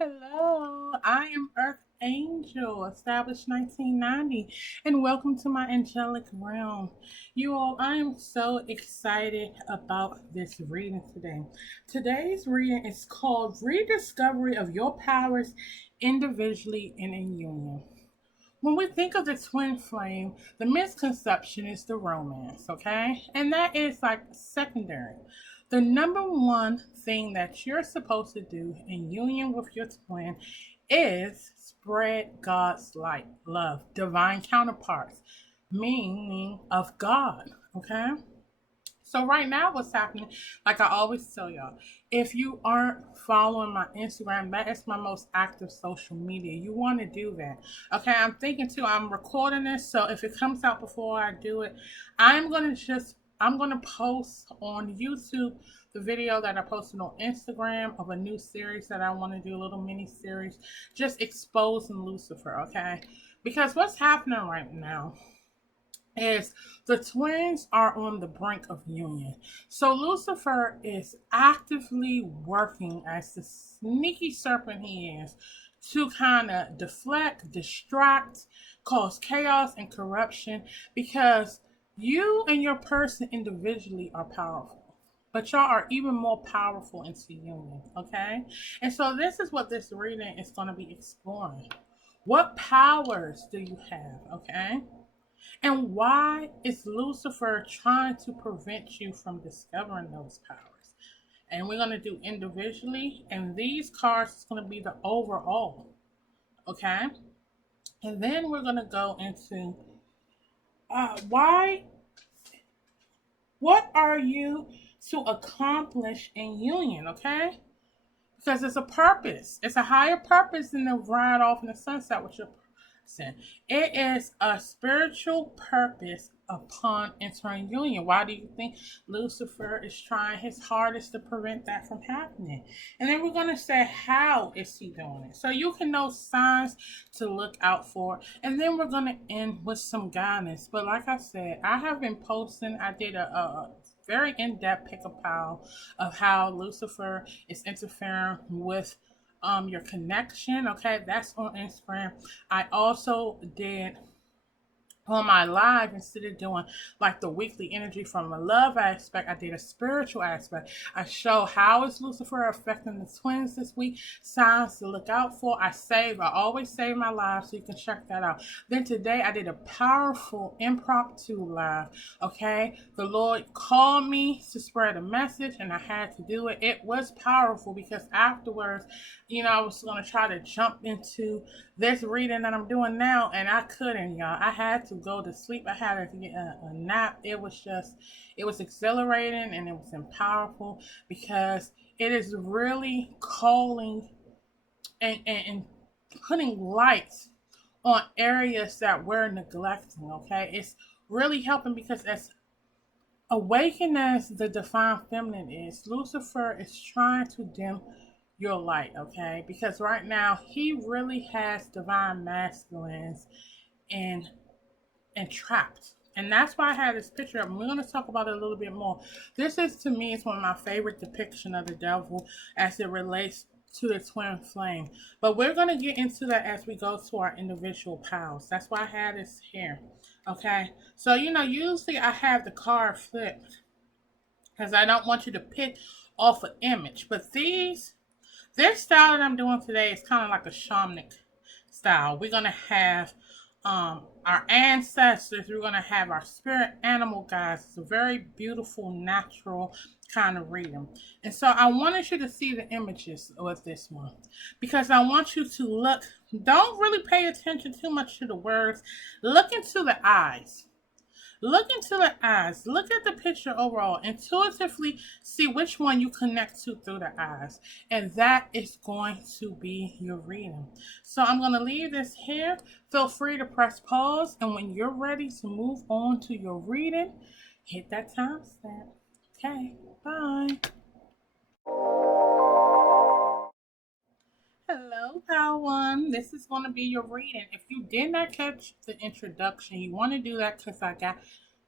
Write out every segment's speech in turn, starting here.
Hello, I am Earth Angel, established 1990, and welcome to my angelic realm. You all, I am so excited about this reading today. Today's reading is called Rediscovery of Your Powers Individually and in Union. When we think of the twin flame, the misconception is the romance, okay? And that is like secondary. The number one thing that you're supposed to do in union with your twin is spread God's light, love, divine counterparts, meaning of God, okay? So right now, what's happening? Like I always tell y'all, if you aren't following my Instagram, that is my most active social media. You want to do that, okay? I'm thinking too. I'm recording this, so if it comes out before I do it, I'm gonna post on YouTube the video that I posted on Instagram of a new series that I want to do, a little mini series, just exposing Lucifer, okay? Because what's happening right now is the twins are on the brink of union. So Lucifer is actively working as the sneaky serpent he is to kind of deflect, distract, cause chaos and corruption because you and your person individually are powerful. But y'all are even more powerful into union, okay? And so this is what this reading is going to be exploring. What powers do you have, okay? And why is Lucifer trying to prevent you from discovering those powers? And we're going to do individually, and these cards is going to be the overall. Okay? And then we're going to go into why, what are you to accomplish in union? Okay? Because it's a purpose, it's a higher purpose than to ride off in the sunset with your person. It is a spiritual purpose upon entering union. Why do you think Lucifer is trying his hardest to prevent that from happening? And then we're going to say, how is he doing it? So you can know signs to look out for. And then we're going to end with some guidance. But like I said, I have been posting, I did a very in-depth pick a pile of how Lucifer is interfering with your connection. Okay, that's on Instagram. I also did on my live, instead of doing like the weekly energy from a love aspect, I did a spiritual aspect. I show how is Lucifer affecting the twins this week, signs to look out for. I always save my live, so you can check that out. Then today I did a powerful impromptu live. Okay, the Lord called me to spread a message and I had to do it. It was powerful because afterwards, I was going to try to jump into this reading that I'm doing now, and I couldn't, y'all. I had to go to sleep. I had to get a nap. It was exhilarating and it was powerful because it is really calling and putting lights on areas that we're neglecting, okay? It's really helping because as awakened as the divine feminine is, Lucifer is trying to dim your light, okay? Because right now he really has divine masculines and trapped. And that's why I had this picture up. And we're going to talk about it a little bit more. This is, to me, it's one of my favorite depictions of the devil as it relates to the twin flame. But we're going to get into that as we go to our individual powers. That's why I had this here. Okay? So, usually I have the card flipped because I don't want you to pick off an image. But this style that I'm doing today is kind of like a shamanic style. We're going to have our ancestors. We're going to have our spirit animal guides. It's a very beautiful, natural kind of reading. And so I wanted you to see the images with this one because I want you to look. Don't really pay attention too much to the words. Look into the eyes. Look into the eyes. Look at the picture overall. Intuitively see which one you connect to through the eyes. And that is going to be your reading. So I'm going to leave this here. Feel free to press pause. And when you're ready to move on to your reading, hit that timestamp. Okay, bye. Hello, Power One. This is going to be your reading. If you did not catch the introduction, you want to do that because I got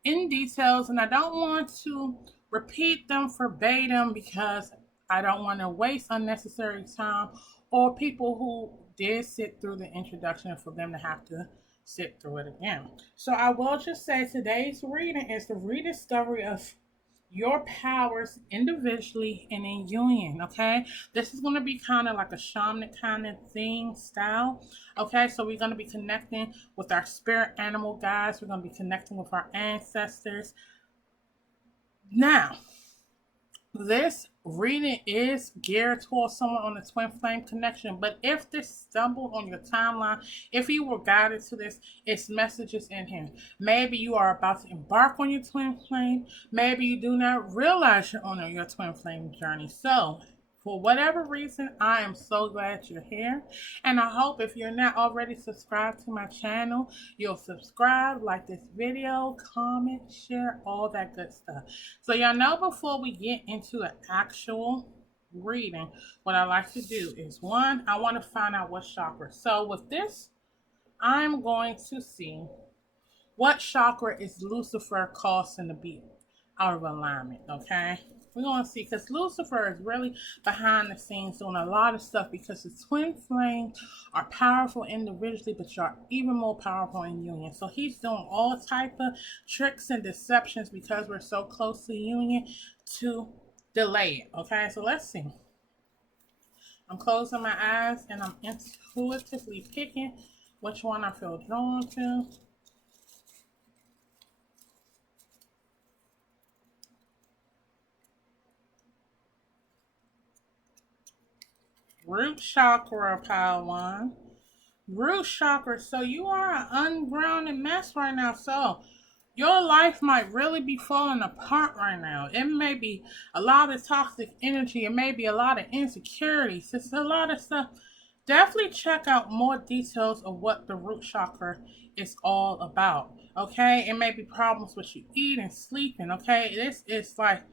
in details and I don't want to repeat them verbatim because I don't want to waste unnecessary time or people who did sit through the introduction for them to have to sit through it again. So I will just say today's reading is the rediscovery of your powers individually and in union. Okay, this is going to be kind of like a shaman kind of thing style. Okay, so we're going to be connecting with our spirit animal guides, we're going to be connecting with our ancestors. Now, this reading is geared towards someone on the twin flame connection, but if this stumbled on your timeline, if you were guided to this, it's messages in here. Maybe you are about to embark on your twin flame. Maybe you do not realize you're on your twin flame journey. So, for whatever reason, I am so glad you're here. And I hope if you're not already subscribed to my channel, you'll subscribe, like this video, comment, share, all that good stuff. So y'all know before we get into an actual reading, what I like to do is, one, I want to find out what chakra. So with this, I'm going to see what chakra is Lucifer causing to be out of alignment, okay? We're going to see, because Lucifer is really behind the scenes doing a lot of stuff, because the twin flames are powerful individually, but you're even more powerful in union. So he's doing all type of tricks and deceptions because we're so close to union to delay it, okay? So let's see. I'm closing my eyes and I'm intuitively picking which one I feel drawn to. Root chakra, pile one. Root chakra. So you are an ungrounded mess right now. So your life might really be falling apart right now. It may be a lot of toxic energy. It may be a lot of insecurities. It's a lot of stuff. Definitely check out more details of what the root chakra is all about. Okay? It may be problems with you eating, sleeping. Okay? This is like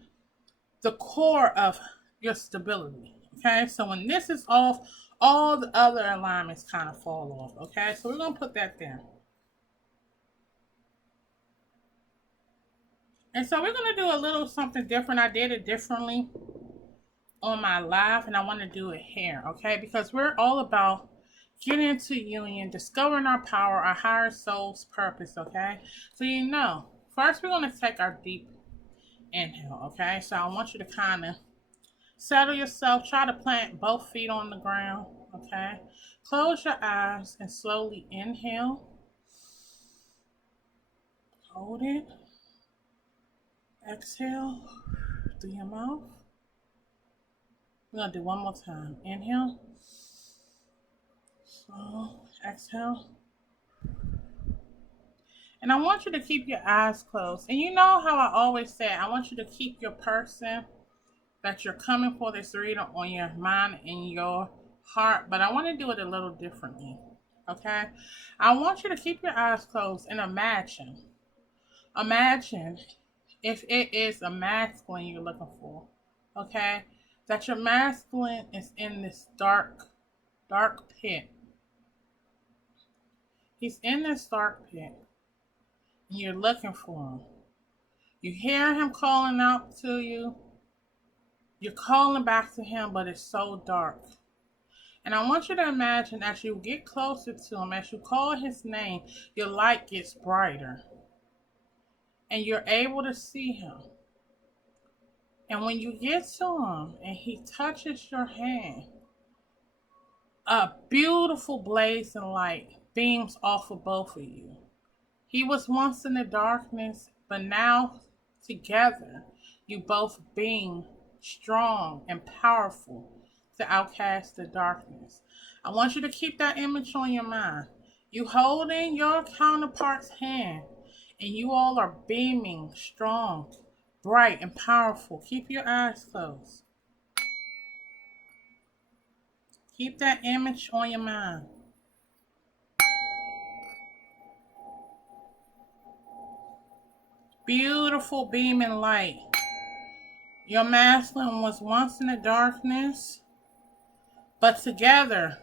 the core of your stability. Okay, so when this is off, all the other alignments kind of fall off. Okay, so we're going to put that there. And so we're going to do a little something different. I did it differently on my live, and I want to do it here. Okay, because we're all about getting into union, discovering our power, our higher soul's purpose. Okay, so you know, first we're going to take our deep inhale. Okay, so I want you to kind of settle yourself. Try to plant both feet on the ground, okay? Close your eyes and slowly inhale. Hold it. Exhale through your mouth. We're going to do one more time. Inhale. Slow. Exhale. And I want you to keep your eyes closed. And you know how I always say, I want you to keep your person that you're coming for this reading on your mind and your heart, but I want to do it a little differently. Okay, I want you to keep your eyes closed and imagine if it is a masculine you're looking for. Okay, that your masculine is in this dark pit. He's in this dark pit and you're looking for him. You hear him calling out to you. You're calling back to him, but it's so dark. And I want you to imagine as you get closer to him, as you call his name, your light gets brighter. And you're able to see him. And when you get to him and he touches your hand, a beautiful blazing light beams off of both of you. He was once in the darkness, but now together you both beam strong and powerful to outcast the darkness. I want you to keep that image on your mind. You holding your counterpart's hand and you all are beaming strong, bright, and powerful. Keep your eyes closed. Keep that image on your mind. Beautiful beaming light. Your masculine was once in the darkness, but together,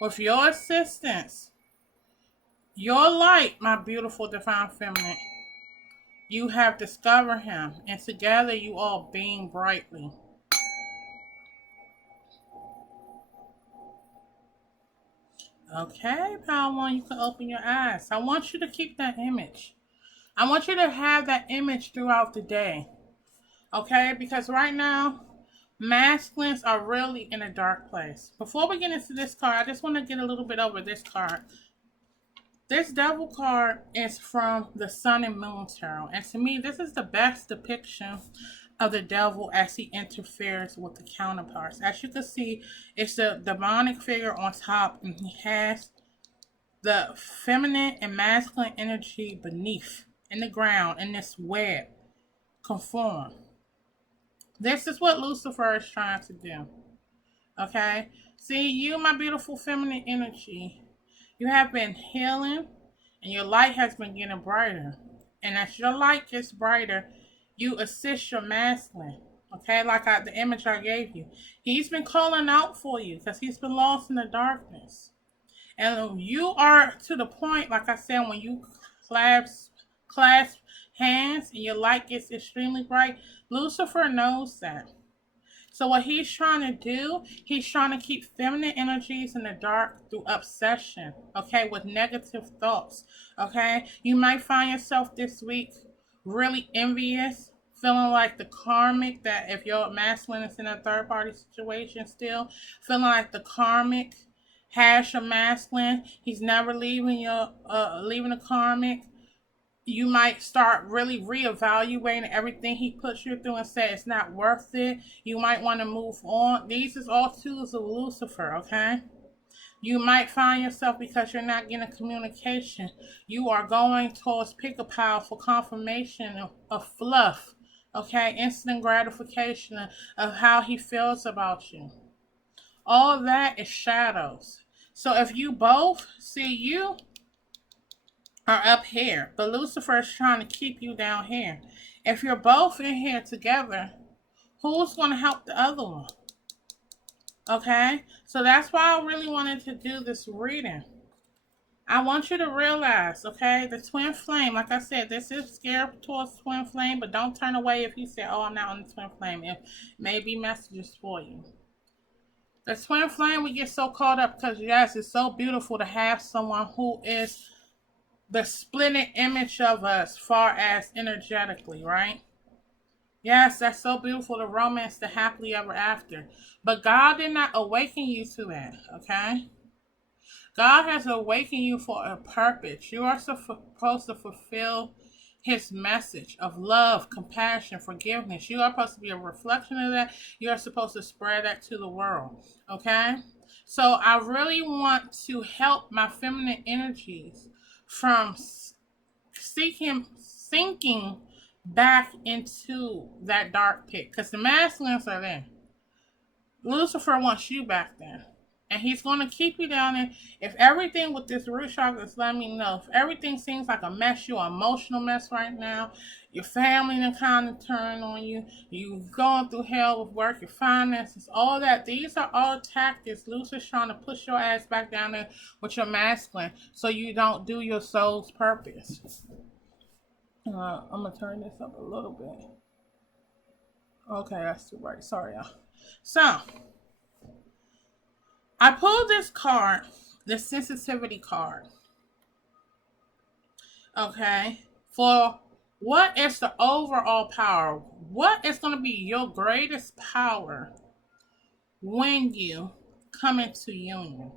with your assistance, your light, my beautiful divine feminine, you have discovered him, and together you all beam brightly. Okay, Power One, you can open your eyes. I want you to keep that image. I want you to have that image throughout the day. Okay, because right now, masculines are really in a dark place. Before we get into this card, I just want to get a little bit over this card. This devil card is from the Sun and Moon Tarot. And to me, this is the best depiction of the devil as he interferes with the counterparts. As you can see, it's the demonic figure on top, and he has the feminine and masculine energy beneath in the ground in this web conform. This is what Lucifer is trying to do. Okay? See, you, my beautiful feminine energy, you have been healing and your light has been getting brighter. And as your light gets brighter, you assist your masculine. Okay? Like the image I gave you. He's been calling out for you because he's been lost in the darkness. And you are to the point, like I said, when you clasp hands and your light gets extremely bright, Lucifer knows that. So what he's trying to do, he's trying to keep feminine energies in the dark through obsession, okay, with negative thoughts, okay? You might find yourself this week really envious, feeling like the karmic, that if your masculine is in a third party situation still, feeling like the karmic has your masculine, he's never leaving the karmic. You might start really reevaluating everything he puts you through and say it's not worth it. You might want to move on. These is all tools of Lucifer, okay? You might find yourself, because you're not getting communication, you are going towards pick-a-pile for confirmation of fluff, okay? Instant gratification of how he feels about you. All of that is shadows. So if you both see, you are up here, but Lucifer is trying to keep you down here. If you're both in here together, who's going to help the other one? Okay? So that's why I really wanted to do this reading. I want you to realize, okay, the twin flame, like I said, this is scared towards twin flame, but don't turn away if you say, oh, I'm not on the twin flame. It may be messages for you. The twin flame, we get so caught up because, yes, it's so beautiful to have someone who is the splitting image of us far as energetically, right? Yes, that's so beautiful, the romance, the happily ever after. But God did not awaken you to that, okay? God has awakened you for a purpose. You are supposed to fulfill his message of love, compassion, forgiveness. You are supposed to be a reflection of that. You are supposed to spread that to the world, okay? So I really want to help my feminine energies from sinking back into that dark pit, because the masculines are there. Lucifer wants you back there, and he's going to keep you down there. If everything with this root chakra is letting me know, if everything seems like a mess, you're an emotional mess right now, your family done kind of turn on you, you're going through hell with work, your finances, all that, these are all tactics. Lucifer's trying to push your ass back down there with your masculine so you don't do your soul's purpose. I'm going to turn this up a little bit. Okay, that's too bright. Sorry, y'all. So, I pulled this card, the sensitivity card. Okay, for what is the overall power? What is going to be your greatest power when you come into union?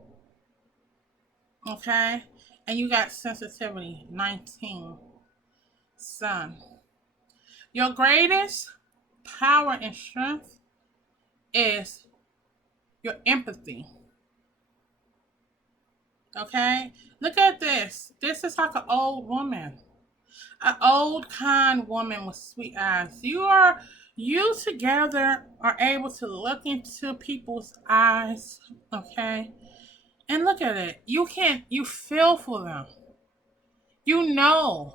Okay, and you got sensitivity, 19, Sun. Your greatest power and strength is your empathy. Okay, look at this. This is like an old woman, an old kind woman with sweet eyes. You together are able to look into people's eyes, okay, and look at it. You feel for them. You know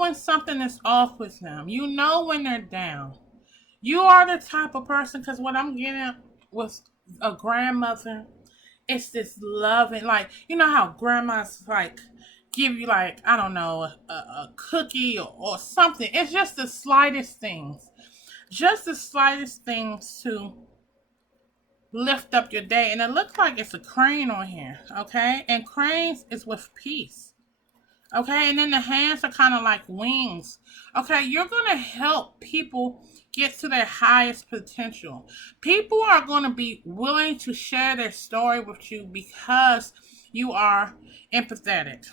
when something is off with them. You know when they're down. You are the type of person, because what I'm getting with a grandmother, it's this loving, like, you know how grandmas like give you, like, I don't know, a cookie or something. It's just the slightest things. Just the slightest things to lift up your day. And it looks like it's a crane on here, okay? And cranes is with peace, okay? And then the hands are kind of like wings, okay? You're going to help people get to their highest potential. People are going to be willing to share their story with you because you are empathetic.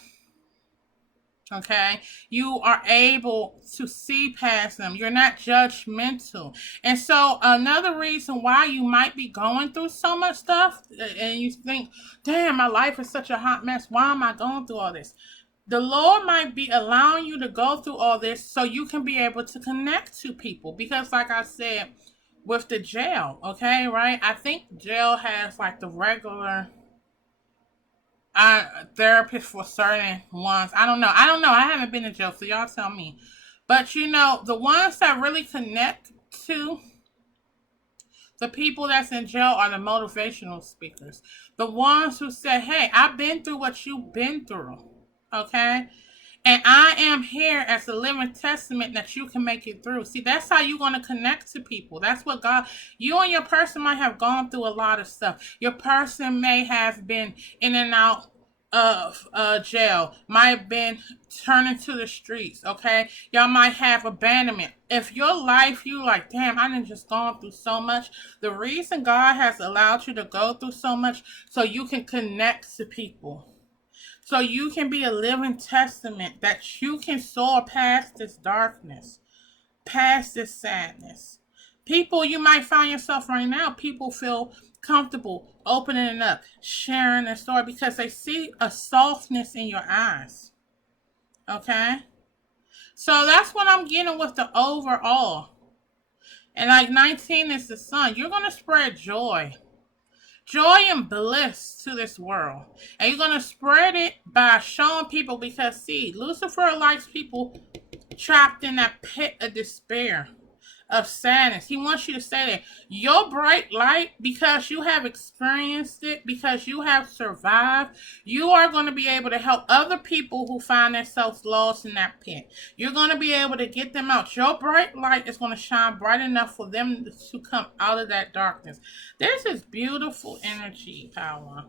Okay, you are able to see past them. You're not judgmental. And so another reason why you might be going through so much stuff and you think, damn, my life is such a hot mess. Why am I going through all this? The Lord might be allowing you to go through all this so you can be able to connect to people. Because like I said, with the jail, okay, right? I think jail has like the regular therapist for certain ones. I don't know. I haven't been in jail, so y'all tell me. But you know, the ones that really connect to the people that's in jail are the motivational speakers. The ones who say, hey, I've been through what you've been through. Okay? And I am here as a living testament that you can make it through. See, that's how you're going to connect to people. That's what God, you and your person might have gone through a lot of stuff. Your person may have been in and out of jail, might have been turning to the streets, okay? Y'all might have abandonment. If your life, you like, damn, I done just gone through so much. The reason God has allowed you to go through so much so you can connect to people. So you can be a living testament that you can soar past this darkness, past this sadness. People, you might find yourself right now, people feel comfortable opening it up, sharing their story because they see a softness in your eyes. Okay? So that's what I'm getting with the overall. And like 19 is the sun. You're going to spread joy and bliss to this world. And you're going to spread it by showing people because, see, Lucifer likes people trapped in that pit of despair, of sadness. He wants you to stay there. Your bright light, because you have experienced it, because you have survived, you are going to be able to help other people who find themselves lost in that pit. You're going to be able to get them out. Your bright light is going to shine bright enough for them to come out of that darkness. This is beautiful energy, power.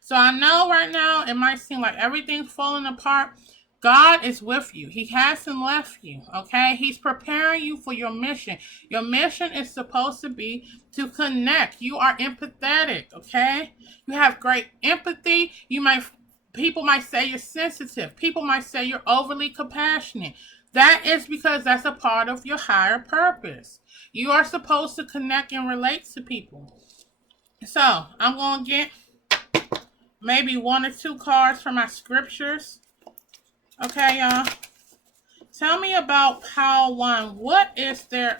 So I know right now it might seem like everything's falling apart. God is with you. He hasn't left you, okay? He's preparing you for your mission. Your mission is supposed to be to connect. You are empathetic, okay? You have great empathy. People might say you're sensitive. People might say you're overly compassionate. That is because that's a part of your higher purpose. You are supposed to connect and relate to people. So, I'm going to get maybe 1 or 2 cards from my scriptures. Okay, y'all. Tell me about Power 1. What is their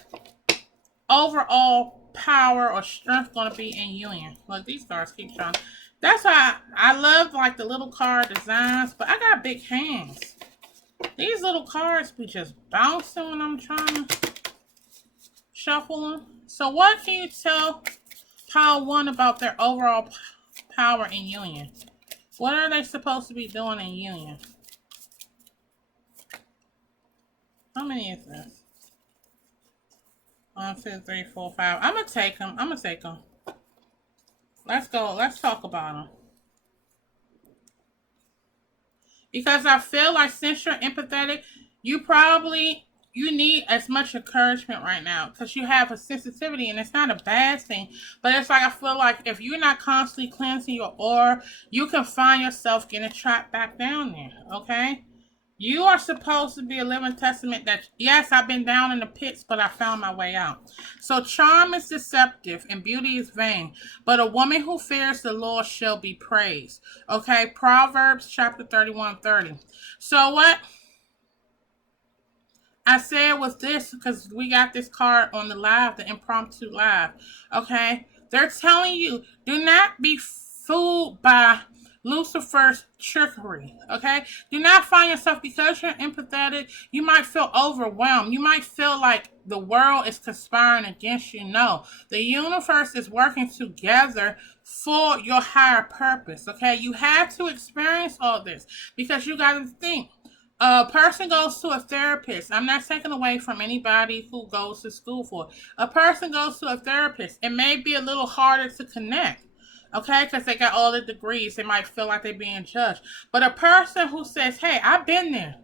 overall power or strength going to be in union? Look, these cards keep showing. That's why I love like the little card designs, but I got big hands. These little cards be just bouncing when I'm trying to shuffle them. So what can you tell Power 1 about their overall power in union? What are they supposed to be doing in union? How many is this? 1, 2, 3, 4, 5. I'm going to take them. Let's go. Let's talk about them. Because I feel like since you're empathetic, you need as much encouragement right now because you have a sensitivity and it's not a bad thing. But it's like I feel like if you're not constantly cleansing your aura, you can find yourself getting trapped back down there, okay? You are supposed to be a living testament that, yes, I've been down in the pits, but I found my way out. So charm is deceptive and beauty is vain, but a woman who fears the Lord shall be praised. Okay, Proverbs chapter 31:30. So what I said was this, because we got this card on the live, the impromptu live. Okay, they're telling you, do not be fooled by Lucifer's trickery, okay? Do not find yourself, because you're empathetic, you might feel overwhelmed. You might feel like the world is conspiring against you. No, the universe is working together for your higher purpose, okay? You have to experience all this because you got to think. A person goes to a therapist. I'm not taking away from anybody who goes to school for it. A person goes to a therapist. It may be a little harder to connect, okay, because they got all the degrees. They might feel like they're being judged. But a person who says, hey, I've been there.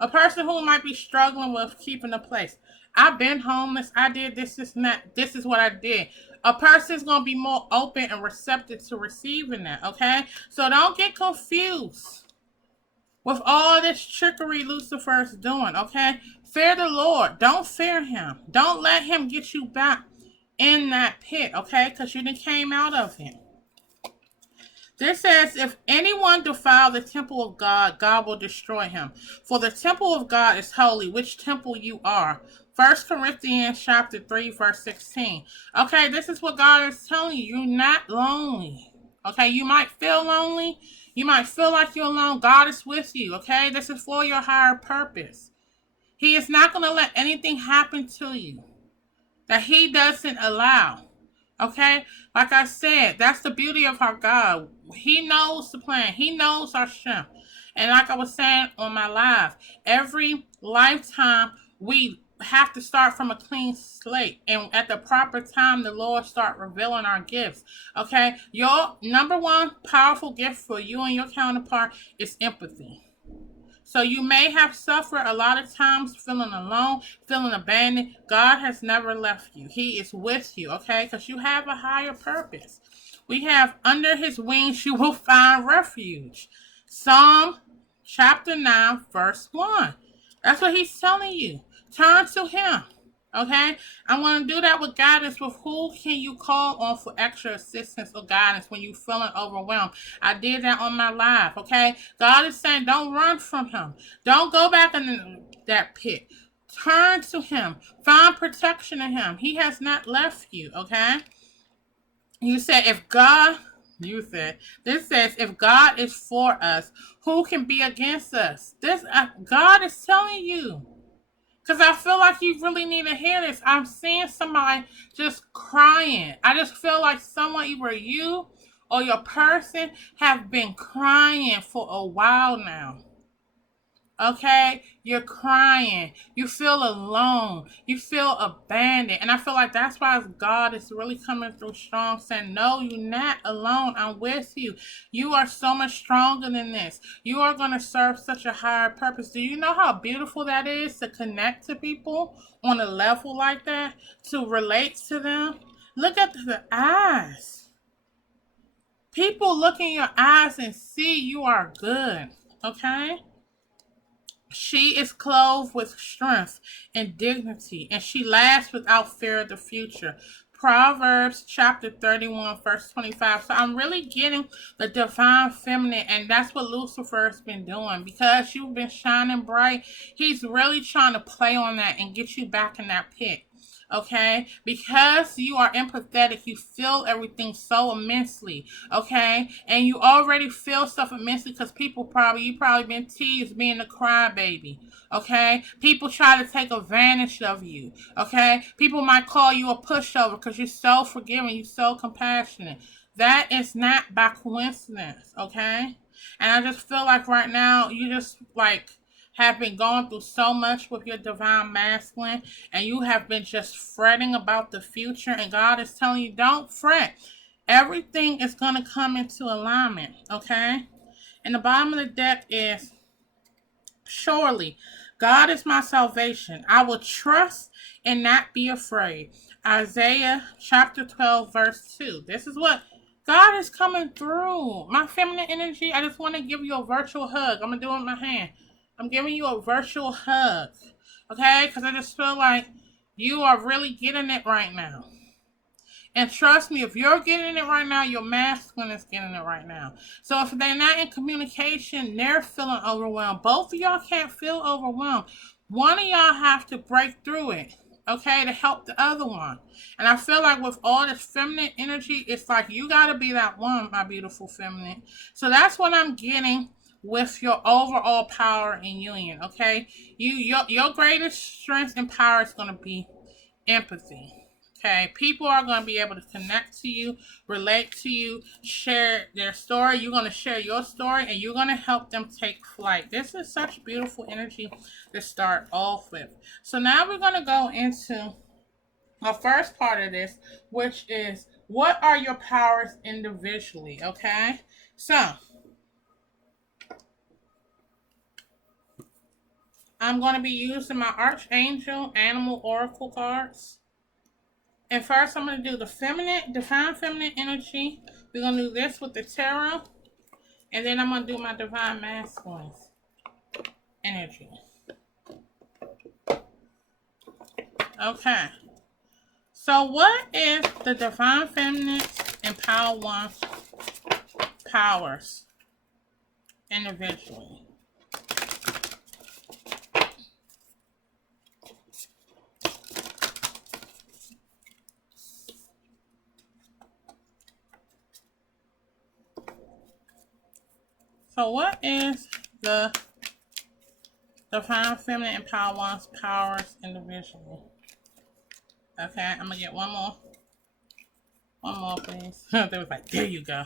A person who might be struggling with keeping a place. I've been homeless. I did this, and that. This is what I did. A person's going to be more open and receptive to receiving that, okay? So don't get confused with all this trickery Lucifer's doing, okay? Fear the Lord. Don't fear him. Don't let him get you back in that pit, okay? Because you done came out of him. This says, if anyone defile the temple of God, God will destroy him. For the temple of God is holy, which temple you are. 1 Corinthians chapter 3, verse 16. Okay, this is what God is telling you. You're not lonely. Okay, you might feel lonely. You might feel like you're alone. God is with you, okay? This is for your higher purpose. He is not going to let anything happen to you that he doesn't allow. Okay? Like I said, that's the beauty of our God. He knows the plan. He knows our strength. And like I was saying on my live, every lifetime we have to start from a clean slate. And at the proper time, the Lord start revealing our gifts. Okay? Your number one powerful gift for you and your counterpart is empathy. So you may have suffered a lot of times feeling alone, feeling abandoned. God has never left you. He is with you, okay? Because you have a higher purpose. We have under his wings you will find refuge. Psalm chapter 9, verse 1. That's what he's telling you. Turn to him. Okay, I'm going to do that with guidance. With who can you call on for extra assistance or guidance when you're feeling overwhelmed? I did that on my live. Okay, God is saying don't run from him. Don't go back in that pit. Turn to him. Find protection in him. He has not left you. Okay, this says if God is for us, who can be against us? This God is telling you. Because I feel like you really need to hear this. I'm seeing somebody just crying. I just feel like someone, either you or your person, have been crying for a while now. Okay? You're crying. You feel alone. You feel abandoned. And I feel like that's why God is really coming through strong, saying, no, you're not alone. I'm with you. You are so much stronger than this. You are going to serve such a higher purpose. Do you know how beautiful that is to connect to people on a level like that? To relate to them? Look at the eyes. People look in your eyes and see you are good. Okay? She is clothed with strength and dignity, and she laughs without fear of the future. Proverbs chapter 31, verse 25. So I'm really getting the divine feminine, and that's what Lucifer's been doing. Because you've been shining bright, he's really trying to play on that and get you back in that pit. Okay, because you are empathetic, you feel everything so immensely. Okay, and you already feel stuff immensely because you probably been teased being a crybaby. Okay, people try to take advantage of you. Okay, people might call you a pushover because you're so forgiving, you're so compassionate. That is not by coincidence. Okay, and I just feel like right now you just have been going through so much with your divine masculine, and you have been just fretting about the future, and God is telling you, don't fret. Everything is going to come into alignment, okay? And the bottom of the deck is, surely God is my salvation. I will trust and not be afraid. Isaiah chapter 12, verse 2. This is what God is coming through. My feminine energy, I just want to give you a virtual hug. I'm going to do it with my hand. I'm giving you a virtual hug, okay? Because I just feel like you are really getting it right now. And trust me, if you're getting it right now, your masculine is getting it right now. So if they're not in communication, they're feeling overwhelmed. Both of y'all can't feel overwhelmed. One of y'all have to break through it, okay, to help the other one. And I feel like with all this feminine energy, it's like you got to be that one, my beautiful feminine. So that's what I'm getting with your overall power and union, okay? Your greatest strength and power is going to be empathy, Okay, people are going to be able to connect to you, relate to you, share their story. You're going to share your story, and you're going to help them take flight. This is such beautiful energy to start off with. So now we're going to go into the first part of this, which is what are your powers individually? Okay, so I'm going to be using my Archangel Animal Oracle cards. And first, I'm going to do the feminine, divine feminine energy. We're going to do this with the tarot. And then I'm going to do my divine masculine energy. Okay. So what is the divine feminine and power one powers individually? So what is the divine feminine and power one's powers individually? Okay, I'm gonna get one more. One more, please. They was like, there you go.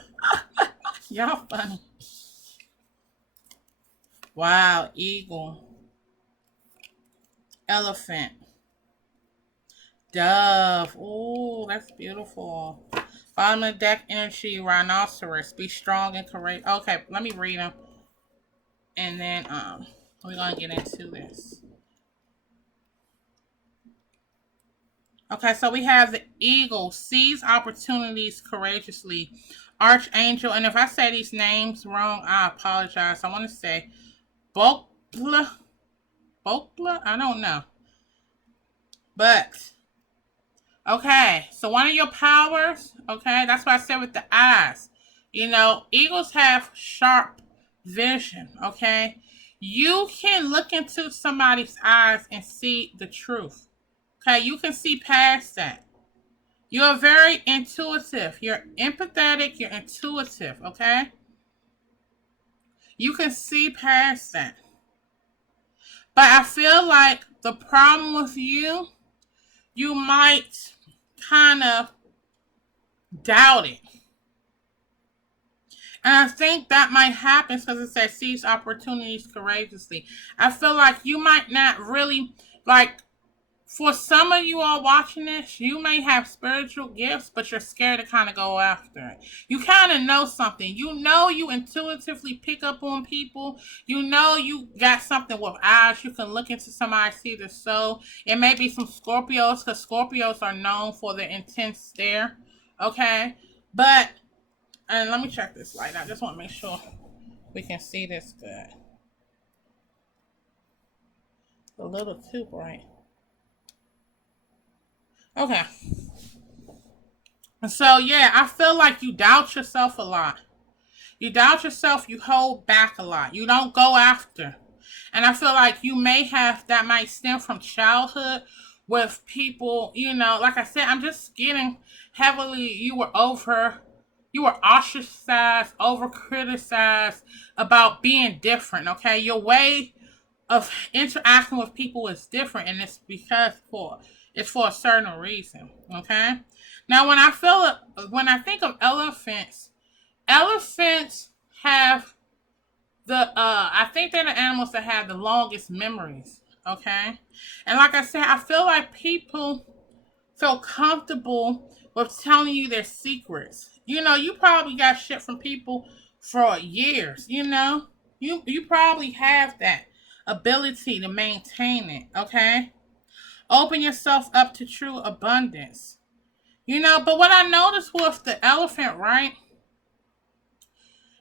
Y'all funny. Wow, eagle. Elephant. Dove. Ooh, that's beautiful. Bottom of the deck energy, rhinoceros. Be strong and courageous. Okay, let me read them. And then we're gonna get into this. Okay, so we have the eagle, seize opportunities courageously. Archangel, and if I say these names wrong, I apologize. I want to say Bokla. I don't know. But okay, so one of your powers, okay, that's what I said with the eyes. You know, eagles have sharp vision, okay? You can look into somebody's eyes and see the truth, okay? You can see past that. You're very intuitive. You're empathetic. You're intuitive, okay? You can see past that. But I feel like the problem with you, you might kind of doubt it. And I think that might happen because it says seize opportunities courageously. I feel like you might not really, like, for some of you all watching this, you may have spiritual gifts, but you're scared to kind of go after it. You kind of know something. You know you intuitively pick up on people. You know you got something with eyes. You can look into somebody, see their soul. It may be some Scorpios, because Scorpios are known for their intense stare. Okay? But, and let me check this light. I just want to make sure we can see this good. A little too bright. Okay. So, yeah, I feel like you doubt yourself a lot. You doubt yourself, you hold back a lot. You don't go after. And I feel like you may have, that might stem from childhood with people, you know, like I said, I'm just getting heavily, you were ostracized, over criticized about being different, okay? Your way of interacting with people is different, and it's because it's for a certain reason, okay? Now, when I think of elephants have I think they're the animals that have the longest memories, okay? And like I said, I feel like people feel comfortable with telling you their secrets. You know, you probably got shit from people for years, you know? You probably have that ability to maintain it, okay? Open yourself up to true abundance. You know, but what I noticed with the elephant, right?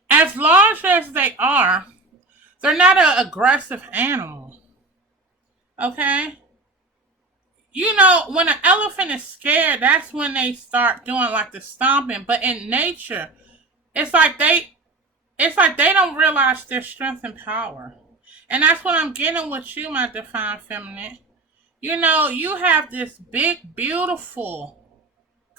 As large as they are, they're not an aggressive animal. Okay? You know, when an elephant is scared, that's when they start doing like the stomping. But in nature, it's like they don't realize their strength and power. And that's what I'm getting with you, my divine feminine. You know, you have this big, beautiful,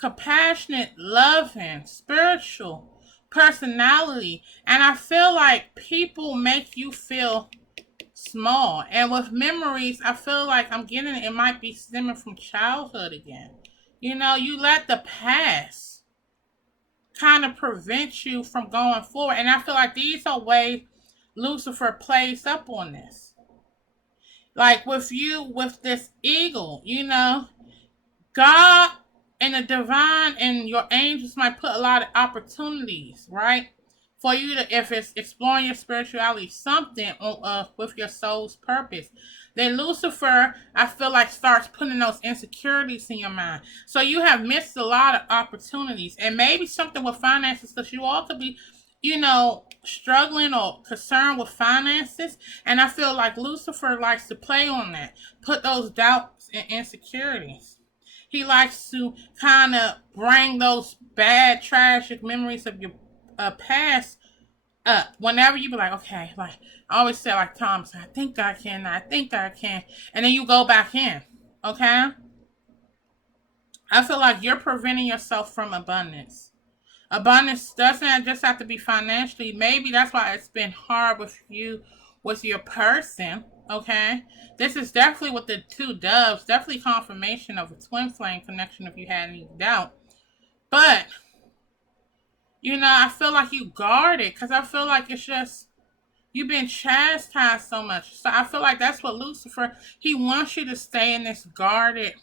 compassionate, loving, spiritual personality. And I feel like people make you feel small. And with memories, I feel like I'm getting it might be stemming from childhood again. You know, you let the past kind of prevent you from going forward. And I feel like these are ways Lucifer plays up on this. Like with you, with this eagle, you know, God and the divine and your angels might put a lot of opportunities, right? For you to, if it's exploring your spirituality, something with your soul's purpose. Then Lucifer, I feel like, starts putting those insecurities in your mind. So you have missed a lot of opportunities. And maybe something with finances, because you all could be, you know, struggling or concerned with finances. And I feel like Lucifer likes to play on that, put those doubts and insecurities. He likes to kind of bring those bad, tragic memories of your past up. Whenever you be like, okay, like I always say, like Thomas, I think I can, and then you go back in. Okay, I feel like you're preventing yourself from abundance. Abundance doesn't just have to be financially. Maybe that's why it's been hard with you, with your person. Okay, this is definitely with the two doves. Definitely confirmation of a twin flame connection if you had any doubt. But you know, I feel like you guard it because I feel like it's just you've been chastised so much. So I feel like that's what Lucifer, he wants you to stay in this guarded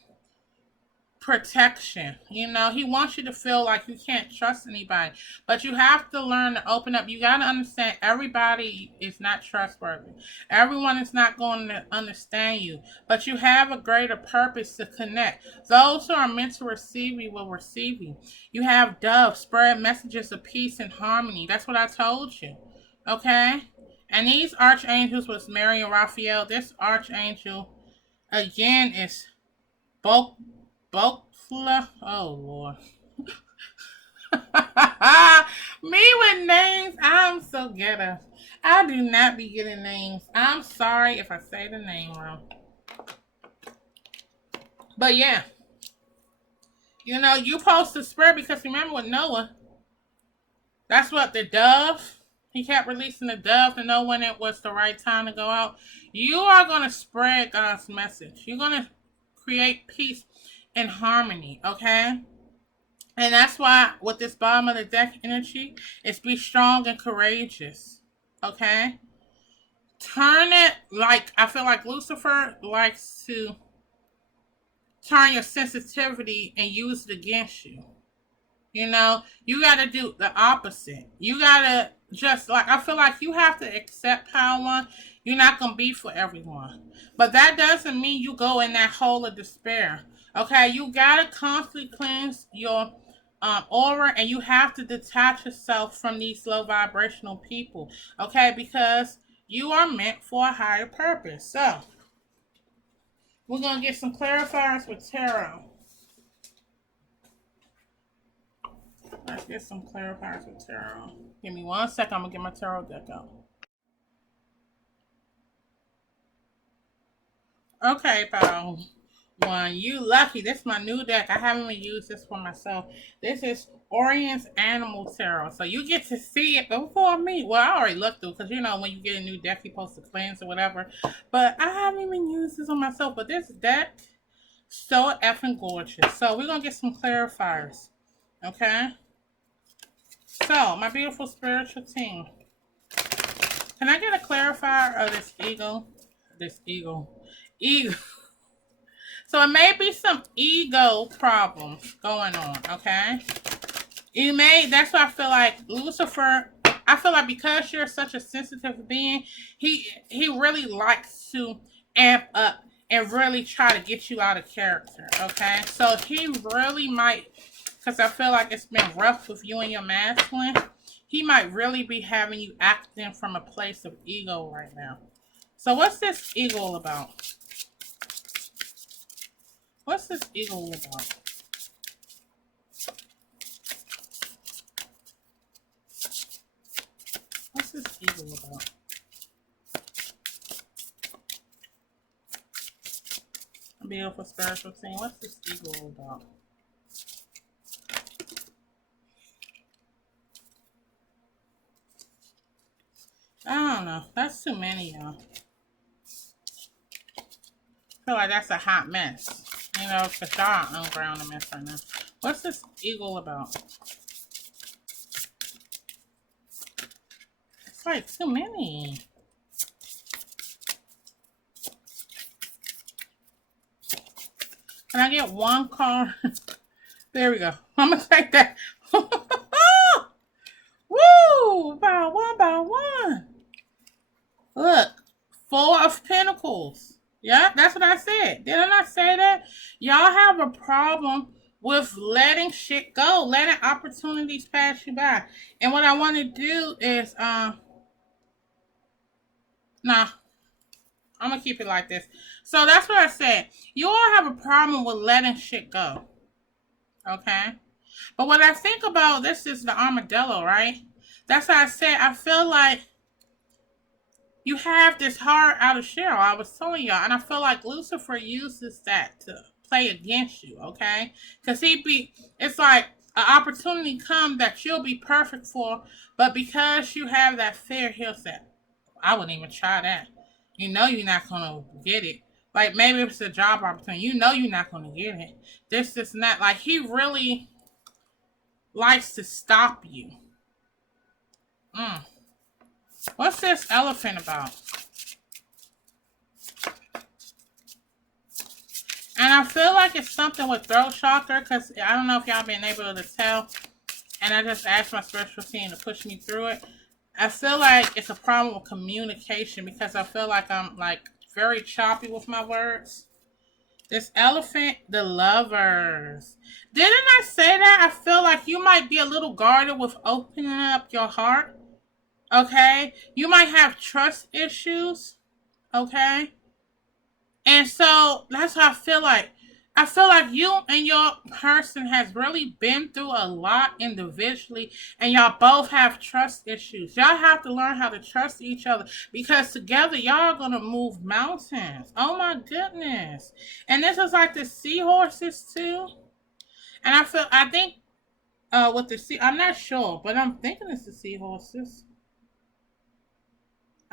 protection. You know, he wants you to feel like you can't trust anybody. But you have to learn to open up. You got to understand everybody is not trustworthy. Everyone is not going to understand you. But you have a greater purpose to connect. Those who are meant to receive you will receive you. You have doves spread messages of peace and harmony. That's what I told you. Okay? And these archangels was Mary and Raphael. This archangel, again, is Bo Bokla. Oh, Lord. Me with names, I'm so ghetto. I do not be getting names. I'm sorry if I say the name wrong. But yeah. You know, you supposed to spread because remember with Noah, that's what the dove, he kept releasing the dove to know when it was the right time to go out. You are going to spread God's message. You're going to create peace and harmony, okay? And that's why with this bottom of the deck energy, it's be strong and courageous, okay? Turn it like, I feel like Lucifer likes to turn your sensitivity and use it against you. You know, you got to do the opposite. You got to just, like, I feel like you have to accept power. You're not going to be for everyone. But that doesn't mean you go in that hole of despair. Okay, you got to constantly cleanse your aura, and you have to detach yourself from these low vibrational people. Okay, because you are meant for a higher purpose. So, we're going to get some clarifiers with tarot. Let's get some clarifiers with tarot. Give me 1 second. I'm going to get my tarot deck out. Okay, pal. One. You lucky. This is my new deck. I haven't even used this for myself. This is Oriens Animal Tarot. So you get to see it before me. Well, I already looked through because, you know, when you get a new deck, you're supposed to cleanse or whatever. But I haven't even used this on myself. But this deck, so effing gorgeous. So we're going to get some clarifiers. Okay? So, my beautiful spiritual team. Can I get a clarifier of this ego? Ego. So, it may be some ego problems going on, okay? That's why I feel like Lucifer, I feel like because you're such a sensitive being, he really likes to amp up and really try to get you out of character, okay? So, he really might, because I feel like it's been rough with you and your masculine, he might really be having you acting from a place of ego right now. So what's this ego all about? What's this ego all about? What's this ego about? A beautiful spiritual thing. What's this ego all about? I don't know. That's too many, y'all. I feel like that's a hot mess. You know, because y'all are ungrounded mess right now. What's this eagle about? It's like too many. Can I get one card? There we go. I'm going to take that. Woo! By one. Look. 4 of Pentacles. Yeah, that's what I said. Didn't I say that? Y'all have a problem with letting shit go. Letting opportunities pass you by. And what I want to do is, nah. I'm going to keep it like this. So that's what I said. You all have a problem with letting shit go. Okay? But what I think about, this is the armadillo, right? That's why I said I feel like you have this heart out of shell. I was telling y'all. And I feel like Lucifer uses that to play against you, okay? Because it's like an opportunity come that you'll be perfect for. But because you have that fear, he'll say, I wouldn't even try that. You know you're not going to get it. Like, maybe if it's a job opportunity, you know you're not going to get it. This is not, like, he really likes to stop you. What's this elephant about? And I feel like it's something with throat chakra, because I don't know if y'all been able to tell. And I just asked my spiritual team to push me through it. I feel like it's a problem with communication, because I feel like I'm like very choppy with my words. This elephant, the lovers. Didn't I say that? I feel like you might be a little guarded with opening up your heart. Okay? You might have trust issues. Okay? And so that's how I feel like. I feel like you and your person has really been through a lot individually, and y'all both have trust issues. Y'all have to learn how to trust each other, because together y'all are going to move mountains. Oh my goodness. And this is like the seahorses too. And I think with the I'm not sure, but I'm thinking it's the seahorses.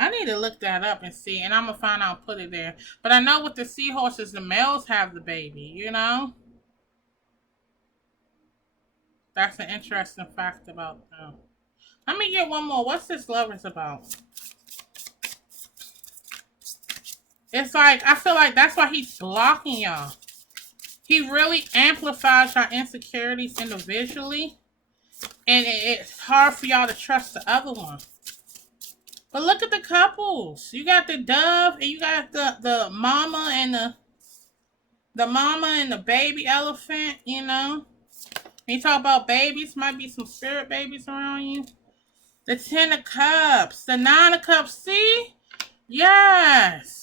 I need to look that up and see, and I'm going to find out and put it there. But I know with the seahorses, the males have the baby, you know? That's an interesting fact about them. Let me get one more. What's this lovers about? It's like, I feel like that's why he's blocking y'all. He really amplifies your insecurities individually, and it's hard for y'all to trust the other one. But look at the couples. You got the dove, and you got the mama and the baby elephant, you know. When you talk about babies, might be some spirit babies around you. The 10 of Cups, the 9 of Cups. See? Yes.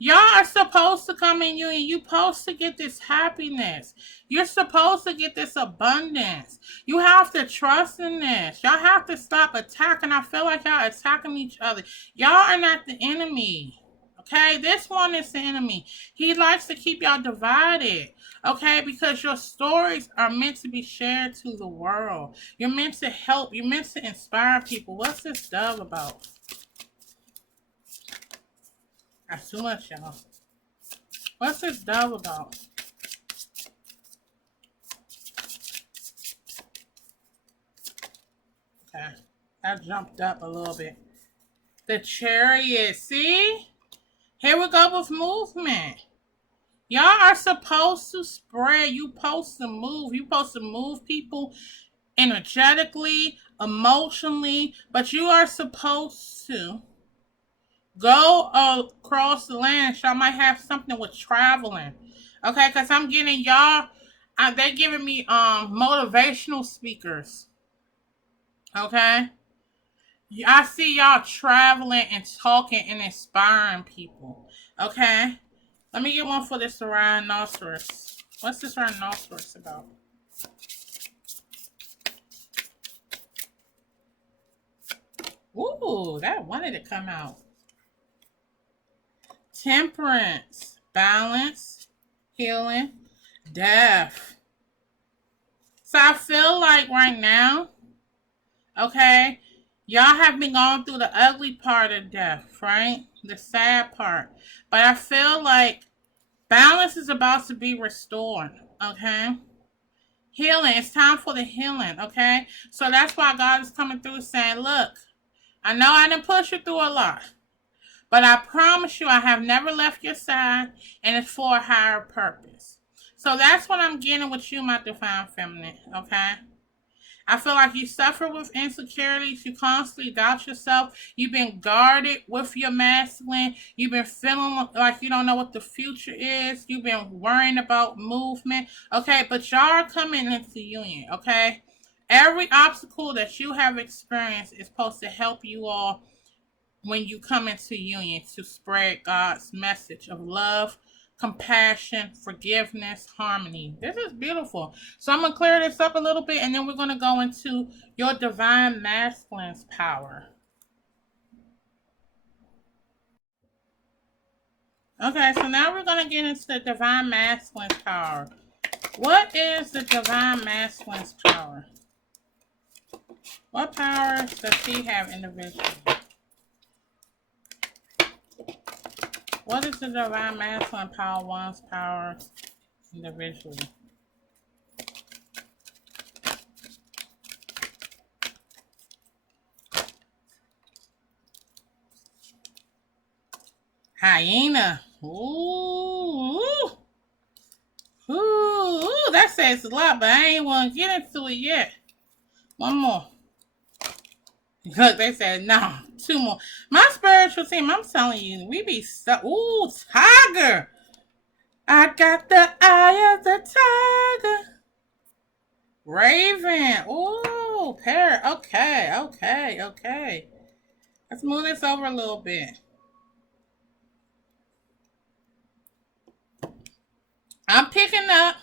Y'all are supposed to come in union. You're supposed to get this happiness. You're supposed to get this abundance. You have to trust in this. Y'all have to stop attacking. I feel like y'all attacking each other. Y'all are not the enemy. Okay? This one is the enemy. He likes to keep y'all divided. Okay? Because your stories are meant to be shared to the world. You're meant to help. You're meant to inspire people. What's this dove about? That's too much, y'all. What's this dove about? Okay. That jumped up a little bit. The Chariot. See? Here we go with movement. Y'all are supposed to spread. You supposed to move. You supposed to move people energetically, emotionally. But you are supposed to go across the land. Y'all might have something with traveling. Okay, because I'm getting y'all, they're giving me motivational speakers. Okay? I see y'all traveling and talking and inspiring people. Okay? Let me get one for this rhinoceros. What's this rhinoceros about? Ooh, that wanted to come out. Temperance, balance, healing, death. So I feel like right now, okay, y'all have been going through the ugly part of death, right? The sad part. But I feel like Balance is about to be restored, okay? Healing, it's time for the healing, okay? So that's why God is coming through saying, look, I know I didn't push you through a lot, but I promise you I have never left your side, and it's for a higher purpose. So that's what I'm getting with you, my divine feminine, okay? I feel like you suffer with insecurities. You constantly doubt yourself. You've been guarded with your masculine. You've been feeling like you don't know what the future is. You've been worrying about movement. Okay, but y'all are coming into union. Okay, every obstacle that you have experienced is supposed to help you all when you come into union to spread God's message of love, compassion, forgiveness, harmony. This is beautiful. So I'm going to clear this up a little bit, and then we're going to go into your divine masculine's power. Okay, so now we're going to get into the divine masculine's power. What is the divine masculine's power? What powers does he have individually? What is the divine masculine power one's power individually? Hyena. Ooh. Ooh. That says a lot, but I ain't want to get into it yet. One more. Look, they said, no, 2 more. My spiritual team, I'm telling you, we be stuck. Ooh, tiger. I got the eye of the tiger. Raven. Ooh, parrot. Okay. Let's move this over a little bit. I'm picking up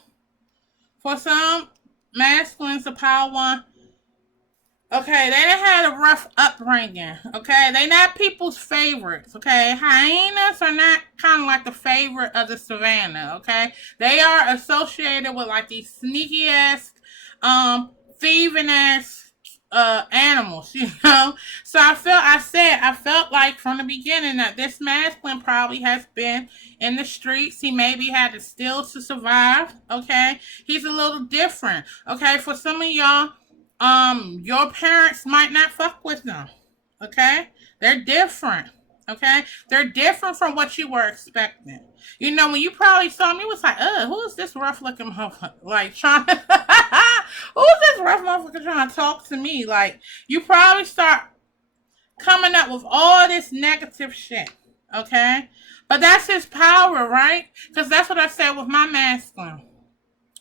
for some masculines, the power one. Okay, they done had a rough upbringing. Okay, they not people's favorites. Okay, hyenas are not kind of like the favorite of the savannah. Okay, they are associated with like these sneaky ass, thieving ass animals, you know. So I felt like from the beginning that this masculine probably has been in the streets. He maybe had to steal to survive. Okay, he's a little different. Okay, for some of y'all, your parents might not fuck with them. Okay, they're different. Okay, they're different from what you were expecting. You know, when you probably saw me, it was like, who is this rough looking motherfucker? Like, trying to, who's this rough motherfucker trying to talk to me? Like, you probably start coming up with all this negative shit. Okay, but that's his power, right? Because that's what I said with my masculine.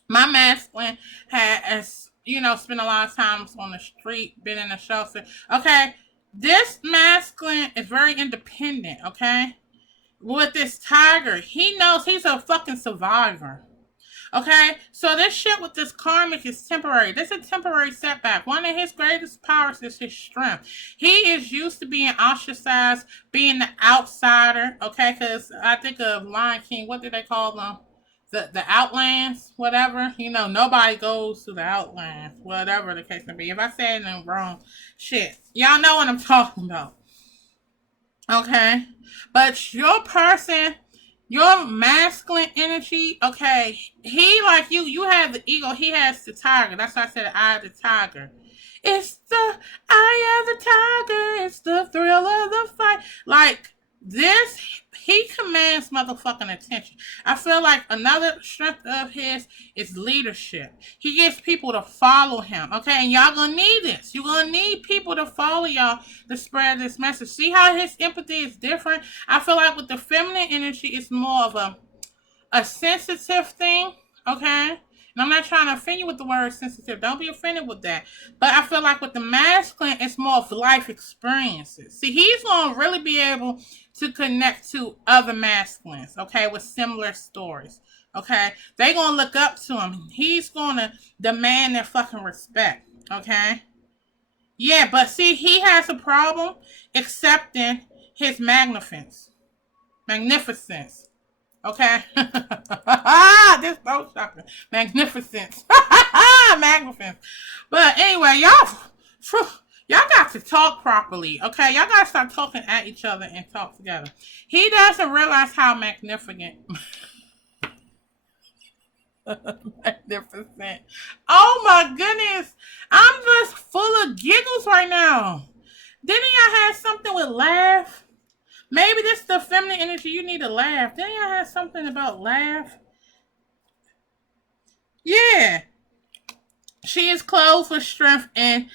My masculine has, you know, spent a lot of times on the street, been in a shelter. Okay, this masculine is very independent, okay? With this tiger, he knows he's a fucking survivor. Okay, so this shit with this karmic is temporary. This is a temporary setback. One of his greatest powers is his strength. He is used to being ostracized, being the outsider, okay? Because I think of Lion King, what do they call them? The Outlands, whatever. You know, nobody goes to the Outlands, whatever the case may be. If I say anything wrong, shit. Y'all know what I'm talking about. Okay? But your person, your masculine energy, okay, he like you have the ego, he has the tiger. That's why I said the eye of the tiger. It's the eye of the tiger. It's the thrill of the fight. Like, this, he commands motherfucking attention. I feel like another strength of his is leadership. He gets people to follow him, okay? And y'all gonna need this. You're gonna need people to follow y'all to spread this message. See how his empathy is different? I feel like with the feminine energy, it's more of a sensitive thing, okay? And I'm not trying to offend you with the word sensitive. Don't be offended with that. But I feel like with the masculine, it's more of life experiences. See, he's going to really be able to connect to other masculines, okay, with similar stories, okay? They're going to look up to him. He's going to demand their fucking respect, okay? Yeah, but see, he has a problem accepting his magnificence. Okay. This so shocking. Magnificence. Magnificence. But anyway, y'all got to talk properly. Okay. Y'all got to start talking at each other and talk together. He doesn't realize how magnificent Magnificent. Oh my goodness. I'm just full of giggles right now. Didn't y'all have something with laugh? Maybe this is the feminine energy. You need to laugh. Didn't y'all have something about laugh? Yeah. She is clothed with strength and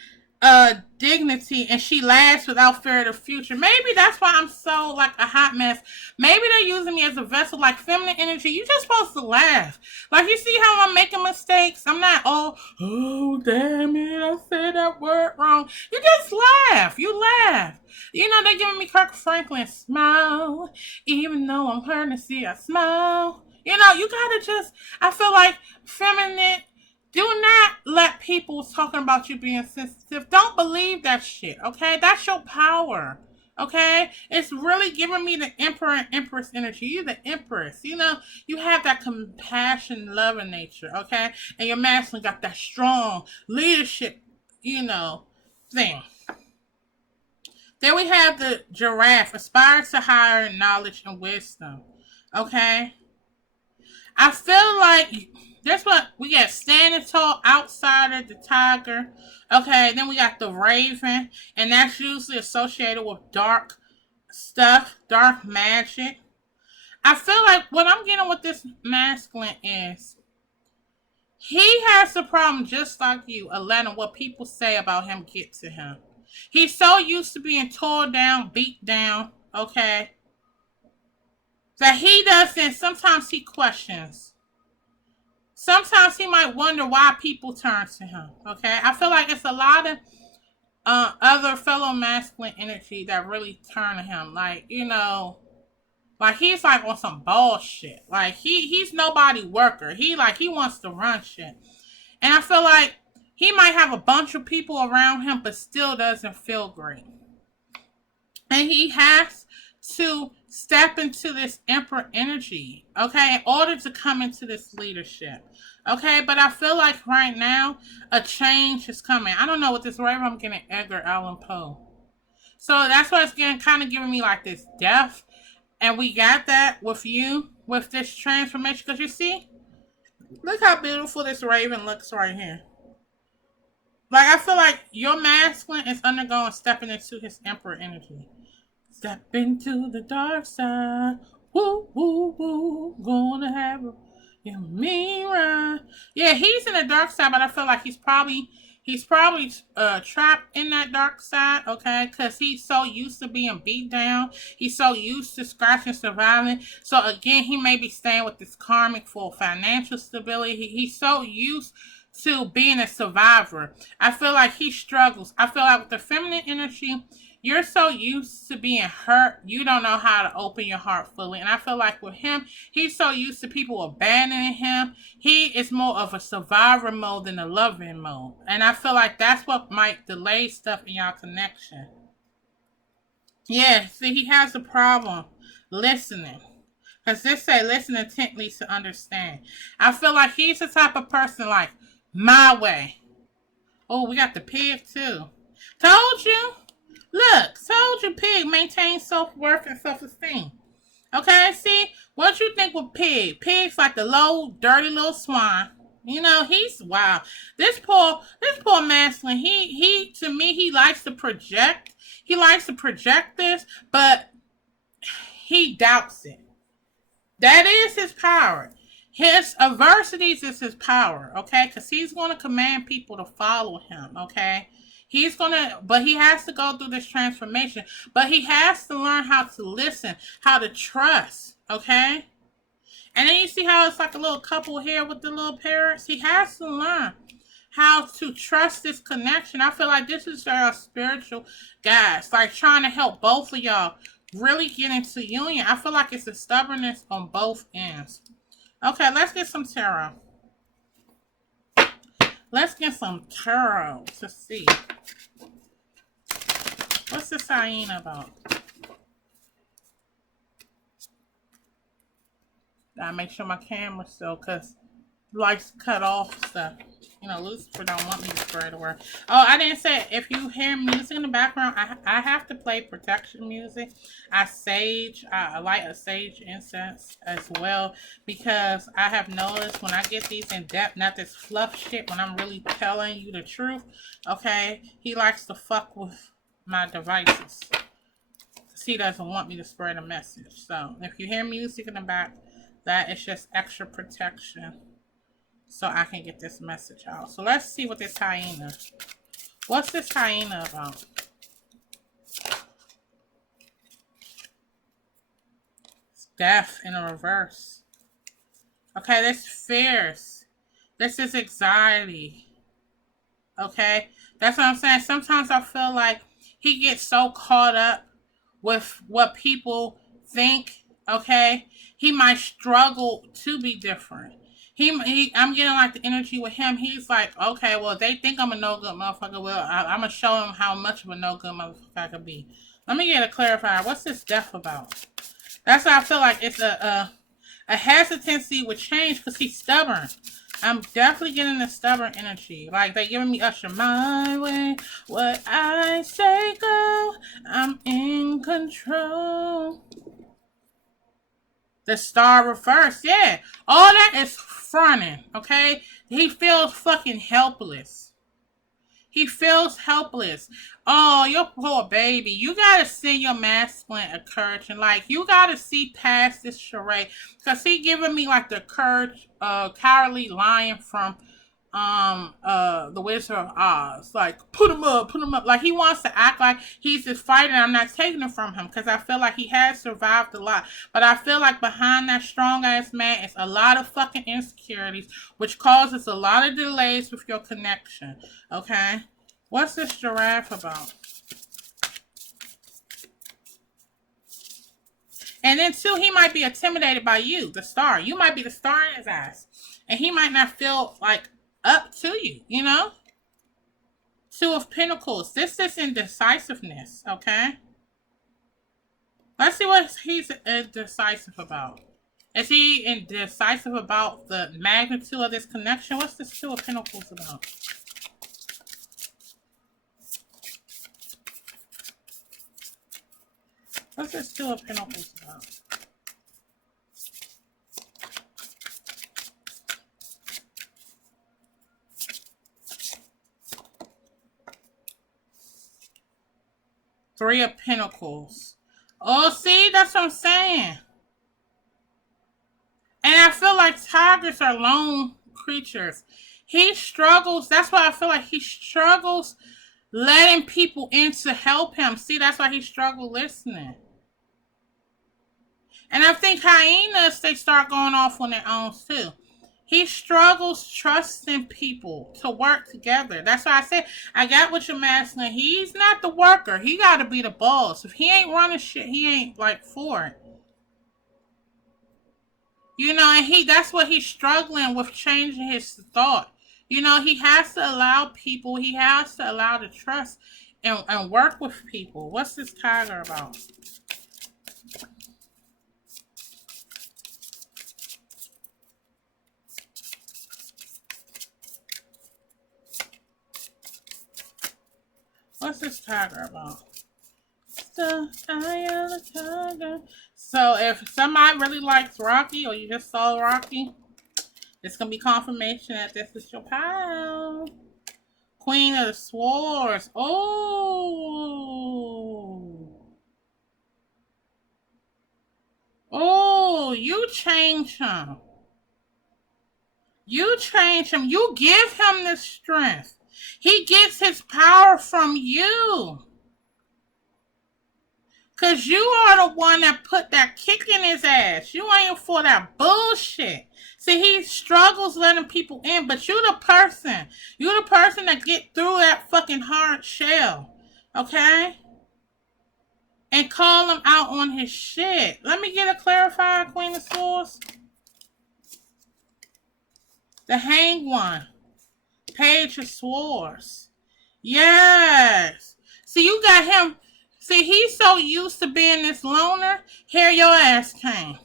dignity, and she laughs without fear of the future. Maybe that's why I'm so like a hot mess. Maybe they're using me as a vessel, like feminine energy. You just supposed to laugh. Like, you see how I'm making mistakes? I'm not oh damn it, I said that word wrong. You just laugh. You laugh. You know, they're giving me Kirk Franklin, smile, even though I'm hurting to see a smile. You know, you gotta just, I feel like feminine. Do not let people talking about you being sensitive. Don't believe that shit, okay? That's your power, okay? It's really giving me the Emperor and Empress energy. You're the Empress, you know? You have that compassion, love in nature, okay? And your masculine got that strong leadership, you know, thing. Then we have the giraffe, aspires to higher knowledge and wisdom, okay? I feel like that's what we got. Standing tall, outsider, the tiger. Okay, then we got the raven, and that's usually associated with dark stuff, dark magic. I feel like what I'm getting with this masculine is he has a problem just like you, of letting what people say about him get to him. He's so used to being torn down, beat down, okay, that he doesn't, sometimes he questions. Sometimes he might wonder why people turn to him. Okay, I feel like it's a lot of other fellow masculine energy that really turn to him. Like, you know, like he's like on some bullshit. Like he's nobody worker. He wants to run shit. And I feel like he might have a bunch of people around him, but still doesn't feel great. And he has to step into this emperor energy, okay, in order to come into this leadership. Okay, but I feel like right now a change is coming. I don't know what this raven, I'm getting Edgar Allan Poe. So that's why it's getting kind of giving me like this death. And we got that with you with this transformation. Because you see, look how beautiful this raven looks right here. Like, I feel like your masculine is undergoing, stepping into his emperor energy. Step into the dark side. Woo, woo, woo. Gonna have a me right. Yeah, he's in the dark side, but I feel like he's probably trapped in that dark side, okay? Because he's so used to being beat down. He's so used to scratching, surviving. So again, he may be staying with this karmic for financial stability. He's so used to being a survivor. I feel like he struggles. I feel like with the feminine energy, you're so used to being hurt, you don't know how to open your heart fully. And I feel like with him, he's so used to people abandoning him. He is more of a survivor mode than a loving mode. And I feel like that's what might delay stuff in y'all connection. Yeah, see, he has a problem listening. Because this say, listen intently to understand. I feel like he's the type of person like, my way. Oh, we got the pig too. Told you. Look, told you pig maintains self-worth and self-esteem. Okay, see? What you think with pig? Pig's like the low, dirty little swine. You know, he's wild. This poor masculine, he to me, he likes to project. He likes to project this, but he doubts it. That is his power. His adversities is his power, okay? Because he's going to command people to follow him, okay? But he has to go through this transformation. But he has to learn how to listen, how to trust, okay? And then you see how it's like a little couple here with the little parrots? He has to learn how to trust this connection. I feel like this is our spiritual guys, like trying to help both of y'all really get into union. I feel like it's a stubbornness on both ends. Okay, let's get some tarot. Let's get some tarot to see. What's this hyena about? Gotta make sure my camera's still, because it likes to cut off stuff. You know, Lucifer don't want me to spread the word. Oh, I didn't say it. If you hear music in the background, I have to play protection music. I light a sage incense as well because I have noticed when I get these in depth, not this fluff shit, when I'm really telling you the truth, okay, he likes to fuck with my devices. He doesn't want me to spread a message. So if you hear music in the back, that is just extra protection so I can get this message out. So let's see what this hyena. What's this hyena about? It's death in a reverse. Okay, this fears. This is anxiety. Okay? That's what I'm saying. Sometimes I feel like he gets so caught up with what people think, okay? He might struggle to be different. I'm getting like the energy with him. He's like, okay, well, they think I'm a no good motherfucker. Well, I'm gonna show them how much of a no good motherfucker I can be. Let me get a clarifier. What's this death about? That's why I feel like it's a hesitancy with change because he's stubborn. I'm definitely getting the stubborn energy. Like, they giving me usher my way. What I say go. I'm in control. The star reverse. Yeah. All that is fronting. Okay? He feels fucking helpless. He feels helpless. Oh, your poor baby. You gotta send your masculine a courage. And like, you gotta see past this charade. Because he giving me like the courage, cowardly lion from the Wizard of Oz. Like, put him up. Like, he wants to act like he's this fighter and I'm not taking it from him. Because I feel like he has survived a lot. But I feel like behind that strong ass man is a lot of fucking insecurities, which causes a lot of delays with your connection. Okay? What's this giraffe about? And then too, he might be intimidated by you, the star. You might be the star in his eyes. And he might not feel like up to you, you know? Two of Pentacles. This is indecisiveness, okay? Let's see what he's indecisive about. Is he indecisive about the magnitude of this connection? What's this Two of Pentacles about? What's this Two of Pentacles about? Three of Pentacles. Oh, see? That's what I'm saying. And I feel like tigers are lone creatures. He struggles. That's why I feel like he struggles letting people in to help him. See, that's why he struggled listening. And I think hyenas, they start going off on their own too. He struggles trusting people to work together. That's why I said, I got what you're masculine. He's not the worker. He got to be the boss. If he ain't running shit, he ain't like for it. You know, and that's what he's struggling with, changing his thought. You know, he has to allow people, he has to allow the trust and work with people. What's this tiger about? What's this tiger about? The eye of the tiger. So if somebody really likes Rocky or you just saw Rocky, it's going to be confirmation that this is your pal. Queen of the Swords. Oh. Oh, you change him. You change him. You give him the strength. He gets his power from you. Because you are the one that put that kick in his ass. You ain't for that bullshit. See, he struggles letting people in, but you the person. You the person that get through that fucking hard shell. Okay? And call him out on his shit. Let me get a clarifier, Queen of Swords. The Hanged One. Page of Swords. Yes. See, you got him. See, he's so used to being this loner. Here your ass came.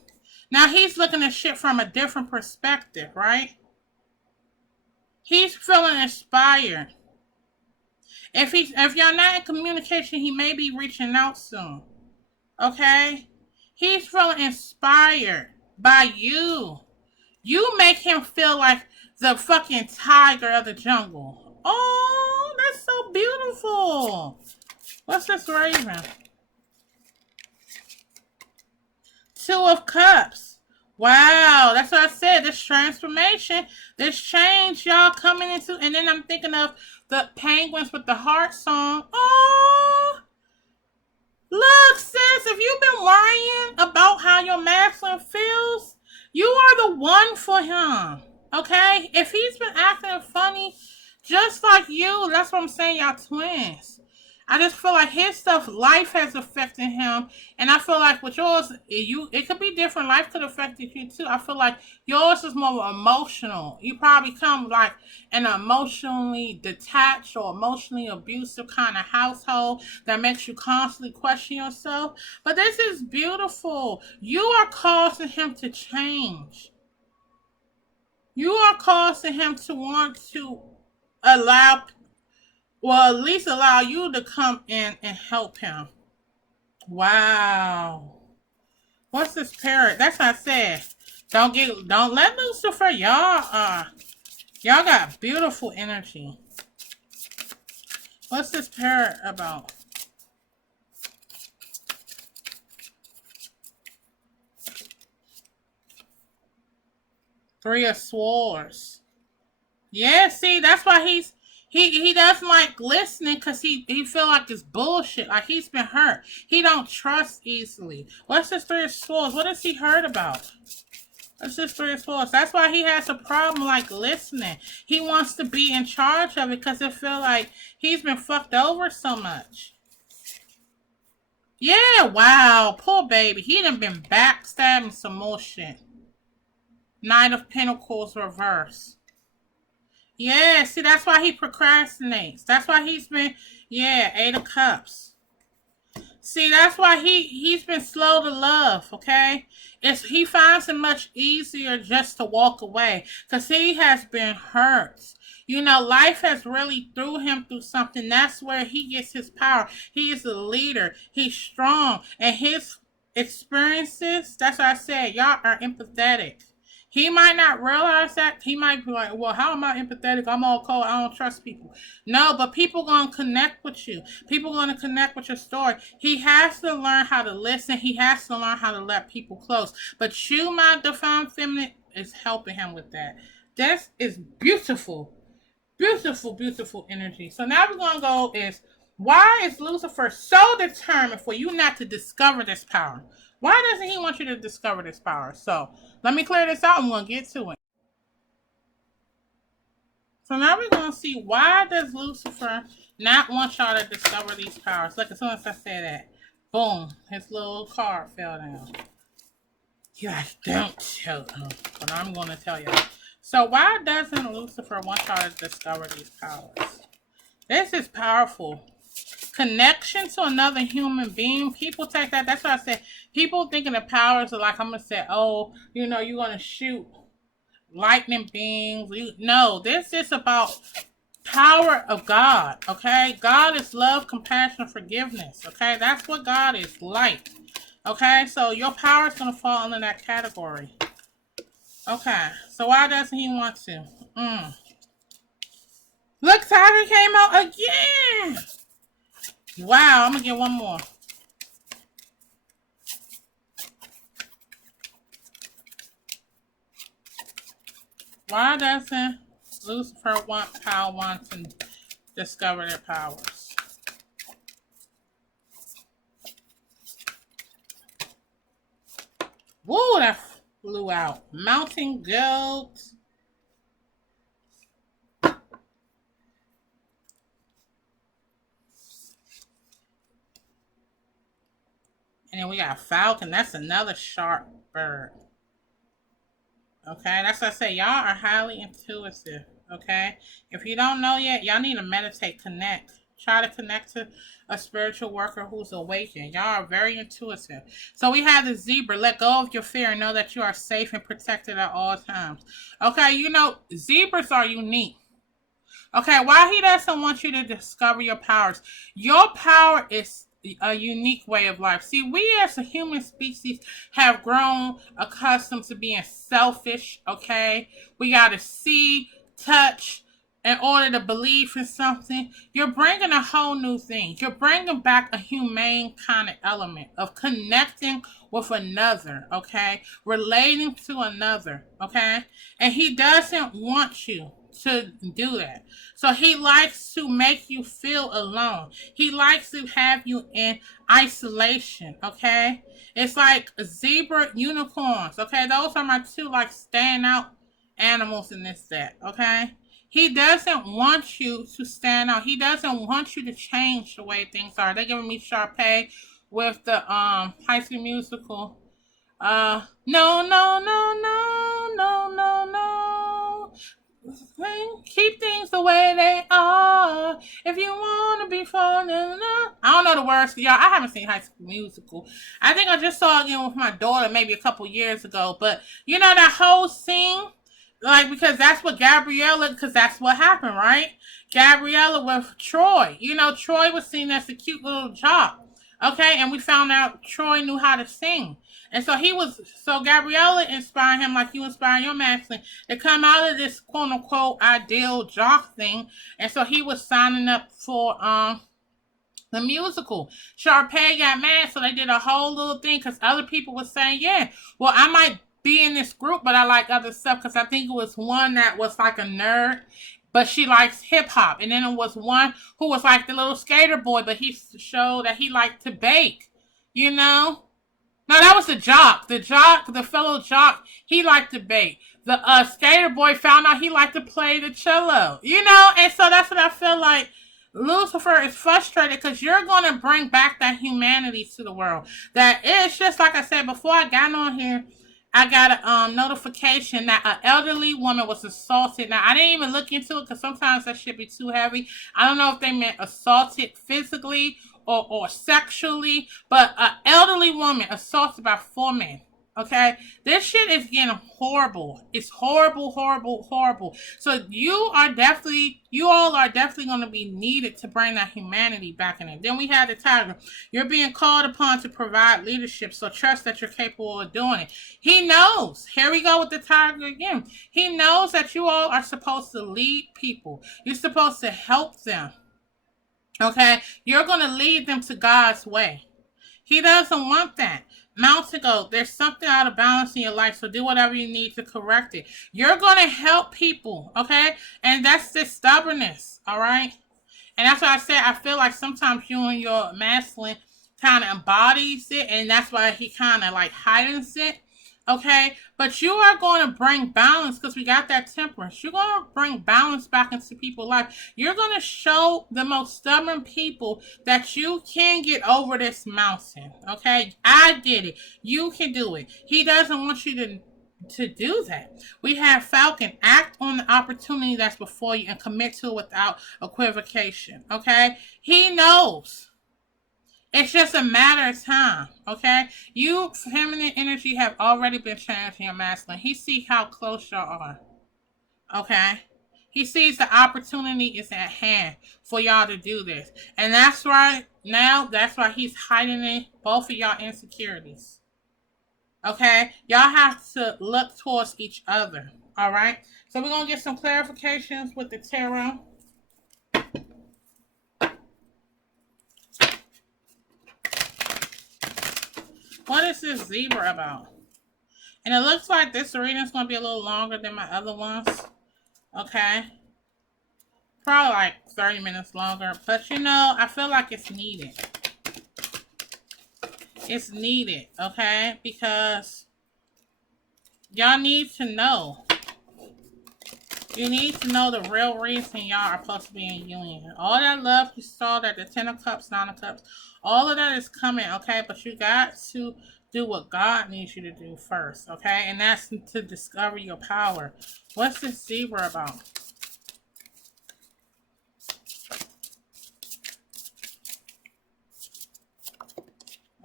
Now he's looking at shit from a different perspective, right? He's feeling inspired. If y'all not in communication, he may be reaching out soon. Okay? He's feeling inspired by you. You make him feel like the fucking tiger of the jungle. Oh, that's so beautiful. What's this raven? Two of Cups. Wow, that's what I said. This transformation, this change y'all coming into. And then I'm thinking of the penguins with the heart song. Oh, look, sis, if you've been worrying about how your masculine feels, you are the one for him. Okay? If he's been acting funny, just like you, that's what I'm saying, y'all twins. I just feel like his stuff, life has affected him, and I feel like with yours, it could be different. Life could affect you too. I feel like yours is more emotional. You probably come like an emotionally detached or emotionally abusive kind of household that makes you constantly question yourself. But this is beautiful. You are causing him to change. You are causing him to want to allow. Well, at least allow you to come in and help him. Wow. What's this parrot? That's what I said. Don't let Lucifer. Y'all got beautiful energy. What's this parrot about? Three of Swords. Yeah, see, that's why he doesn't like listening because he feel like it's bullshit. Like he's been hurt. He don't trust easily. What's this Three of Swords? What has he heard about? What's this Three of Swords? That's why he has a problem like listening. He wants to be in charge of it because it feel like he's been fucked over so much. Yeah, wow. Poor baby. He done been backstabbing some more shit. Knight of Pentacles reverse. Yeah, see, that's why he procrastinates. That's why he's been, Eight of Cups. See, that's why he's been slow to love, okay? He finds it much easier just to walk away because he has been hurt. You know, life has really threw him through something. That's where he gets his power. He is a leader. He's strong. And his experiences, that's what I said, y'all are empathetic. He might not realize that. He might be like, well, how am I empathetic? I'm all cold. I don't trust people. No, but people going to connect with you. People going to connect with your story. He has to learn how to listen. He has to learn how to let people close. But you, my divine feminine, is helping him with that. This is beautiful. Beautiful, beautiful energy. So now we're going to go is, why is Lucifer so determined for you not to discover this power? Why doesn't he want you to discover this power? So let me clear this out and we'll get to it. So now we're going to see, why does Lucifer not want y'all to discover these powers? Look, as soon as I say that, boom, his little card fell down. You guys don't tell him, but I'm going to tell y'all. So why doesn't Lucifer want y'all to discover these powers? This is powerful. Connection to another human being. People take that. That's what I said. People thinking the powers are like, I'm going to say, oh, you know, you're going to shoot lightning beams. No, this is about power of God, okay? God is love, compassion, forgiveness, okay? That's what God is like, okay? So your power is going to fall under that category. Okay, so why doesn't he want to? Look, Tiger came out again. Wow, I'm going to get one more. Why doesn't Lucifer want to discover their powers? Woo, that flew out. Mountain goat. And then we got falcon. That's another sharp bird. Okay, that's what I say. Y'all are highly intuitive. Okay, if you don't know yet, y'all need to meditate, connect. Try to connect to a spiritual worker who's awakened. Y'all are very intuitive. So we have the zebra. Let go of your fear and know that you are safe and protected at all times. Okay, you know, zebras are unique. Okay, why he doesn't want you to discover your power is a unique way of life. See, we as a human species have grown accustomed to being selfish, okay? We got to see, touch, in order to believe in something. You're bringing a whole new thing. You're bringing back a humane kind of element of connecting with another, okay? Relating to another, okay? And he doesn't want you to do that. So he likes to make you feel alone. He likes to have you in isolation, okay? It's like zebra unicorns, okay? Those are my two like stand out animals in this set, okay? He doesn't want you to stand out. He doesn't want you to change the way things are. They're giving me Sharpay with the High School Musical. No, no, no, no, no, no, no. Keep things the way they are. If you want to be falling in love. I don't know the words, y'all. I haven't seen High School Musical. I think I just saw it again with my daughter maybe a couple years ago. But you know that whole scene? Like, because that's what Gabriella, because that's what happened, right? Gabriella with Troy. You know, Troy was seen as a cute little jock. Okay, and we found out Troy knew how to sing. And so Gabriella inspired him like you inspire your masculine to come out of this quote unquote ideal jock thing. And so he was signing up for the musical. Sharpay got mad, so they did a whole little thing because other people were saying, yeah, well, I might be in this group, but I like other stuff because I think it was one that was like a nerd, but she likes hip hop. And then it was one who was like the little skater boy, but he showed that he liked to bake, you know? No, that was the jock. The fellow jock, he liked to bake. The skater boy found out he liked to play the cello, you know? And so that's what I feel like. Lucifer is frustrated because you're going to bring back that humanity to the world. That it's just like I said before I got on here, I got a notification that an elderly woman was assaulted. Now, I didn't even look into it because sometimes that should be too heavy. I don't know if they meant assaulted physically or sexually, but an elderly woman assaulted by 4 men. Okay, this shit is getting horrible. It's horrible, horrible, horrible. So you all are definitely going to be needed to bring that humanity back in it. Then we have the tiger. You're being called upon to provide leadership, so trust that you're capable of doing it. He knows. Here we go with the tiger again. He knows that you all are supposed to lead people. You're supposed to help them. Okay, you're going to lead them to God's way. He doesn't want that. Mountain goat, there's something out of balance in your life, so do whatever you need to correct it. You're going to help people, okay? And that's the stubbornness, all right? And that's why I said I feel like sometimes you and your masculine kind of embodies it, and that's why he kind of like hidens it. Okay, but you are going to bring balance because we got that temperance. You're going to bring balance back into people's life. You're going to show the most stubborn people that you can get over this mountain. Okay, I did it. You can do it. He doesn't want you to do that. We have Falcon. Act on the opportunity that's before you and commit to it without equivocation. Okay, he knows. It's just a matter of time, okay? You, feminine energy, have already been changing your masculine. He sees how close y'all are, okay? He sees the opportunity is at hand for y'all to do this. And that's why he's hiding it, both of y'all insecurities, okay? Y'all have to look towards each other, all right? So we're going to get some clarifications with the tarot. What is this zebra about? And it looks like this reading is going to be a little longer than my other ones. Okay. Probably like 30 minutes longer. But you know, I feel like it's needed. It's needed, okay? Because y'all need to know. You need to know the real reason y'all are supposed to be in union. All that love you saw, that the 10 of cups, 9 of cups, all of that is coming, okay? But you got to do what God needs you to do first, okay? And that's to discover your power. What's this zebra about?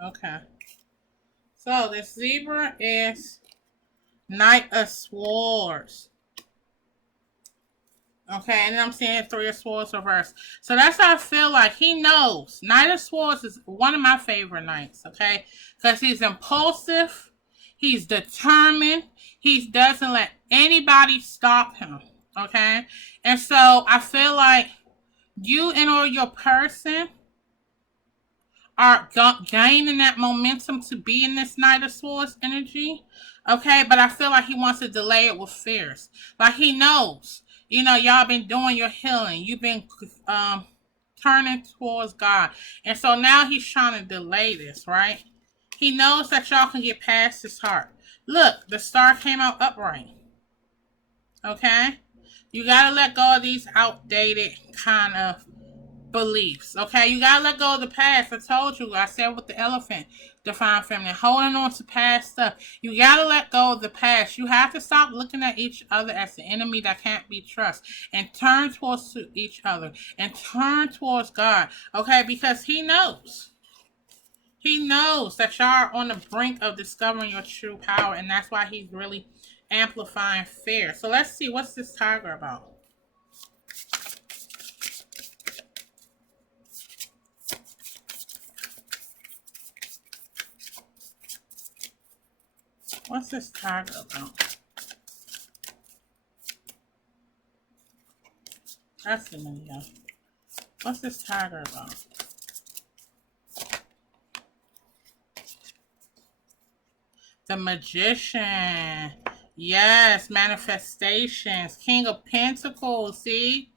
Okay. So this zebra is Knight of Swords. Okay, and then I'm seeing Three of Swords reverse. So that's how I feel like he knows. Knight of Swords is one of my favorite knights, okay? Because he's impulsive, he's determined, he doesn't let anybody stop him, okay? And so I feel like you and or your person are gaining that momentum to be in this Knight of Swords energy. Okay, but I feel like he wants to delay it with fears. Like he knows, you know, y'all been doing your healing. You've been turning towards God. And so now he's trying to delay this, right? He knows that y'all can get past his heart. Look, the star came out upright. Okay? You gotta let go of these outdated kind of beliefs. Okay, you gotta let go of the past. I told you, I said with the elephant, divine feminine, holding on to past stuff. You gotta let go of the past. You have to stop looking at each other as the enemy that can't be trusted and turn towards each other and turn towards God. Okay, because he knows. He knows that y'all are on the brink of discovering your true power, and that's why he's really amplifying fear. So let's see, what's this tiger about? What's this tiger about? That's the video. What's this tiger about? The Magician. Yes, manifestations. King of Pentacles. See?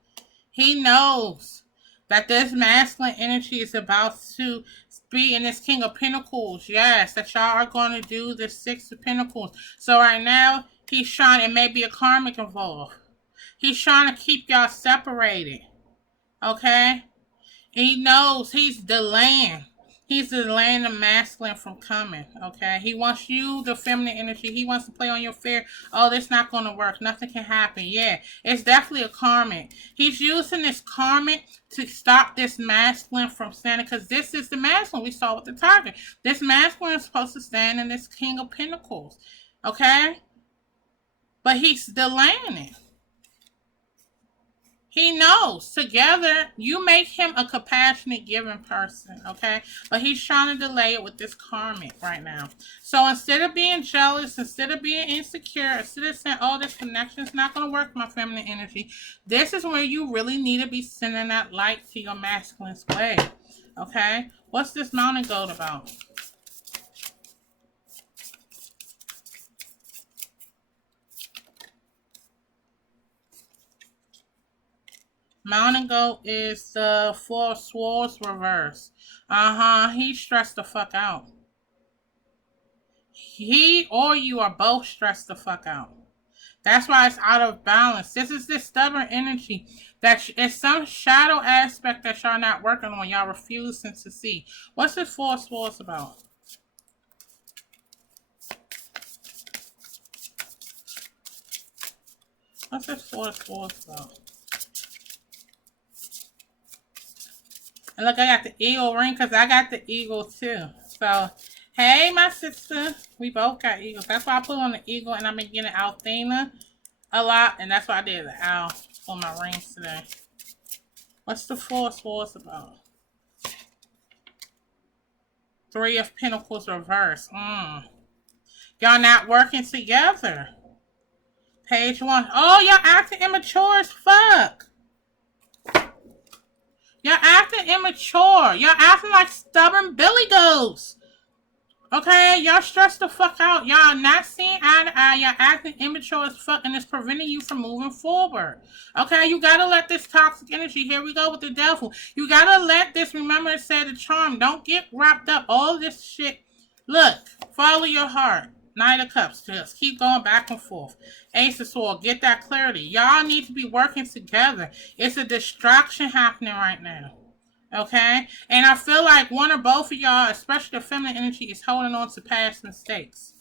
He knows that this masculine energy is about to be in this King of Pentacles. Yes, that y'all are going to do the Six of Pentacles. So right now, he's trying, it may be a karmic involved. He's trying to keep y'all separated. Okay? He knows he's delaying. He's delaying the masculine from coming, okay? He wants you, the feminine energy. He wants to play on your fear. Oh, this not going to work. Nothing can happen. Yeah, it's definitely a karmic. He's using this karmic to stop this masculine from standing, because this is the masculine we saw with the target. This masculine is supposed to stand in this King of Pentacles, okay? But he's delaying it. He knows. Together, you make him a compassionate, giving person, okay? But he's trying to delay it with this karmic right now. So instead of being jealous, instead of being insecure, instead of saying, oh, this connection is not going to work, my feminine energy, this is where you really need to be sending that light to your masculine's way, okay? What's this mountain goat about? Mountain goat is the Four of Swords reverse. He's stressed the fuck out. He or you are both stressed the fuck out. That's why it's out of balance. This is this stubborn energy that is some shadow aspect that y'all not working on. Y'all refusing to see. What's this Four of Swords about? What's this Four of Swords about? And look, I got the eagle ring because I got the eagle too. So, hey, my sister. We both got eagles. That's why I put on the eagle, and I've been getting Althena a lot. And that's why I did the owl for my rings today. What's the Four of Swords about? Three of Pentacles reverse. Y'all not working together. Page 1. Oh, y'all acting immature as fuck. Y'all acting immature. Y'all acting like stubborn billy goats. Okay, y'all stressed the fuck out. Y'all not seeing eye to eye. Y'all acting immature as fuck, and it's preventing you from moving forward. Okay, you gotta let this toxic energy, here we go with the devil. You gotta let this, remember it said the charm. Don't get wrapped up. All this shit. Look, follow your heart. Knight of Cups. Just keep going back and forth. Ace of Swords. Get that clarity. Y'all need to be working together. It's a distraction happening right now. Okay? And I feel like one or both of y'all, especially the feminine energy, is holding on to past mistakes.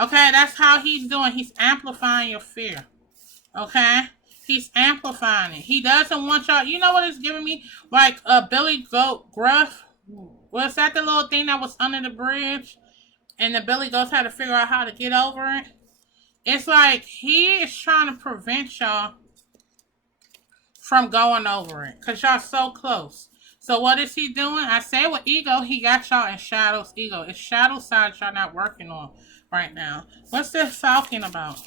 Okay? That's how he's doing. He's amplifying your fear. Okay? He's amplifying it. He doesn't want y'all. You know what it's giving me? Like a Billy Goat Gruff. Was that the little thing that was under the bridge? And the Billy Goats had to figure out how to get over it. It's like he is trying to prevent y'all from going over it. Because y'all so close. So what is he doing? I say with ego, he got y'all in shadows ego. It's shadow side y'all not working on right now. What's this Falcon about?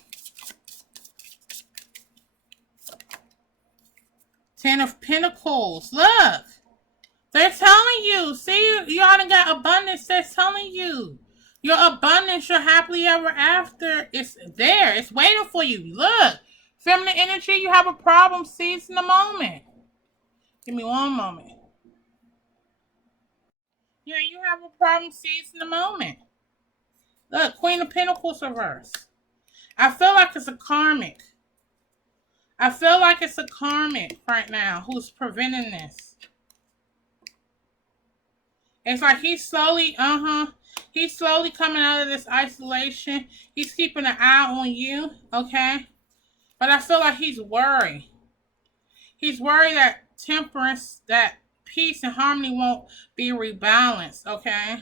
Ten of Pentacles. Look. They're telling you. See, y'all done got abundance. They're telling you. Your abundance, your happily ever after, it's there. It's waiting for you. Look. Feminine energy, you have a problem. Seize in the moment. Give me one moment. Yeah, you have a problem. Seize in the moment. Look, Queen of Pentacles reverse. I feel like it's a karmic. I feel like it's a karmic right now who's preventing this. It's like he's slowly, he's slowly coming out of this isolation. He's keeping an eye on you, okay? But I feel like he's worried. He's worried that temperance, that peace and harmony won't be rebalanced, okay?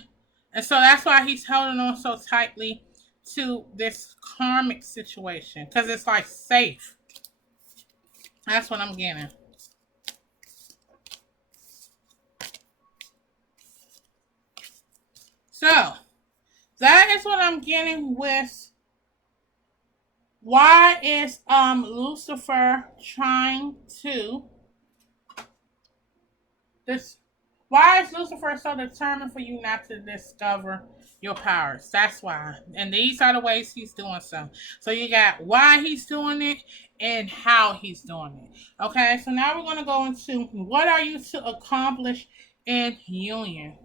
And so that's why he's holding on so tightly to this karmic situation. Because it's like safe. That's what I'm getting. So, that is what I'm getting with why is Lucifer trying to why is Lucifer so determined for you not to discover your powers? That's why. And these are the ways he's doing so. So you got why he's doing it and how he's doing it. Okay, so now we're going to go into what are you to accomplish in union.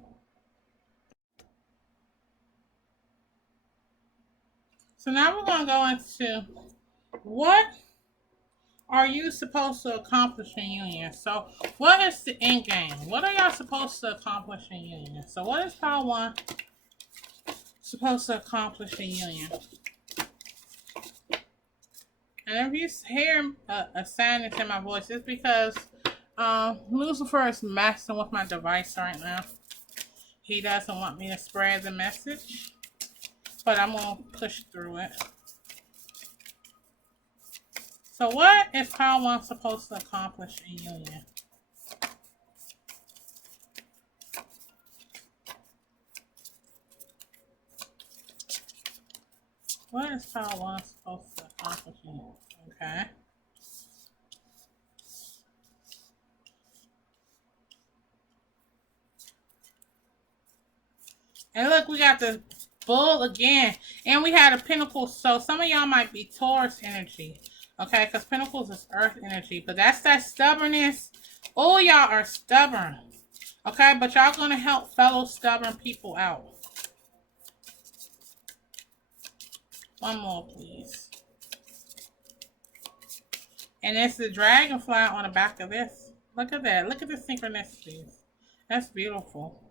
So now we're going to go into what are you supposed to accomplish in union? So what is the end game? What are y'all supposed to accomplish in union? So what is Power 1 supposed to accomplish in union? And if you hear a sadness in my voice, it's because Lucifer is messing with my device right now. He doesn't want me to spread the message, but I'm going to push through it. So what is Power 1 supposed to accomplish in union? What is Power 1 supposed to accomplish in union? Okay. And look, we got the Bull again. And we had a Pentacle. So some of y'all might be Taurus energy. Okay, because Pentacles is earth energy. But that's that stubbornness. Oh, y'all are stubborn. Okay, but y'all going to help fellow stubborn people out. One more, please. And it's the dragonfly on the back of this. Look at that. Look at the synchronicities. That's beautiful.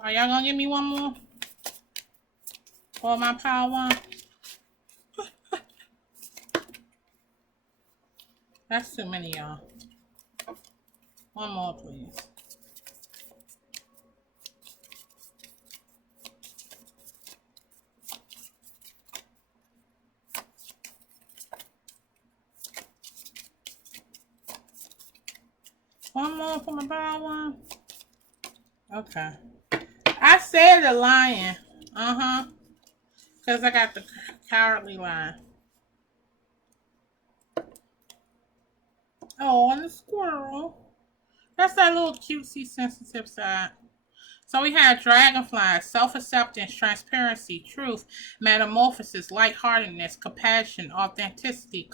Are y'all going to give me one more? For my Power 1? That's too many, y'all. One more, please. One more for my Power 1. Okay. I said the lion. Because I got the cowardly lion. Oh, and the squirrel. That's that little cutesy sensitive side. So we had dragonfly, self-acceptance, transparency, truth, metamorphosis, lightheartedness, compassion, authenticity,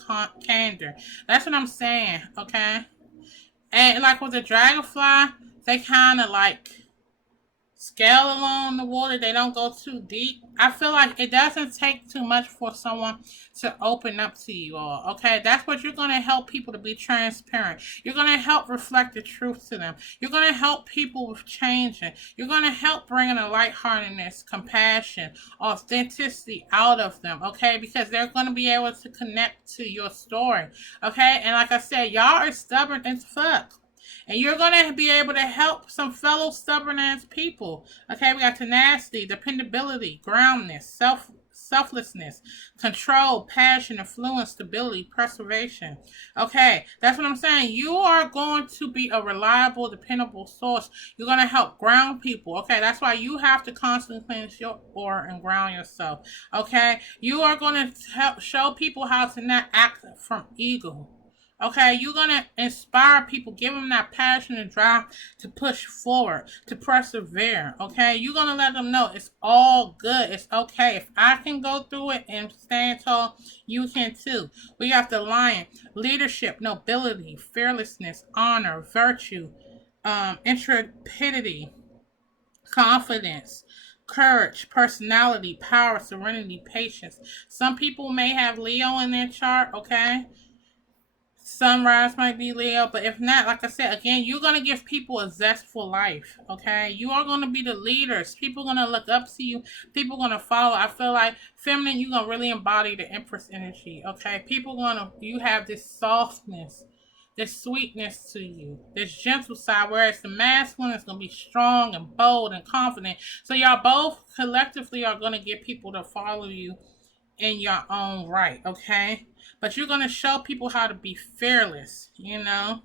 candor. That's what I'm saying, okay? And like with the dragonfly, they kind of like scale along the water. They don't go too deep. I feel like it doesn't take too much for someone to open up to you all. Okay, that's what you're going to help people to be transparent. You're going to help reflect the truth to them. You're going to help people with changing. You're going to help bringing a lightheartedness, compassion, authenticity out of them. Okay, because they're going to be able to connect to your story. Okay, and like I said, y'all are stubborn as fuck. And you're going to be able to help some fellow stubborn ass people. Okay, we got tenacity, dependability, groundness, selflessness, control, passion, influence, stability, preservation. Okay, that's what I'm saying. You are going to be a reliable, dependable source. You're going to help ground people. Okay, that's why you have to constantly cleanse your aura and ground yourself. Okay, you are going to help show people how to not act from ego. Okay, you're going to inspire people, give them that passion and drive to push forward, to persevere. Okay, you're going to let them know it's all good. It's okay. If I can go through it and stand tall, you can too. We got the lion, leadership, nobility, fearlessness, honor, virtue, intrepidity, confidence, courage, personality, power, serenity, patience. Some people may have Leo in their chart, okay? Sunrise might be Leo, but if not, like I said, again, you're going to give people a zestful life, okay? You are going to be the leaders. People are going to look up to you. People are going to follow. I feel like feminine, you're going to really embody the Empress energy, okay? People going to, you have this softness, this sweetness to you, this gentle side, whereas the masculine is going to be strong and bold and confident. So y'all both collectively are going to get people to follow you in your own right, okay? But you're going to show people how to be fearless, you know?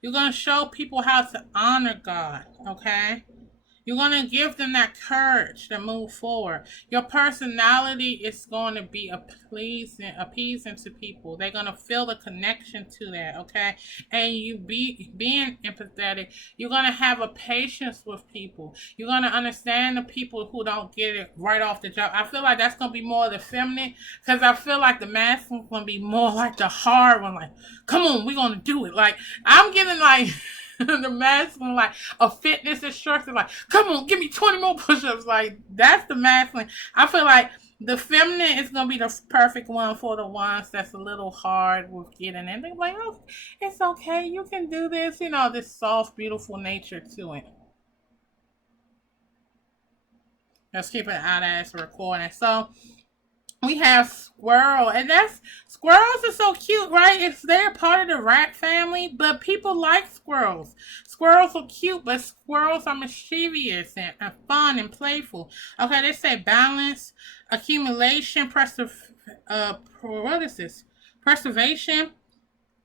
You're going to show people how to honor God, okay? You're going to give them that courage to move forward. Your personality is going to be appeasing to people. They're going to feel the connection to that, okay? And you being empathetic, you're going to have a patience with people. You're going to understand the people who don't get it right off the jump. I feel like that's going to be more of the feminine, because I feel like the masculine is going to be more like the hard one, like, come on, we're going to do it. Like, I'm getting like... the masculine, like a fitness instructor, like, come on, give me 20 more push-ups. Like, that's the masculine. I feel like the feminine is going to be the perfect one for the ones that's a little hard with getting in. They're like, oh, it's okay, you can do this. You know, this soft, beautiful nature to it. Let's keep an eye as recording. So, we have squirrel, and squirrels are so cute, right? They're part of the rat family, but people like squirrels. Squirrels are cute, but squirrels are mischievous and fun and playful. Okay, they say balance, accumulation, preservation,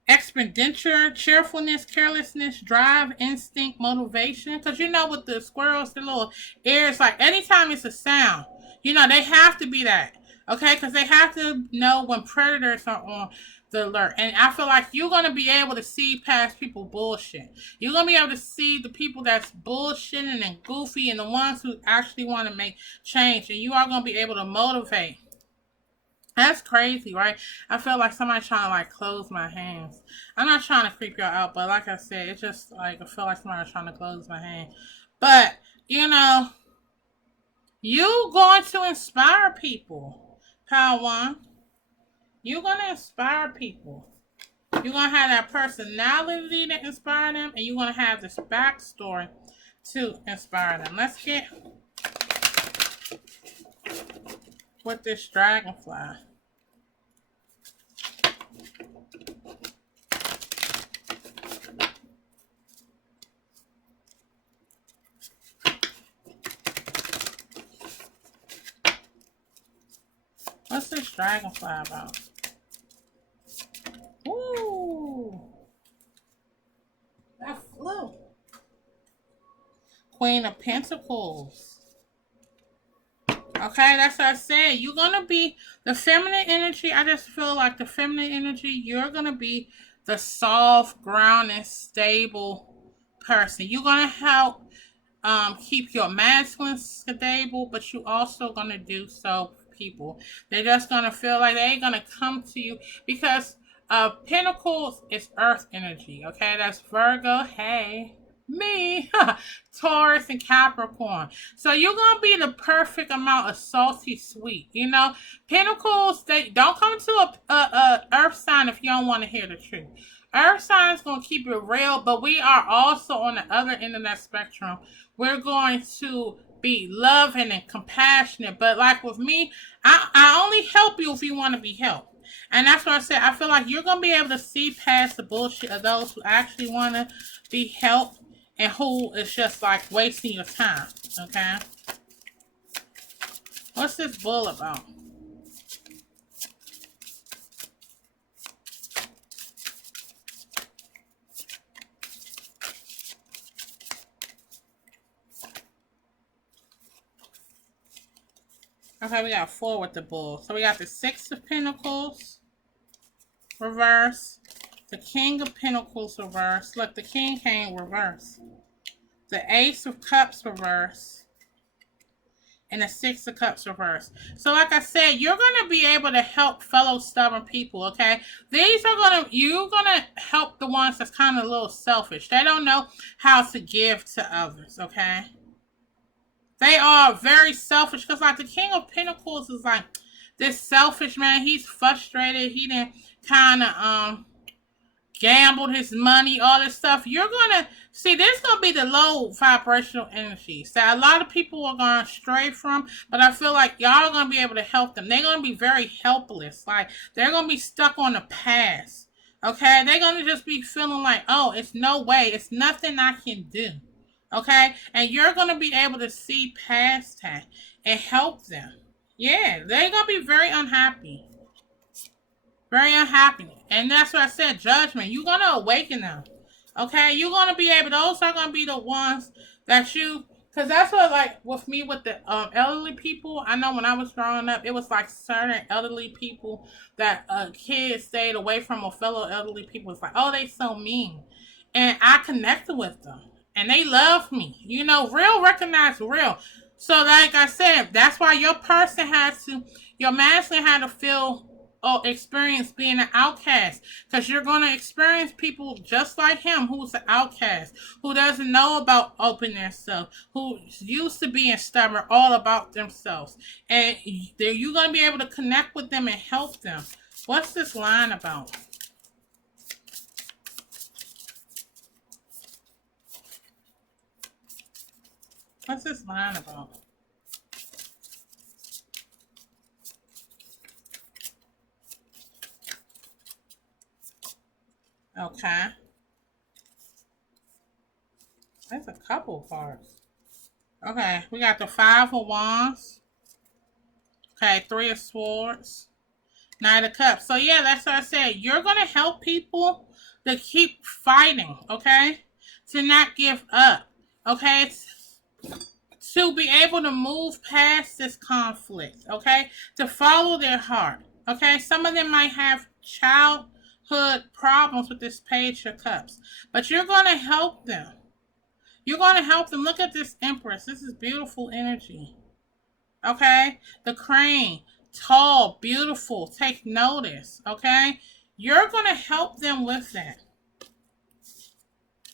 expenditure, cheerfulness, carelessness, drive, instinct, motivation. Because you know, with the squirrels, the little ears, like anytime it's a sound, you know, they have to be that. Okay, because they have to know when predators are on the alert. And I feel like you're going to be able to see past people bullshit. You're going to be able to see the people that's bullshitting and goofy and the ones who actually want to make change. And you are going to be able to motivate. That's crazy, right? I feel like somebody's trying to, like, close my hands. I'm not trying to creep y'all out, but like I said, it's just, like, I feel like somebody's trying to close my hand. But, you know, you going to inspire people. Power one, you're going to inspire people. You're going to have that personality to inspire them, and you're going to have this backstory to inspire them. Let's get with this dragonfly. What's this dragonfly about? Ooh. That flew. Queen of Pentacles. Okay, that's what I said. You're going to be the feminine energy. I just feel like the feminine energy, you're going to be the soft, grounded, stable person. You're going to help keep your masculine stable, but you also going to do so people. They're just going to feel like they ain't going to come to you because Pentacles is earth energy. Okay, that's Virgo. Hey, me, Taurus and Capricorn. So you're going to be the perfect amount of salty sweet. You know, Pentacles, they don't come to a earth sign if you don't want to hear the truth. Earth signs going to keep it real, but we are also on the other end of that spectrum. We're going to be loving and compassionate. But like with me, I only help you if you want to be helped. And that's what I said. I feel like you're going to be able to see past the bullshit of those who actually want to be helped and who is just like wasting your time. Okay? What's this bull about? Okay, we got 4 with the bull. So we got the 6 of Pentacles, reverse. The King of Pentacles, reverse. Look, the King came reverse. The Ace of Cups, reverse. And the 6 of Cups, reverse. So like I said, you're going to be able to help fellow stubborn people, okay? You're going to help the ones that's kind of a little selfish. They don't know how to give to others, okay? They are very selfish because like the King of Pentacles is like this selfish man. He's frustrated. He didn't kind of gambled his money, all this stuff. You're gonna see there's gonna be the low vibrational energies that a lot of people are gonna stray from, but I feel like y'all are gonna be able to help them. They're gonna be very helpless, like they're gonna be stuck on the past. Okay, they're gonna just be feeling like, oh, it's no way, it's nothing I can do. Okay, and you're gonna be able to see past that and help them. Yeah, they're gonna be very unhappy. Very unhappy. And that's what I said, judgment. You're going to awaken them. Okay? You're going to be able, those are going to be the ones that you, because that's what, like, with me, with the elderly people, I know when I was growing up, it was like certain elderly people that kids stayed away from, or fellow elderly people. It's like, oh, they so mean. And I connected with them. And they love me. You know, real recognize real. So, like I said, that's why your person has to, your masculine had to feel experience being an outcast, because you're going to experience people just like him who's an outcast, who doesn't know about opening themselves, who's used to being stubborn, all about themselves, and you're going to be able to connect with them and help them. What's this line about? What's this line about? Okay. That's a couple cards. Okay, we got the 5 of Wands. Okay, 3 of Swords. Knight of Cups. So yeah, that's what I said. You're going to help people to keep fighting, okay? To not give up, okay? To be able to move past this conflict, okay? To follow their heart, okay? Some of them might have childhood problems with this Page of Cups, but you're going to help them. You're going to help them. Look at this Empress. This is beautiful energy, okay? The Crane, tall, beautiful, take notice, okay? You're going to help them with that.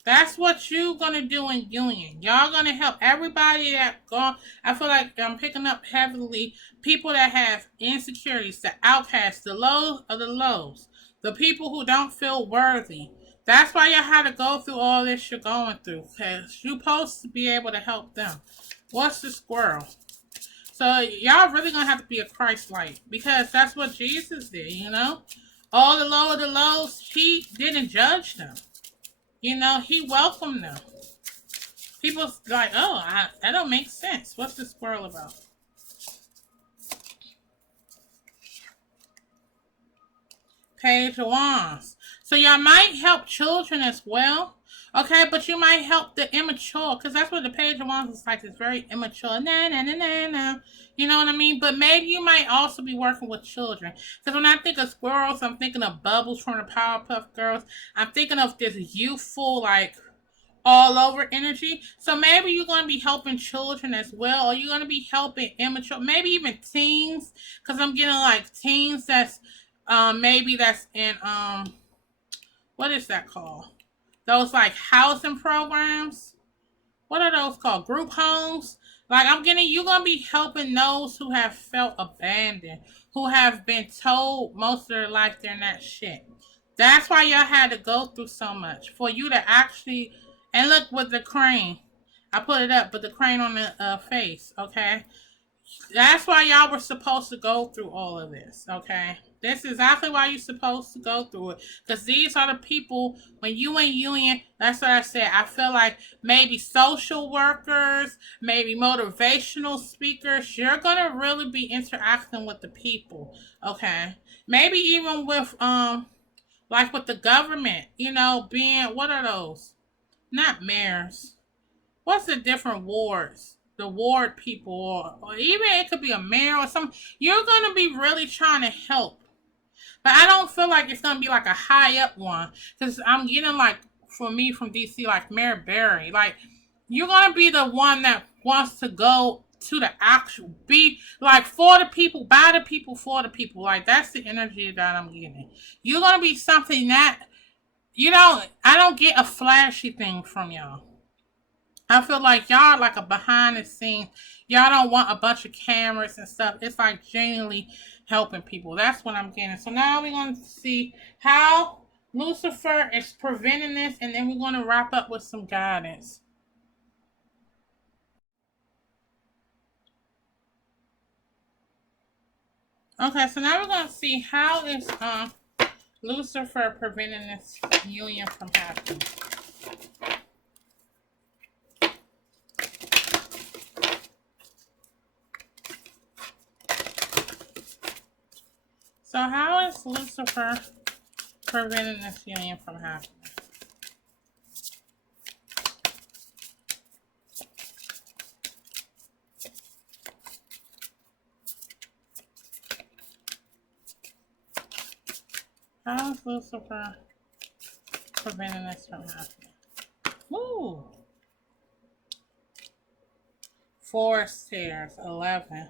That's what you're going to do in union. Y'all going to help everybody that gone. I feel like I'm picking up heavily people that have insecurities, the outcasts, the lows of the lows, the people who don't feel worthy. That's why y'all had to go through all this you're going through, because you're supposed to be able to help them. What's the squirrel? So y'all really going to have to be a Christ-like, because that's what Jesus did, you know? All the low of the lows, he didn't judge them. You know, he welcomed them. People's like, oh, that don't make sense. What's the squirrel about? Page of Wands. So y'all might help children as well. Okay, but you might help the immature, because that's what the Page of Wands is like. It's very immature. Nah, nah, nah, nah, nah. You know what I mean? But maybe you might also be working with children. Because when I think of squirrels, I'm thinking of Bubbles from the Powerpuff Girls. I'm thinking of this youthful, like, all over energy. So maybe you're going to be helping children as well. Or you're going to be helping immature, maybe even teens. Because I'm getting, like, teens that's, maybe that's in, what is that called? Those like housing programs. What are those called? Group homes. Like I'm getting, you're gonna be helping those who have felt abandoned, who have been told most of their life they're not shit. That's why y'all had to go through so much for you to actually. And look with the crane. I put it up, but the crane on the face. Okay. That's why y'all were supposed to go through all of this, okay? This is exactly why you're supposed to go through it. Because these are the people, when you in union, that's what I said. I feel like maybe social workers, maybe motivational speakers, you're going to really be interacting with the people, okay? Maybe even with, like with the government, you know, being, what are those? Not mayors. What's the different wards? the ward people, or even it could be a mayor or something. You're going to be really trying to help. But I don't feel like it's going to be like a high up one. Because I'm getting like, for me from DC, like Mayor Barry. Like, you're going to be the one that wants to go to the actual, be like for the people, by the people, for the people. Like, that's the energy that I'm getting. You're going to be something that, I don't get a flashy thing from y'all. I feel like y'all like a behind the scenes. Y'all don't want a bunch of cameras and stuff. It's like genuinely helping people. That's what I'm getting. So now we're going to see how Lucifer is preventing this, and then we're going to wrap up with some guidance. Okay, so now we're going to see how is Lucifer preventing this union from happening. So how is Lucifer preventing this union from happening? How is Lucifer preventing this from happening? Ooh. Forest Tears, 11.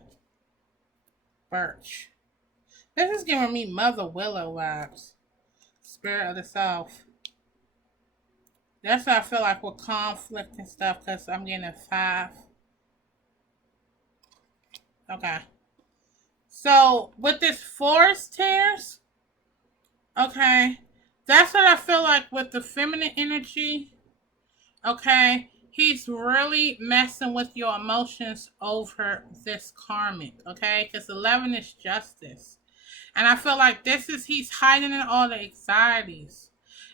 Birch. This is giving me Mother Willow vibes. Spirit of the South. That's what I feel like with conflict and stuff, because I'm getting a 5. Okay. So, with this Forest Tears, okay, that's what I feel like with the feminine energy, okay? He's really messing with your emotions over this karmic, okay? Because 11 is justice. And I feel like he's hiding in all the anxieties.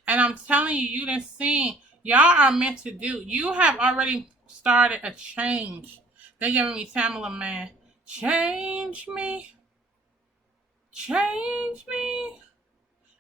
And I'm telling you, you didn't see, y'all are meant to do. You have already started a change. They're giving me Tamala, man. Change me. Change me.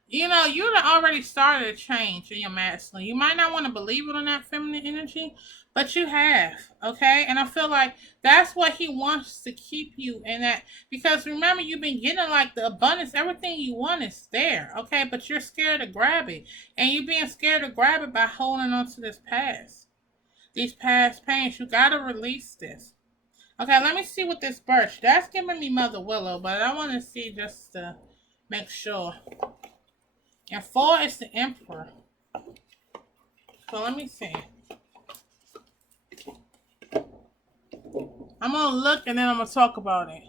You done already started a change in your masculine. You might not want to believe it on that feminine energy, but you have, okay? And I feel like that's what he wants to keep you in that. Because remember, you've been getting like the abundance. Everything you want is there, okay? But you're scared to grab it. And you're being scared to grab it by holding on to this past. These past pains. You got to release this. Okay, let me see what this birch. That's giving me Mother Willow, but I want to see just to make sure. And 4 is the Emperor. So let me see. I'm going to look and then I'm going to talk about it.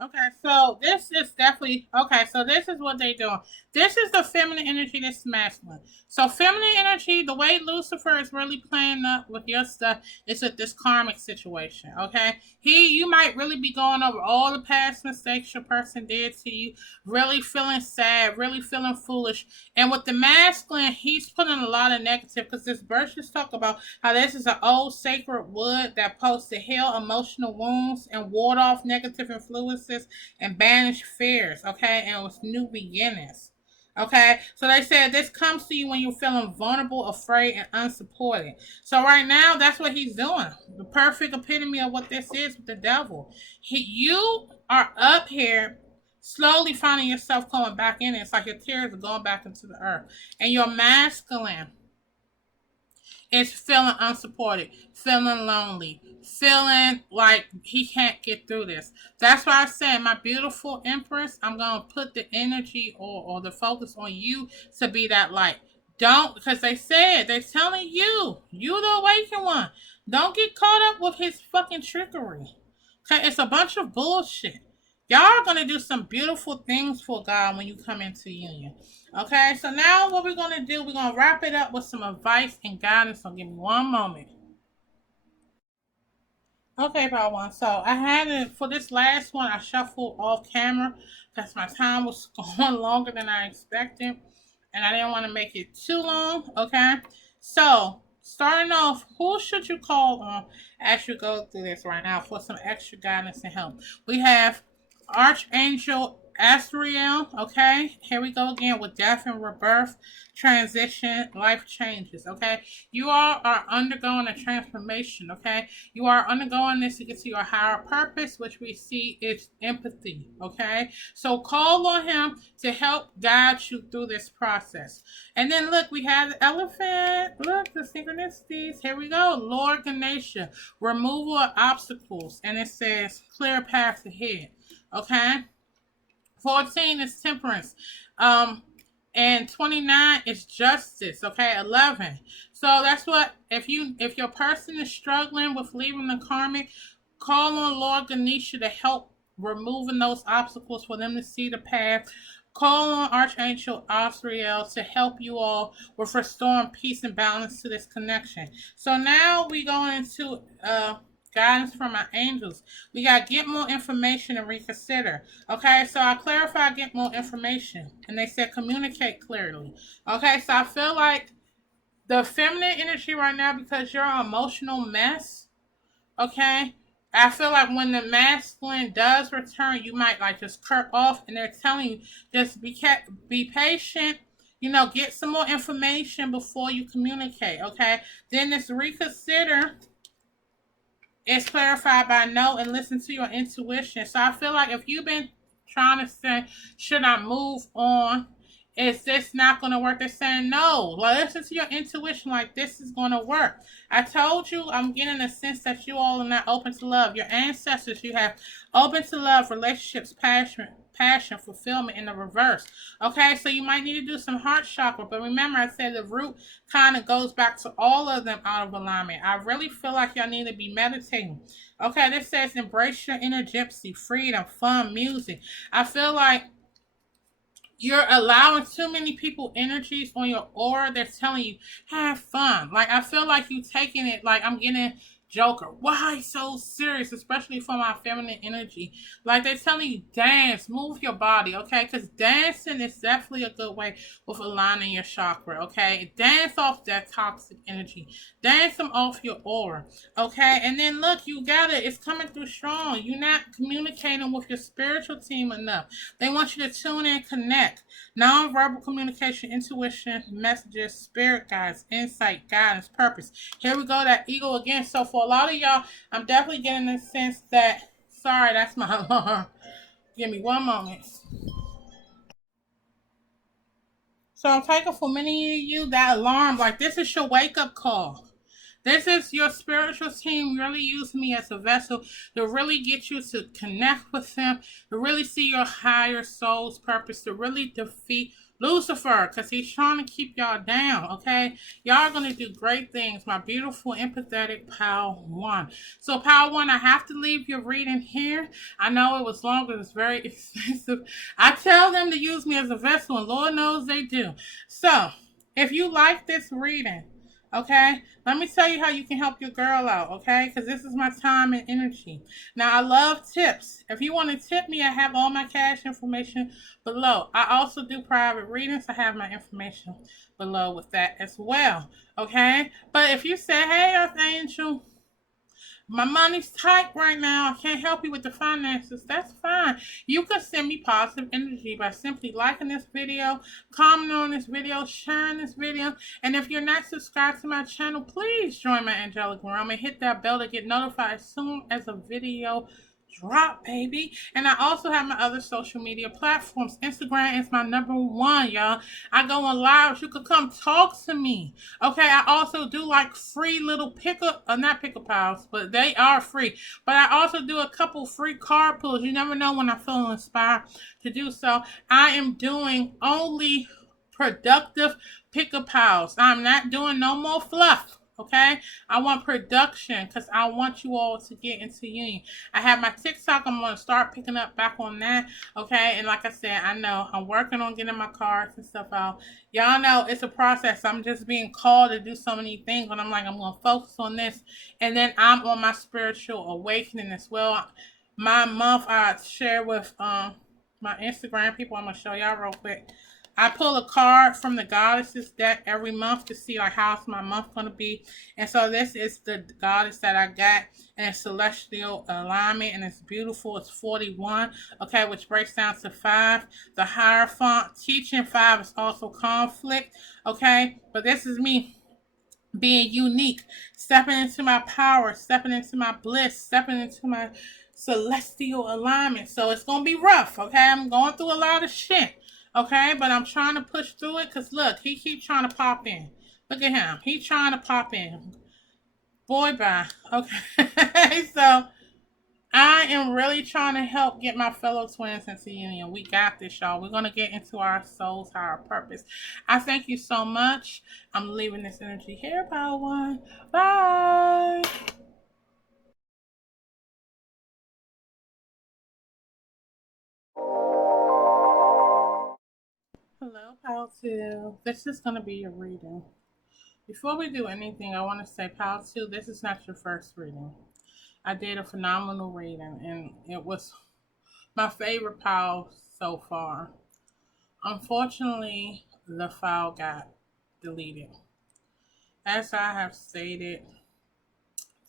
Okay, so this is definitely, so this is what they're doing. This is the feminine energy, this is masculine. So feminine energy, the way Lucifer is really playing up with your stuff is with this karmic situation, okay? You might really be going over all the past mistakes your person did to you, really feeling sad, really feeling foolish. And with the masculine, he's putting a lot of negative, because this verse just talk about how this is an old sacred wood that supposed to heal emotional wounds and ward off negative influences and banish fears, okay? And with new beginnings. Okay, so they said this comes to you when you're feeling vulnerable, afraid, and unsupported. So right now, that's what he's doing. The perfect epitome of what this is with the devil. You are up here slowly finding yourself coming back in. It's like your tears are going back into the earth. And your masculine is feeling unsupported, feeling lonely, feeling like he can't get through this. That's why I said, my beautiful Empress, I'm going to put the energy or the focus on you to be that light. Don't, because they're telling you the awakened one. Don't get caught up with his fucking trickery. Okay, it's a bunch of bullshit. Y'all are going to do some beautiful things for God when you come into union. Okay, so now what we're going to do, we're going to wrap it up with some advice and guidance. So give me one moment. Okay, Power One. So I had it for this last one. I shuffled off camera because my time was going longer than I expected. And I didn't want to make it too long. Okay, so starting off, who should you call on as you go through this right now for some extra guidance and help? We have Archangel Asteriel, okay? Here we go again with death and rebirth, transition, life changes, okay? You all are undergoing a transformation, okay? You are undergoing this to get to your higher purpose, which we see is empathy, okay? So call on him to help guide you through this process. And then look, we have the elephant. Look, the synchronicities. Here we go. Lord Ganesha, removal of obstacles. And it says clear path ahead, okay? 14 is temperance. And 29 is justice. Okay, 11. So that's what if your person is struggling with leaving the karmic, call on Lord Ganesha to help removing those obstacles for them to see the path. Call on Archangel Asriel to help you all with restoring peace and balance to this connection. So now we go into guidance from our angels. We got get more information and reconsider. Okay, so I clarify get more information. And they said communicate clearly. Okay, so I feel like the feminine energy right now, because you're an emotional mess, okay? I feel like when the masculine does return, you might like just kirk off, and they're telling you just be patient. You know, get some more information before you communicate, okay? Then this reconsider is clarified by no and listen to your intuition. So I feel like if you've been trying to say, should I move on? Is this not going to work? They're saying no. Well, listen to your intuition, like this is going to work. I told you, I'm getting a sense that you all are not open to love. Your ancestors, you have open to love, relationships, passion, fulfillment in the reverse. Okay, so you might need to do some heart chakra, but remember I said the root kind of goes back to all of them out of alignment. I really feel like y'all need to be meditating. Okay, this says embrace your inner gypsy, freedom, fun, music. I feel like you're allowing too many people energies on your aura. They're telling you, have fun. Like, I feel like you taking it like I'm getting Joker. Why so serious? Especially for my feminine energy. Like, they're telling you, dance, move your body, okay? Because dancing is definitely a good way with aligning your chakra, okay? Dance off that toxic energy. Dance them off your aura, okay? And then look, you got it. It's coming through strong. You're not communicating with your spiritual team enough. They want you to tune in, connect. Non-verbal communication, intuition, messages, spirit guides, insight, guidance, purpose. Here we go, that ego again. So for a lot of y'all, I'm definitely getting the sense that, sorry, that's my alarm. Give me one moment. So I'm taking for many of you that alarm, like this is your wake-up call. This is your spiritual team really using me as a vessel to really get you to connect with them, to really see your higher soul's purpose, to really defeat Lucifer, because he's trying to keep y'all down, okay? Y'all are going to do great things, my beautiful, empathetic Power 1. So Power 1, I have to leave your reading here. I know it was long, but it's very expensive. I tell them to use me as a vessel, and Lord knows they do. So, if you like this reading, okay, let me tell you how you can help your girl out, okay? Because this is my time and energy. Now, I love tips. If you want to tip me, I have all my cash information below. I also do private readings. I have my information below with that as well, okay? But if you say, hey, Earth Angel, my money's tight right now, I can't help you with the finances, that's fine. You can send me positive energy by simply liking this video, commenting on this video, sharing this video. And if you're not subscribed to my channel, please join my angelic realm and hit that bell to get notified as soon as a video drop, baby. And I also have my other social media platforms. Instagram is my #1, y'all. I go on lives. You could come talk to me. Okay, I also do like free little not pick-up piles, but they are free. But I also do a couple free card pulls. You never know when I feel inspired to do so. I am doing only productive pick-up piles. I'm not doing no more fluff. Okay, I want production because I want you all to get into union. I have my TikTok. I'm going to start picking up back on that. Okay, and like I said, I know I'm working on getting my cards and stuff out. Y'all know it's a process. I'm just being called to do so many things, but I'm like, I'm going to focus on this. And then I'm on my spiritual awakening as well. My month I share with my Instagram people. I'm going to show y'all real quick. I pull a card from the goddesses deck every month to see like how's my month gonna be. And so this is the goddess that I got, and it's celestial alignment, and it's beautiful. It's 41, okay, which breaks down to 5. The Hierophant teaching 5 is also conflict, okay, but this is me being unique, stepping into my power, stepping into my bliss, stepping into my celestial alignment. So it's gonna be rough, okay? I'm going through a lot of shit, okay? But I'm trying to push through it because look, he keeps trying to pop in. Look at him. He's trying to pop in. Boy, bye. Okay. So I am really trying to help get my fellow twins into union. We got this, y'all. We're going to get into our soul's higher purpose. I thank you so much. I'm leaving this energy here, Power One. Bye. Hello, Power Two. This is going to be your reading. Before we do anything, I want to say, Power Two, this is not your first reading. I did a phenomenal reading, and it was my favorite pile so far. Unfortunately, the file got deleted. As I have stated,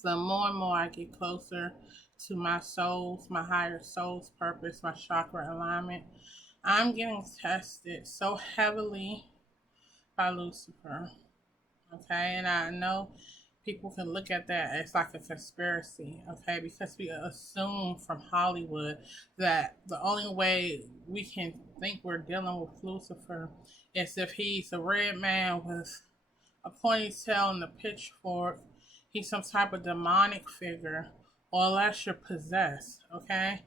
the more and more I get closer to my soul's, my higher soul's purpose, my chakra alignment, I'm getting tested so heavily by Lucifer. Okay, and I know people can look at that as like a conspiracy, okay, because we assume from Hollywood that the only way we can think we're dealing with Lucifer is if he's a red man with a ponytail and a pitchfork, he's some type of demonic figure, or unless you're possessed, okay?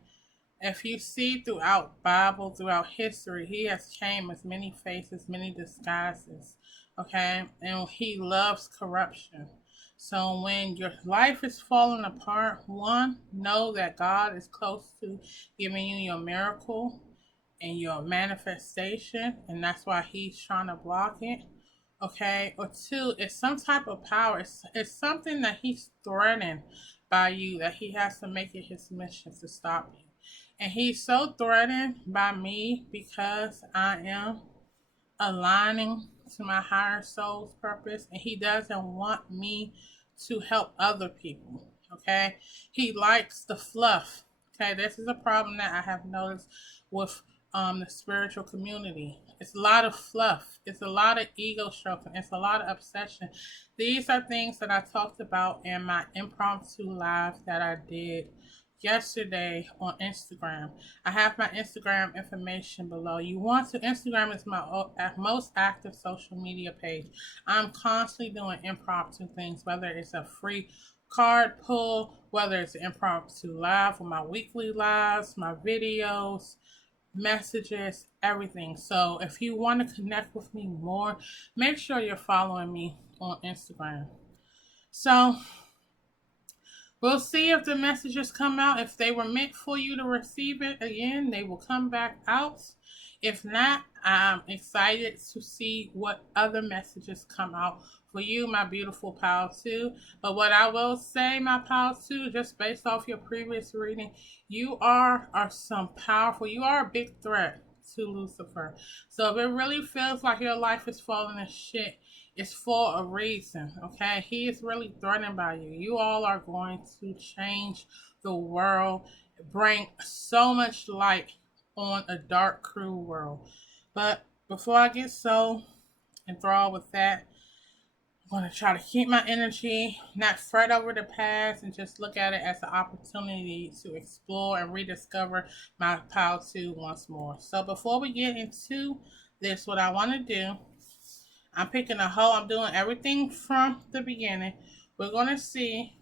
If you see throughout Bible, throughout history, he has came as many faces, many disguises, okay? And he loves corruption. So when your life is falling apart, one, know that God is close to giving you your miracle and your manifestation, and that's why he's trying to block it. Okay, or two, it's some type of power. It's something that he's threatened by you that he has to make it his mission to stop you. And he's so threatened by me because I am aligning to my higher soul's purpose, and he doesn't want me to help other people. Okay, he likes the fluff. Okay, this is a problem that I have noticed with the spiritual community. It's a lot of fluff. It's a lot of ego stroking. It's a lot of obsession. These are things that I talked about in my impromptu live that I did yesterday on Instagram. I have my Instagram information below. You want to, Instagram is my most active social media page. I'm constantly doing impromptu things, whether it's a free card pull, whether it's an impromptu live with my weekly lives, my videos, messages, everything. So if you want to connect with me more, make sure you're following me on Instagram. So we'll see if the messages come out. If they were meant for you to receive it again, they will come back out. If not, I'm excited to see what other messages come out for you, my beautiful pal too. But what I will say, my pal too, just based off your previous reading, you are some powerful, you are a big threat to Lucifer. So if it really feels like your life is falling to shit, it's for a reason, okay? He is really threatened by you. You all are going to change the world, bring so much light on a dark, cruel world. But before I get so enthralled with that, I'm going to try to keep my energy, not fret over the past, and just look at it as an opportunity to explore and rediscover my power two once more. So before we get into this, what I want to do, I'm picking a hole. I'm doing everything from the beginning. We're going to see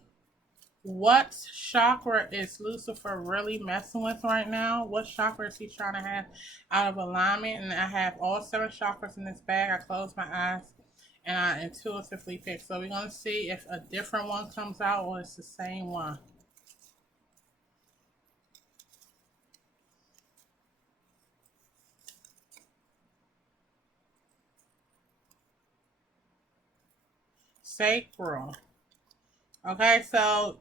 what chakra is Lucifer really messing with right now. What chakra is he trying to have out of alignment? And I have all 7 chakras in this bag. I close my eyes and I intuitively pick. So we're going to see if a different one comes out or it's the same one. Sacral. Okay, so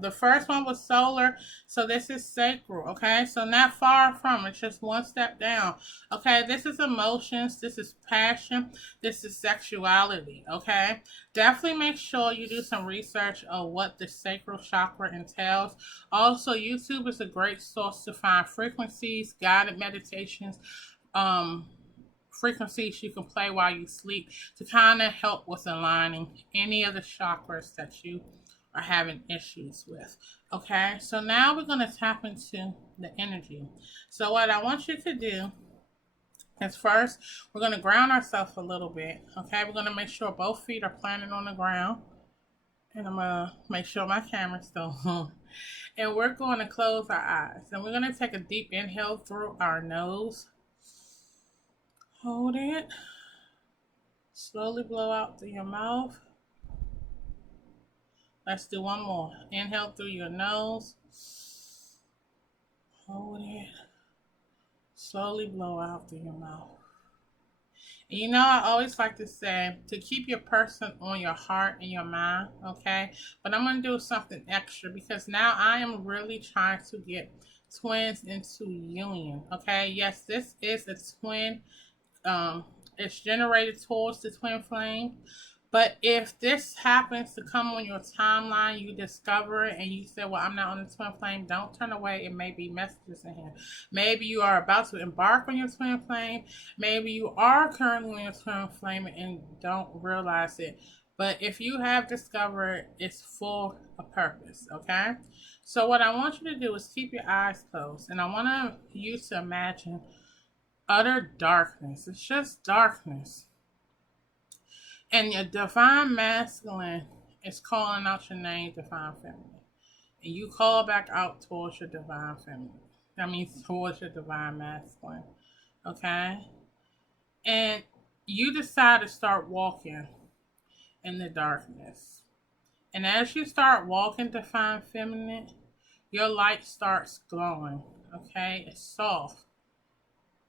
the first one was solar, so this is sacral. Okay, so not far from it, just one step down. Okay, this is emotions, this is passion, this is sexuality. Okay, definitely make sure you do some research on what the sacral chakra entails. Also, YouTube is a great source to find frequencies, guided meditations, um, frequencies you can play while you sleep to kind of help with aligning any of the chakras that you are having issues with. Okay, so now we're going to tap into the energy. So, what I want you to do is first, we're going to ground ourselves a little bit. Okay, we're going to make sure both feet are planted on the ground. And I'm going to make sure my camera's still on. And we're going to close our eyes. And we're going to take a deep inhale through our nose. Hold it. Slowly blow out through your mouth. Let's do one more. Inhale through your nose. Hold it. Slowly blow out through your mouth. And you know, I always like to say to keep your person on your heart and your mind, okay? But I'm going to do something extra because now I am really trying to get twins into union, okay? Yes, this is a twin. It's generated towards the twin flame. But if this happens to come on your timeline, you discover it and you say, well, I'm not on the twin flame, don't turn away. It may be messages in here. Maybe you are about to embark on your twin flame. Maybe you are currently on your twin flame and don't realize it. But if you have discovered, it's for a purpose, okay? So what I want you to do is keep your eyes closed. And I want you to imagine utter darkness. It's just darkness. And your divine masculine is calling out your name, divine feminine. And you call back out towards your divine feminine. That means towards your divine masculine. Okay? And you decide to start walking in the darkness. And as you start walking divine feminine, your light starts glowing. Okay? It's soft.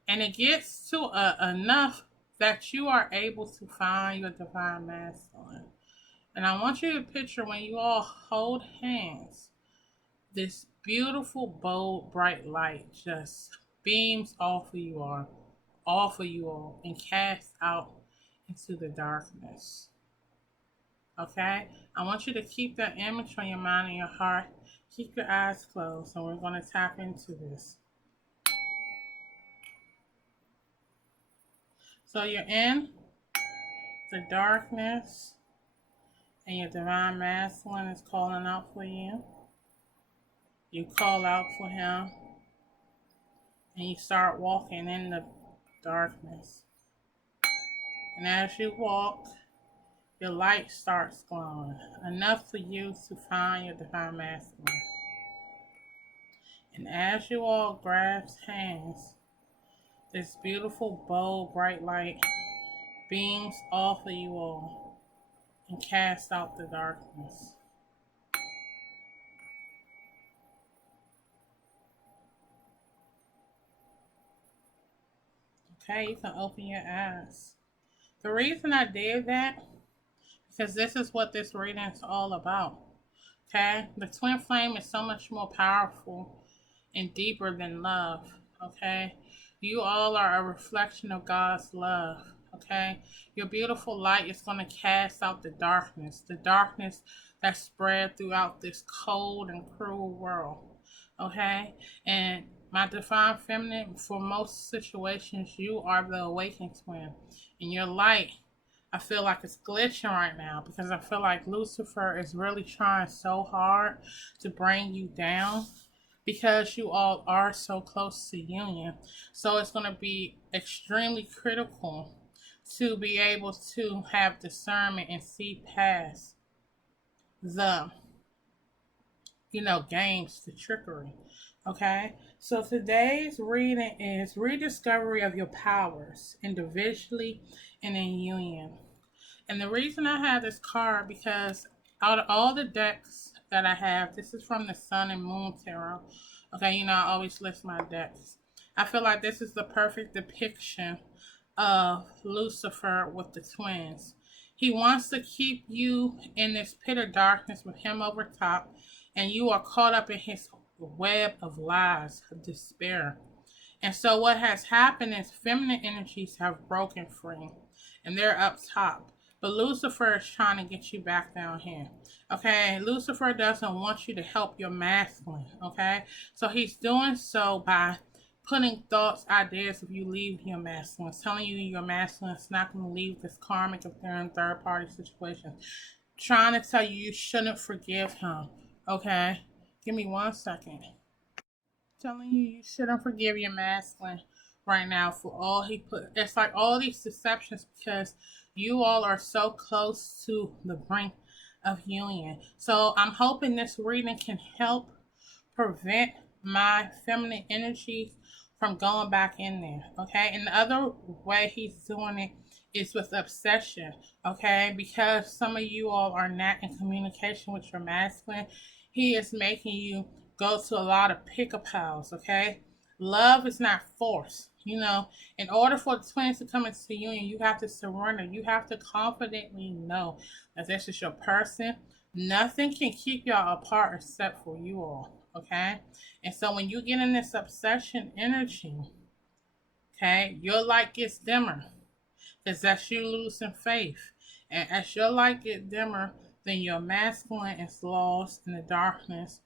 And it gets to enough that you are able to find your divine masculine. And I want you to picture when you all hold hands, this beautiful, bold, bright light just beams off of you all, and casts out into the darkness. Okay? I want you to keep that image on your mind and your heart. Keep your eyes closed, and we're going to tap into this. So you're in the darkness, and your divine masculine is calling out for you. You call out for him, and you start walking in the darkness. And as you walk, your light starts glowing, enough for you to find your divine masculine. And as you all grasp hands, this beautiful, bold, bright light beams off of you all and casts out the darkness. Okay, you can open your eyes. The reason I did that, because this is what this reading is all about. Okay? The twin flame is so much more powerful and deeper than love. Okay? You all are a reflection of God's love. Okay? Your beautiful light is going to cast out the darkness that's spread throughout this cold and cruel world. Okay? And my divine feminine, for most situations, you are the awakened twin. And your light, I feel like it's glitching right now because I feel like Lucifer is really trying so hard to bring you down because you all are so close to union. So it's going to be extremely critical to be able to have discernment and see past the, games, the trickery. Okay? So today's reading is rediscovery of your powers individually and in union. And the reason I have this card, because out of all the decks that I have, this is from the Sun and Moon Tarot. Okay, I always list my decks. I feel like this is the perfect depiction of Lucifer with the twins. He wants to keep you in this pit of darkness with him over top, and you are caught up in his web of lies, of despair. And so what has happened is feminine energies have broken free and they're up top. But Lucifer is trying to get you back down here. Okay, Lucifer doesn't want you to help your masculine. Okay, so he's doing so by putting thoughts, ideas of you leaving your masculine, telling you your masculine is not going to leave this karmic of third party situation, trying to tell you you shouldn't forgive him. Okay, give me 1 second. Telling you shouldn't forgive your masculine right now for all he put. It's like all these deceptions because you all are so close to the brink of union. So I'm hoping this reading can help prevent my feminine energies from going back in there. Okay. And the other way he's doing it is with obsession. Okay. Because some of you all are not in communication with your masculine, he is making you go to a lot of pick-up house, okay? Love is not forced. In order for the twins to come into union, you have to surrender. You have to confidently know that this is your person. Nothing can keep y'all apart except for you all, okay? And so when you get in this obsession energy, okay, your light gets dimmer because that's you losing faith. And as your light gets dimmer, then your masculine is lost in the darkness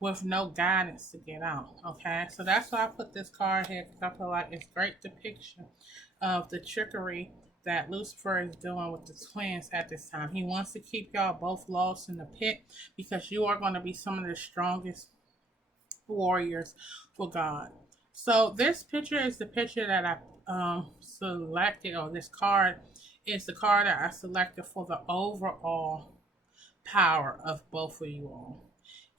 with no guidance to get out. Okay, so that's why I put this card here, because I feel like it's great depiction of the trickery that Lucifer is doing with the twins at this time. He wants to keep y'all both lost in the pit because you are going to be some of the strongest warriors for God. So this picture is the picture that I selected, or this card is the card that I selected for the overall power of both of you all.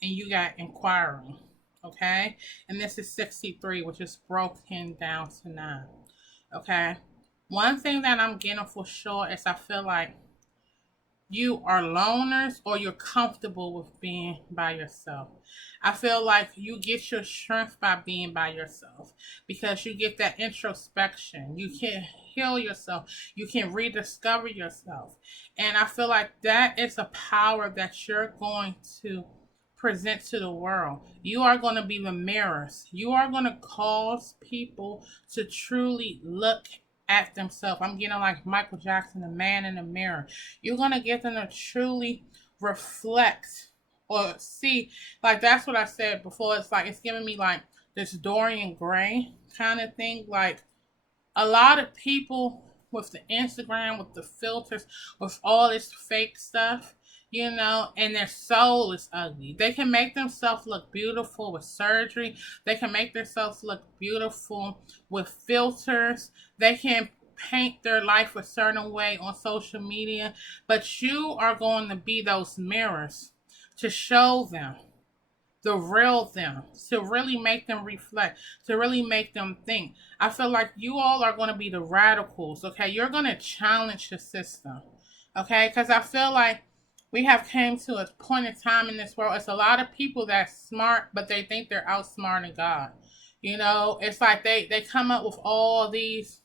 And you got inquiring, okay? And this is 63, which is broken down to 9, okay? One thing that I'm getting for sure is I feel like you are loners or you're comfortable with being by yourself. I feel like you get your strength by being by yourself because you get that introspection. You can heal yourself. You can rediscover yourself. And I feel like that is a power that you're going to present to the world. You are going to be the mirrors. You are going to cause people to truly look at themselves. I'm getting like Michael Jackson, the man in the mirror. You're going to get them to truly reflect or see. Like that's what I said before. It's like it's giving me like this Dorian Gray kind of thing. Like a lot of people with the Instagram, with the filters, with all this fake stuff, and their soul is ugly. They can make themselves look beautiful with surgery. They can make themselves look beautiful with filters. They can paint their life a certain way on social media. But you are going to be those mirrors to show them the real them, to really make them reflect, to really make them think. I feel like you all are going to be the radicals, okay? You're going to challenge the system, okay? Because I feel like we have came to a point in time in this world. It's a lot of people that's smart, but they think they're outsmarting God. It's like they come up with all these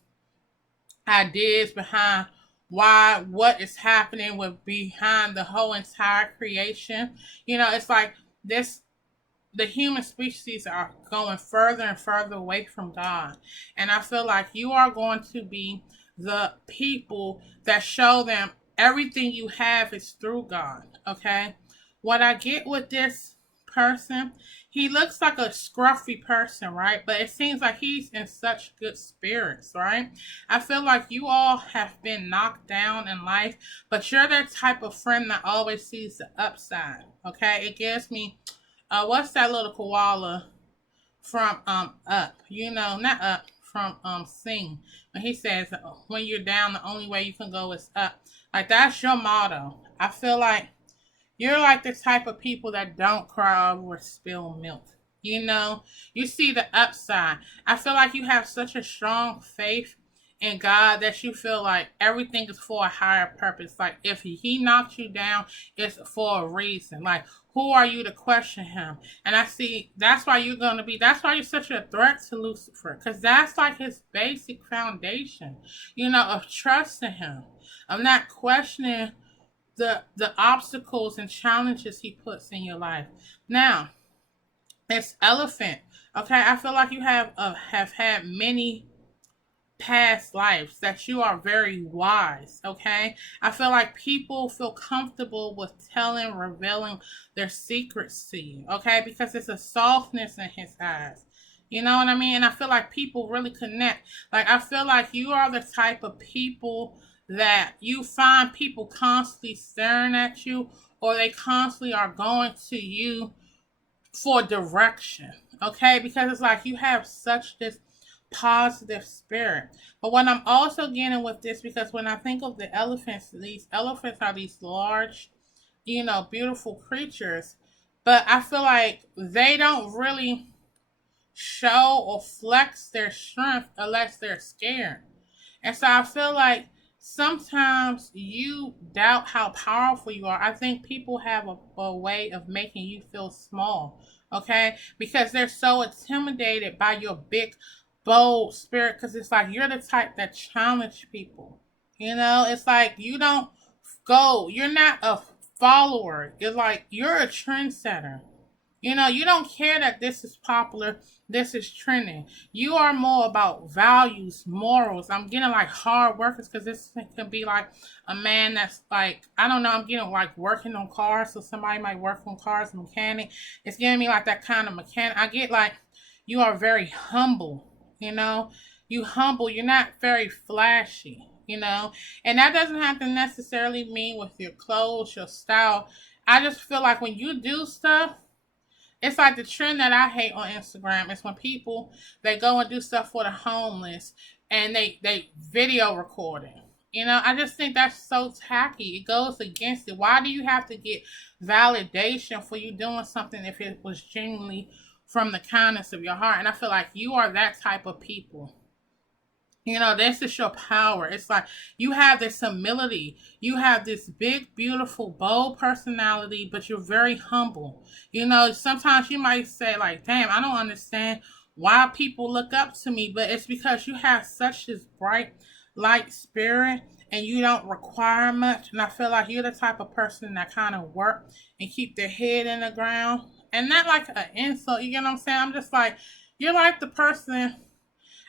ideas behind what is happening with behind the whole entire creation. It's like the human species are going further and further away from God. And I feel like you are going to be the people that show them everything you have is through God, okay? What I get with this person, he looks like a scruffy person, right? But it seems like he's in such good spirits, right? I feel like you all have been knocked down in life, but you're that type of friend that always sees the upside, okay? It gives me, what's that little koala from Up? Not Up, from Sing. When he says, when you're down, the only way you can go is up. Like, that's your motto. I feel like you're like the type of people that don't cry over spilled milk. You see the upside. I feel like you have such a strong faith in God that you feel like everything is for a higher purpose. Like if he knocked you down, it's for a reason. Like who are you to question him? And I see that's why you're gonna be. That's why you're such a threat to Lucifer, because that's like his basic foundation, of trusting him, of not questioning the obstacles and challenges he puts in your life. Now, it's elephant. Okay, I feel like you have had many past lives, that you are very wise. Okay, I feel like people feel comfortable with telling, revealing their secrets to you. Okay, because it's a softness in his eyes. You know what I mean? And I feel like people really connect. Like I feel like you are the type of people that you find people constantly staring at you, or they constantly are going to you for direction. Okay, because it's like you have such this positive spirit. But what I'm also getting with this, because when I think of the elephants, these elephants are these large, beautiful creatures. But I feel like they don't really show or flex their strength unless they're scared. And so I feel like sometimes you doubt how powerful you are. I think people have a way of making you feel small, okay? Because they're so intimidated by your big, bold spirit, because it's like you're the type that challenge people. It's like you're not a follower. It's like you're a trendsetter. You don't care that this is popular, this is trending. You are more about values, morals. I'm getting like hard workers, because this can be like a man that's like, I don't know, I'm getting like working on cars. So somebody might work on cars, mechanic. It's giving me like that kind of mechanic. I get like you are very humble, you humble. You're not very flashy, and that doesn't have to necessarily mean with your clothes, your style. I just feel like when you do stuff, it's like the trend that I hate on Instagram is when people, they go and do stuff for the homeless, and they video record it. I just think that's so tacky. It goes against it. Why do you have to get validation for you doing something if it was genuinely from the kindness of your heart? And I feel like you are that type of people. This is your power. It's like you have this humility. You have this big, beautiful, bold personality, but you're very humble. Sometimes you might say, like, damn, I don't understand why people look up to me, but it's because you have such this bright, light spirit, and you don't require much. And I feel like you're the type of person that kind of work and keep their head in the ground. And not like an insult, you get what I'm saying? I'm just like, you're like the person.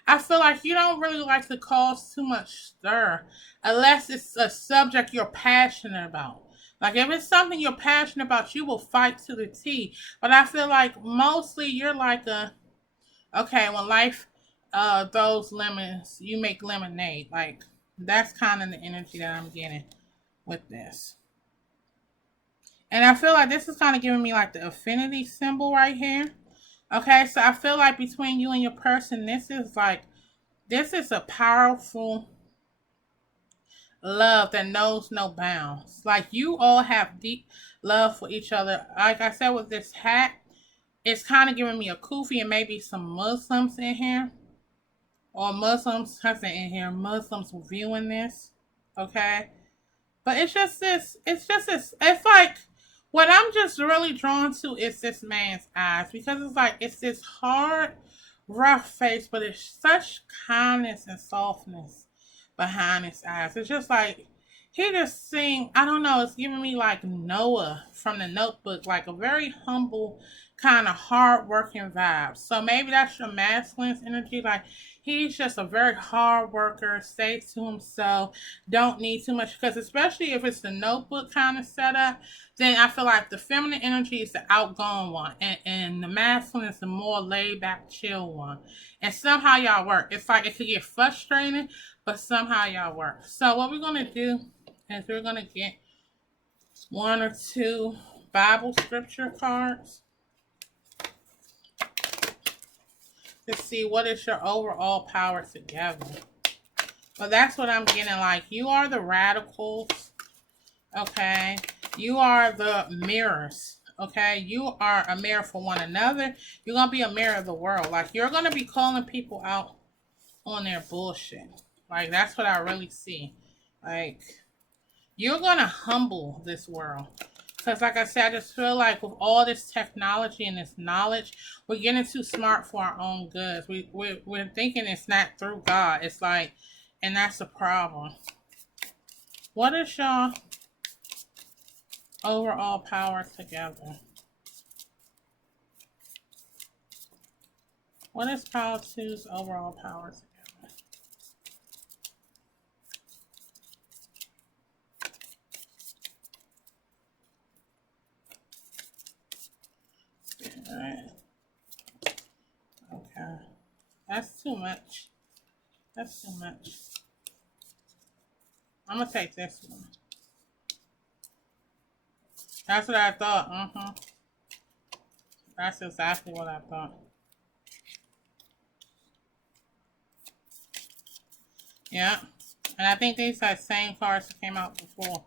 I feel like you don't really like to cause too much stir unless it's a subject you're passionate about. Like if it's something you're passionate about, you will fight to the T. But I feel like mostly you're like okay, when life throws lemons, you make lemonade. Like that's kind of the energy that I'm getting with this. And I feel like this is kind of giving me like the affinity symbol right here. Okay, so I feel like between you and your person, this is a powerful love that knows no bounds. Like you all have deep love for each other. Like I said with this hat, it's kind of giving me a kufi and maybe some Muslims in here. Or Muslims, I say in here, Muslims viewing this. Okay. But it's like, what I'm just really drawn to is this man's eyes, because it's like, it's this hard, rough face, but it's such kindness and softness behind his eyes. It's just like, he just I don't know, it's giving me like Noah from the Notebook, like a very humble, kind of hard-working vibe. So maybe that's your masculine's energy, like, he's just a very hard worker, stays to himself, don't need too much. Because especially if it's the Notebook kind of setup, then I feel like the feminine energy is the outgoing one, and the masculine is the more laid back, chill one. And somehow y'all work. It's like it could get frustrating, but somehow y'all work. So what we're gonna do is we're gonna get one or two Bible scripture cards to see what is your overall power together. But that's what I'm getting. Like, you are the radicals, okay? You are the mirrors, okay? You are a mirror for one another. You're going to be a mirror of the world. Like, you're going to be calling people out on their bullshit, Like, that's what I really see. Like, you're going to humble this world. Because, like I said, I just feel like with all this technology and this knowledge, we're getting too smart for our own goods. We're thinking it's not through God. It's like, and that's a problem. What is y'all overall power together? What is Power 2's overall power together? Alright. Okay. That's too much. That's too much. I'm gonna take this one. That's what I thought. That's exactly what I thought. Yeah. And I think these are the same cards that came out before.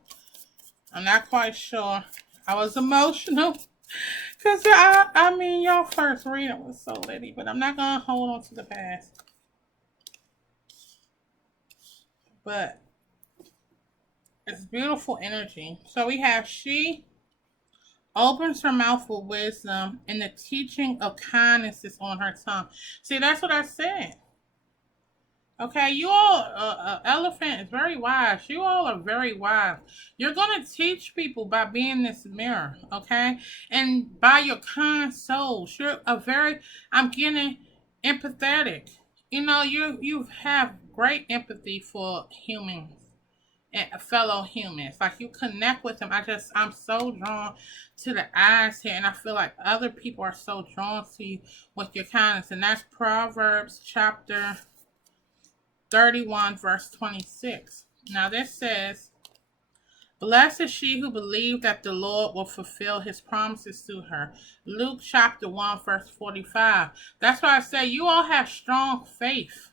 I'm not quite sure. I was emotional. Because, I mean, your first reading was so litty. But I'm not going to hold on to the past. But it's beautiful energy. So we have she opens her mouth with wisdom, and the teaching of kindness is on her tongue. See, that's what I said. Okay, you all, elephant is very wise. You all are very wise. You're going to teach people by being this mirror, okay? And by your kind souls. You're I'm getting empathetic. You know, you have great empathy for humans and fellow humans. Like, you connect with them. I'm so drawn to the eyes here. And I feel like other people are so drawn to you with your kindness. And that's Proverbs chapter 31 verse 26. Now this says, blessed is she who believed that the Lord will fulfill his promises to her. Luke chapter 1 verse 45. That's why I say you all have strong faith.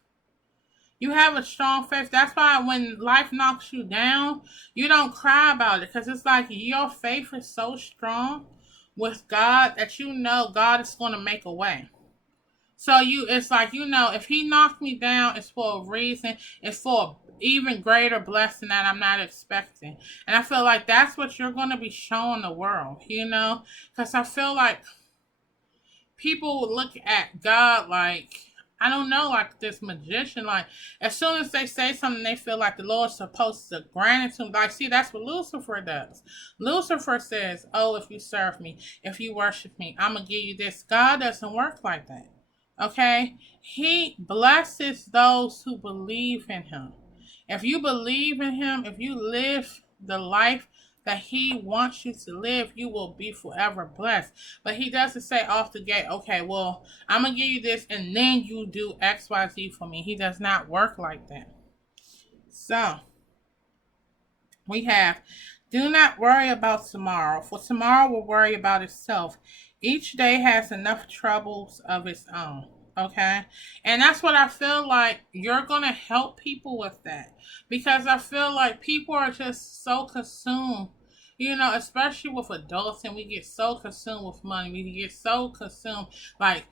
You have a strong faith. That's why when life knocks you down, you don't cry about it. Because it's like your faith is so strong with God that you know God is going to make a way. So it's like, if he knocked me down, it's for a reason. It's for an even greater blessing that I'm not expecting. And I feel like that's what you're going to be showing the world, because I feel like people look at God like, I don't know, like this magician. Like, as soon as they say something, they feel like the Lord's supposed to grant it to them. Like, see, that's what Lucifer does. Lucifer says, oh, if you serve me, if you worship me, I'm going to give you this. God doesn't work like that. Okay, he blesses those who believe in him. If you believe in him, if you live the life that he wants you to live, you will be forever blessed. But he doesn't say off the gate, okay, well, I'm going to give you this and then you do X, Y, Z for me. He does not work like that. So, we have, do not worry about tomorrow, for tomorrow will worry about itself. Each day has enough troubles of its own. Okay. And that's what I feel like you're going to help people with that. Because I feel like people are just so consumed, especially with adults, and we get so consumed with money. We get so consumed, like,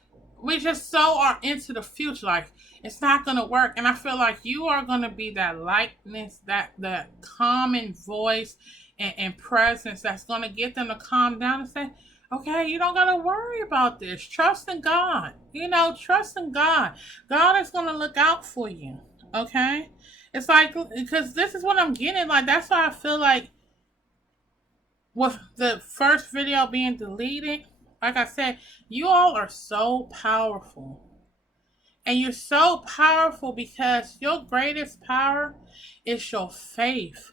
we just so are into the future. Like, it's not going to work. And I feel like you are going to be that lightness, that common voice and presence that's going to get them to calm down and say, okay, you don't got to worry about this. Trust in God. Trust in God. God is going to look out for you. Okay? It's like, because this is what I'm getting. Like, that's why I feel like with the first video being deleted, like I said, you all are so powerful. And you're so powerful because your greatest power is your faith.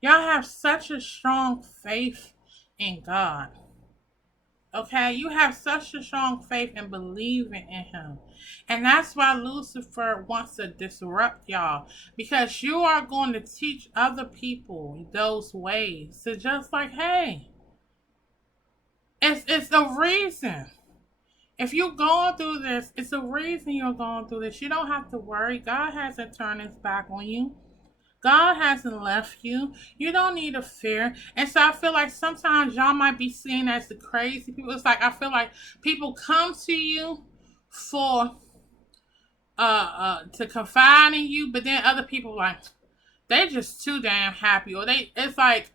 Y'all have such a strong faith in God. Okay, you have such a strong faith and believing in him. And that's why Lucifer wants to disrupt y'all. Because you are going to teach other people those ways. So just like, hey, it's a reason. If you're going through this, it's a reason you're going through this. You don't have to worry. God hasn't turned his back on you. God hasn't left you. You don't need to fear. And so I feel like sometimes y'all might be seen as the crazy people. It's like, I feel like people come to you for to confide in you, but then other people like they just too damn happy, or it's like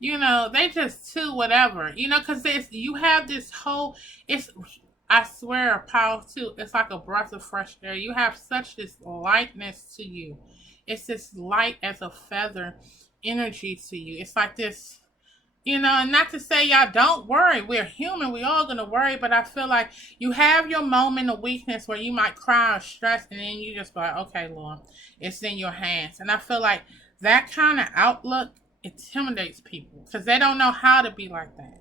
they just too whatever, because you have this whole, it's, I swear, power too, it's like a breath of fresh air. You have such this lightness to you. It's this light as a feather energy to you. It's like this, and not to say y'all don't worry. We're human. We all gonna worry, but I feel like you have your moment of weakness where you might cry or stress, and then you just be like, okay, Lord, it's in your hands. And I feel like that kind of outlook intimidates people because they don't know how to be like that.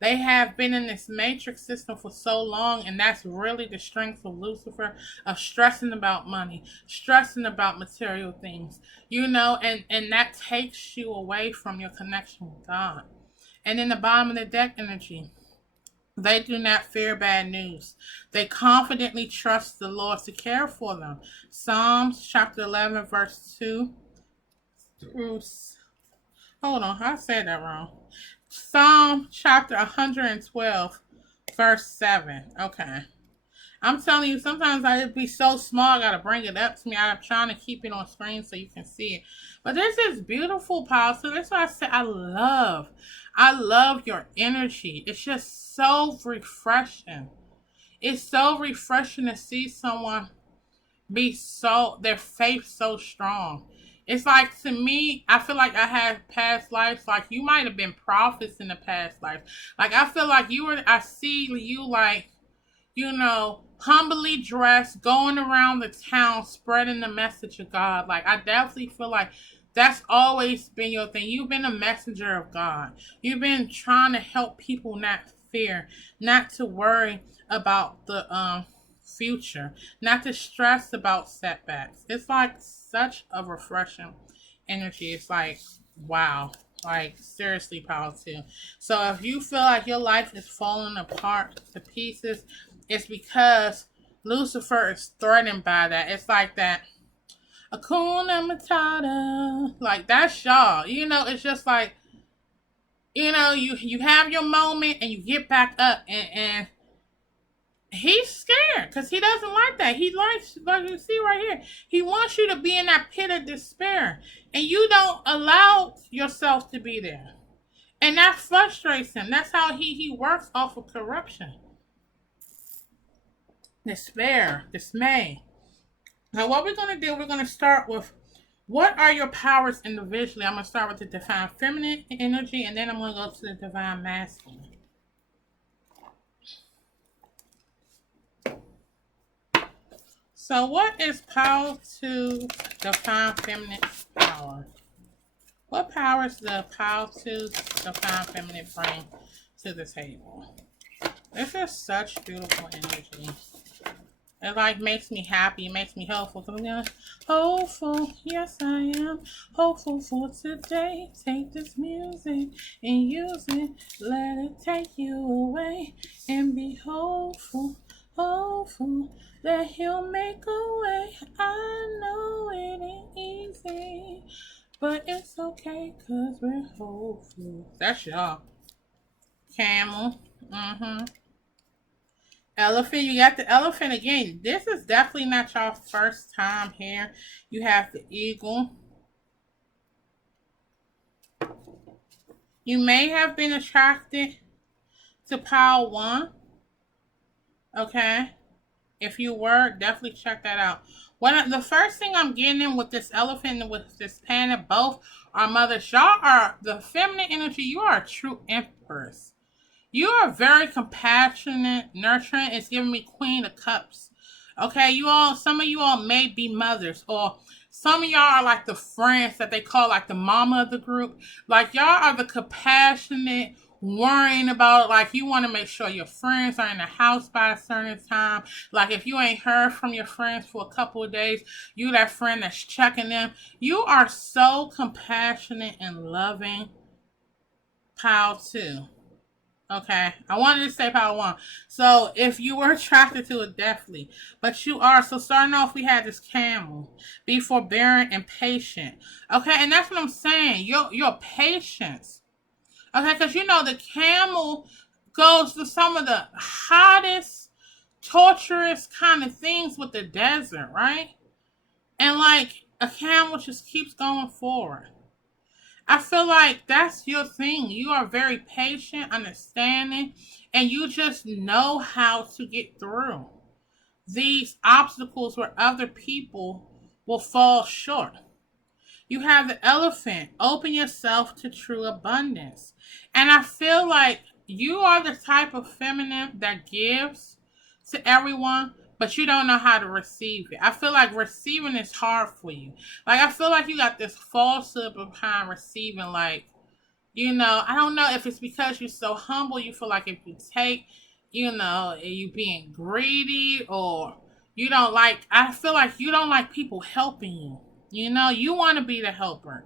They have been in this matrix system for so long, and that's really the strength of Lucifer, of stressing about money, stressing about material things, and that takes you away from your connection with God. And in the bottom of the deck energy, they do not fear bad news. They confidently trust the Lord to care for them. Psalms chapter 11, verse 2 through... Hold on, I said that wrong. Psalm chapter 112, verse 7. Okay. I'm telling you, sometimes it'd be so small, I gotta bring it up to me. I'm trying to keep it on screen so you can see it. But this is beautiful, Paul. So that's why I said I love your energy. It's just so refreshing. It's so refreshing to see someone be their faith so strong. It's like, to me, I feel like I had past lives. Like, you might have been prophets in the past life. Like, I feel like I see you like, humbly dressed, going around the town, spreading the message of God. Like, I definitely feel like that's always been your thing. You've been a messenger of God. You've been trying to help people not fear, not to worry about the future, not to stress about setbacks. It's like such a refreshing energy. It's like, wow. Like, seriously, power too. So if you feel like your life is falling apart to pieces, it's because Lucifer is threatened by that. It's like that Hakuna Matata. Like, that's y'all. It's just like, you have your moment and you get back up, and he's scared because he doesn't like that. He likes, like you see right here, he wants you to be in that pit of despair, and you don't allow yourself to be there. And that frustrates him. That's how he works off of corruption. Despair, dismay. Now what we're going to do, we're going to start with, what are your powers individually? I'm going to start with the divine feminine energy, and then I'm going to go to the divine masculine. So what is power to divine feminine power? What powers does power to divine feminine bring to the table? This is such beautiful energy. It like makes me happy. It makes me hopeful. Hopeful, yes I am. Hopeful for today. Take this music and use it. Let it take you away. And be hopeful, hopeful that he'll make a way. I know it ain't easy, but it's okay cause we're hopeful. That's y'all. Camel. Elephant, you got the elephant again. This is definitely not your first time here. You have the eagle. You may have been attracted to pile 1. Okay. If you were, definitely check that out. The first thing I'm getting in with this elephant and with this panda, both are mothers. Y'all are the feminine energy. You are a true empress. You are very compassionate, nurturing. It's giving me Queen of Cups. Okay, some of you all may be mothers, or some of y'all are like the friends that they call like the mama of the group. Like, y'all are the compassionate, worrying about, like, you want to make sure your friends are in the house by a certain time. Like, if you ain't heard from your friends for a couple of days, you that friend that's checking them. You are so compassionate and loving. Pile 2. Okay, I wanted to say power 1. So if you were attracted to it, definitely. But you are. So starting off, we had this camel. Be forbearing and patient. Okay, and that's what I'm saying. Your patience. Okay, because the camel goes to some of the hottest, torturous kind of things with the desert, right? And like a camel just keeps going forward. I feel like that's your thing. You are very patient, understanding, and you just know how to get through these obstacles where other people will fall short. You have the elephant. Open yourself to true abundance. And I feel like you are the type of feminine that gives to everyone, but you don't know how to receive it. I feel like receiving is hard for you. Like, I feel like you got this falsehood behind receiving. Like, I don't know if it's because you're so humble, you feel like if you take, you being greedy, or I feel like you don't like people helping you. You want to be the helper.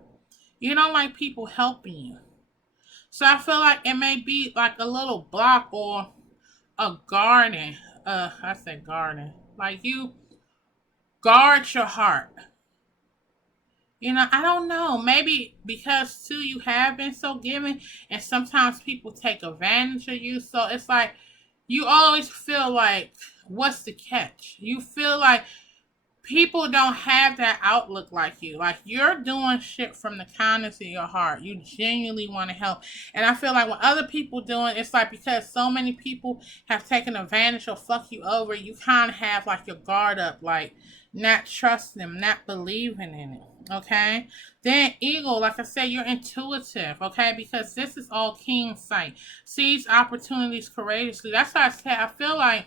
You don't like people helping you. So I feel like it may be like a little block or a garden. I said garden. Like you guard your heart. I don't know. Maybe because too you have been so giving, and sometimes people take advantage of you. So it's like you always feel like, what's the catch? You feel like people don't have that outlook like you. Like you're doing shit from the kindness of your heart. You genuinely want to help. And I feel like when other people doing, it's like because so many people have taken advantage or fuck you over, you kind of have like your guard up, like not trusting them, not believing in it. Okay. Then ego, like I said, you're intuitive. Okay, because this is all keen sight. Sees opportunities courageously. That's why I said I feel like,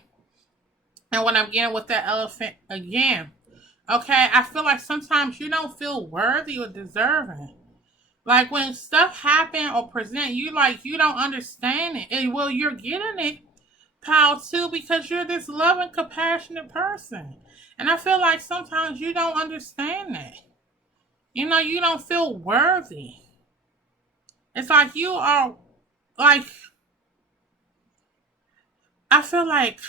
and when I'm getting with that elephant again. Okay, I feel like sometimes you don't feel worthy or deserving. Like when stuff happen or present, you don't understand it. And well, you're getting it, pal, too, because you're this loving, compassionate person. And I feel like sometimes you don't understand that. You don't feel worthy. It's like you are like I feel like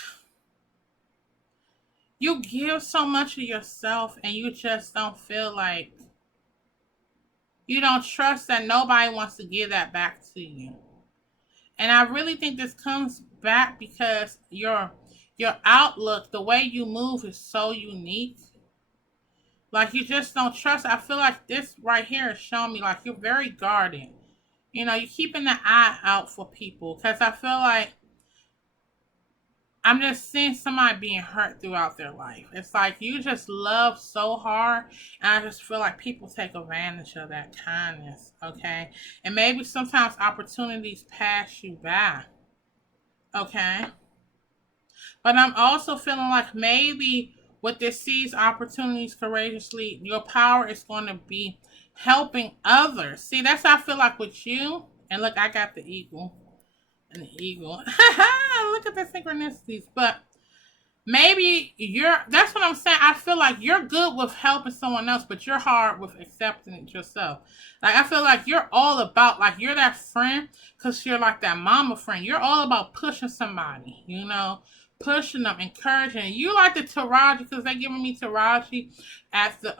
you give so much of yourself and you just don't feel like you don't trust that nobody wants to give that back to you. And I really think this comes back because your outlook, the way you move is so unique. Like you just don't trust. I feel like this right here is showing me like you're very guarded. You're keeping the eye out for people because I feel like I'm just seeing somebody being hurt throughout their life. It's like you just love so hard, and I just feel like people take advantage of that kindness, okay? And maybe sometimes opportunities pass you by, okay? But I'm also feeling like maybe with this seize opportunities courageously, your power is going to be helping others. See, that's how I feel like with you. And look, I got the eagle. And the eagle. Look at the synchronicities. But maybe that's what I'm saying. I feel like you're good with helping someone else, but you're hard with accepting it yourself. Like I feel like you're all about, like you're that friend because you're like that mama friend. You're all about pushing somebody, pushing them, encouraging. You like the Taraji because they giving me Taraji at the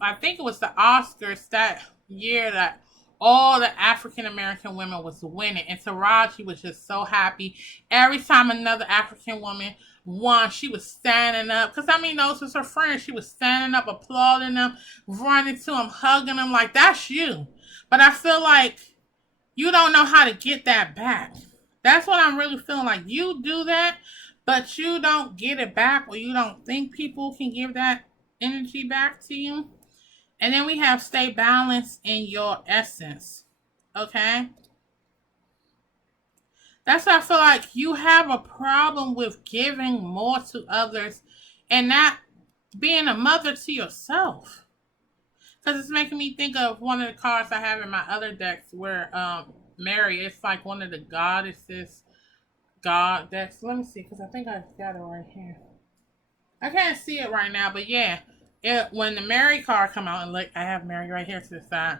I think it was the Oscars that year that all the African American women was winning, and Taraji was just so happy. Every time another African woman won, she was standing up because those was her friends. She was standing up, applauding them, running to them, hugging them. Like that's you. But I feel like you don't know how to get that back. That's what I'm really feeling like. You do that, but you don't get it back, or you don't think people can give that energy back to you. And then we have stay balanced in your essence. Okay? That's why I feel like you have a problem with giving more to others and not being a mother to yourself. Because it's making me think of one of the cards I have in my other decks where Mary, it's like one of the goddesses God decks. Let me see, because I think I got it right here. I can't see it right now, but yeah. When the Mary card come out, and look, I have Mary right here to the side.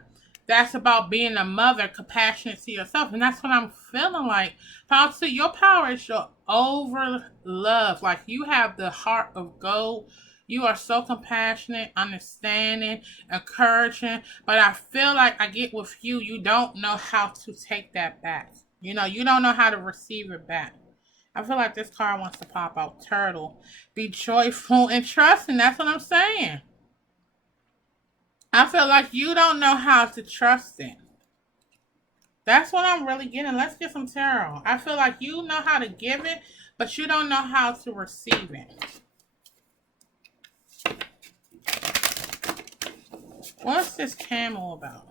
That's about being a mother, compassionate to yourself, and that's what I'm feeling like. Power to your power is your over love. Like you have the heart of gold. You are so compassionate, understanding, encouraging. But I feel like I get with you. You don't know how to take that back. You don't know how to receive it back. I feel like this card wants to pop out. Turtle. Be joyful and trusting. That's what I'm saying. I feel like you don't know how to trust it. That's what I'm really getting. Let's get some tarot. I feel like you know how to give it, but you don't know how to receive it. What's this camel about?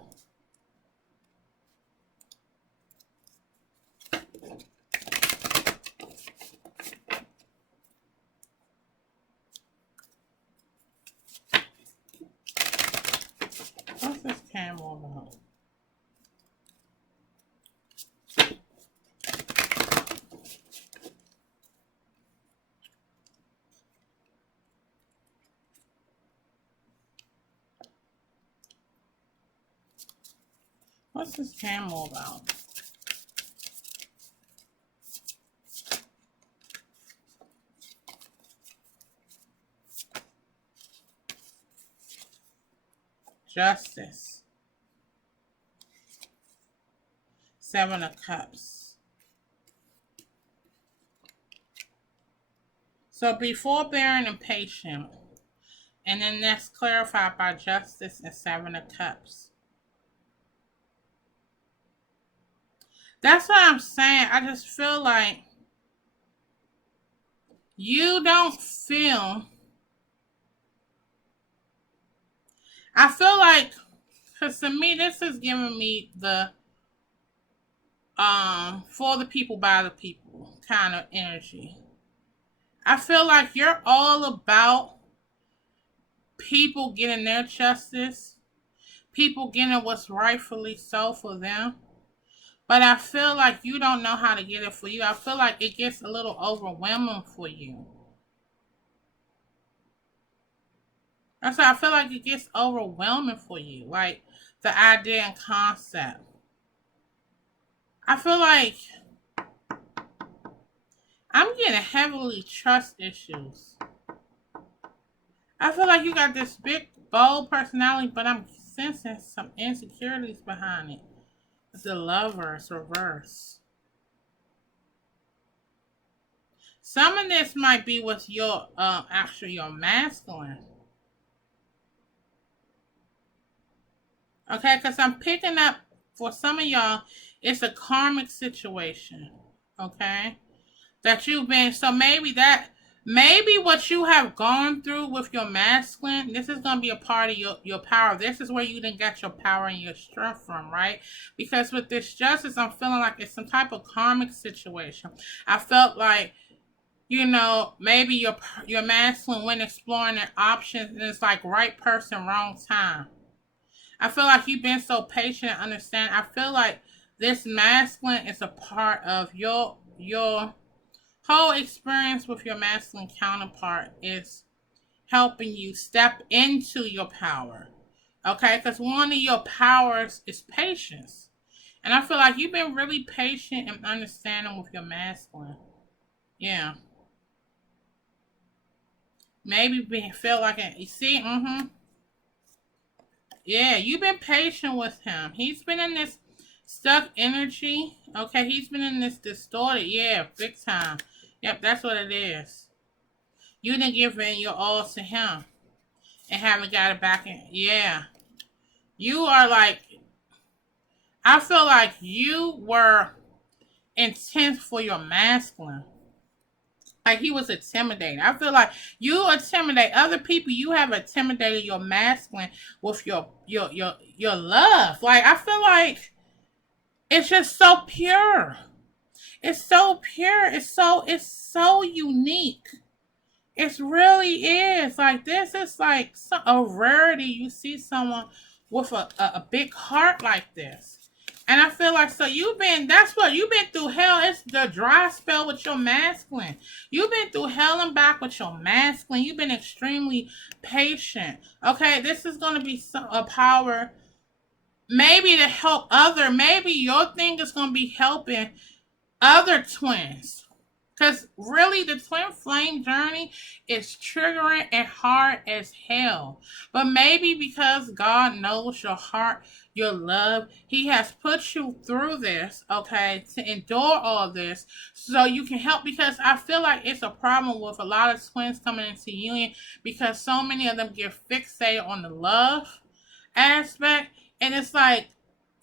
What's this camel about? What's this camel about? Justice. Seven of Cups. So be forbearing and patient. And then that's clarified by Justice and Seven of Cups. That's what I'm saying. I just feel like you don't feel... I feel like, because to me, this is giving me the for the people, by the people kind of energy. I feel like you're all about people getting their justice, people getting what's rightfully so for them. But I feel like you don't know how to get it for you. I feel like it gets a little overwhelming for you. That's why I feel like it gets overwhelming for you. Like the idea and concept. I feel like I'm getting heavily trust issues. I feel like you got this big, bold personality, but I'm sensing some insecurities behind it. The Lovers reverse. Some of this might be with your actually your masculine. Okay, because I'm picking up for some of y'all, it's a karmic situation. Okay, that you've been. So maybe what you have gone through with your masculine, this is going to be a part of your power. This is where you didn't get your power and your strength from, right? Because with this justice, I'm feeling like it's some type of karmic situation. I felt like, you know, maybe your masculine went exploring their options and it's like right person, wrong time. I feel like you've been so patient and understand. I feel like this masculine is a part of your whole experience with your masculine counterpart is helping you step into your power. Okay? Because one of your powers is patience. And I feel like you've been really patient and understanding with your masculine. Yeah. Maybe feel like it. You see? Yeah, you've been patient with him. He's been in this stuck energy. Okay, he's been in this distorted. Yeah, big time. Yep, that's what it is. You didn't give in your all to him and haven't got it back in. Yeah. You are like, I feel like you were intense for your masculine. Like he was intimidating. I feel like you intimidate other people. You have intimidated your masculine with your love. Like I feel like it's just so pure. It's so pure. It's so unique. It really is. Like this is like a rarity. You see someone with a big heart like this. And I feel like, so you've been through hell. It's the dry spell with your masculine. You've been through hell and back with your masculine. You've been extremely patient. Okay, this is going to be a power maybe to help maybe your thing is going to be helping other twins. Because really, the twin flame journey is triggering and hard as hell. But maybe because God knows your heart, your love, He has put you through this, okay, to endure all this so you can help. Because I feel like it's a problem with a lot of twins coming into union because so many of them get fixated on the love aspect. And it's like,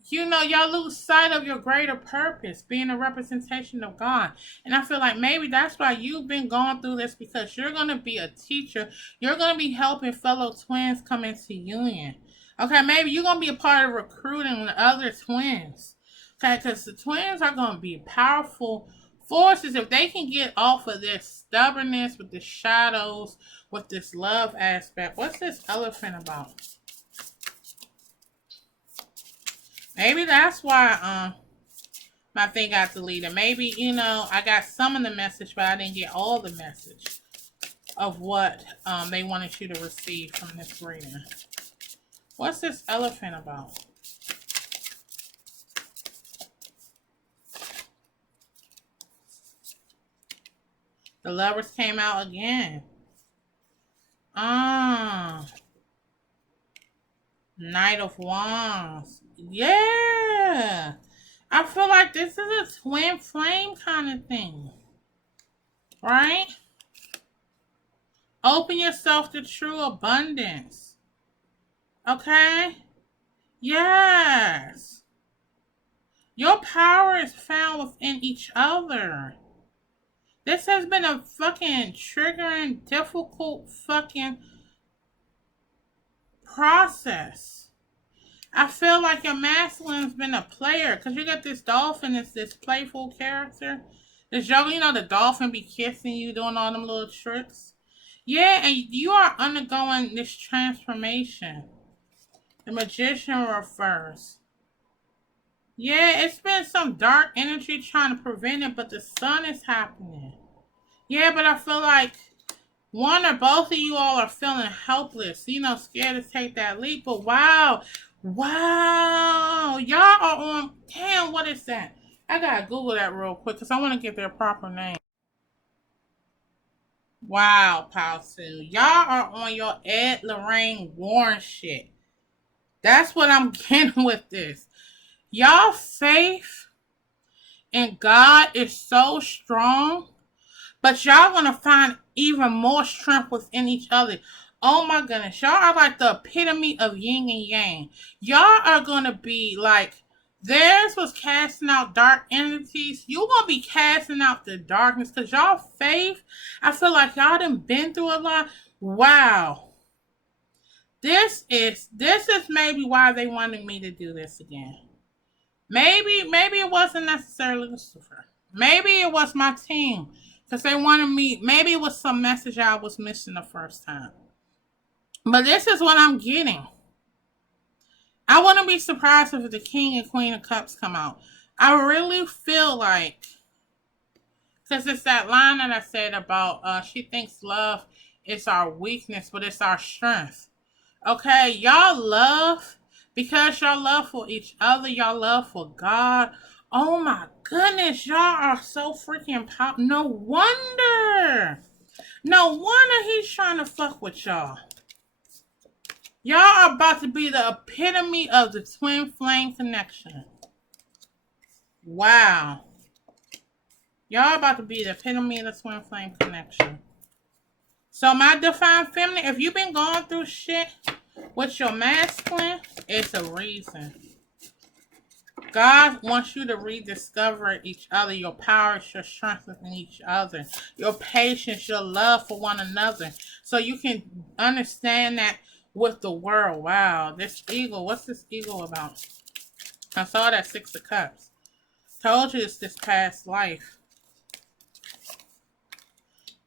y'all lose sight of your greater purpose, being a representation of God. And I feel like maybe that's why you've been going through this, because you're going to be a teacher. You're going to be helping fellow twins come into union. Okay, maybe you're going to be a part of recruiting the other twins. Okay, because the twins are going to be powerful forces if they can get off of this stubbornness with the shadows, with this love aspect. What's this elephant about? Maybe that's why my thing got deleted. Maybe, I got some of the message, but I didn't get all the message of what they wanted you to receive from this reading. What's this elephant about? The Lovers came out again. Knight of Wands. Yeah. I feel like this is a twin flame kind of thing. Right? Open yourself to true abundance. Okay? Yes. Your power is found within each other. This has been a fucking triggering, difficult fucking process. I feel like your masculine's been a player, because you got this dolphin, it's this playful character. This joke, the dolphin be kissing you, doing all them little tricks. Yeah, and you are undergoing this transformation. The Magician refers. Yeah, it's been some dark energy trying to prevent it, but the sun is happening. Yeah, but I feel like one or both of you all are feeling helpless, scared to take that leap. But wow, y'all are on, damn, what is that? I gotta Google that real quick because I want to get their proper name. Wow, Powsu. Y'all are on your Ed Lorraine Warren shit. That's what I'm getting with this. Y'all faith in God is so strong, but y'all gonna find even more strength within each other. Oh my goodness. Y'all are like the epitome of yin and yang. Y'all are gonna be like, theirs was casting out dark entities. You gonna be casting out the darkness, because y'all faith, I feel like y'all done been through a lot. Wow. This is maybe why they wanted me to do this again. Maybe it wasn't necessarily Lucifer. Maybe it was my team. Because they wanted me, maybe it was some message I was missing the first time. But this is what I'm getting. I wouldn't be surprised if the King and Queen of Cups come out. I really feel like, because it's that line that I said about, she thinks love is our weakness, but it's our strength. Okay, y'all love, because y'all love for each other, y'all love for God. Oh my goodness, y'all are so freaking No wonder he's trying to fuck with y'all. Y'all are about to be the epitome of the twin flame connection. Wow. Y'all about to be the epitome of the twin flame connection. So my divine feminine, if you've been going through shit with your masculine, it's a reason. God wants you to rediscover each other, your power, your strength within each other, your patience, your love for one another, so you can understand that with the world. Wow, this eagle, what's this eagle about? I saw that 6 of Cups. Told you it's this past life.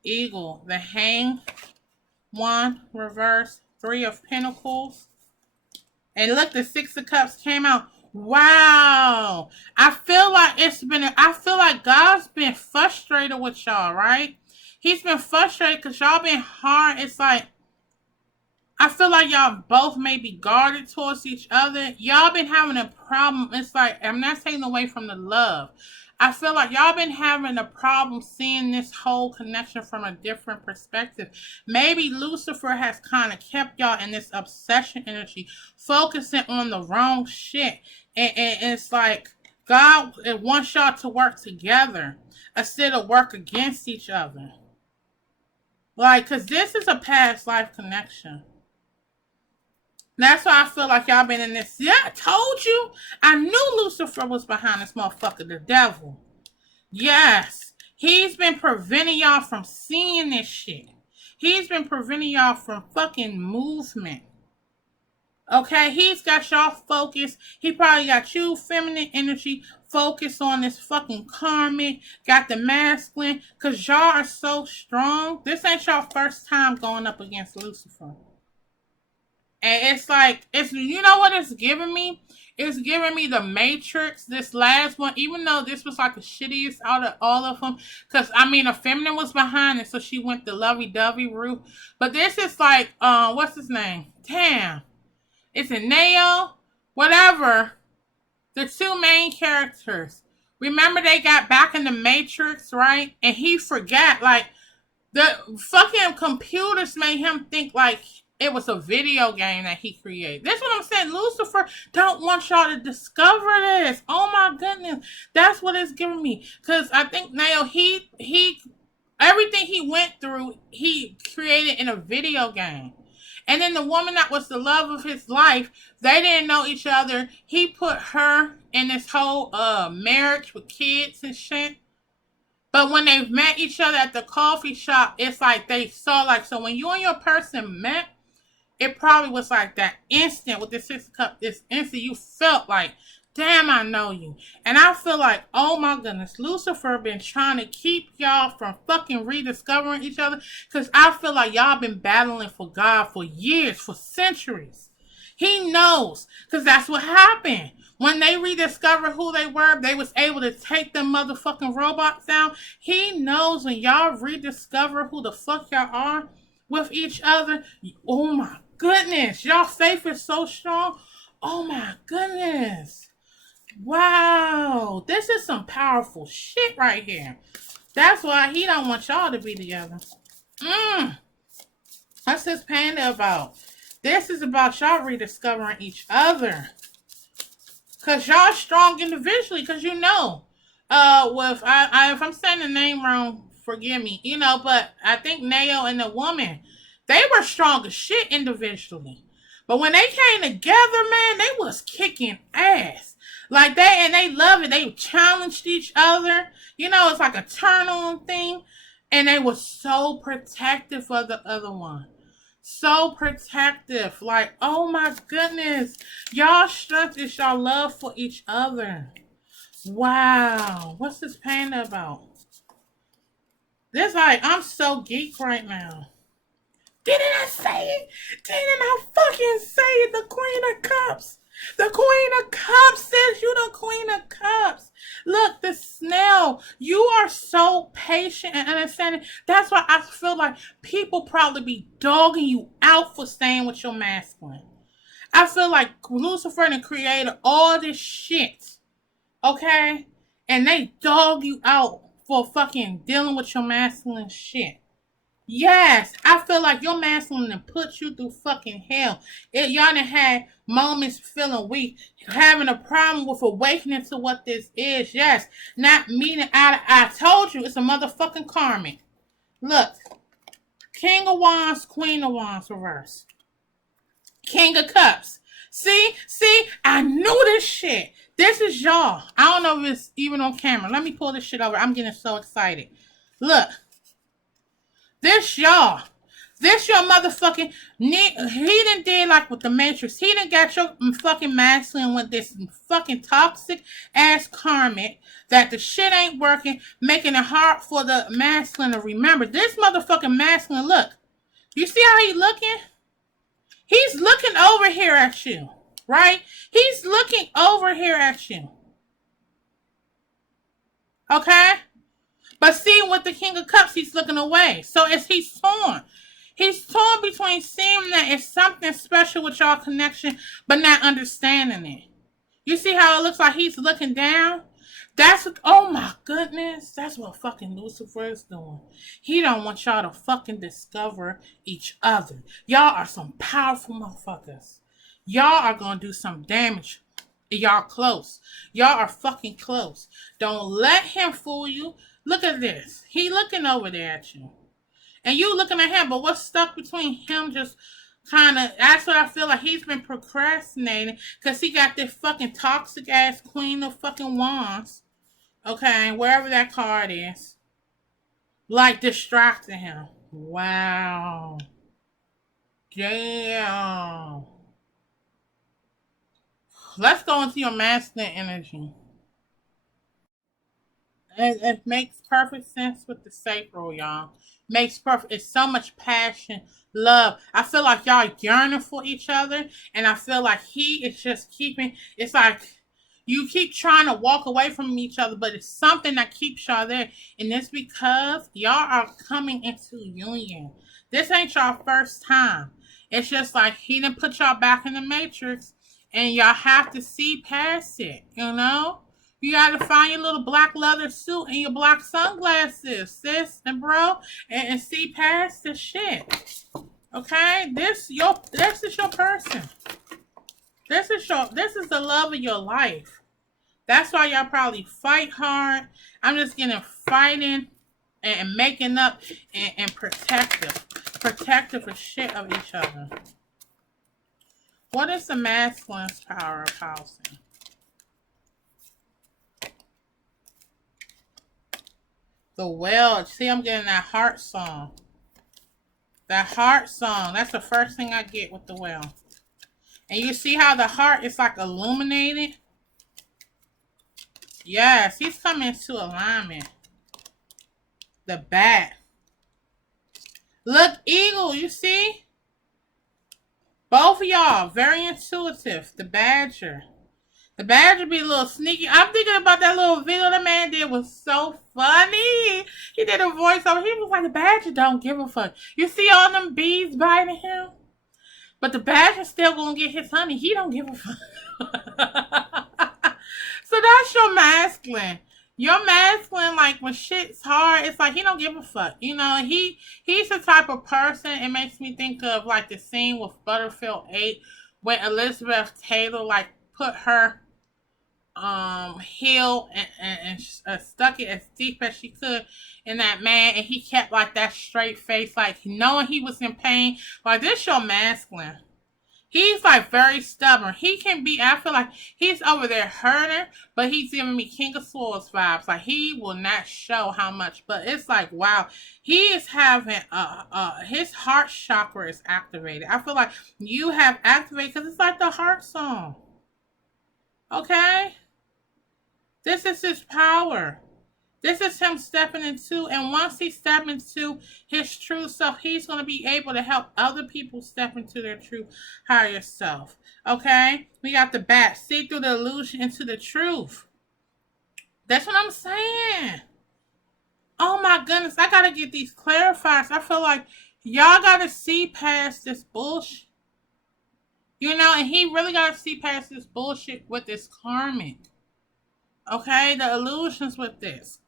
Eagle, the Hanged One, reverse, 3 of Pentacles. And look, the 6 of Cups came out. Wow. I feel like God's been frustrated with y'all, right? He's been frustrated because y'all been hard. It's like, I feel like y'all both may be guarded towards each other. Y'all been having a problem. It's like, I'm not taking away from the love. I feel like y'all been having a problem seeing this whole connection from a different perspective. Maybe Lucifer has kind of kept y'all in this obsession energy, focusing on the wrong shit. And it's like God wants y'all to work together instead of work against each other. Like, because this is a past life connection. That's why I feel like y'all been in this. Yeah, I told you. I knew Lucifer was behind this motherfucker, the devil. Yes. He's been preventing y'all from seeing this shit. He's been preventing y'all from fucking movement. Okay? He's got y'all focused. He probably got you, feminine energy, focused on this fucking karmic, got the masculine, because y'all are so strong. This ain't y'all first time going up against Lucifer. And it's like, you know what it's giving me? It's giving me the Matrix, this last one, even though this was like the shittiest out of all of them. Because, I mean, a feminine was behind it, so she went the lovey-dovey route. But this is like, what's his name? Damn. It's a Neo, whatever. The two main characters. Remember they got back in the Matrix, right? And he forgot, like, the fucking computers made him think like it was a video game that he created. That's what I'm saying. Lucifer don't want y'all to discover this. Oh my goodness. That's what it's giving me. Because I think now he everything he went through, he created in a video game. And then the woman that was the love of his life, they didn't know each other. He put her in this whole marriage with kids and shit. But when they met each other at the coffee shop, it's like they saw, like, so when you and your person met, it probably was like that instant with the Six of Cups. This instant you felt like, damn, I know you. And I feel like, oh my goodness, Lucifer been trying to keep y'all from fucking rediscovering each other. Because I feel like y'all been battling for God for years, for centuries. He knows. Because that's what happened. When they rediscovered who they were, they was able to take them motherfucking robots down. He knows when y'all rediscover who the fuck y'all are with each other. Oh my goodness. Y'all faith is so strong. Oh my goodness. Wow. This is some powerful shit right here. That's why he don't want y'all to be together. What's this panda about? This is about y'all rediscovering each other. Because y'all strong individually. Because you know. If I'm saying the name wrong, forgive me. You know, but I think Neo and the woman, they were strong as shit individually. But when they came together, man, they was kicking ass. Like they love it. They challenged each other. You know, it's like a turn on thing. And they were so protective of the other one. So protective. Like, oh my goodness. Y'all strength is y'all love for each other. Wow. What's this panda about? This like, I'm so geek right now. Didn't I say it? Didn't I fucking say it? The Queen of Cups. The Queen of Cups says you the Queen of Cups. Look, the snail. You are so patient and understanding. That's why I feel like people probably be dogging you out for staying with your masculine. I feel like Lucifer and created all this shit. Okay? And they dog you out for fucking dealing with your masculine shit. Yes, I feel like your masculine done put you through fucking hell. Y'all done had moments feeling weak, having a problem with awakening to what this is. Yes, not meeting out. I told you, it's a motherfucking karmic. Look, King of Wands, Queen of Wands, reverse. King of Cups. See, I knew this shit. This is y'all. I don't know if it's even on camera. Let me pull this shit over. I'm getting so excited. Look. This y'all. This your motherfucking... He done did like with the Matrix. He done got your fucking masculine with this fucking toxic ass karmic that the shit ain't working, making it hard for the masculine to remember. This motherfucking masculine, look. You see how he looking? He's looking over here at you. Right? He's looking over here at you. Okay? But see, with the King of Cups, he's looking away. So he's torn. He's torn between seeing that it's something special with y'all connection, but not understanding it. You see how it looks like he's looking down? That's what, oh my goodness, that's what fucking Lucifer is doing. He don't want y'all to fucking discover each other. Y'all are some powerful motherfuckers. Y'all are gonna do some damage. Y'all close. Y'all are fucking close. Don't let him fool you. Look at this. He looking over there at you. And you looking at him, but what's stuck between him just kind of, that's what I feel like he's been procrastinating because he got this fucking toxic ass Queen of fucking Wands, okay, wherever that card is, like distracting him. Wow. Damn. Let's go into your masculine energy. It makes perfect sense with the sacral, y'all. Makes perfect. It's so much passion, love. I feel like y'all yearning for each other, and I feel like he is just keeping. It's like you keep trying to walk away from each other, but it's something that keeps y'all there, and it's because y'all are coming into union. This ain't y'all first time. It's just like he didn't put y'all back in the matrix, and y'all have to see past it. You know. You gotta find your little black leather suit and your black sunglasses, sis and bro, and see past the shit. Okay? This is your person. This is the love of your life. That's why y'all probably fight hard. I'm just getting fighting and making up and protective. Protective for shit of each other. What is the masculine's power of housing? The well. See, I'm getting that heart song. That heart song. That's the first thing I get with the well. And you see how the heart is like illuminated? Yes, he's coming into alignment. The bat. Look, eagle, you see? Both of y'all, very intuitive. The badger. The badger be a little sneaky. I'm thinking about that little video the man did was so funny. He did a voiceover. He was like, the badger don't give a fuck. You see all them bees biting him? But the badger's still gonna get his honey. He don't give a fuck. So that's your masculine. Your masculine, like when shit's hard, it's like he don't give a fuck. You know, he's the type of person, it makes me think of like the scene with Butterfield 8 when Elizabeth Taylor like put her heel and stuck it as deep as she could in that man, and he kept like that straight face, like knowing he was in pain. Like this your masculine. He's like very stubborn. He can be, I feel like he's over there hurting, but he's giving me King of Swords vibes. Like he will not show how much, but it's like, wow, he is having his heart chakra is activated. I feel like you have activated because it's like the heart song. Okay? This is his power. This is him stepping into, and once he steps into his true self, he's going to be able to help other people step into their true higher self. Okay? We got the bat. See through the illusion into the truth. That's what I'm saying. Oh my goodness. I got to get these clarified. I feel like y'all got to see past this bullshit. You know, and he really got to see past this bullshit with this karmic. Okay? The illusions with this.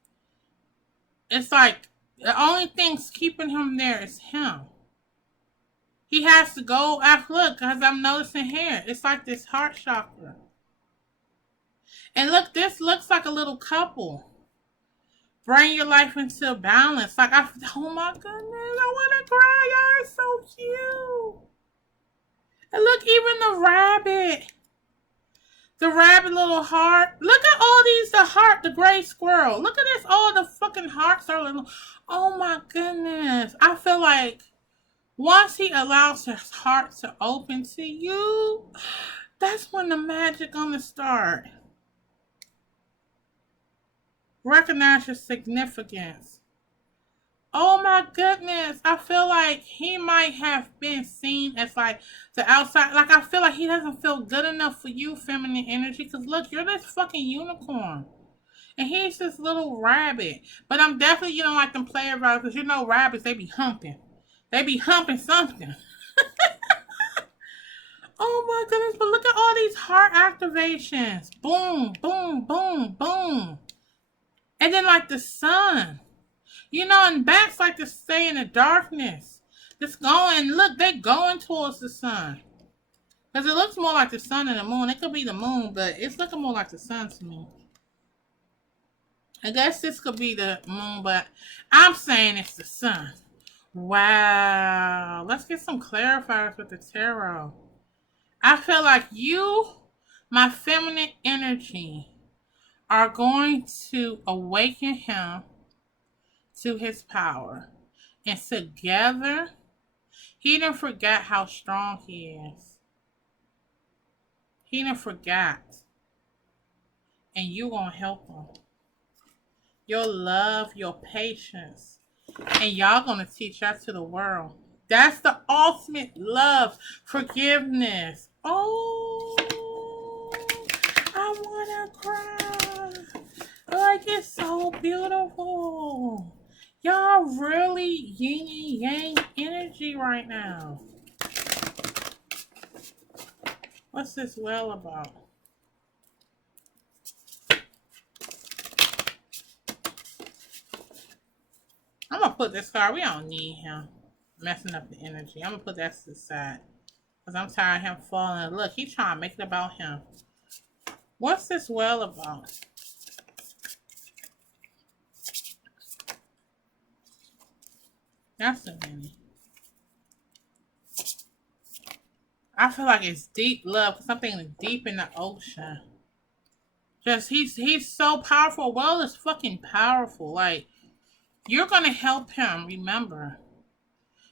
It's like the only thing's keeping him there is him. He has to go after, look, because I'm noticing here. It's like this heart chakra. And look, this looks like a little couple. Bring your life into balance. Like, oh my goodness, I want to cry. Y'all are so cute. And look, even the rabbit. The rabbit little heart. Look at all these, the heart, the gray squirrel. Look at this, all the fucking hearts are little. Oh my goodness. I feel like once he allows his heart to open to you, that's when the magic gonna start. Recognize your significance. Oh my goodness. I feel like he might have been seen as like the outside. Like I feel like he doesn't feel good enough for you, feminine energy. Because look, you're this fucking unicorn. And he's this little rabbit. But I'm definitely, you don't like them player rabbits. Because you know rabbits, they be humping. They be humping something. Oh my goodness. But look at all these heart activations. Boom, boom, boom, boom. And then like the sun. You know, and bats like to stay in the darkness. Just going, look, they going towards the sun. Because it looks more like the sun and the moon. It could be the moon, but it's looking more like the sun to me. I guess this could be the moon, but I'm saying it's the sun. Wow. Let's get some clarifiers with the tarot. I feel like you, my feminine energy, are going to awaken him to his power. And together, he didn't forget how strong he is. He didn't forget. And you gonna help him. Your love, your patience. And y'all gonna teach that to the world. That's the ultimate love. Forgiveness. Oh, I wanna cry. Like, it's so beautiful. Y'all really yin and yang energy right now. What's this well about? I'm going to put this card. We don't need him messing up the energy. I'm going to put that to the side. Because I'm tired of him falling. Look, he's trying to make it about him. What's this well about? That's too many. I feel like it's deep love. Something deep in the ocean. Just, he's so powerful. Well, is fucking powerful. Like, you're going to help him, remember.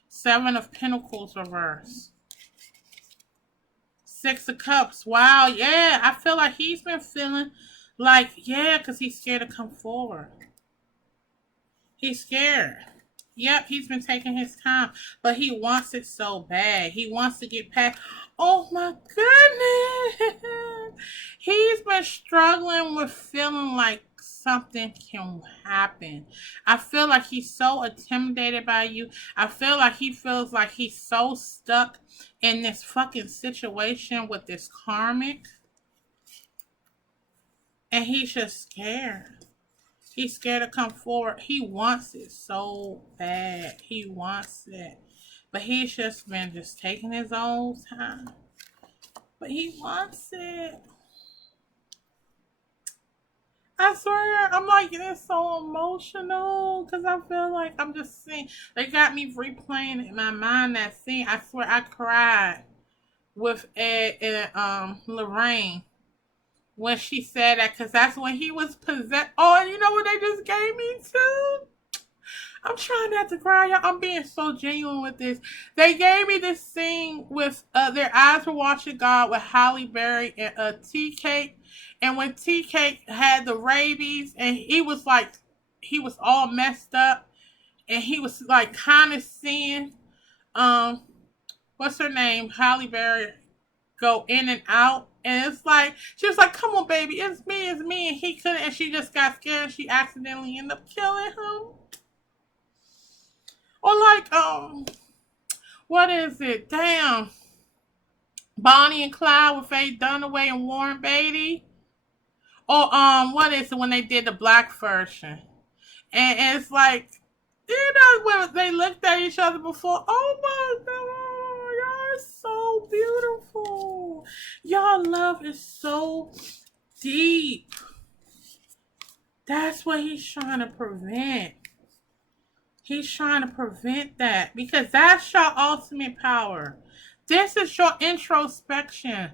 7 of Pentacles reverse. 6 of Cups. Wow, yeah. I feel like he's been feeling like, yeah, because he's scared to come forward. He's scared. Yep, he's been taking his time, but he wants it so bad. He wants to get past. Oh my goodness. He's been struggling with feeling like something can happen. I feel like he's so intimidated by you. I feel like he feels like he's so stuck in this fucking situation with this karmic. And he's just scared. He's scared to come forward. He wants it so bad. He wants it. But he's just been just taking his own time. But he wants it. I swear, I'm like getting so emotional. Because I feel like I'm just seeing. They got me replaying in my mind that scene. I swear I cried with Ed and Lorraine. When she said that, because that's when he was possessed. Oh, and you know what they just gave me too? I'm trying not to cry, y'all. I'm being so genuine with this. They gave me this scene with their eyes were watching God with Halle Berry and Tea Cake. And when Tea Cake had the rabies and he was like, he was all messed up. And he was like kind of seeing, what's her name? Halle Berry go in and out. And it's like, she was like, come on, baby, it's me. And he couldn't, and she just got scared and she accidentally ended up killing him. Or like, what is it? Damn. Bonnie and Clyde with Faye Dunaway and Warren Beatty. Or, what is it when they did the black version? And it's like, you know, when they looked at each other before, oh my God, y'all are so beautiful. Y'all love is so deep. That's what he's trying to prevent. He's trying to prevent that because that's your ultimate power. This is your introspection.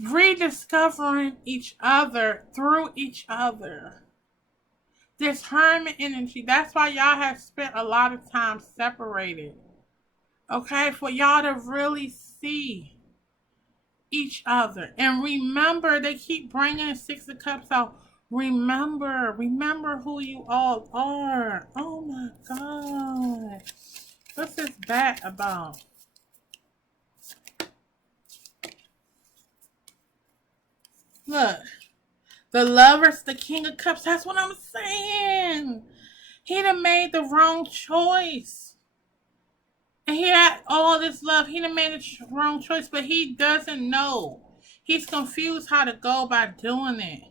Rediscovering each other through each other. This hermit energy. That's why y'all have spent a lot of time separated. Okay? For y'all to really see each other. And remember, they keep bringing the 6 of Cups out. Remember who you all are. Oh my God. What's this bat about? Look. The Lovers, the King of Cups. That's what I'm saying. He done made the wrong choice. And he had all this love. He done made the wrong choice, but he doesn't know. He's confused how to go by doing it.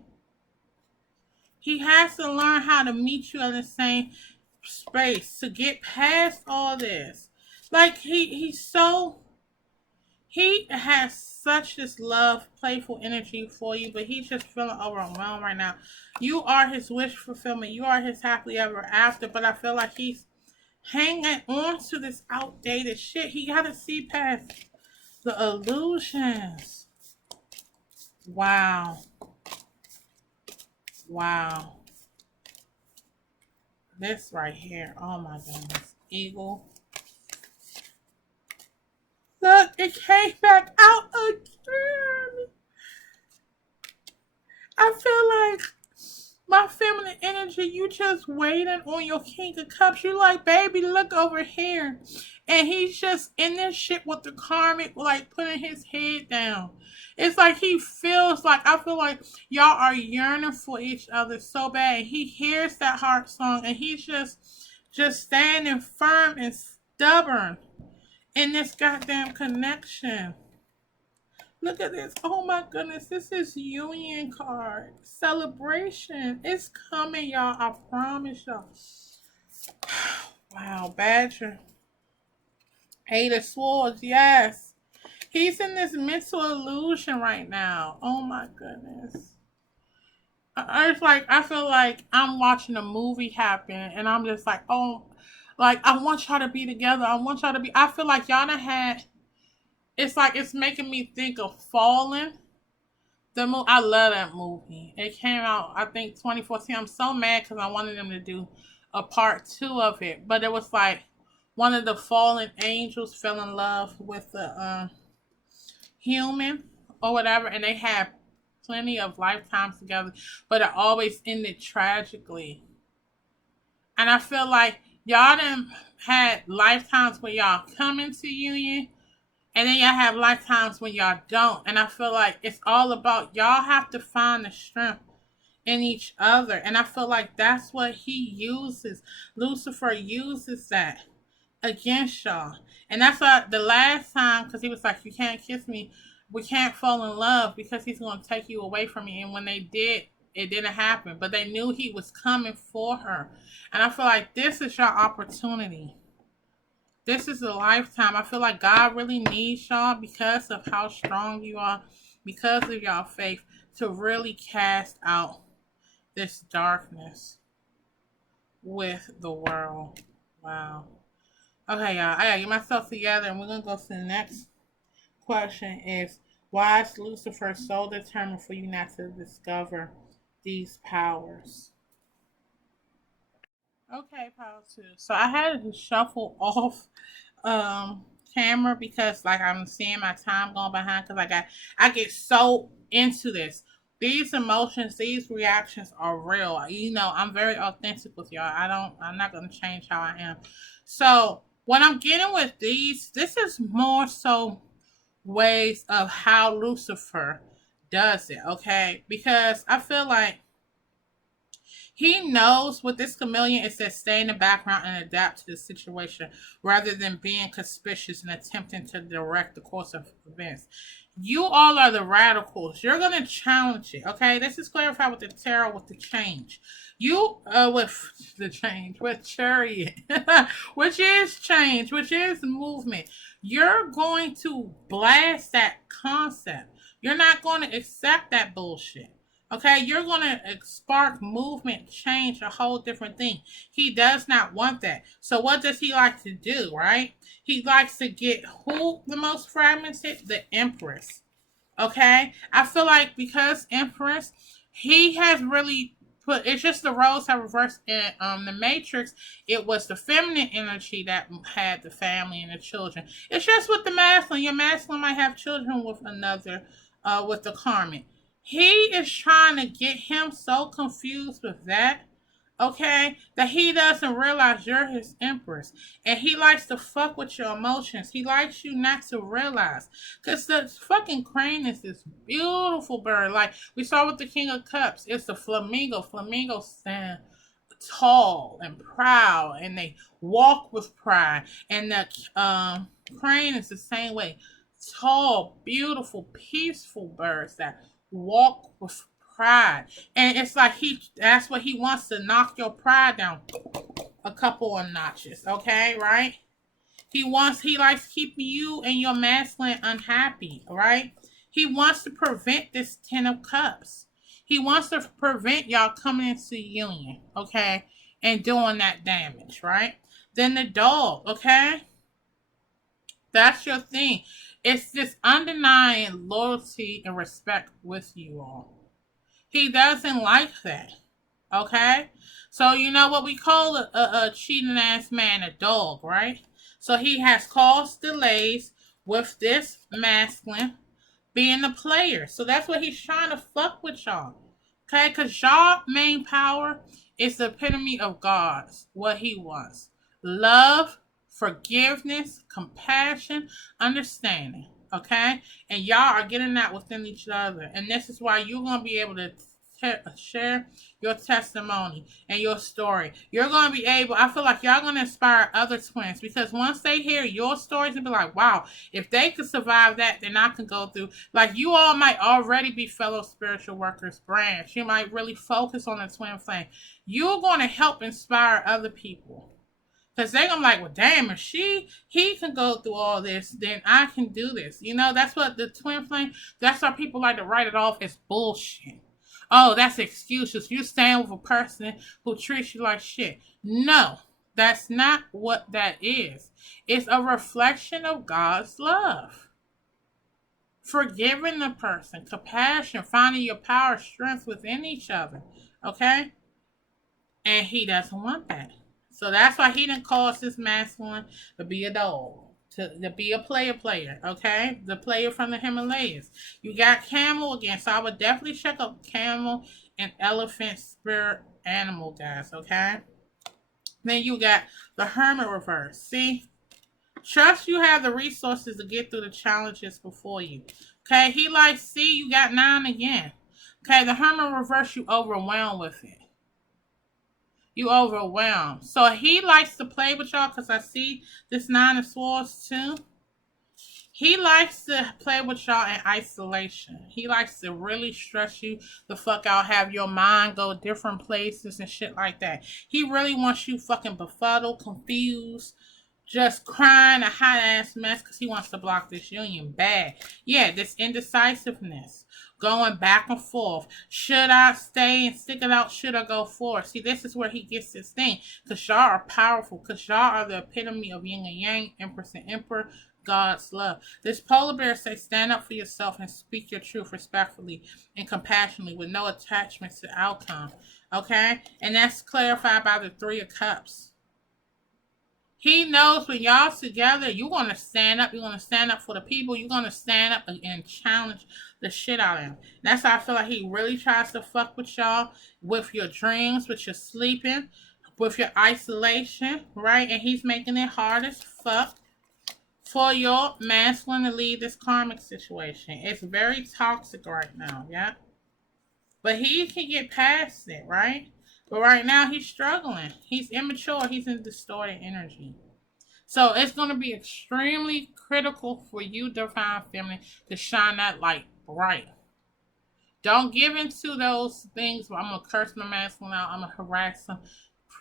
He has to learn how to meet you in the same space to get past all this. Like he has such this love, playful energy for you, but he's just feeling overwhelmed right now. You are his wish fulfillment. You are his happily ever after, but I feel like he's hanging on to this outdated shit. He gotta see past the illusions. Wow. Wow. This right here. Oh my goodness. Eagle. Look, it came back out again. I feel like my feminine energy, you just waiting on your King of Cups. You like, baby, look over here. And he's just in this shit with the karmic, like putting his head down. It's like he feels like, I feel like y'all are yearning for each other so bad. He hears that heart song and he's just standing firm and stubborn in this goddamn connection. Look at this. Oh my goodness. This is Union card. Celebration. It's coming, y'all. I promise y'all. Wow. Badger. Eight of Swords. Yes. He's in this mental illusion right now. Oh my goodness. I feel like I'm watching a movie happen and I'm just like, oh, like I want y'all to be together. I feel like y'all done had, it's like it's making me think of Fallen. I love that movie. It came out, I think, 2014. I'm so mad because I wanted them to do a part two of it, but it was like one of the fallen angels fell in love with the human or whatever, and they had plenty of lifetimes together, but it always ended tragically. And I feel like y'all done had lifetimes where y'all come into union and then y'all have lifetimes when y'all don't. And I feel like it's all about y'all have to find the strength in each other. And I feel like that's what he uses. Lucifer uses that against y'all. And that's why the last time, because he was like, you can't kiss me, we can't fall in love because he's going to take you away from me. And when they did, it didn't happen. But they knew he was coming for her. And I feel like this is your opportunity. This is a lifetime. I feel like God really needs y'all because of how strong you are, because of y'all faith, to really cast out this darkness with the world. Wow. Okay, y'all. I gotta get myself together and we're gonna go to the next question is why is Lucifer so determined for you not to discover these powers? Okay, power two. So I had to shuffle off camera because like I'm seeing my time going behind because I get so into this. These emotions, these reactions are real. You know, I'm very authentic with y'all. I'm not gonna change how I am. So when I'm getting with these, this is more so ways of how Lucifer does it, okay? Because I feel like he knows with this chameleon, it says stay in the background and adapt to the situation rather than being conspicuous and attempting to direct the course of events. You all are the radicals. You're going to challenge it, okay? This is clarified with the tarot with the change. You, with the change, with chariot, which is change, which is movement. You're going to blast that concept. You're not going to accept that bullshit. Okay, you're going to spark movement, change, a whole different thing. He does not want that. So what does he like to do, right? He likes to get who the most fragmented? The Empress. Okay? I feel like because Empress, he has really put, it's just the roles have reversed in the Matrix. It was the feminine energy that had the family and the children. It's just with the masculine. Your masculine might have children with another, with the karmic. He is trying to get him so confused with that, okay, that he doesn't realize you're his empress. And he likes to fuck with your emotions. He likes you not to realize. Because the fucking crane is this beautiful bird. Like we saw with the King of Cups, it's a flamingo. Flamingos stand tall and proud and they walk with pride. And the crane is the same way. Tall, beautiful, peaceful birds that walk with pride. And it's like that's what he wants, to knock your pride down a couple of notches, okay, right? He likes keeping you and your masculine unhappy, right? He wants to prevent this 10 of cups. He wants to prevent y'all coming into union, okay? And doing that damage, right? Then the dog, okay? That's your thing. It's this undenying loyalty and respect with you all. He doesn't like that. Okay? So you know what we call a cheating ass man, a dog, right? So he has caused delays with this masculine being the player. So that's what he's trying to fuck with y'all. Okay? Because y'all main power is the epitome of God's, what he wants. Love, forgiveness, compassion, understanding. Okay? And y'all are getting that within each other. And this is why you're going to be able to share your testimony and your story. You're going to be able, I feel like y'all going to inspire other twins, because once they hear your stories and be like, wow, if they could survive that, then I can go through. Like, you all might already be fellow spiritual workers branch. You might really focus on the twin flame. You're going to help inspire other people. Because they're going to be like, well, damn, if he can go through all this, then I can do this. You know, that's what the twin flame, that's why people like to write it off as bullshit. Oh, that's excuses. You stand with a person who treats you like shit. No, that's not what that is. It's a reflection of God's love. Forgiving the person, compassion, finding your power, strength within each other. Okay? And he doesn't want that. So that's why he didn't cause this masculine to be a dog. To be a player, okay? The player from the Himalayas. You got camel again, so I would definitely check out camel and elephant spirit animal, guys, okay? Then you got the hermit reverse. See? Trust you have the resources to get through the challenges before you. Okay? He likes, see, you got 9 again. Okay? The hermit reverse, you overwhelmed with it. You overwhelmed. So he likes to play with y'all, because I see this 9 of swords too. He likes to play with y'all in isolation. He likes to really stress you the fuck out, have your mind go different places and shit like that. He really wants you fucking befuddled, confused, just crying a hot ass mess, because he wants to block this union bad. Yeah, this indecisiveness. Going back and forth. Should I stay and stick it out? Should I go forward? See, this is where he gets this thing. Because y'all are powerful. Because y'all are the epitome of yin and yang, empress and emperor, God's love. This polar bear says, stand up for yourself and speak your truth respectfully and compassionately with no attachment to outcome. Okay? And that's clarified by the 3 of Cups. He knows when y'all together, you're going to stand up. You're going to stand up for the people. You're going to stand up and challenge the shit out of him. That's how I feel like he really tries to fuck with y'all, with your dreams, with your sleeping, with your isolation, right? And he's making it hard as fuck for your masculine to leave this karmic situation. It's very toxic right now, yeah? But he can get past it, right? But right now, he's struggling. He's immature. He's in distorted energy. So it's going to be extremely critical for you, divine feminine, to shine that light bright. Don't give into those things where I'm going to curse my masculine out. I'm going to harass him.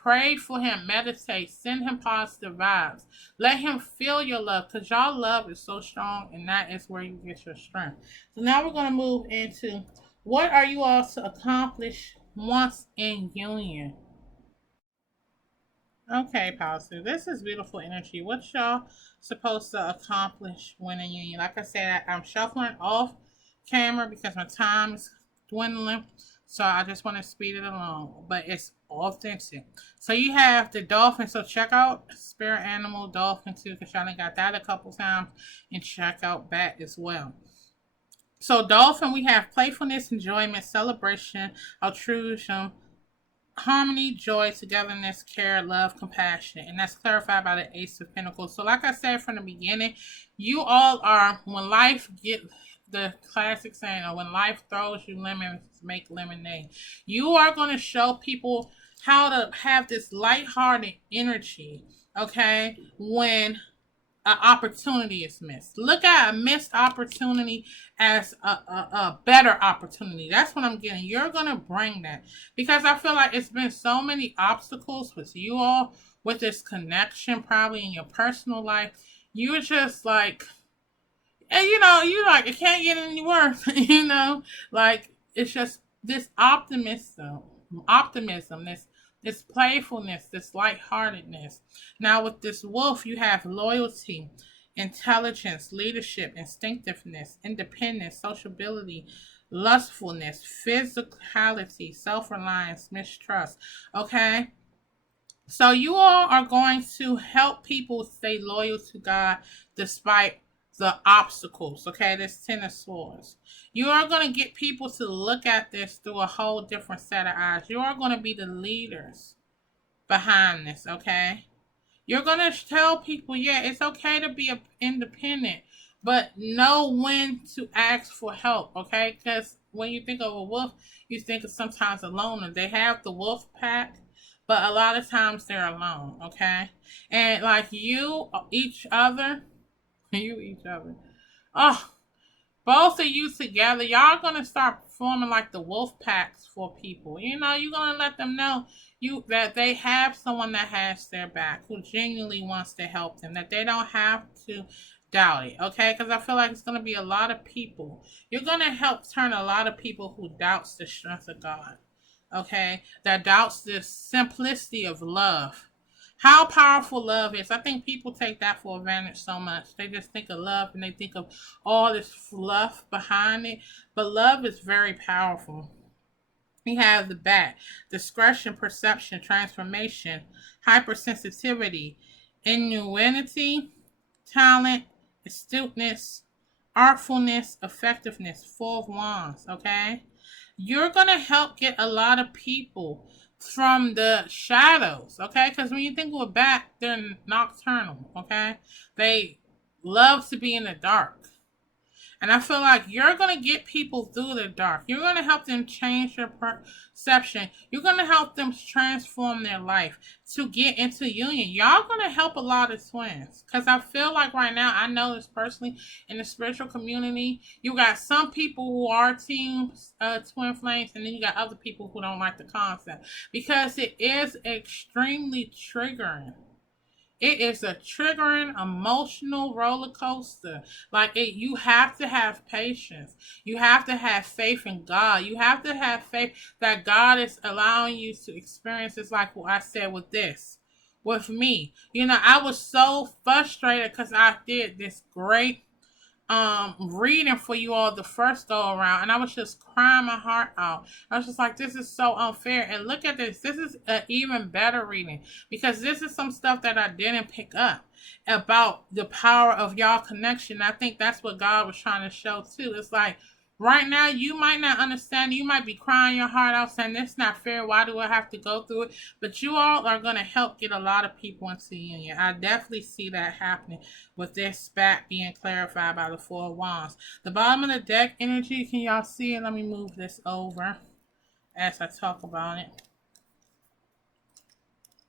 Pray for him. Meditate. Send him positive vibes. Let him feel your love, because y'all love is so strong, and that is where you get your strength. So now we're going to move into what are you all to accomplish once in union. Okay, positive. This is beautiful energy. What y'all supposed to accomplish when in union? Like I said, I'm shuffling off camera because my time is dwindling. So I just want to speed it along. But it's authentic. So you have the dolphin. So check out spirit animal dolphin too, because y'all got that a couple times. And check out bat as well. So dolphin, we have playfulness, enjoyment, celebration, altruism, harmony, joy, togetherness, care, love, compassion. And that's clarified by the Ace of Pentacles. So like I said from the beginning, you all are, when life gets the classic saying, or when life throws you lemons, make lemonade. You are going to show people how to have this lighthearted energy, okay, when an opportunity is missed. Look at a missed opportunity as a better opportunity. That's what I'm getting. You're going to bring that because I feel like it's been so many obstacles with you all, with this connection, probably in your personal life. You're just like, and you like, it can't get any worse, like it's just this optimism, this playfulness, this lightheartedness. Now with this wolf, you have loyalty, intelligence, leadership, instinctiveness, independence, sociability, lustfulness, physicality, self-reliance, mistrust. Okay? So you all are going to help people stay loyal to God despite the obstacles. Okay, this Ten of Swords. You are going to get people to look at this through a whole different set of eyes. You are going to be the leaders behind this. Okay, you're going to tell people, yeah, it's okay to be independent, but know when to ask for help. Okay, because when you think of a wolf, you think of sometimes a loner. They have the wolf pack, but a lot of times they're alone. Okay, and like each other. Oh, both of you together, y'all gonna start forming like the wolf packs for people. You're gonna let them know that they have someone that has their back, who genuinely wants to help them, that they don't have to doubt it. Okay, because I feel like it's gonna be a lot of people. You're gonna help turn a lot of people who doubts the strength of God. Okay, that doubts the simplicity of love, how powerful love is. I think people take that for advantage so much. They just think of love and they think of all this fluff behind it. But love is very powerful. We have the bat, discretion, perception, transformation, hypersensitivity, ingenuity, talent, astuteness, artfulness, effectiveness, Four of Wands, okay? You're going to help get a lot of people from the shadows, okay? Because when you think of a bat, they're nocturnal, okay? They love to be in the dark. And I feel like you're going to get people through the dark. You're going to help them change their perception. You're going to help them transform their life to get into union. Y'all going to help a lot of twins. Because I feel like right now, I know this personally, in the spiritual community, you got some people who are team twin flames, and then you got other people who don't like the concept. Because it is extremely triggering. It is a triggering emotional roller coaster. Like you have to have patience. You have to have faith in God. You have to have faith that God is allowing you to experience this, like what I said with this. With me. I was so frustrated because I did this great reading for you all the first go around, and I was just crying my heart out. I was just like, this is so unfair. And look at this. This is an even better reading because this is some stuff that I didn't pick up about the power of y'all connection. I think that's what God was trying to show too. It's like right now you might not understand. You might be crying your heart out saying this is not fair. Why do I have to go through it? But you all are going to help get a lot of people into union. I definitely see that happening with this spat being clarified by the Four of Wands. The bottom of the deck energy, can y'all see it? Let me move this over as I talk about it.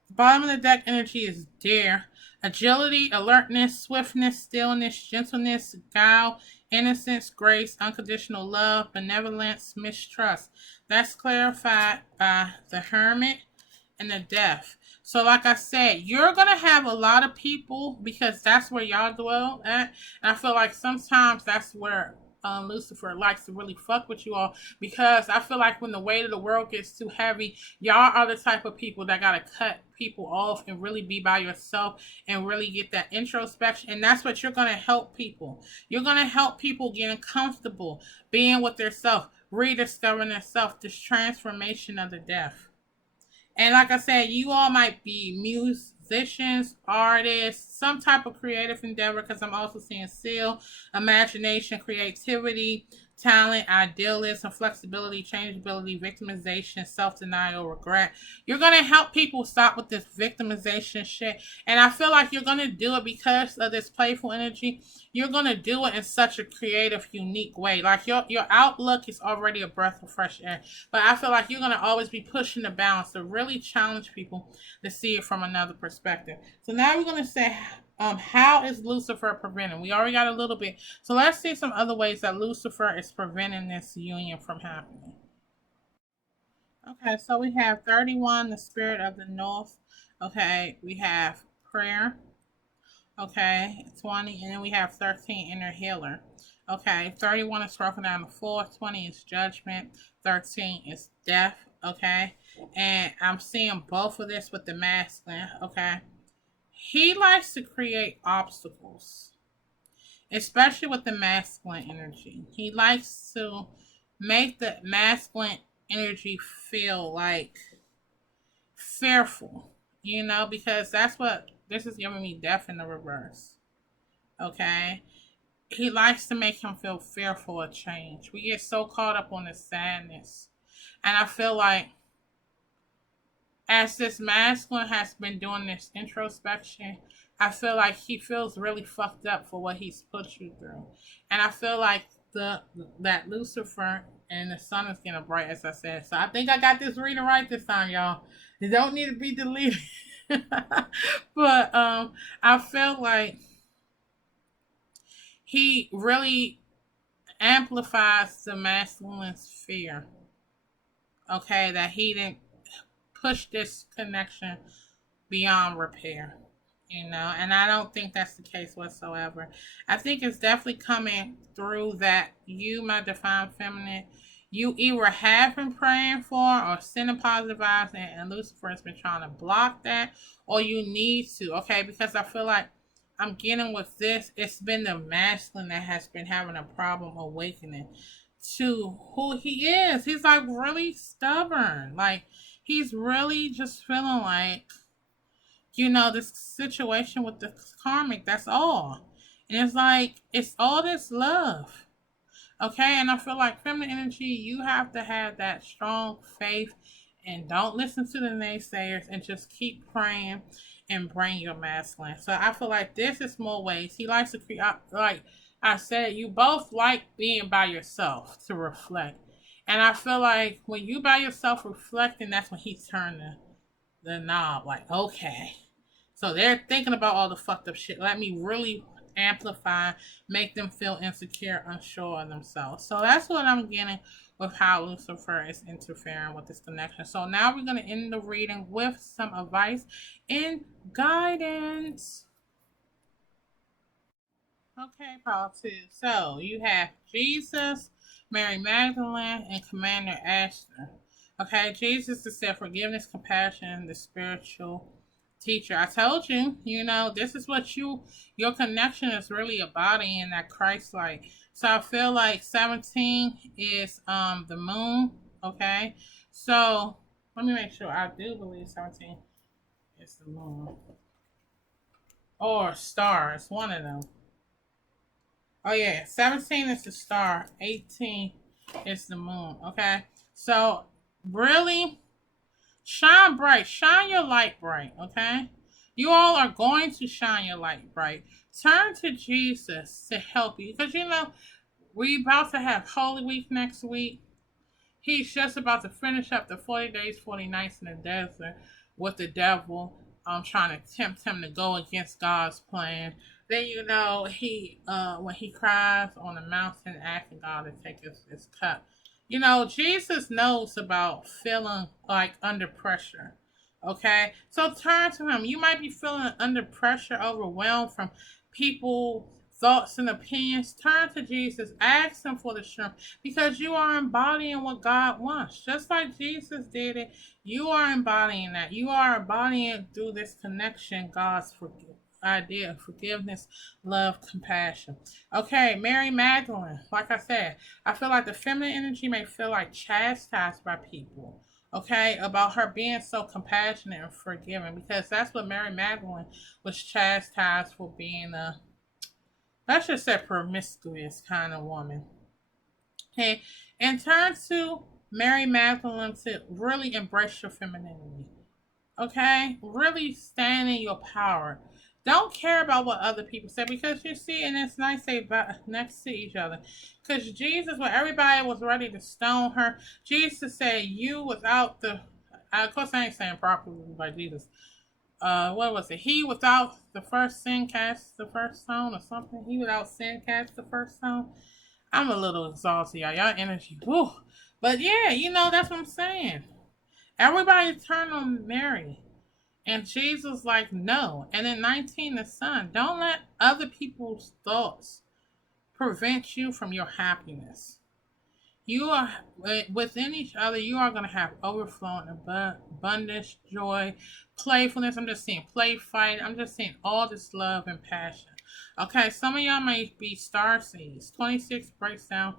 The bottom of the deck energy is Dare. Agility, alertness, swiftness, stillness, gentleness, guile, innocence, grace, unconditional love, benevolence, mistrust. That's clarified by the Hermit and the Death. So like I said, you're going to have a lot of people because that's where y'all dwell at. And I feel like sometimes that's where Lucifer likes to really fuck with you all, because I feel like when the weight of the world gets too heavy, y'all are the type of people that gotta cut people off and really be by yourself and really get that introspection. And that's what you're gonna help people. You're gonna help people getting comfortable being with their self, rediscovering their self, this transformation of the Death. And like I said, you all might be musicians, artists, some type of creative endeavor, because I'm also seeing seal, imagination, creativity, talent, idealism, flexibility, changeability, victimization, self-denial, regret. You're going to help people stop with this victimization shit. And I feel like you're going to do it because of this playful energy. You're going to do it in such a creative, unique way. Like your outlook is already a breath of fresh air. But I feel like you're going to always be pushing the balance to really challenge people to see it from another perspective. So now we're going to say How is Lucifer preventing? We already got a little bit. So let's see some other ways that Lucifer is preventing this union from happening. Okay, so we have 31, the spirit of the north. Okay, we have prayer. Okay, 20, and then we have 13, inner healer. Okay, 31 is broken down to 4, 20 is judgment, 13 is death. Okay, and I'm seeing both of this with the masculine. Okay, he likes to create obstacles, especially with the masculine energy. He likes to make the masculine energy feel like fearful, because that's what this is giving me, death in the reverse. Okay? He likes to make him feel fearful of change. We get so caught up on the sadness. And I feel like as this masculine has been doing this introspection, I feel like he feels really fucked up for what he's put you through. And I feel like that Lucifer and the sun is getting bright, as I said. So I think I got this reading right this time, y'all. It don't need to be deleted. But I feel like he really amplifies the masculine's fear. Okay, that he didn't push this connection beyond repair. And I don't think that's the case whatsoever. I think it's definitely coming through that you, my divine feminine, you either have been praying for or sending positive vibes, and Lucifer has been trying to block that, or you need to, okay? Because I feel like I'm getting with this, it's been the masculine that has been having a problem awakening to who he is. He's like really stubborn. Like, he's really just feeling like, this situation with the karmic, that's all. And it's like, it's all this love. Okay, and I feel like feminine energy, you have to have that strong faith and don't listen to the naysayers and just keep praying and bring your masculine. So I feel like this is more ways. He likes to create, like I said, you both like being by yourself to reflect. And I feel like when you by yourself reflecting, that's when he turned the knob. Like, okay. So they're thinking about all the fucked up shit. Let me really amplify, make them feel insecure, unsure of themselves. So that's what I'm getting with how Lucifer is interfering with this connection. So now we're going to end the reading with some advice and guidance. Okay, Paul 2. So you have Jesus, Mary Magdalene, and Commander Aster. Okay, Jesus is said forgiveness, compassion, the spiritual teacher. I told you, this is what your connection is really embodying, that Christ like. So I feel like 17 is the moon. Okay. So let me make sure. I do believe 17 is the moon. Or stars, one of them. Oh yeah, 17 is the star, 18 is the moon. Okay. So really shine bright. Shine your light bright, okay? You all are going to shine your light bright. Turn to Jesus to help you. Because, we're about to have Holy Week next week. He's just about to finish up the 40 days, 40 nights in the desert with the devil trying to tempt him to go against God's plan. Then, he when he cries on the mountain asking God to take his cup. Jesus knows about feeling like under pressure. Okay? So turn to him. You might be feeling under pressure, overwhelmed from people, thoughts, and opinions. Turn to Jesus. Ask him for the strength because you are embodying what God wants. Just like Jesus did it, you are embodying that. You are embodying through this connection God's idea of forgiveness, love, compassion. Okay, Mary Magdalene, like I said, I feel like the feminine energy may feel like chastised by people, okay, about her being so compassionate and forgiving, because that's what Mary Magdalene was chastised for, being a, let's just say, promiscuous kind of woman. Okay, and turn to Mary Magdalene to really embrace your femininity. Okay, really stand in your power. Don't care about what other people say, because you see, and it's nice they next to each other. Because Jesus, when everybody was ready to stone her, Jesus said, "You without the," of course I ain't saying properly by Jesus. what was it? He without the first sin cast the first stone or something. He without sin cast the first stone. I'm a little exhausted, y'all. Y'all energy, woo. But yeah, that's what I'm saying. Everybody turned on Mary. And Jesus like, no. And in 19, the son, don't let other people's thoughts prevent you from your happiness. You are within each other. You are going to have overflowing abundance, joy, playfulness. I'm just saying play, fight. I'm just saying all this love and passion. Okay, some of y'all may be star seeds. 26 breaks down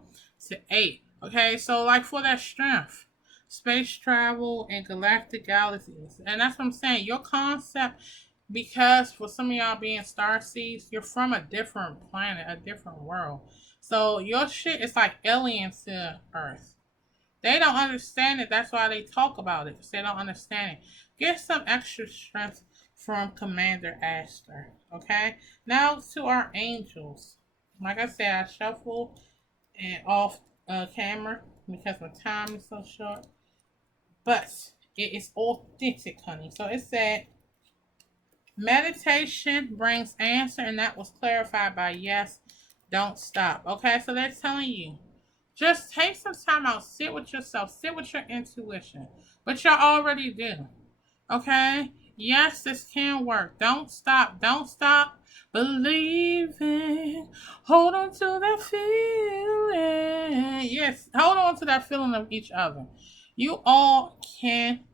to 8. Okay, so like for that strength, space travel and galactic galaxies, and that's what I'm saying. Your concept, because for some of y'all being star seeds, you're from a different planet, a different world. So your shit is like aliens to Earth. They don't understand it. That's why they talk about it, because they don't understand it. Get some extra strength from Commander Aster. Okay? Now to our angels. Like I said, I shuffle and off camera because my time is so short. But it is authentic, honey. So it said, meditation brings answer, and that was clarified by yes, don't stop. Okay, so they're telling you, just take some time out, sit with yourself, sit with your intuition, but you already do. Okay, yes, this can work. Don't stop, don't stop believing. Hold on to that feeling. Yes, hold on to that feeling of each other. You all can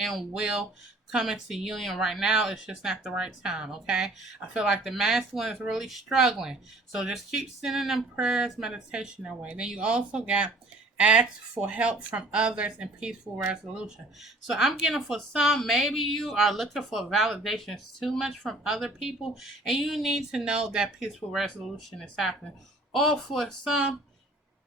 and will come into union. Right now, it's just not the right time. Okay, I feel like the masculine is really struggling, so just keep sending them prayers, meditation their way. Then you also got ask for help from others and peaceful resolution. So I'm getting, for some, maybe you are looking for validations too much from other people, and you need to know that peaceful resolution is happening. Or for some,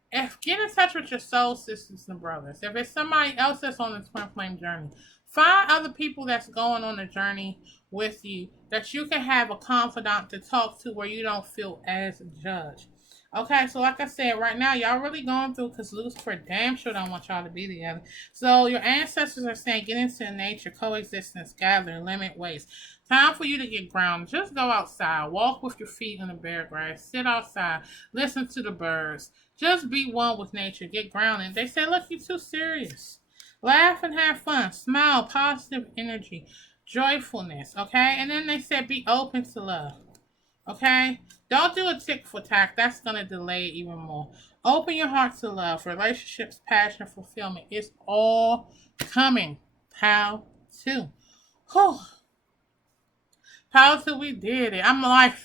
if get in touch with your soul sisters and brothers. If it's somebody else that's on the twin flame journey, find other people that's going on the journey with you that you can have a confidant to talk to where you don't feel as judged. Okay, so like I said, right now y'all really going through, because Lucifer damn sure don't want y'all to be together. So your ancestors are saying get into nature, coexistence, gather, limit waste. Time for you to get grounded. Just go outside, walk with your feet in the bare grass, sit outside, listen to the birds. Just be one with nature. Get grounded. They say, look, you're too serious. Laugh and have fun. Smile. Positive energy. Joyfulness. Okay? And then they said, be open to love. Okay? Don't do a tick for tack. That's going to delay it even more. Open your heart to love. Relationships, passion, fulfillment. It's all coming. How to. Whew. How till we did it. I'm like,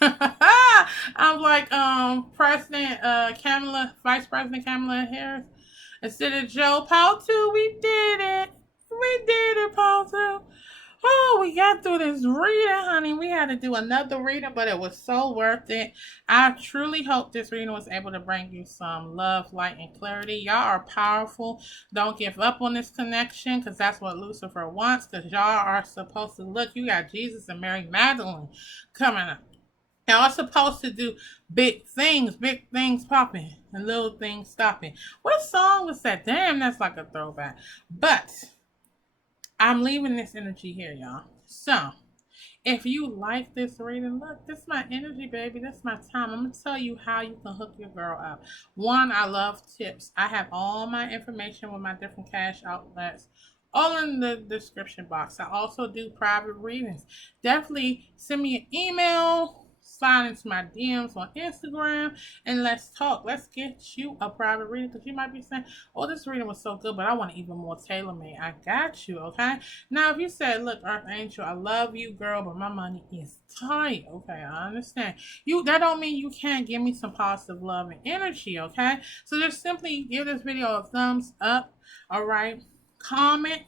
President Kamala, Vice President Kamala Harris. Instead of Joe, How till we did it. We did it, How till. Oh, we got through this reading, honey. We had to do another reading, but it was so worth it. I truly hope this reading was able to bring you some love, light, and clarity. Y'all are powerful. Don't give up on this connection, because that's what Lucifer wants, because y'all are supposed to look. You got Jesus and Mary Magdalene coming up. Y'all are supposed to do big things popping, and little things stopping. What song was that? Damn, that's like a throwback. But I'm leaving this energy here, y'all. So, if you like this reading, look, this is my energy, baby. This is my time. I'm going to tell you how you can hook your girl up. One, I love tips. I have all my information with my different cash outlets all in the description box. I also do private readings. Definitely send me an email, slide into my DMs on Instagram, and let's talk. Let's get you a private reading, because you might be saying, oh, this reading was so good, but I want even more tailor-made. I got you, okay? Now, if you said, look, Earth Angel, I love you, girl, but my money is tight. Okay, I understand. That don't mean you can't give me some positive love and energy, okay? So just simply give this video a thumbs up, all right? Comment,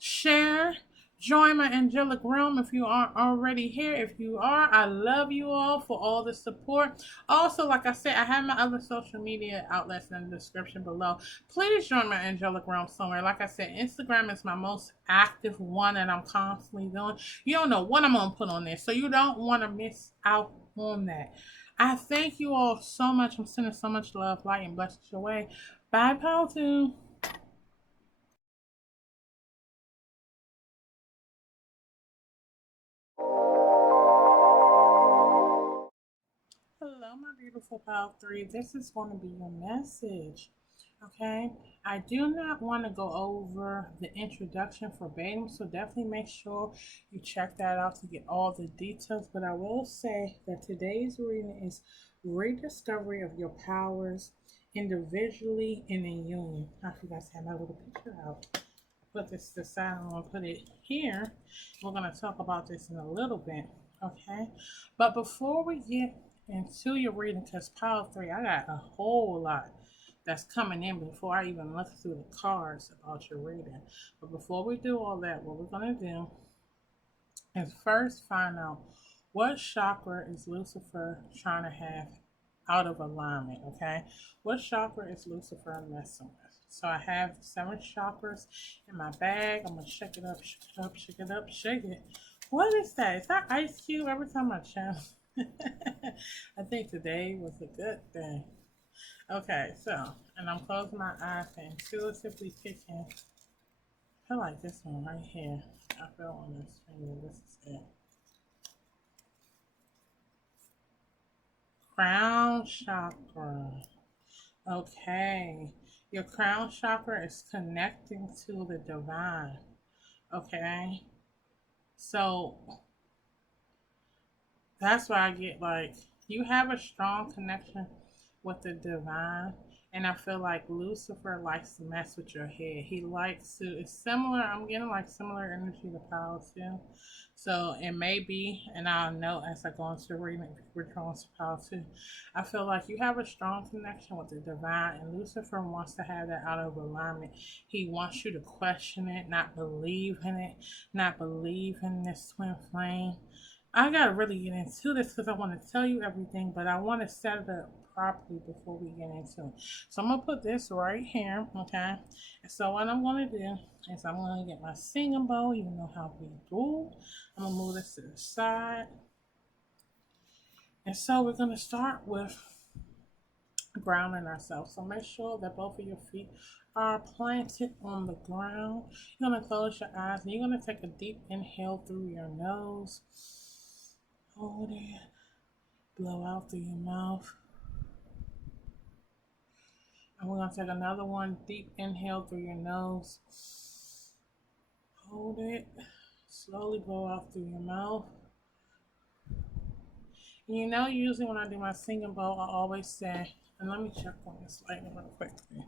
share, join my angelic realm if you aren't already here. If you are, I love you all for all the support. Also, like I said, I have my other social media outlets in the description below. Please join my angelic realm somewhere. Like I said, Instagram is my most active one that I'm constantly doing. You don't know what I'm going to put on there, so you don't want to miss out on that. I thank you all so much. I'm sending so much love, light, and blessings your way. Bye, Pal. Hello, my beautiful Pile 3. This is going to be your message. Okay, I do not want to go over the introduction verbatim, so definitely make sure you check that out to get all the details. But I will say that today's reading is rediscovery of your powers individually and in union. I forgot to have my little picture out. Put this to the side. I'm going to put it here. We're going to talk about this in a little bit. Okay, but before we get into your reading, because pile 3, I got a whole lot that's coming in before I even look through the cards about your reading. But before we do all that, what we're going to do is first find out what chakra is Lucifer trying to have out of alignment. Okay, what chakra is Lucifer messing with? So I have 7 chakras in my bag. I'm gonna shake it up, shake it up, shake it up, shake it. What is that? Is that Ice Cube? Every time I channel. I think today was a good thing. Okay, so, and I'm closing my eyes and intuitively picking. I feel like this one right here. I feel on this finger. This is it. Crown chakra. Okay. Your crown chakra is connecting to the divine. Okay. So that's why I get like you have a strong connection with the divine, and I feel like Lucifer likes to mess with your head. He likes to. It's similar. I'm getting like similar energy to Power too. So it may be, and I'll know as I go into reading if we're drawn to Power too. I feel like you have a strong connection with the divine, and Lucifer wants to have that out of alignment. He wants you to question it, not believe in it, not believe in this twin flame. I gotta really get into this because I want to tell you everything, but I want to set it up properly before we get into it. So I'm gonna put this right here, okay? And so what I'm gonna do is I'm gonna get my singing bowl. You know how we do. I'm gonna move this to the side, and so we're gonna start with grounding ourselves. So make sure that both of your feet are planted on the ground. You're gonna close your eyes and you're gonna take a deep inhale through your nose. Hold it. Blow out through your mouth. And we're going to take another one. Deep inhale through your nose. Hold it. Slowly blow out through your mouth. And you know, usually when I do my singing bowl, I always say, and let me check on this light real quickly,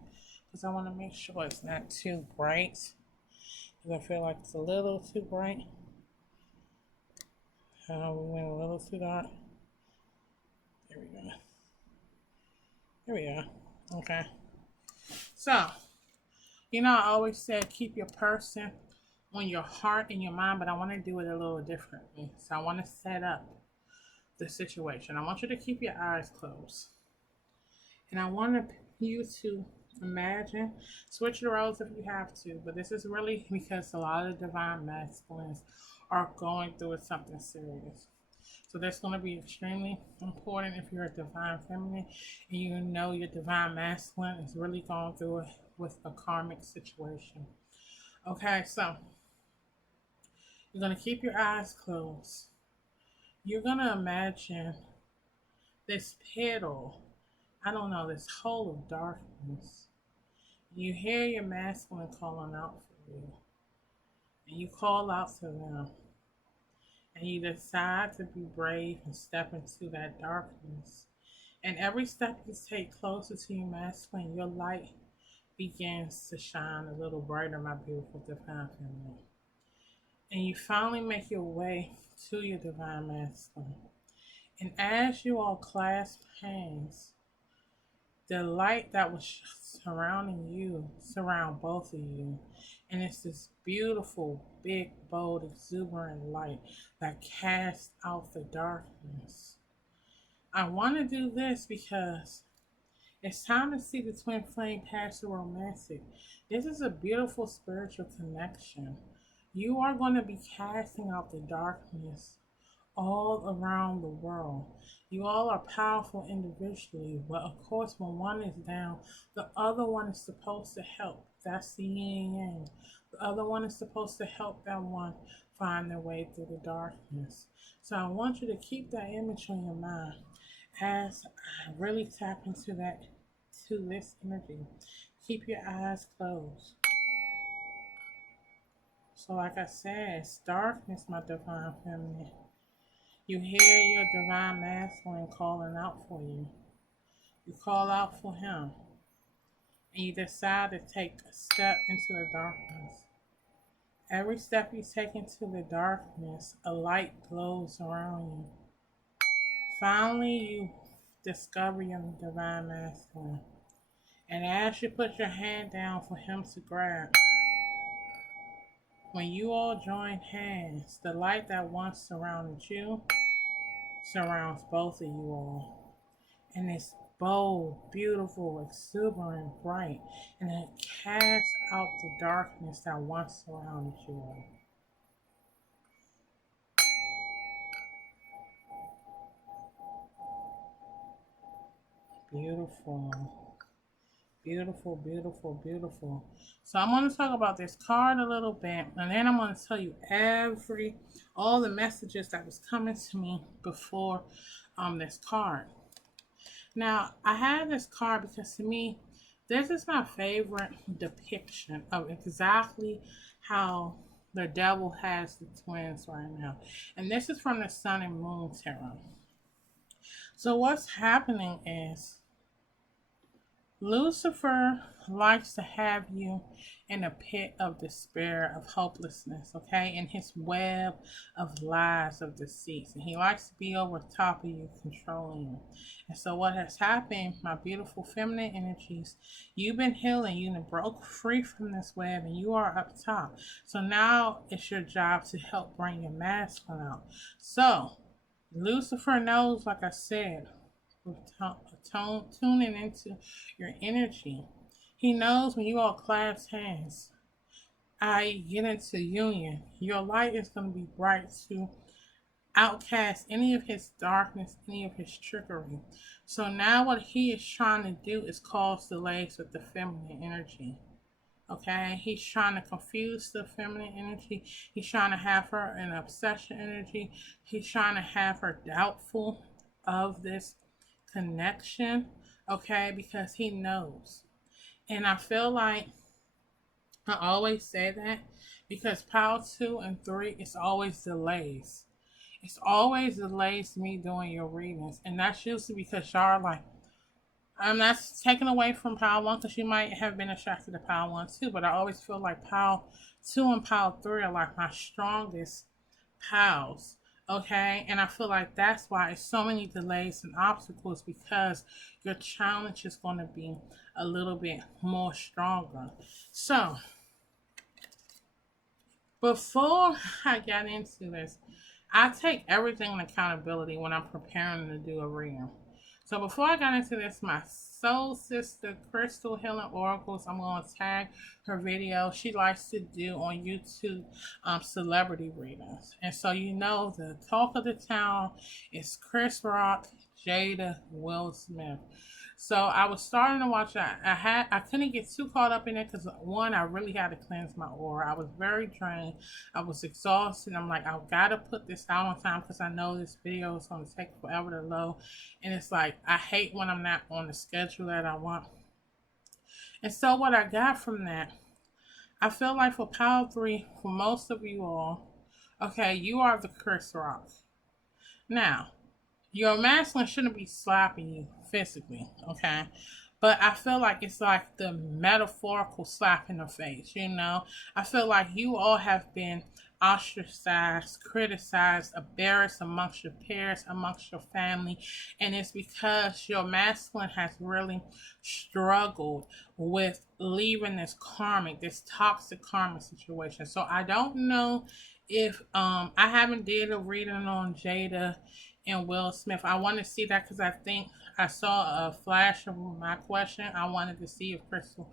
because I want to make sure it's not too bright. Because I feel like it's a little too bright. We went a little too dark. There we go. There we go. Okay. So, you know, I always said keep your person on your heart and your mind, but I want to do it a little differently. So I want to set up the situation. I want you to keep your eyes closed. And I want you to imagine, switch the roles if you have to, but this is really because a lot of divine masculines are going through something serious. So that's going to be extremely important if you're a divine feminine and you know your divine masculine is really going through it with a karmic situation. Okay, so you're going to keep your eyes closed. You're going to imagine this petal, I don't know, this hole of darkness. You hear your masculine calling out for you. And you call out to them. And you decide to be brave and step into that darkness. And every step you take closer to your masculine, your light begins to shine a little brighter, my beautiful divine feminine. And you finally make your way to your divine masculine. And as you all clasp hands, the light that was surrounding you surround both of you. And it's this beautiful, big, bold, exuberant light that casts out the darkness. I want to do this because it's time to see the twin flame past the romantic. This is a beautiful spiritual connection. You are going to be casting out the darkness all around the world. You all are powerful individually, but of course, when one is down, the other one is supposed to help. That's the yin and yang. The other one is supposed to help that one find their way through the darkness. So I want you to keep that image on your mind as I really tap into this energy. Keep your eyes closed. So like I said, it's darkness, my divine feminine. You hear your divine masculine calling out for you. You call out for him. And you decide to take a step into the darkness. Every step you take into the darkness, a light glows around you. Finally, you discover your divine masculine. And as you put your hand down for him to grab, when you all join hands, the light that once surrounded you surrounds both of you all. And it's bold, beautiful, exuberant, bright, and it casts out the darkness that once surrounded you all. Beautiful. Beautiful, beautiful, beautiful. So I'm going to talk about this card a little bit, and then I'm going to tell you all the messages that was coming to me before this card. Now, I have this card because to me, this is my favorite depiction of exactly how the devil has the twins right now. And this is from the Sun and Moon Tarot. So what's happening is Lucifer likes to have you in a pit of despair, of hopelessness, okay, in his web of lies, of deceit. And he likes to be over top of you, controlling you. And so what has happened, my beautiful feminine energies, you've been healing, you've broke free from this web, and you are up top. So now it's your job to help bring your masculine out. So Lucifer knows, like I said, tuning into your energy. He knows when you all clasp hands, I get into union, your light is going to be bright to outcast any of his darkness, any of his trickery. So now what he is trying to do is cause delays with the feminine energy. Okay, he's trying to confuse the feminine energy. He's trying to have her in obsession energy. He's trying to have her doubtful of this connection, okay, because he knows. And I feel like I always say that because power 2 and 3 is always delays. It's always delays me doing your readings, and that's usually because y'all are like, I'm not taking away from power 1 because you might have been attracted to power 1 too, but I always feel like power 2 and power 3 are like my strongest powers. Okay, and I feel like that's why it's so many delays and obstacles, because your challenge is going to be a little bit more stronger. So before I get into this, I take everything in accountability when I'm preparing to do a reading. So before I got into this, my soul sister Crystal Healing Oracles, I'm going to tag her video. She likes to do on YouTube celebrity readings. And so you know the talk of the town is Chris Rock, Jada, Will Smith. So I was starting to watch that. I couldn't get too caught up in it because one, I really had to cleanse my aura. I was very drained. I was exhausted. I'm like, I've got to put this out on time because I know this video is going to take forever to load. And it's like, I hate when I'm not on the schedule that I want. And so what I got from that, I feel like for Power 3, for most of you all, okay, you are the Chris Rock. Now, your masculine shouldn't be slapping you physically, okay? But I feel like it's like the metaphorical slap in the face, you know? I feel like you all have been ostracized, criticized, embarrassed amongst your peers, amongst your family, and it's because your masculine has really struggled with leaving this toxic karmic situation. So I don't know if I haven't did a reading on Jada and Will Smith. I want to see that because I think I saw a flash of my question. I wanted to see if Crystal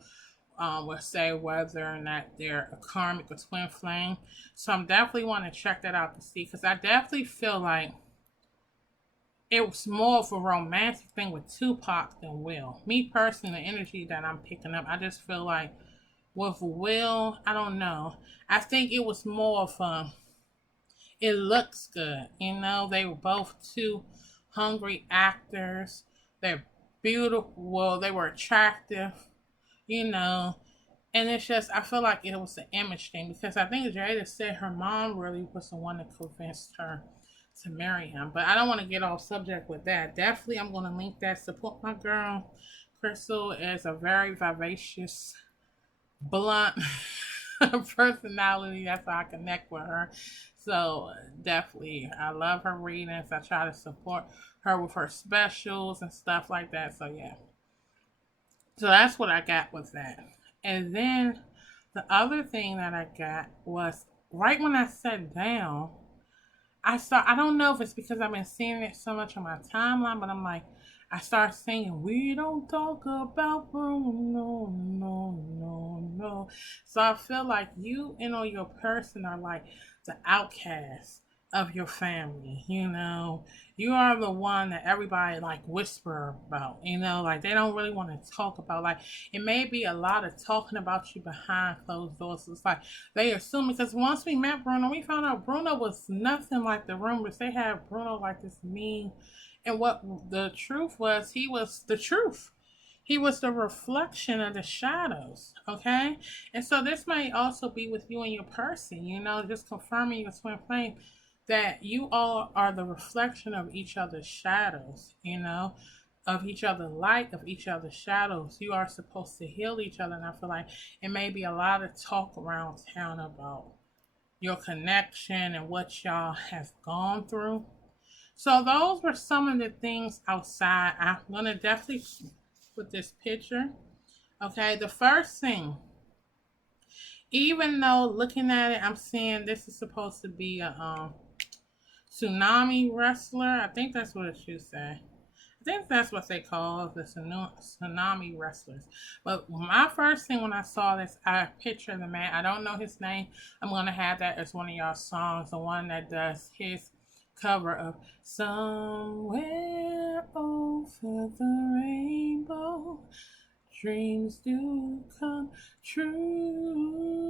would say whether or not they're a karmic or twin flame. So I'm definitely want to check that out to see, because I definitely feel like it was more of a romantic thing with Tupac than Will. Me personally, the energy that I'm picking up, I just feel like with Will, I don't know. I think it was more of it looks good. You know, they were both two hungry actors. They're beautiful. Well, they were attractive, you know. And it's just, I feel like it was an image thing because I think Jada said her mom really was the one that convinced her to marry him. But I don't want to get off subject with that. Definitely, I'm going to link that. Support my girl. Crystal is a very vivacious, blunt personality. That's how I connect with her. So definitely, I love her readings. I try to support her with her specials and stuff like that. So yeah. So that's what I got with that. And then the other thing that I got was right when I sat down, I don't know if it's because I've been seeing it so much on my timeline, but I'm like, I start singing, we don't talk about Bruno, no, no, no. So I feel like you and or your person are like the outcast of your family, you know. You are the one that everybody like whisper about, you know, like they don't really want to talk about. Like it may be a lot of talking about you behind closed doors. It's like they assume because once we met Bruno, we found out Bruno was nothing like the rumors. They had Bruno like this mean, and what the truth was, he was the truth. He was the reflection of the shadows, okay? And so this might also be with you and your person, you know, just confirming your twin flame that you all are the reflection of each other's shadows, you know, of each other's light, of each other's shadows. You are supposed to heal each other. And I feel like it may be a lot of talk around town about your connection and what y'all have gone through. So those were some of the things outside. I'm going to definitely put this picture. Okay, the first thing, even though looking at it, I'm seeing this is supposed to be a tsunami wrestler. I think that's what it should say. I think that's what they call the tsunami wrestlers. But my first thing when I saw this, I pictured the man. I don't know his name. I'm going to have that as one of y'all songs, the one that does his cover of Somewhere Over the Rainbow. Dreams do come true.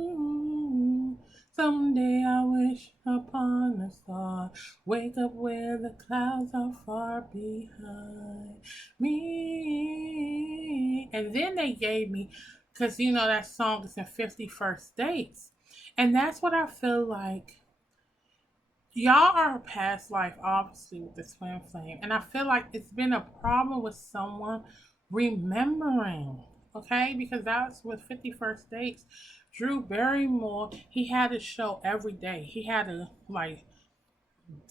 Someday I wish upon a star. Wake up where the clouds are far behind me. And then they gave me, because you know that song is in 51st Dates. And that's what I feel like. Y'all are a past life, obviously, with the twin flame. And I feel like it's been a problem with someone remembering, okay? Because that's with 51st Dates. Drew Barrymore, he had to show every day. He had to, like,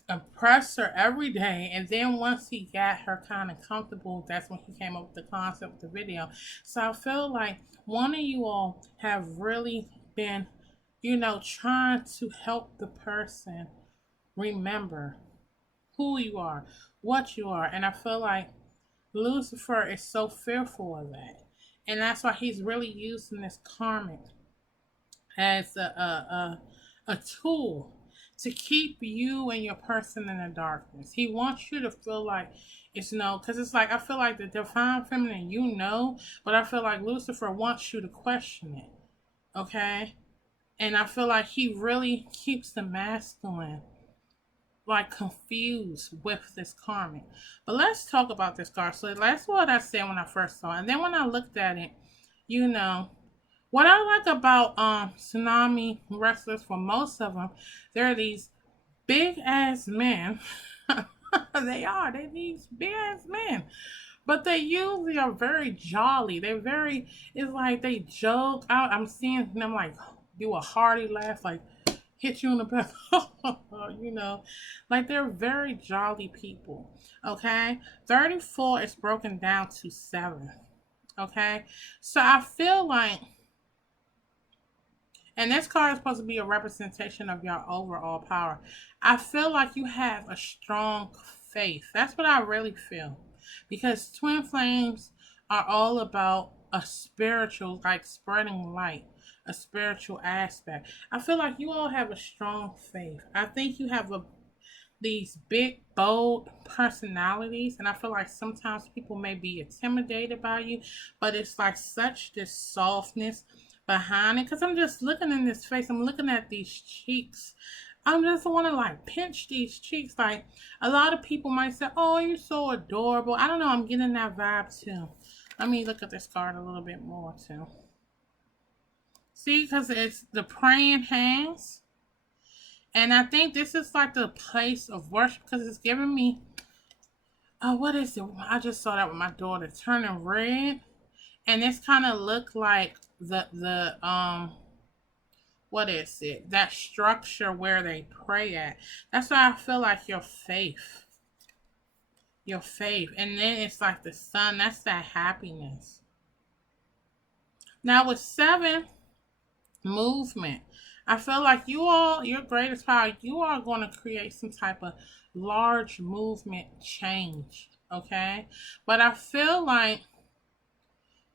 impress her every day. And then once he got her kind of comfortable, that's when he came up with the concept of the video. So I feel like one of you all have really been, you know, trying to help the person remember who you are, what you are. And I feel like Lucifer is so fearful of that. And that's why he's really using this karmic as a tool to keep you and your person in the darkness. He wants you to feel like it's no, because it's like, I feel like the divine feminine, you know, but I feel like Lucifer wants you to question it, okay? And I feel like he really keeps the masculine like confused with this karmic. But let's talk about this card. So that's what I said when I first saw it. And then when I looked at it, you know, what I like about tsunami wrestlers, for most of them, they're these big ass men. They're these big ass men. But they usually are very jolly. It's like they joke out. I'm seeing them like do a hearty laugh, like hit you in the back, you know, like they're very jolly people. Okay, 34 is broken down to 7. Okay, so I feel like, and this card is supposed to be a representation of your overall power. I feel like you have a strong faith. That's what I really feel, because twin flames are all about a spiritual, like spreading light, a spiritual aspect. I feel like you all have a strong faith. I think you have these big, bold personalities, and I feel like sometimes people may be intimidated by you, but it's like such this softness behind it. Because I'm just looking in this face, I'm looking at these cheeks. I just want to like pinch these cheeks. Like a lot of people might say, oh, you're so adorable. I don't know. I'm getting that vibe too. Let me look at this card a little bit more too. See, because it's the praying hands. And I think this is like the place of worship because it's giving me, oh, what is it? I just saw that with my daughter turning red. And this kind of look like what is it? That structure where they pray at. That's why I feel like your faith. Your faith. And then it's like the sun. That's that happiness. Now with 7, movement. I feel like you all, your greatest power, you are going to create some type of large movement change. Okay? But I feel like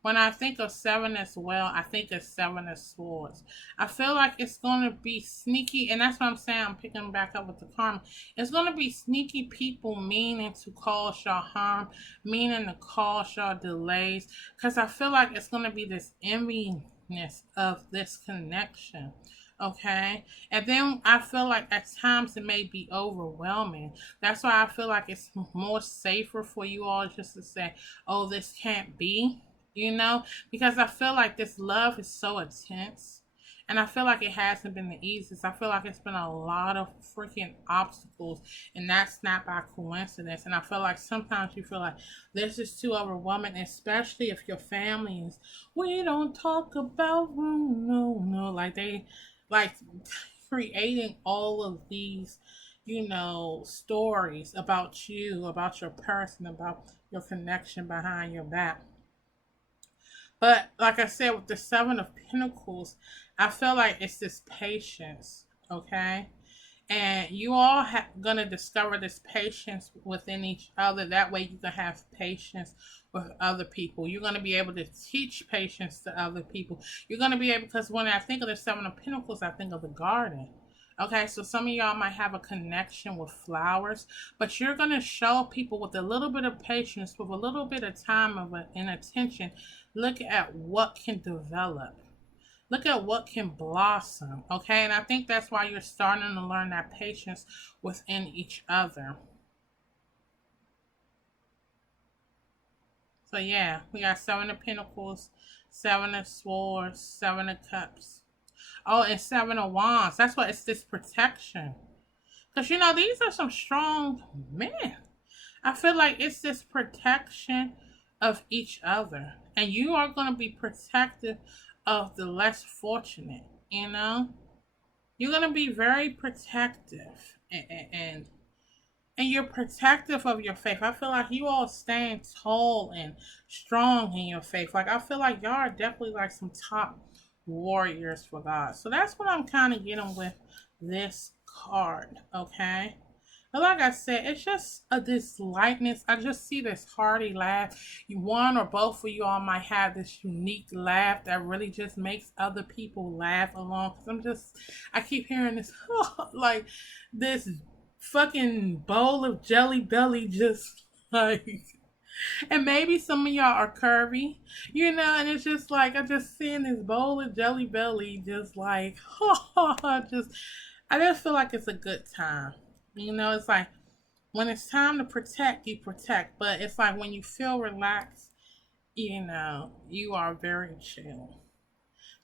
when I think of 7 as well, I think of 7 of Swords. I feel like it's going to be sneaky, and that's what I'm saying. I'm picking back up with the karma. It's going to be sneaky people meaning to cause y'all harm, meaning to cause y'all delays, because I feel like it's going to be this enviness of this connection. Okay, and then I feel like at times it may be overwhelming. That's why I feel like it's more safer for you all just to say, oh, this can't be. You know, because I feel like this love is so intense, and I feel like it hasn't been the easiest. I feel like it's been a lot of freaking obstacles, and that's not by coincidence. And I feel like sometimes you feel like this is too overwhelming, especially if your family is, we don't talk about, no, like they, like creating all of these, you know, stories about you, about your person, about your connection behind your back. But like I said, with the 7 of Pentacles, I feel like it's this patience, okay? And you all gonna discover this patience within each other. That way you can have patience with other people. You're gonna be able to teach patience to other people. You're gonna be able, because when I think of the 7 of Pentacles, I think of the garden. Okay, so some of y'all might have a connection with flowers, but you're going to show people with a little bit of patience, with a little bit of time and attention, look at what can develop. Look at what can blossom, okay? And I think that's why you're starting to learn that patience within each other. So yeah, we got 7 of Pentacles, 7 of Swords, 7 of Cups. Oh, and 7 of Wands. That's what it's this protection. Because, you know, these are some strong men. I feel like it's this protection of each other. And you are going to be protective of the less fortunate, you know? You're going to be very protective. And you're protective of your faith. I feel like you all stand tall and strong in your faith. Like, I feel like y'all are definitely like some top warriors for God. So that's what I'm kind of getting with this card, okay? But like I said, it's just this lightness. I just see this hearty laugh. One or both of you all might have this unique laugh that really just makes other people laugh along. Because I keep hearing this, like this fucking bowl of Jelly Belly just like, and maybe some of y'all are curvy, you know, and it's just like, I just seeing this bowl of Jelly Belly just like, I just feel like it's a good time. You know, it's like when it's time to protect, you protect. But it's like when you feel relaxed, you know, you are very chill.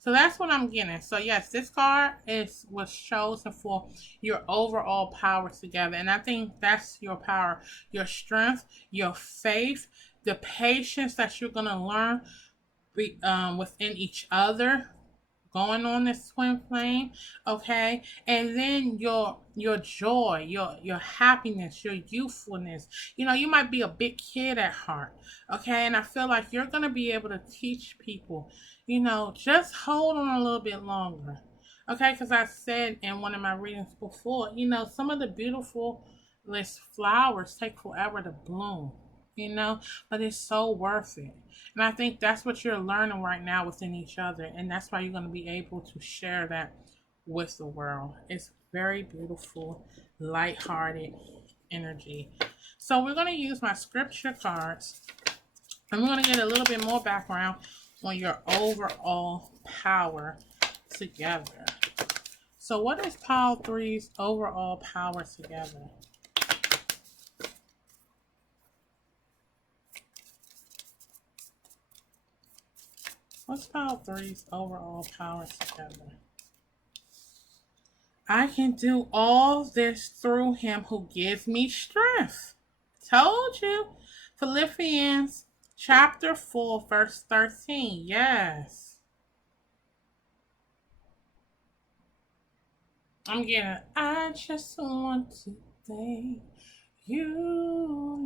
So that's what I'm getting. So yes, this card was chosen for your overall power together. And I think that's your power, your strength, your faith, the patience that you're going to learn within each other, going on this twin flame, okay? And then your joy, your happiness, your youthfulness. You know, you might be a big kid at heart, okay? And I feel like you're going to be able to teach people, you know, just hold on a little bit longer, okay? Because I said in one of my readings before, you know, some of the beautiful flowers take forever to bloom, you know, but it's so worth it. And I think that's what you're learning right now within each other. And that's why you're going to be able to share that with the world. It's very beautiful, lighthearted energy. So we're going to use my scripture cards. And we're going to get a little bit more background on your overall power together. So what is pile three's overall power together? What's pile three's overall power together? I can do all this through him who gives me strength. Told you. Philippians chapter 4, verse 13. Yes. I'm getting, I just want to thank you,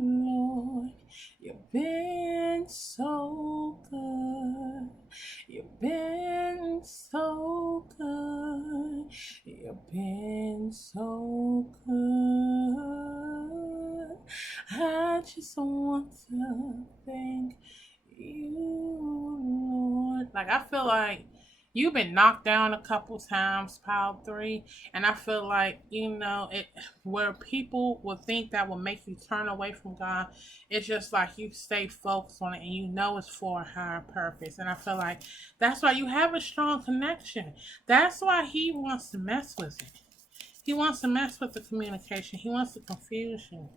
Lord. You've been so good. You've been so good. You've been so good. I just want to thank you, Lord. Like, I feel like you've been knocked down a couple times, pile three, and I feel like, it where people will think that will make you turn away from God, it's just like you stay focused on it and you know it's for a higher purpose. And I feel like that's why you have a strong connection. That's why he wants to mess with it. He wants to mess with the communication. He wants to confuse you.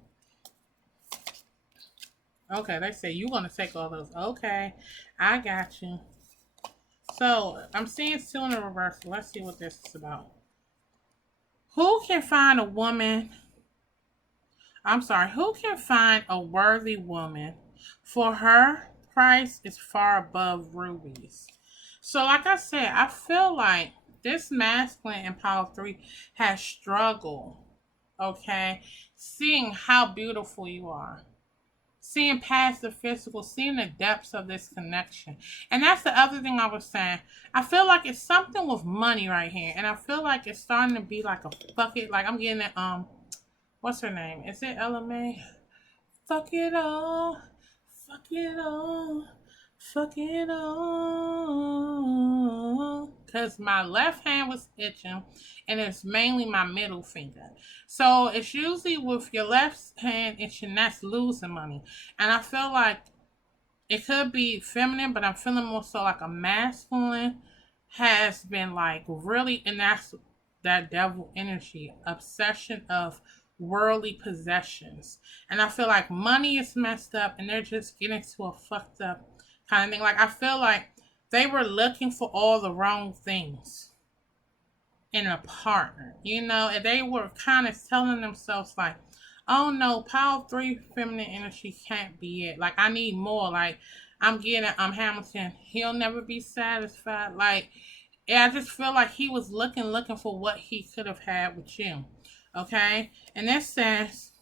Okay, they say you're gonna take all those. Okay, I got you. So, I'm seeing still in the reverse. Let's see what this is about. Who can find a worthy woman? For her price is far above rubies. So, like I said, I feel like this masculine in pile 3 has struggled, okay? Seeing how beautiful you are. Seeing past the physical, seeing the depths of this connection. And that's the other thing I was saying. I feel like it's something with money right here. And I feel like it's starting to be like a bucket. Like I'm getting it, what's her name? Is it LMA? Fuck it all. Fuck it all. Fuck it all. Because my left hand was itching. And it's mainly my middle finger. So it's usually with your left hand itching, that's losing money. And I feel like it could be feminine, but I'm feeling more so like a masculine has been like really, and that's that devil energy, obsession of worldly possessions. And I feel like money is messed up and they're just getting to a fucked up kind of thing. Like I feel like they were looking for all the wrong things in a partner, and they were kind of telling themselves like, oh no, pile 3 feminine energy can't be it. Like I need more. Like I'm getting Hamilton, he'll never be satisfied. Like I just feel like he was looking for what he could have had with you. Okay? And that says,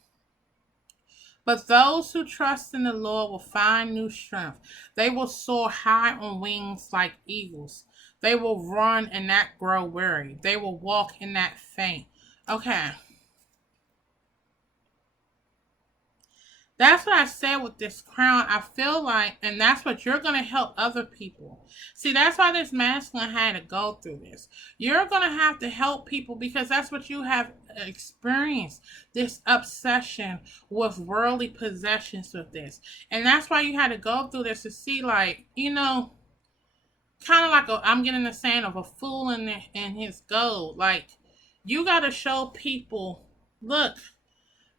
but those who trust in the Lord will find new strength. They will soar high on wings like eagles. They will run and not grow weary. They will walk and not faint. Okay. That's what I said with this crown. I feel like, and that's what you're going to help other people. See, that's why this masculine had to go through this. You're going to have to help people because that's what you have experienced, this obsession with worldly possessions with this. And that's why you had to go through this to see, like, kind of like I'm getting the saying of a fool in his gold. Like, you got to show people, look,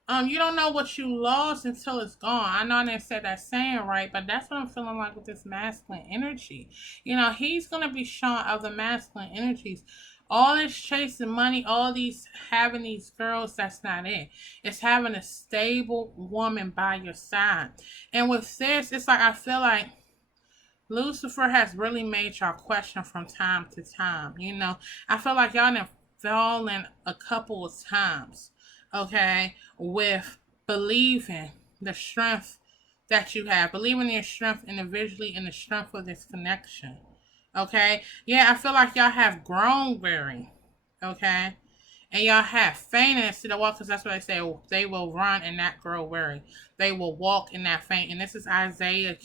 you don't know what you lost until it's gone. I know I didn't say that saying right, but that's what I'm feeling like with this masculine energy. He's going to be showing other masculine energies. All this chasing money, all these having these girls, that's not it. It's having a stable woman by your side. And with this, it's like I feel like Lucifer has really made y'all question from time to time. I feel like y'all done fallen a couple of times, okay, with believing the strength that you have, believing your strength individually and the strength of this connection, okay? Yeah, I feel like y'all have grown weary, okay? And y'all have fainted instead of walk, because that's what they say. They will run and not grow weary. They will walk and not faint. And this is Isaiah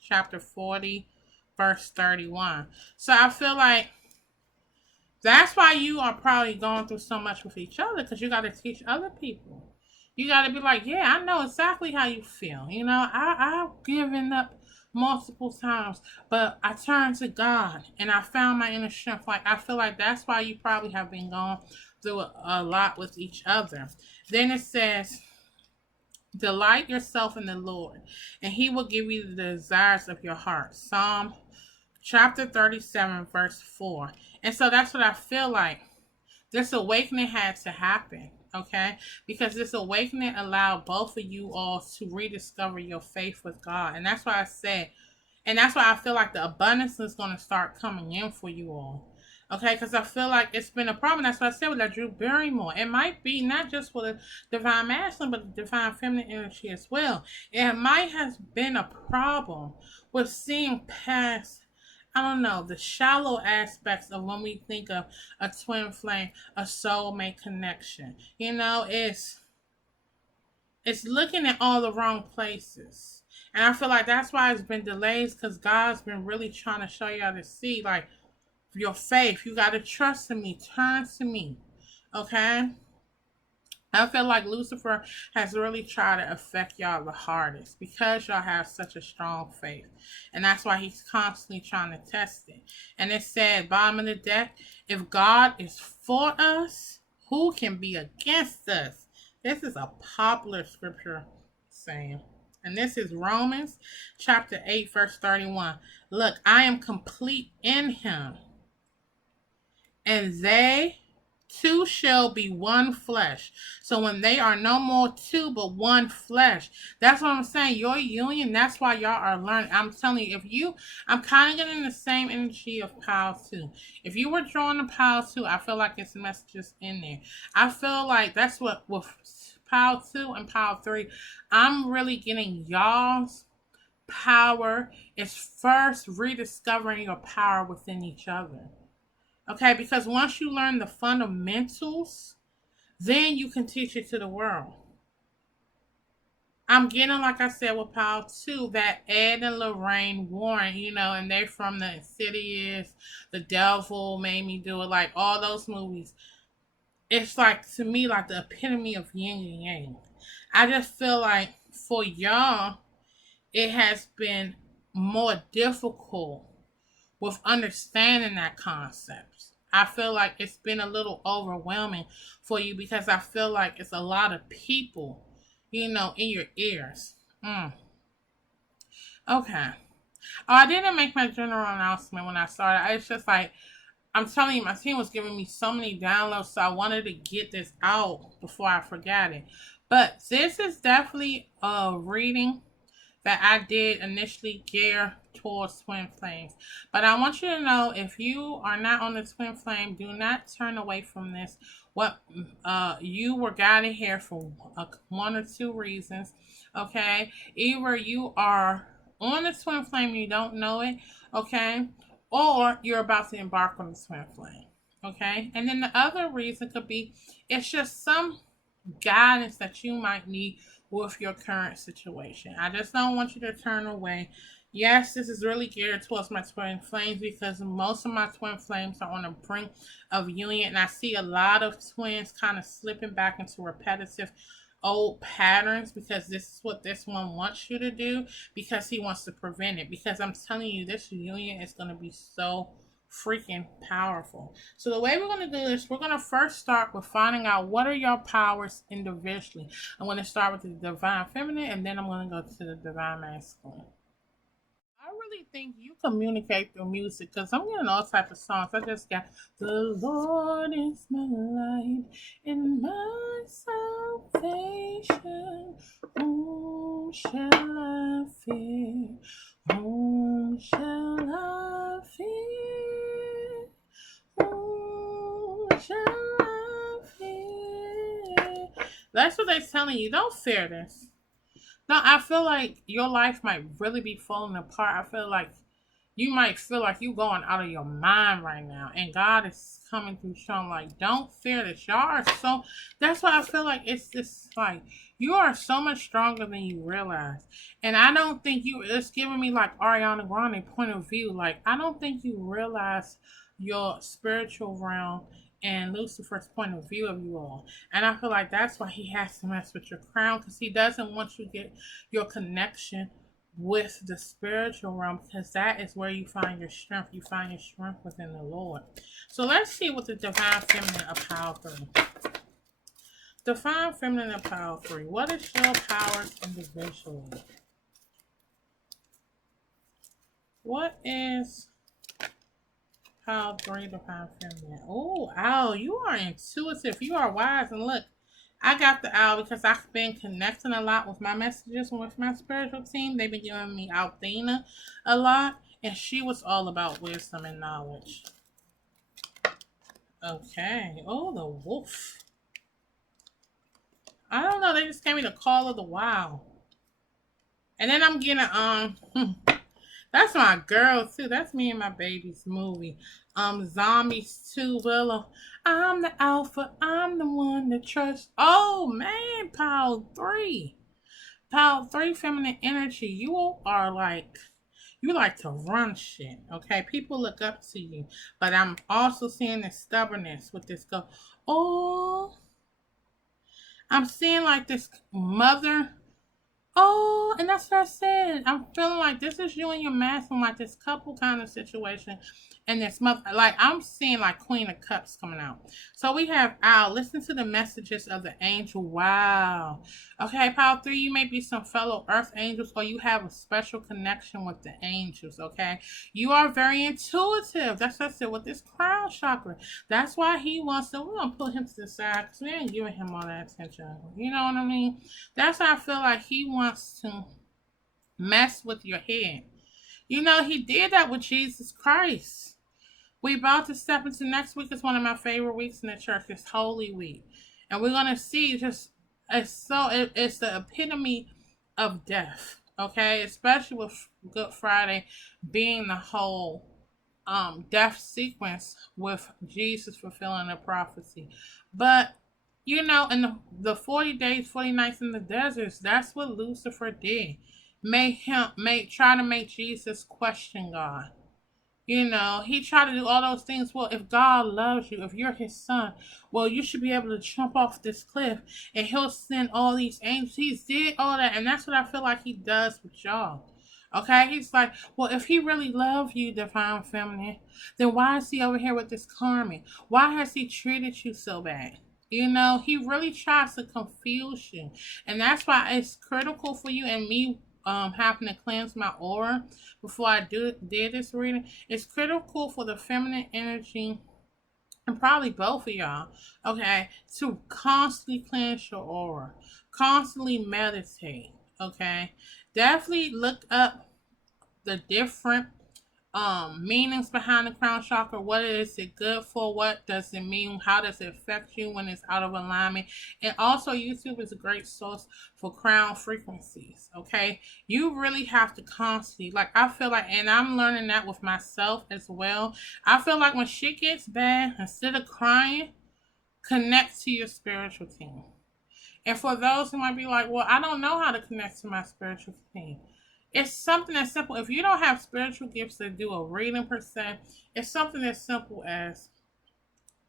chapter 40, verse 31. So I feel like that's why you are probably going through so much with each other, because you got to teach other people. You got to be like, yeah, I know exactly how you feel. I've given up multiple times, but I turned to God and I found my inner strength. Like, I feel like that's why you probably have been going through a lot with each other. Then it says, delight yourself in the Lord, and he will give you the desires of your heart. Psalm chapter 37, verse 4. And so that's what I feel like. This awakening had to happen, okay? Because this awakening allowed both of you all to rediscover your faith with God. And that's why I said, and that's why I feel like the abundance is going to start coming in for you all. Okay, because I feel like it's been a problem. That's what I said with that Drew Barrymore. It might be not just for the divine masculine, but the divine feminine energy as well. It might have been a problem with seeing past, I don't know, the shallow aspects of when we think of a twin flame, a soulmate connection. You know, it's looking at all the wrong places. And I feel like that's why it's been delays, because God's been really trying to show you how to see, like, your faith. You got to trust in me. Turn to me. Okay? I feel like Lucifer has really tried to affect y'all the hardest because y'all have such a strong faith. And that's why he's constantly trying to test it. And it said, bottom of the deck, if God is for us, who can be against us? This is a popular scripture saying. And this is Romans chapter 8, verse 31. Look, I am complete in him, and they two shall be one flesh. So when they are no more two but one flesh, that's what I'm saying. Your union, that's why y'all are learning. I'm telling you, I'm kind of getting the same energy of Power 2. If you were drawing the Power 2, I feel like it's messages in there. I feel like that's what with Power 2 and Power 3, I'm really getting y'all's power is first rediscovering your power within each other. Okay, because once you learn the fundamentals, then you can teach it to the world. I'm getting, like I said, with Power 2, that Ed and Lorraine Warren, you know, and they're from the Insidious, The Devil Made Me Do It, like all those movies. It's like, to me, like the epitome of yin and yang. I just feel like for y'all, it has been more difficult with understanding that concept. I feel like it's been a little overwhelming for you because I feel like it's a lot of people, you know, in your ears. Okay. Oh, I didn't make my general announcement when I started. It's just like, I'm telling you, my team was giving me so many downloads, so I wanted to get this out before I forgot it. But this is definitely a reading that I did initially gear towards twin flames. But I want you to know, if you are not on the twin flame, do not turn away from this. What you were guided here for one or two reasons. Okay, either you are on the twin flame, you don't know it. Okay, or you're about to embark on the twin flame. Okay, and then the other reason could be it's just some guidance that you might need with your current situation. I just don't want you to turn away. Yes, this is really geared towards my twin flames because most of my twin flames are on the brink of union, and I see a lot of twins kind of slipping back into repetitive old patterns because this is what this one wants you to do, because he wants to prevent it. Because I'm telling you, this union is going to be so freaking powerful. So the way we're going to do this, we're going to first start with finding out what are your powers individually. I'm going to start with the divine feminine, and then I'm going to go to the divine masculine. I really think you communicate through music because I'm getting all types of songs. I just got the Lord is my light and my salvation. Whom shall I fear? Whom shall I fear? Whom shall I fear? That's what they're telling you. Don't fear this. No, I feel like your life might really be falling apart. I feel like you might feel like you going out of your mind right now. And God is coming through showing like, don't fear this. Y'all are so, that's why I feel like it's just like, you are so much stronger than you realize. And I don't think it's giving me like Ariana Grande point of view. Like, I don't think you realize your spiritual realm and Lucifer's point of view of you all. And I feel like that's why he has to mess with your crown, because he doesn't want you to get your connection with the spiritual realm, because that is where you find your strength. You find your strength within the Lord. So let's see what the Divine Feminine of Power 3. Divine Feminine of Power 3. What is your powers individually? What is Power 3 Divine Feminine? Oh, owl, you are intuitive. You are wise. And look, I got the owl because I've been connecting a lot with my messages and with my spiritual team. They've been giving me Althena a lot, and she was all about wisdom and knowledge. Okay. Oh, the wolf. I don't know. They just gave me the call of the wild. And then I'm getting that's my girl too. That's me and my baby's movie. Zombies 2 Willow. I'm the alpha. I'm the one to trust. Oh man, Power 3. Power 3 feminine energy. You are like, you like to run shit. Okay. People look up to you. But I'm also seeing the stubbornness with this go. Oh, I'm seeing like this mother. Oh, and that's what I said. I'm feeling like this is you and your masculine, like this couple kind of situation. And this mother, like I'm seeing like Queen of Cups coming out. So we have Owl. Listen to the messages of the angel. Wow. Okay, Power 3, you may be some fellow earth angels, or you have a special connection with the angels. Okay. You are very intuitive. That's what I said with this crown chakra. That's why he wants to, we're gonna put him to the side because we ain't giving him all that attention. You know what I mean? That's why I feel like he wants to mess with your head. You know, he did that with Jesus Christ. We about to step into next week. Is one of my favorite weeks in the church. It's Holy Week, and we're gonna see just it's the epitome of death. Okay, especially with Good Friday being the whole death sequence with Jesus fulfilling the prophecy. But you know, in the 40 days, 40 nights in the deserts, that's what Lucifer did. Try to make Jesus question God. You know, he tried to do all those things. Well, if God loves you, if you're his son, well, you should be able to jump off this cliff and he'll send all these angels. He did all that, and that's what I feel like he does with y'all. Okay? He's like, well, if he really loves you, Divine Feminine, then why is he over here with this karma? Why has he treated you so bad? You know, he really tries to confuse you. And that's why it's critical for you and me having to cleanse my aura before I did this reading. It's critical for the feminine energy, and probably both of y'all, okay, to constantly cleanse your aura, constantly meditate, okay. Definitely look up the different meanings behind the crown chakra. What is it good for? What does it mean? How does it affect you when it's out of alignment? And also, YouTube is a great source for crown frequencies. Okay, you really have to constantly, like, I feel like, and I'm learning that with myself as well. I feel like when shit gets bad, instead of crying, connect to your spiritual team. And for those who might be like, well, I don't know how to connect to my spiritual team, it's something as simple. If you don't have spiritual gifts to do a reading per se, it's something as simple as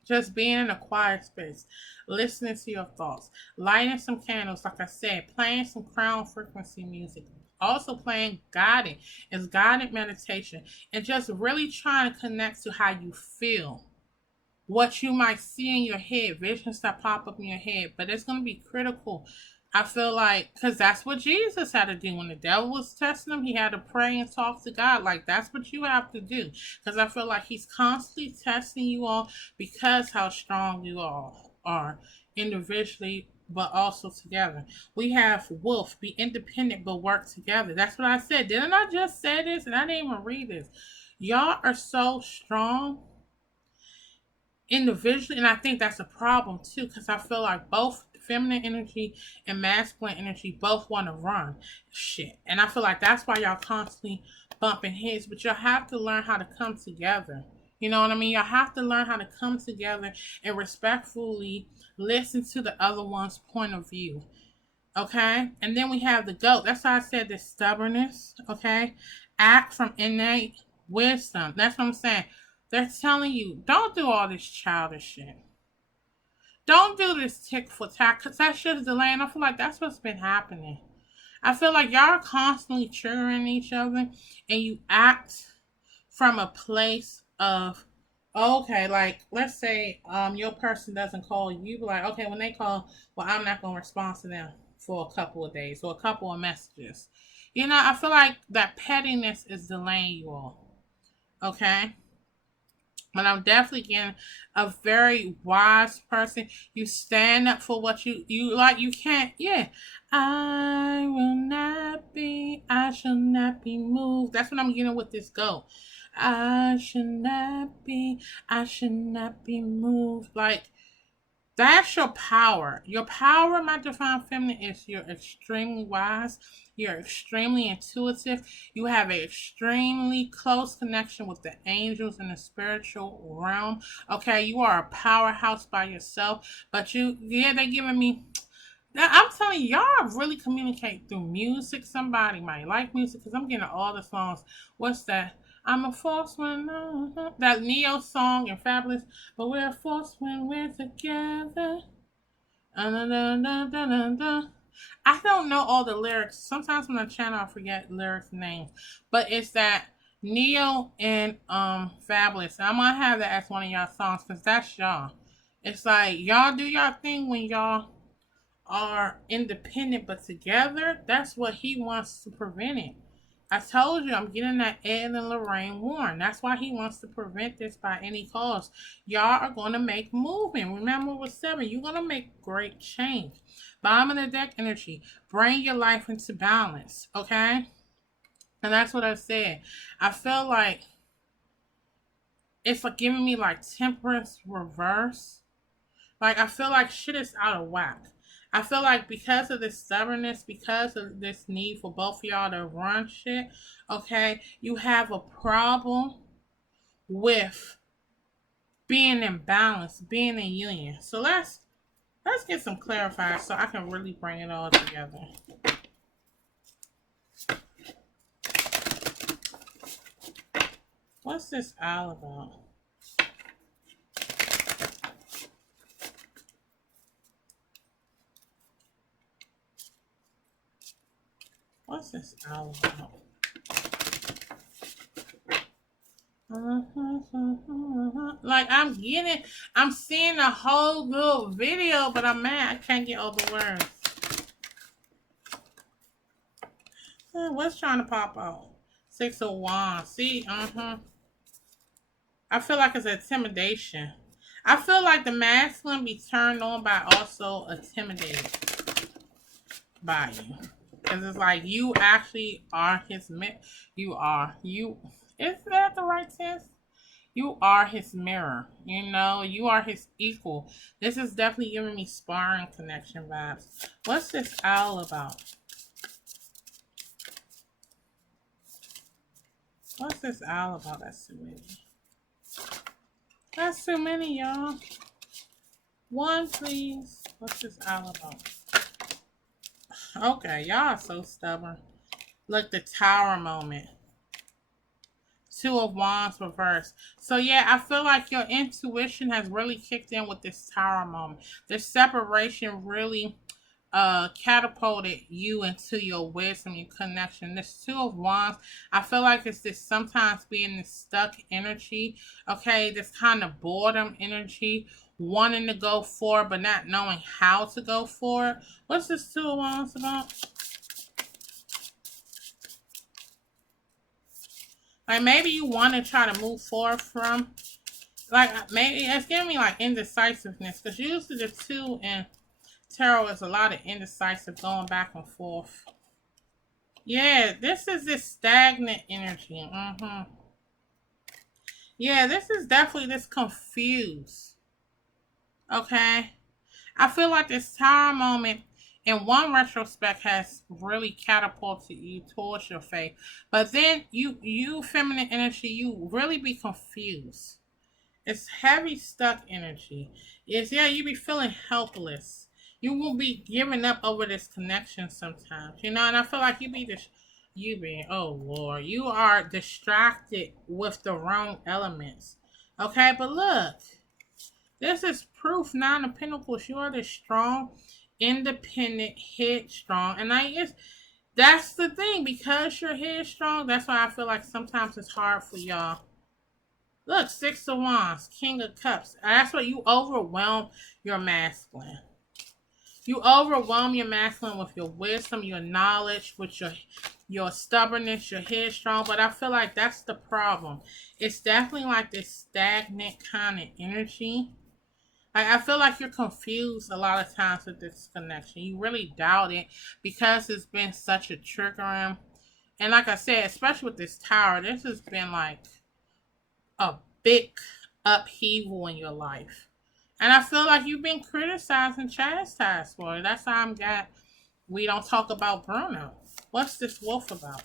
just being in a quiet space, listening to your thoughts, lighting some candles, like I said, playing some crown frequency music, also playing guided. It's guided meditation, and just really trying to connect to how you feel. What you might see in your head, visions that pop up in your head, but it's going to be critical. I feel like, because that's what Jesus had to do when the devil was testing him. He had to pray and talk to God. Like, that's what you have to do. Because I feel like he's constantly testing you all because how strong you all are individually, but also together. We have Wolf, be independent, but work together. That's what I said. Didn't I just say this? And I didn't even read this. Y'all are so strong individually, and I think that's a problem too, because I feel like both feminine energy and masculine energy both want to run shit, and I feel like that's why y'all constantly bumping heads. But y'all have to learn how to come together. You know what I mean? Y'all have to learn how to come together and respectfully listen to the other one's point of view. Okay, and then we have the goat. That's why I said the stubbornness. Okay, act from innate wisdom. That's what I'm saying. They're telling you, don't do all this childish shit. Don't do this tick for tack, because that's just delaying. I feel like that's what's been happening. I feel like y'all are constantly triggering each other and you act from a place of, okay, like let's say your person doesn't call you, you be like, okay, when they call, well, I'm not gonna respond to them for a couple of days or a couple of messages. You know, I feel like that pettiness is delaying you all. Okay? But I'm definitely getting a very wise person. You stand up for what you like. You can't, yeah. I will not be, I shall not be moved. That's what I'm getting with this go. I should not be, I should not be moved. Like, that's your power. Your power, my divine feminine, is you're extremely wise. You're extremely intuitive. You have an extremely close connection with the angels in the spiritual realm. Okay, you are a powerhouse by yourself. But they're giving me. Now, I'm telling you, y'all really communicate through music. Somebody might like music because I'm getting all the songs. What's that? I'm a force when that Neo song and Fabulous, but we're a force when we're together. I don't know all the lyrics. Sometimes when I channel, I forget lyrics names, but it's that Neo and Fabulous. I'm gonna have that as one of y'all songs because that's y'all. It's like y'all do y'all thing when y'all are independent but together. That's what he wants to prevent it. I told you I'm getting that Ed and Lorraine Warren. That's why he wants to prevent this by any cost. Y'all are going to make movement. Remember with 7, you're going to make great change. Bottom of the deck energy. Bring your life into balance. Okay? And that's what I said. I feel like it's like giving me like temperance reverse. Like I feel like shit is out of whack. I feel like because of this stubbornness, because of this need for both of y'all to run shit, okay, you have a problem with being in balance, being in union. So let's get some clarified so I can really bring it all together. What's this all about? What's this all about? Like I'm seeing a whole little video, but I'm mad I can't get all the words. What's trying to pop out? 6 of Wands. See, I feel like it's intimidation. I feel like the masculine be turned on by also intimidated by you. Because it's like you actually are his is that the right sense? You are his mirror. You know, you are his equal. This is definitely giving me sparring connection vibes. What's this all about? What's this all about? That's too many. That's too many, y'all. One, please. What's this all about? Okay, y'all are so stubborn. Look, the tower moment. 2 of Wands reverse. So yeah, I feel like your intuition has really kicked in with this tower moment. This separation really catapulted you into your wisdom, your connection. This 2 of Wands, I feel like it's this sometimes being this stuck energy, okay, this kind of boredom energy, wanting to go forward but not knowing how to go forward. What's this 2 of Wands about? Like maybe you want to try to move forward from, like maybe it's giving me like indecisiveness, because usually the 2 in tarot is a lot of indecisive going back and forth. Yeah, this is this stagnant energy. Yeah, this is definitely this confused. Okay? I feel like this tower moment in one retrospect has really catapulted you towards your faith. But then you feminine energy, you really be confused. It's heavy stuck energy. You be feeling helpless. You will be giving up over this connection sometimes. You know, and I feel like oh Lord, you are distracted with the wrong elements. Okay, but look. This is proof, 9 of Pentacles. You are the strong, independent, headstrong. And That's the thing. Because you're headstrong, that's why I feel like sometimes it's hard for y'all. Look, Six of Wands, King of Cups. That's what you overwhelm your masculine. You overwhelm your masculine with your wisdom, your knowledge, with your stubbornness, your headstrong. But I feel like that's the problem. It's definitely like this stagnant kind of energy. Like, I feel like you're confused a lot of times with this connection. You really doubt it because it's been such a triggering. And like I said, especially with this tower, this has been like a big upheaval in your life. And I feel like you've been criticized and chastised for it. That's how I'm got. We don't talk about Bruno. What's this wolf about?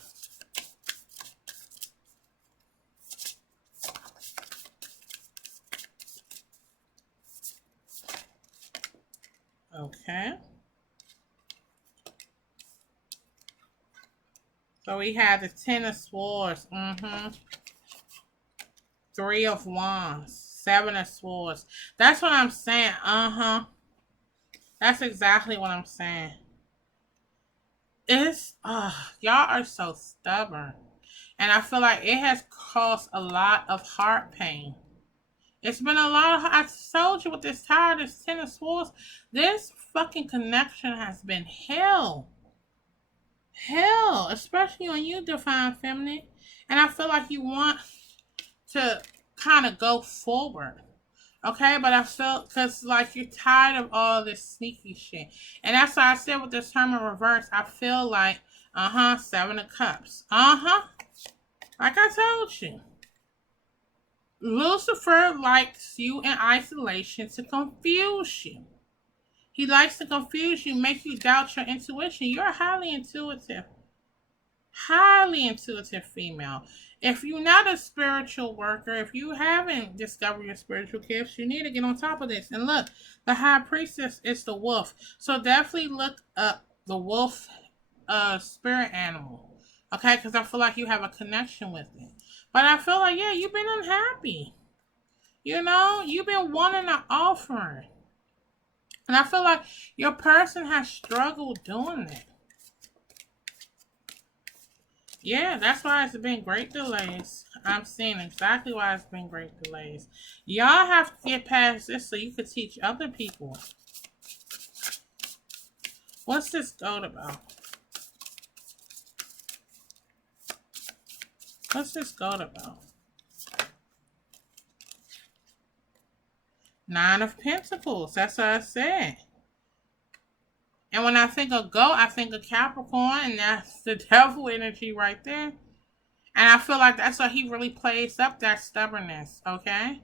Okay. So we have the Ten of Swords. Three of Wands. Seven of Swords. That's what I'm saying. That's exactly what I'm saying. It's, y'all are so stubborn. And I feel like it has caused a lot of heart pain. It's been a lot of, I told you with this tower, this Ten of Swords, this fucking connection has been hell. Hell, especially on you, Divine Feminine. And I feel like you want to kind of go forward. Okay, but I felt, because like you're tired of all this sneaky shit. And that's why I said with this term in reverse, I feel like, Seven of Cups. Like I told you. Lucifer likes you in isolation to confuse you. He likes to confuse you, make you doubt your intuition. You're highly intuitive female. If you're not a spiritual worker, if you haven't discovered your spiritual gifts, you need to get on top of this. And look, the High Priestess is the wolf. So definitely look up the wolf spirit animal. Okay, because I feel like you have a connection with it. But I feel like, yeah, you've been unhappy. You know, you've been wanting an offering. And I feel like your person has struggled doing it. Yeah, that's why it's been great delays. I'm seeing exactly why it's been great delays. Y'all have to get past this so you can teach other people. What's this goat about? What's this goat about? Nine of Pentacles. That's what I said. And when I think of goat, I think of Capricorn, and that's the devil energy right there. And I feel like that's why he really plays up that stubbornness, okay?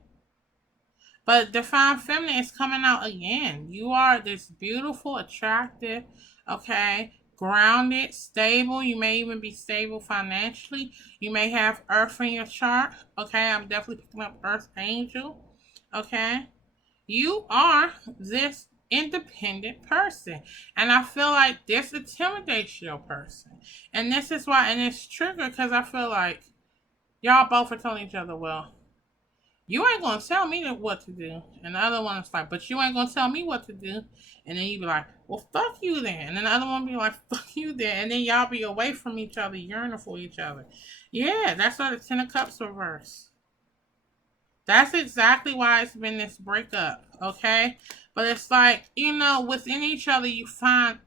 But Divine Feminine is coming out again. You are this beautiful, attractive, okay, grounded, stable. You may even be stable financially. You may have Earth in your chart, okay? I'm definitely picking up Earth Angel, okay? You are this independent person. And I feel like this intimidates your person. And this is why, and it's triggered because I feel like y'all both are telling each other, well, you ain't gonna tell me what to do. And the other one is like, but you ain't gonna tell me what to do. And then you be like, well, fuck you then. And then the other one be like, fuck you then. And then y'all be away from each other, yearning for each other. Yeah, that's why the Ten of Cups reverse. That's exactly why it's been this breakup, okay? But it's like, you know, within each other you find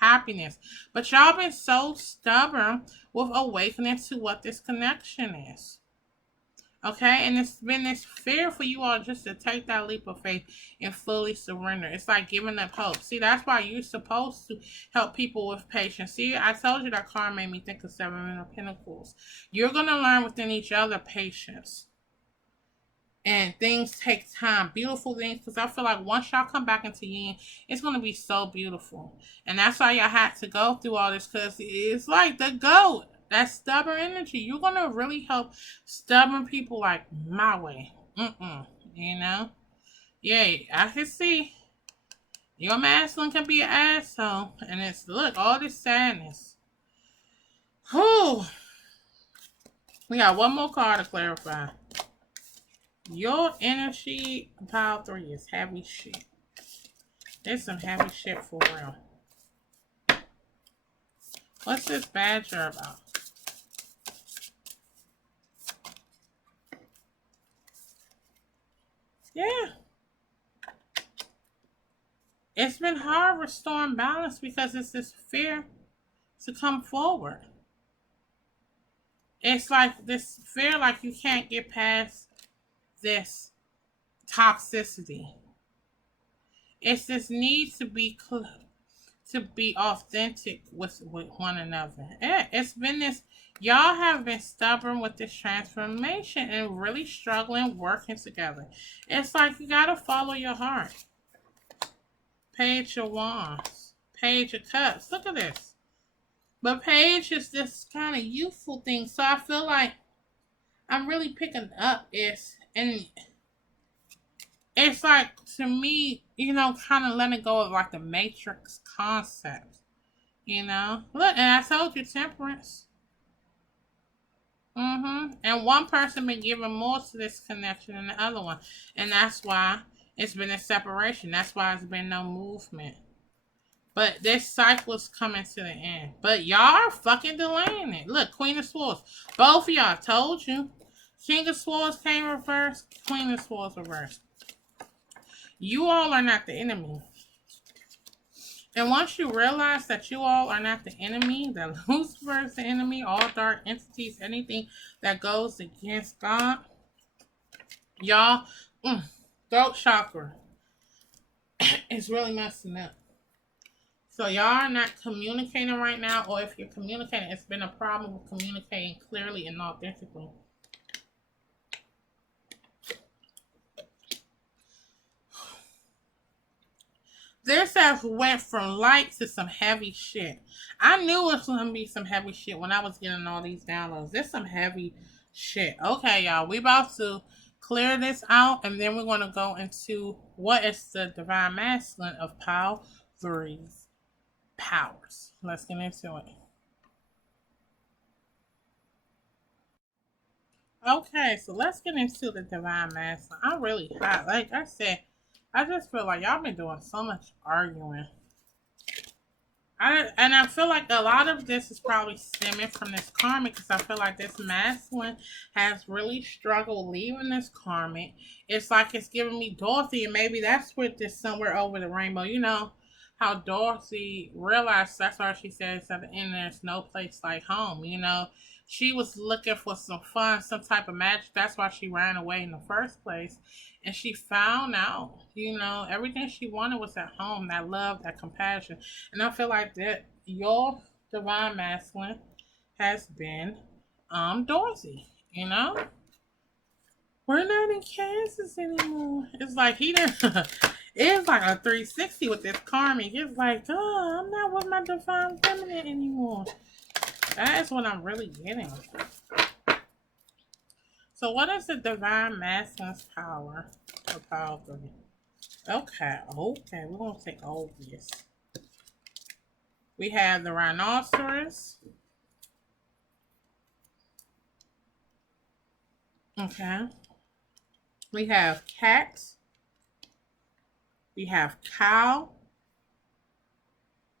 happiness. But y'all been so stubborn with awakening to what this connection is. Okay, and it's been this fear for you all just to take that leap of faith and fully surrender. It's like giving up hope. See, that's why you're supposed to help people with patience. See, I told you that card made me think of Seven of Pentacles. You're going to learn within each other patience. And things take time. Beautiful things. Because I feel like once y'all come back into yin, it's going to be so beautiful. And that's why y'all had to go through all this. Because it's like the goat. That stubborn energy. You're going to really help stubborn people like my way. You know? Yeah, I can see. Your masculine can be an asshole. And it's, look, all this sadness. Whew. We got one more card to clarify. Your energy pile 3 is heavy shit. There's some heavy shit for real. What's this badger about? Yeah. It's been hard restoring balance because it's this fear to come forward. It's like this fear like you can't get past this toxicity. It's this need to be authentic with one another. Yeah, it's been this. Y'all have been stubborn with this transformation and really struggling working together. It's like you gotta follow your heart. Page of Wands, Page of Cups. Look at this. But Page is this kind of youthful thing. So I feel like I'm really picking up is, and it's like, to me, kind of letting go of like the Matrix concept. Look, and I told you temperance. And one person been giving more to this connection than the other one. And that's why it's been a separation. That's why it's been no movement. But this cycle is coming to the end. But y'all are fucking delaying it. Look, Queen of Swords. Both of y'all, told you. King of Swords came reversed. Queen of Swords reversed. You all are not the enemy. And once you realize that you all are not the enemy, that Lucifer is the enemy, all dark entities, anything that goes against God, y'all, throat chakra is really messing up. So y'all are not communicating right now, or if you're communicating, it's been a problem with communicating clearly and authentically. This has went from light to some heavy shit. I knew it was going to be some heavy shit when I was getting all these downloads. There's some heavy shit. Okay, y'all. We about to clear this out, and then we're going to go into what is the divine masculine of Pile 3's powers. Let's get into it. Okay, so let's get into the divine masculine. I'm really hot. Like I said, I just feel like y'all been doing so much arguing. I feel like a lot of this is probably stemming from this karmic, because I feel like this masculine has really struggled leaving this karmic. It's like it's giving me Dorothy, and maybe that's with this somewhere over the rainbow. You know how Dorothy realized, that's why she says at the end, there's no place like home. She was looking for some fun, some type of magic. That's why she ran away in the first place. And she found out, everything she wanted was at home, that love, that compassion. And I feel like that your divine masculine has been Dorothy, We're not in Kansas anymore. It's like he didn't it's like a 360 with this karmic. It's like, oh, I'm not with my divine feminine anymore. That is what I'm really getting. So what is the divine masculine's power? Or power 3? Okay, we're going to take obvious. We have the rhinoceros. Okay. We have cats. We have cow.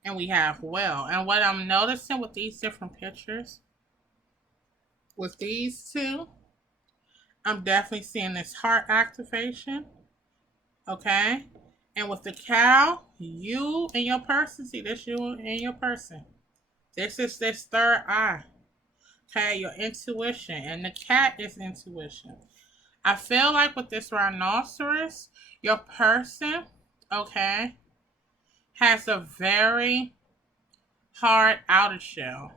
And we have whale. And what I'm noticing with these different pictures, with these two, I'm definitely seeing this heart activation. Okay? And with the cow, you and your person, see this, you and your person. This is this third eye. Okay, your intuition. And the cat is intuition. I feel like with this rhinoceros, your person, okay, has a very hard outer shell.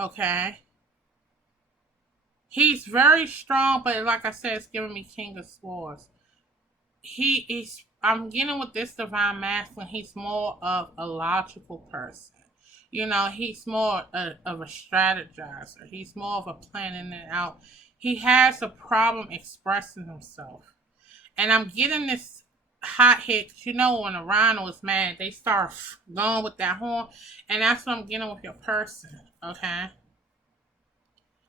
Okay? He's very strong, but like I said, it's giving me King of Swords. I'm getting with this divine masculine, he's more of a logical person. He's more of a strategizer. He's more of a planning it out. He has a problem expressing himself. And I'm getting this hot hit, when a rhino is mad, they start going with that horn. And that's what I'm getting with your person, okay?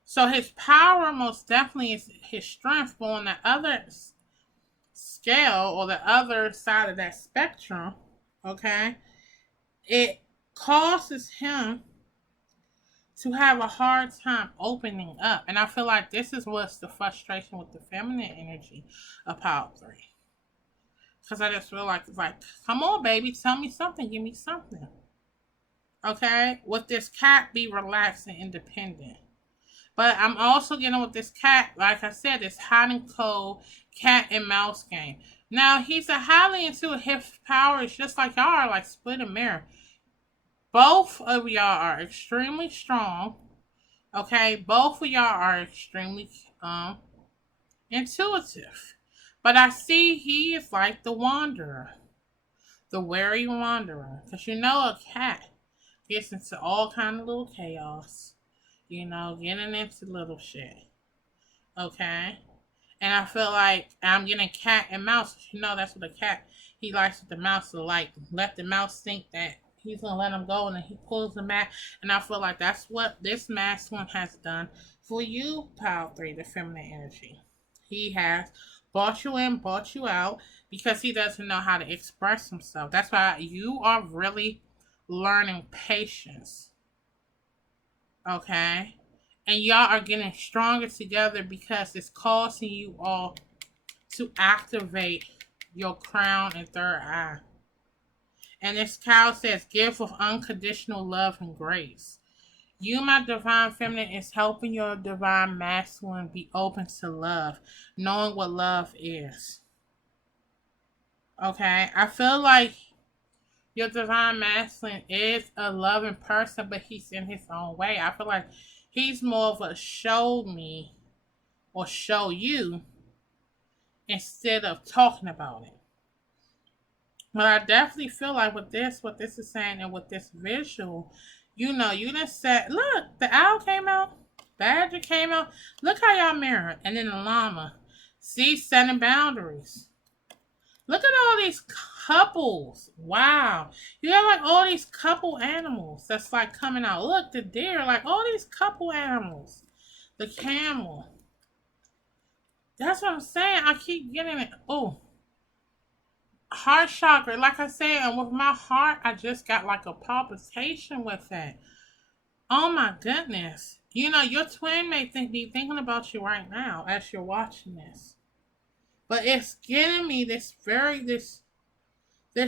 So his power most definitely is his strength, but on the other scale, or the other side of that spectrum, okay, causes him to have a hard time opening up. And I feel like this is what's the frustration with the feminine energy of Power 3. Because I just feel like it's like, come on, baby, tell me something, give me something. Okay? With this cat, be relaxed and independent. But I'm also getting with this cat, like I said, this hot and cold cat and mouse game. Now, he's a highly intuitive. His power is just like y'all are, like split a mirror. Both of y'all are extremely strong. Okay? Both of y'all are extremely intuitive. But I see he is like the wanderer. The wary wanderer. Because you know a cat gets into all kind of little chaos. You know, getting into little shit. Okay? And I feel like I'm getting cat and mouse. You know, that's what a cat, he likes with the mouse to like let the mouse think that he's going to let him go and then he pulls the mat. And I feel like that's what this masculine has done for you, Power 3, the feminine energy. He has bought you in, bought you out because he doesn't know how to express himself. That's why you are really learning patience. Okay? And y'all are getting stronger together because it's causing you all to activate your crown and third eye. And this cow says, give with unconditional love and grace. You, my divine feminine, is helping your divine masculine be open to love, knowing what love is. Okay? I feel like your divine masculine is a loving person, but he's in his own way. I feel like he's more of a show me or show you instead of talking about it. But I definitely feel like with this, what this is saying, and with this visual, you know, you done said, look, the owl came out, badger came out. Look how y'all mirror. And then the llama. See, setting boundaries. Look at all these couples. Wow. You got like all these couple animals that's like coming out. Look, the deer, like all these couple animals. The camel. That's what I'm saying. I keep getting it. Oh. Heart chakra. Like I said, and with my heart, I just got like a palpitation with it. Oh my goodness. You know, your twin may be thinking about you right now as you're watching this. But it's getting me this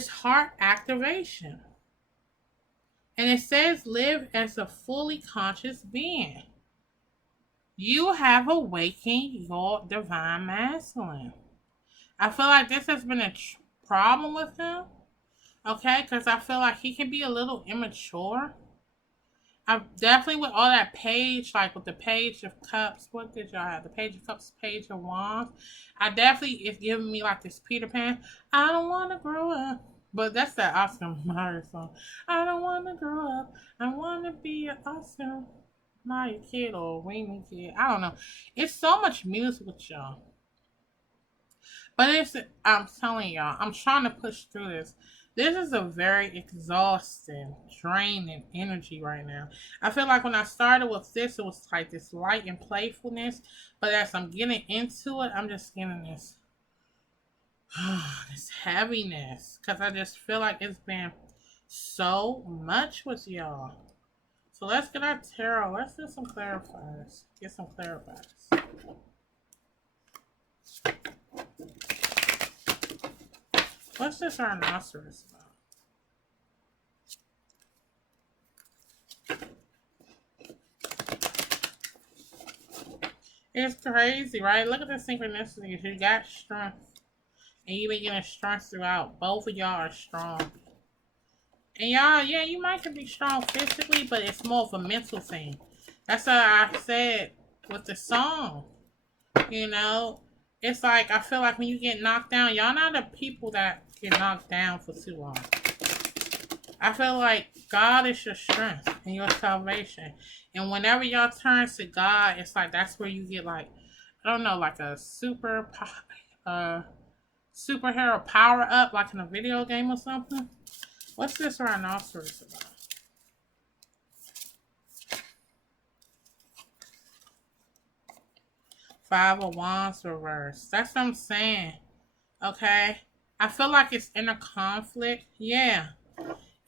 heart activation. And it says live as a fully conscious being. You have awakened your divine masculine. I feel like this has been a problem with him. Okay? Because I feel like he can be a little immature. I definitely with all that page, like with the Page of Cups, what did y'all have? The Page of Cups, Page of Wands. I definitely, it's giving me like this Peter Pan. I don't want to grow up. But that's that Oscar Mayer song. I don't want to grow up. I want to be an Oscar Mayer kid or a Raymond kid. I don't know. It's so much music with y'all. But I'm telling y'all, I'm trying to push through this. This is a very exhausting, draining energy right now. I feel like when I started with this, it was like this light and playfulness. But as I'm getting into it, I'm just getting this, this heaviness. Because I just feel like it's been so much with y'all. So let's get our tarot. Let's do some clarifiers. Get some clarifiers. What's this rhinoceros about? It's crazy, right? Look at the synchronicities. You got strength. And you've been getting strength throughout. Both of y'all are strong. And y'all, yeah, you might be strong physically, but it's more of a mental thing. That's what I said with the song. You know? It's like, I feel like when you get knocked down, y'all not the people that get knocked down for too long. I feel like God is your strength and your salvation. And whenever y'all turn to God, it's like that's where you get like, I don't know, like a superhero power up like in a video game or something. What's this rhinoceros about? Five of Wands reverse. That's what I'm saying. Okay? I feel like it's in a conflict. Yeah.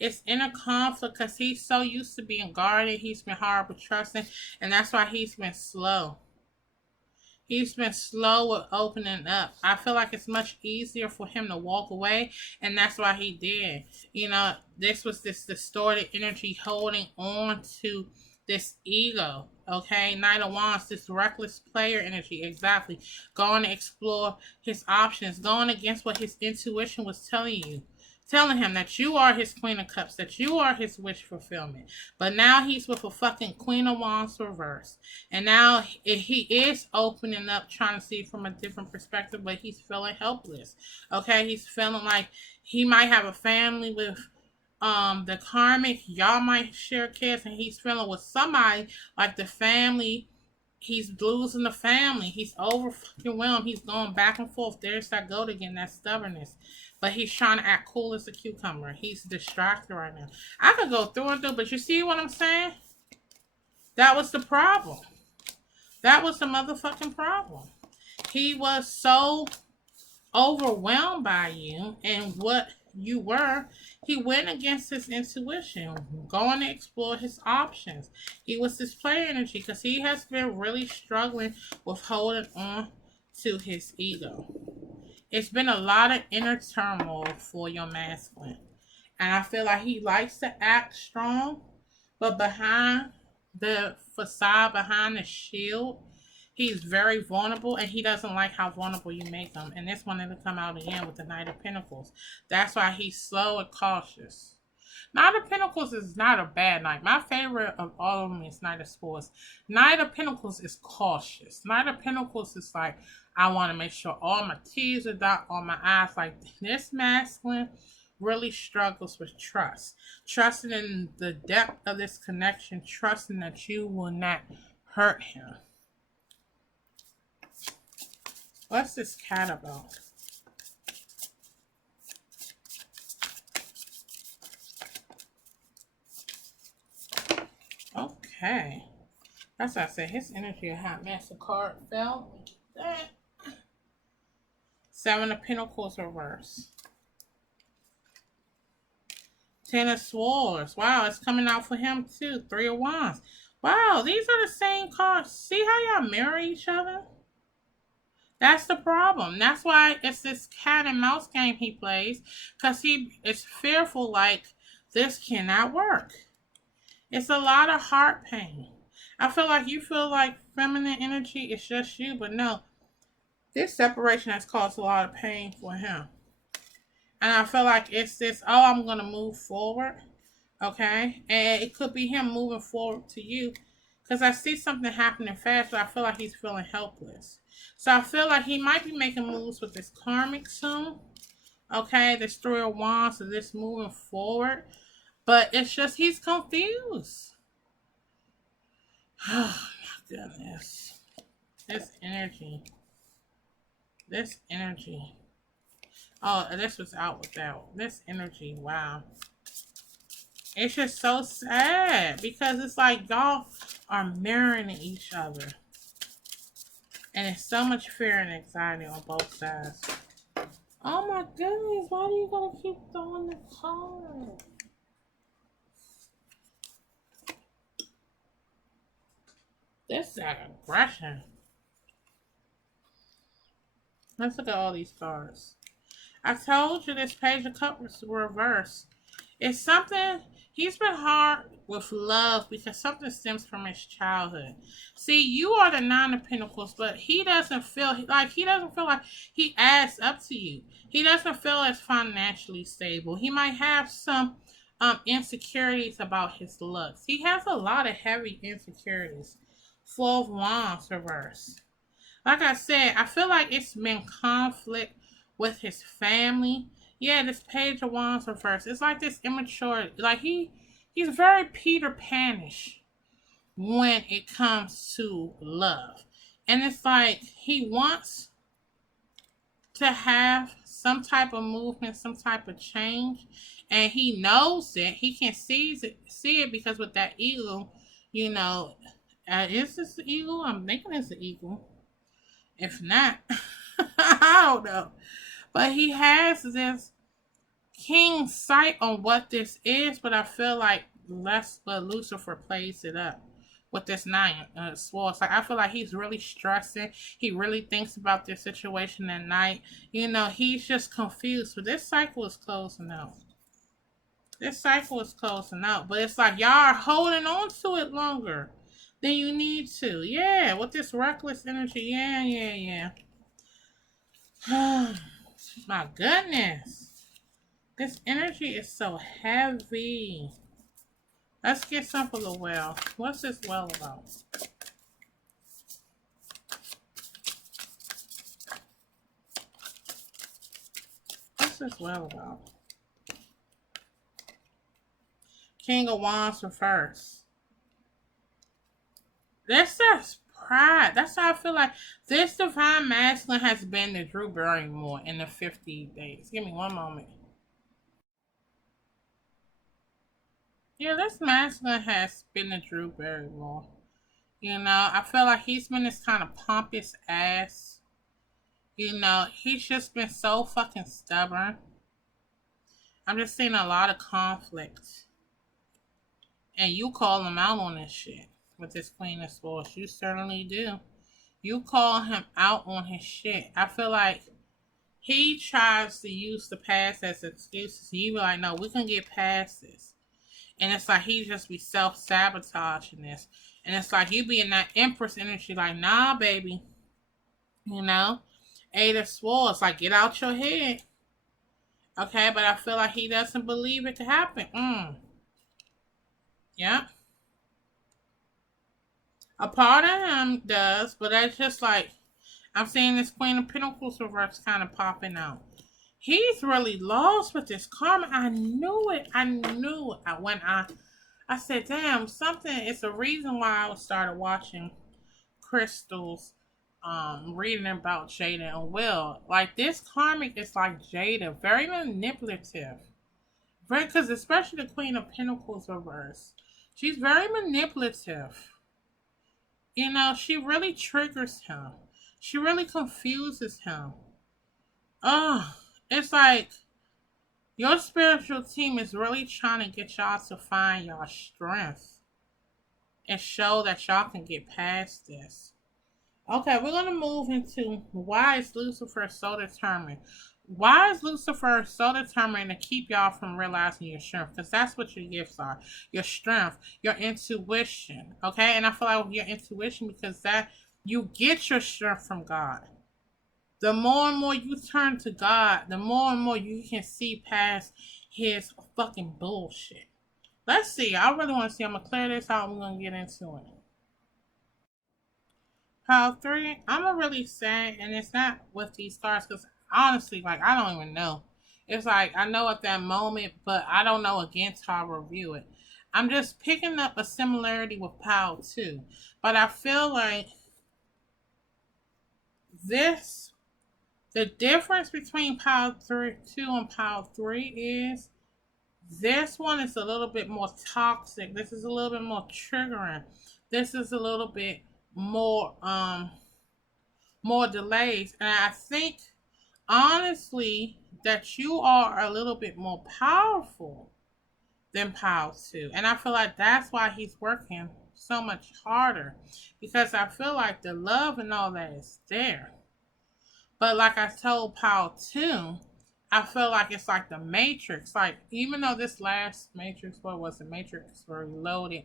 It's inner conflict because he's so used to being guarded. He's been hard with trusting, and that's why he's been slow. He's been slow with opening up. I feel like it's much easier for him to walk away, and that's why he did. This was this distorted energy holding on to this ego. Okay, Knight of Wands, this reckless player energy, exactly. Going to explore his options, going against what his intuition was telling you. Telling him that you are his Queen of Cups, that you are his wish fulfillment. But now he's with a fucking Queen of Wands reverse. And now he is opening up, trying to see from a different perspective, but he's feeling helpless. Okay, he's feeling like he might have a family with the karmic. Y'all might share kids, and he's feeling with somebody like the family. He's losing the family. He's over fucking whelmed. He's going back and forth. There's that goat again, that stubbornness. But he's trying to act cool as a cucumber. He's distracted right now. I could go through and through, but you see what I'm saying? That was the problem. That was the motherfucking problem. He was so overwhelmed by you and what you were. He went against his intuition, going to explore his options. He was this player energy because he has been really struggling with holding on to his ego. It's been a lot of inner turmoil for your masculine. And I feel like he likes to act strong, but behind the facade, behind the shield, he's very vulnerable, and he doesn't like how vulnerable you make him. And this one it'll come out again with the Knight of Pentacles. That's why he's slow and cautious. Knight of Pentacles is not a bad knight. My favorite of all of them is Knight of Swords. Knight of Pentacles is cautious. Knight of Pentacles is like, I want to make sure all my T's are dotted, all my I's. Like, this masculine really struggles with trust. Trusting in the depth of this connection. Trusting that you will not hurt him. What's this cat about? Okay. That's why I said his energy a hot mess. The card fell. That. Seven of Pentacles reverse. Ten of Swords. Wow, it's coming out for him too. Three of Wands. Wow, these are the same cards. See how y'all mirror each other? That's the problem. That's why it's this cat and mouse game he plays. Because he is fearful like this cannot work. It's a lot of heart pain. I feel like you feel like feminine energy is just you. But no. This separation has caused a lot of pain for him. And I feel like it's this, oh, I'm going to move forward. Okay? And it could be him moving forward to you. Because I see something happening fast, but I feel like he's feeling helpless. So I feel like he might be making moves with this karmic soon. Okay? This Three of Wands, so this moving forward. But it's just he's confused. Oh, my goodness. This energy. This energy. Oh, this was out without. This energy, wow. It's just so sad because it's like y'all are mirroring each other. And it's so much fear and anxiety on both sides. Oh my goodness, why are you gonna keep throwing the card? This is aggression. Let's look at all these cards. I told you this Page of Cups was reverse. It's something, he's been hard with love because something stems from his childhood. See, you are the Nine of Pentacles, but he doesn't feel like he adds up to you. He doesn't feel as financially stable. He might have some insecurities about his looks. He has a lot of heavy insecurities. Four of Wands reverse. Like I said, I feel like it's been conflict with his family. Yeah, this Page of Wands reverse. It's like this immature, like he's very Peter Panish when it comes to love. And it's like he wants to have some type of movement, some type of change. And he knows it. He can see it because with that eagle, you know, is this the eagle? I'm thinking it's the eagle. If not, I don't know. But he has this keen sight on what this is, but I feel like Lucifer plays it up with this nine swords. Like I feel like he's really stressing. He really thinks about this situation at night. You know, he's just confused. But this cycle is closing out. This cycle is closing out. But it's like y'all are holding on to it longer than you need to. Yeah, with this reckless energy. Yeah. My goodness. This energy is so heavy. Let's get some for the well. What's this well about? What's this well about? King of Wands reverse. This is pride. That's how I feel like this divine masculine has been the Drew Barrymore in the 50 days. Give me one moment. Yeah, this masculine has been the Drew Barrymore. You know, I feel like he's been this kind of pompous ass. You know, he's just been so fucking stubborn. I'm just seeing a lot of conflict. And you call him out on this shit with this Queen of Swords. You certainly do. You call him out on his shit. I feel like he tries to use the past as excuses. You be like, no, we can get past this. And it's like he just be self-sabotaging this. And it's like you be in that Empress energy like, nah, baby. You know? Eight of Swords. Like, get out your head. Okay, but I feel like he doesn't believe it could happen. Yeah. A part of him does, but that's just like, I'm seeing this Queen of Pentacles reverse kind of popping out. He's really lost with this karma. I knew it. When I said, damn, something, it's a reason why I started watching Crystal's reading about Jada and Will. Like, this karmic is like Jada, very manipulative. Because especially the Queen of Pentacles reverse. She's very manipulative. You know, she really triggers him. She really confuses him. It's like your spiritual team is really trying to get y'all to find y'all strength and show that y'all can get past this. Okay, we're going to move into why is Lucifer so determined. Why is Lucifer so determined to keep y'all from realizing your strength? Because that's what your gifts are. Your strength, your intuition. Okay? And I feel like with your intuition, because that you get your strength from God. The more and more you turn to God, the more and more you can see past his fucking bullshit. Let's see. I really want to see. I'm going to clear this out. We're going to get into it. Pile 3, I'm going to really say, and it's not with these stars, because honestly, like, I don't even know. It's like, I know at that moment, but I don't know again till I review it. I'm just picking up a similarity with Pile 2. But I feel like the difference between Pile 2 and Pile 3 is this one is a little bit more toxic. This is a little bit more triggering. This is a little bit more delays. And I think honestly that you are a little bit more powerful than Pile 2. And I feel like that's why he's working so much harder. Because I feel like the love and all that is there. But like I told Pile 2, I feel like it's like the Matrix. Like, even though this last Matrix, what was it? Matrix Reloaded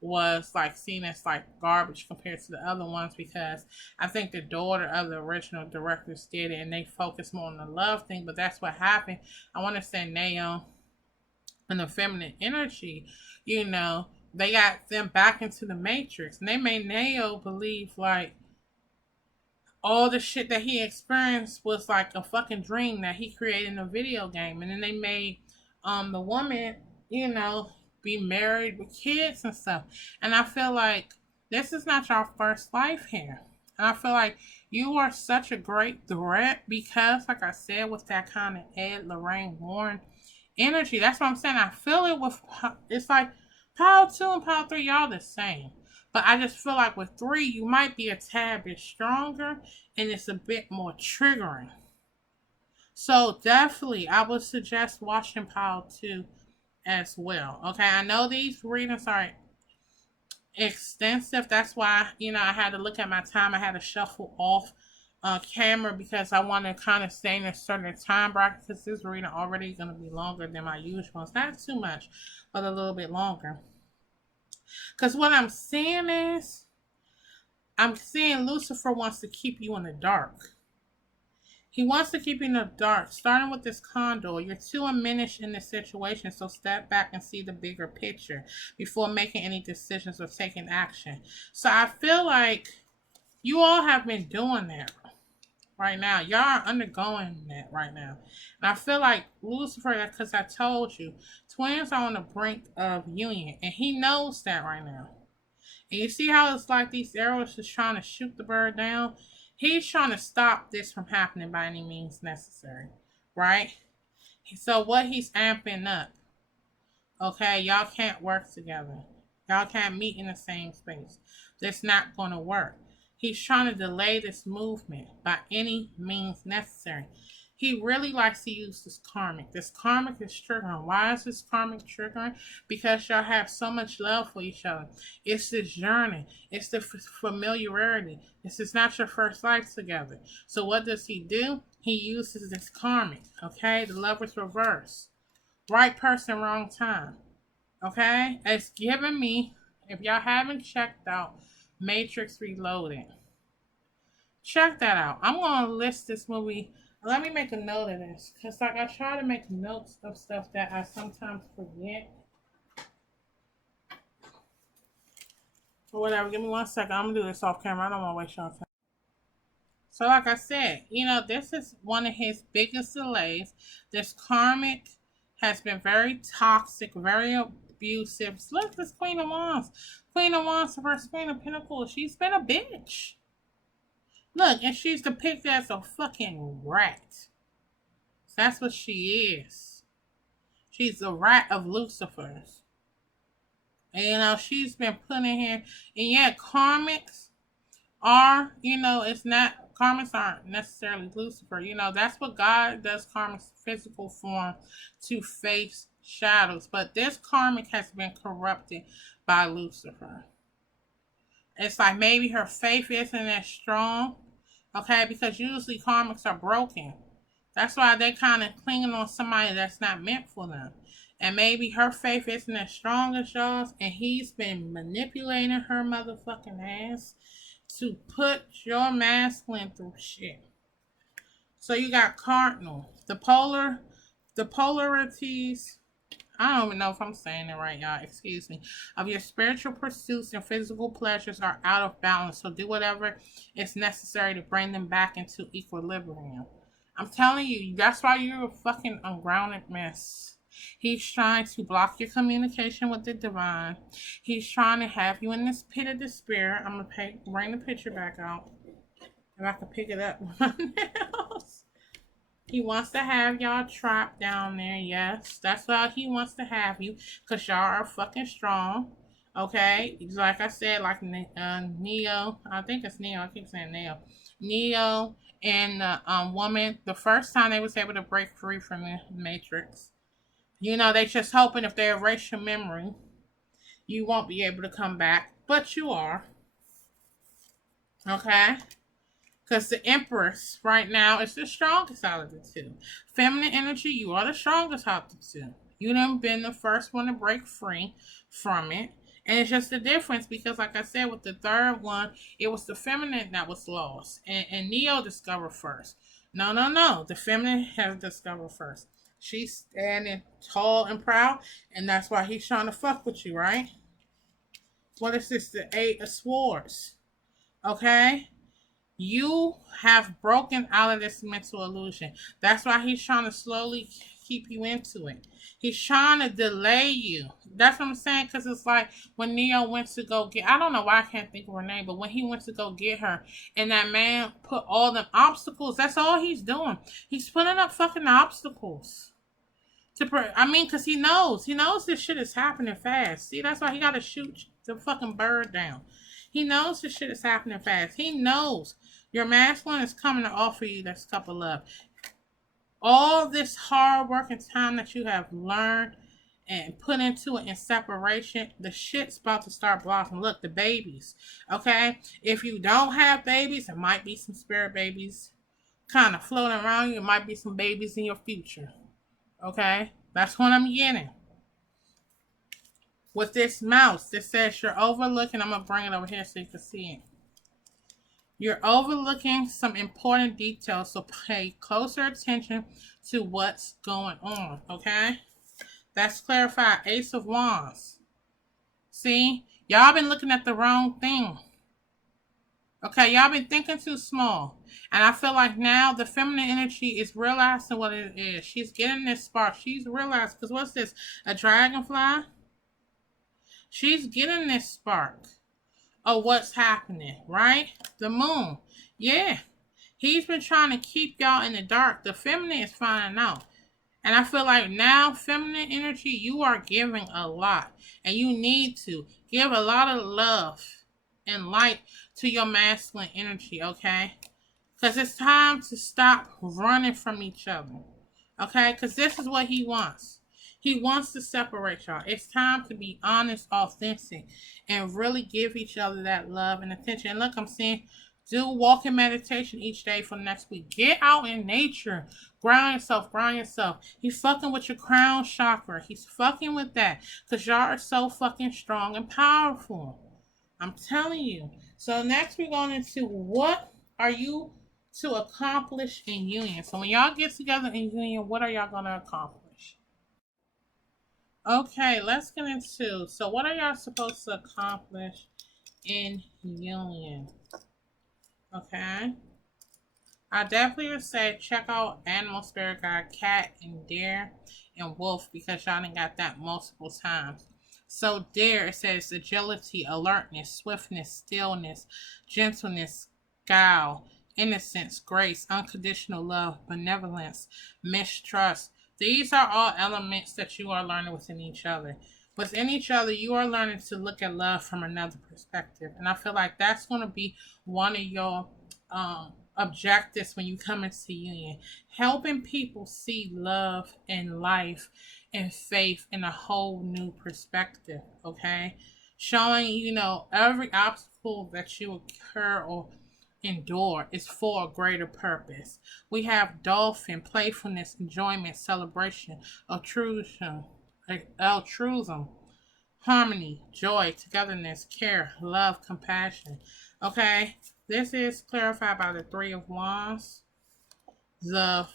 was like seen as like garbage compared to the other ones, because I think the daughter of the original directors did it and they focused more on the love thing. But that's what happened. I want to say Neo and the feminine energy, you know, they got them back into the Matrix, and they made Neo believe like all the shit that he experienced was like a fucking dream that he created in a video game. And then they made the woman, you know, be married with kids and stuff. And I feel like this is not your first life here. And I feel like you are such a great threat because, like I said, with that kind of Ed Lorraine Warren energy, that's what I'm saying. I feel it with, it's like Pile 2 and Pile 3, y'all the same. But I just feel like with 3, you might be a tad bit stronger and it's a bit more triggering. So definitely, I would suggest watching Pile 2 as well. Okay, I know these readings are extensive. That's why, I had to look at my time. I had to shuffle off camera because I want to kind of stay in a certain time bracket because this reading already going to be longer than my usual. It's not too much, but a little bit longer. Because what I'm seeing is, I'm seeing Lucifer wants to keep you in the dark. He wants to keep you in the dark, starting with this condor. You're too diminished in this situation, so step back and see the bigger picture before making any decisions or taking action. So I feel like you all have been doing that right now. Y'all are undergoing that right now. And I feel like Lucifer, because I told you, twins are on the brink of union, and he knows that right now. And you see how it's like these arrows is trying to shoot the bird down? He's trying to stop this from happening by any means necessary, right? So what he's amping up, okay, y'all can't work together. Y'all can't meet in the same space. That's not going to work. He's trying to delay this movement by any means necessary. He really likes to use this karmic. This karmic is triggering. Why is this karmic triggering? Because y'all have so much love for each other. It's this journey. It's the familiarity. This is not your first life together. So what does he do? He uses this karmic. Okay? The lover's reverse. Right person, wrong time. Okay? It's giving me, if y'all haven't checked out Matrix Reloaded, check that out. I'm going to list this movie. Let me make a note of this, because I try to make notes of stuff that I sometimes forget. Or whatever. Give me 1 second. I'm going to do this off camera. I don't want to waste your time. So like I said, this is one of his biggest delays. This karmic has been very toxic, very abusive. Look, this Queen of Wands. Queen of Wands versus Queen of Pentacles. She's been a bitch. Look, and she's depicted as a fucking rat. That's what she is. She's a rat of Lucifer's. And, she's been put in here. And yet, karmics are, it's not, karmics aren't necessarily Lucifer. That's what God does, karmic's physical form to face shadows. But this karmic has been corrupted by Lucifer. It's like maybe her faith isn't as strong. Okay, because usually karmics are broken. That's why they kind of clinging on somebody that's not meant for them. And maybe her faith isn't as strong as yours, and he's been manipulating her motherfucking ass to put your masculine through shit. So you got cardinal. The polarities, I don't even know if I'm saying it right, y'all. Excuse me. Of your spiritual pursuits and physical pleasures are out of balance. So do whatever is necessary to bring them back into equilibrium. I'm telling you, that's why you're a fucking ungrounded mess. He's trying to block your communication with the divine. He's trying to have you in this pit of despair. I'm going to bring the picture back out. If I can pick it up with my nails. He wants to have y'all trapped down there. Yes, that's why he wants to have you. Because y'all are fucking strong. Okay? Like I said, like Neo. I think it's Neo. I keep saying Neo. Neo and the woman. The first time they was able to break free from the Matrix. They just hoping if they erase your memory, you won't be able to come back. But you are. Okay? Because the Empress right now is the strongest out of the two. Feminine energy, you are the strongest out of the two. You done been the first one to break free from it. And it's just the difference because, like I said, with the third one, it was the feminine that was lost. And Neo discovered first. No. The feminine has discovered first. She's standing tall and proud. And that's why he's trying to fuck with you, right? What is this? The Eight of Swords. Okay? You have broken out of this mental illusion. That's why he's trying to slowly keep you into it. He's trying to delay you. That's what I'm saying, because it's like when Neo went to go get, I don't know why I can't think of her name, but when he went to go get her, and that man put all them obstacles, that's all he's doing. He's putting up fucking obstacles. Because he knows this shit is happening fast. See, that's why he got to shoot the fucking bird down. He knows this shit is happening fast. He knows your masculine is coming to offer you this cup of love. All this hard work and time that you have learned and put into it in separation, the shit's about to start blossoming. Look, the babies, okay? If you don't have babies, it might be some spirit babies kind of floating around you. It might be some babies in your future, okay? That's what I'm getting. With this mouse, that says you're overlooking, I'm going to bring it over here so you can see it. You're overlooking some important details, so pay closer attention to what's going on, okay? That's clarified. Ace of Wands. See? Y'all been looking at the wrong thing. Okay, y'all been thinking too small. And I feel like now the feminine energy is realizing what it is. She's getting this spark. She's realized, because what's this? A dragonfly? She's getting this spark of what's happening, right? The moon. Yeah. He's been trying to keep y'all in the dark. The feminine is finding out. And I feel like now, feminine energy, you are giving a lot. And you need to give a lot of love and light to your masculine energy, okay? Because it's time to stop running from each other, okay? Because this is what he wants. He wants to separate y'all. It's time to be honest, authentic, and really give each other that love and attention. And look, I'm saying, do walking meditation each day for the next week. Get out in nature. Ground yourself. Ground yourself. He's fucking with your crown chakra. He's fucking with that. Because y'all are so fucking strong and powerful. I'm telling you. So next we're going into what are you to accomplish in union. So when y'all get together in union, what are y'all going to accomplish? Okay, let's get into, so what are y'all supposed to accomplish in union? Okay. I definitely would say check out Animal Spirit Guide, Cat and Deer and Wolf, because y'all done got that multiple times. So Deer, it says agility, alertness, swiftness, stillness, gentleness, guile, innocence, grace, unconditional love, benevolence, mistrust. These are all elements that you are learning within each other. Within each other, you are learning to look at love from another perspective. And I feel like that's going to be one of your objectives when you come into union. Helping people see love and life and faith in a whole new perspective, okay? Showing, every obstacle that you occur or endure is for a greater purpose. We have dolphin, playfulness, enjoyment, celebration, altruism, harmony, joy, togetherness, care, love, compassion. Okay, this is clarified by the Three of Wands, the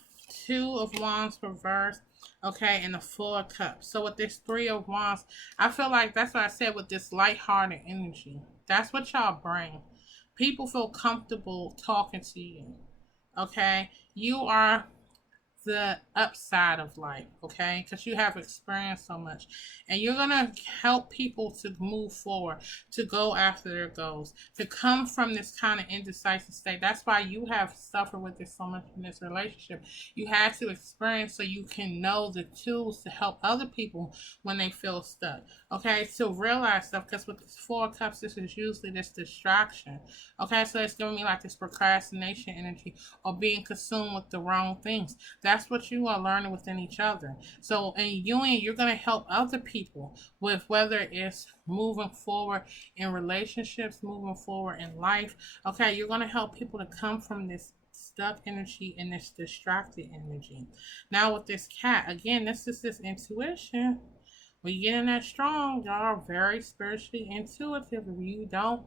Two of Wands reversed, okay, and the Four of Cups. So with this Three of Wands, I feel like that's what I said with this lighthearted energy. That's what y'all bring. People feel comfortable talking to you, okay? You are the upside of life, okay? Because you have experienced so much. And you're going to help people to move forward, to go after their goals, to come from this kind of indecisive state. That's why you have suffered with this so much in this relationship. You had to experience so you can know the tools to help other people when they feel stuck, okay? To realize stuff, because with this Four of Cups, this is usually this distraction, okay? So it's giving me like this procrastination energy or being consumed with the wrong things. That's what you are learning within each other. So in union, you're going to help other people with whether it's moving forward in relationships, moving forward in life. Okay, you're going to help people to come from this stuck energy and this distracted energy. Now with this cat, again, this is this intuition. When you get in that strong, y'all are very spiritually intuitive. If you don't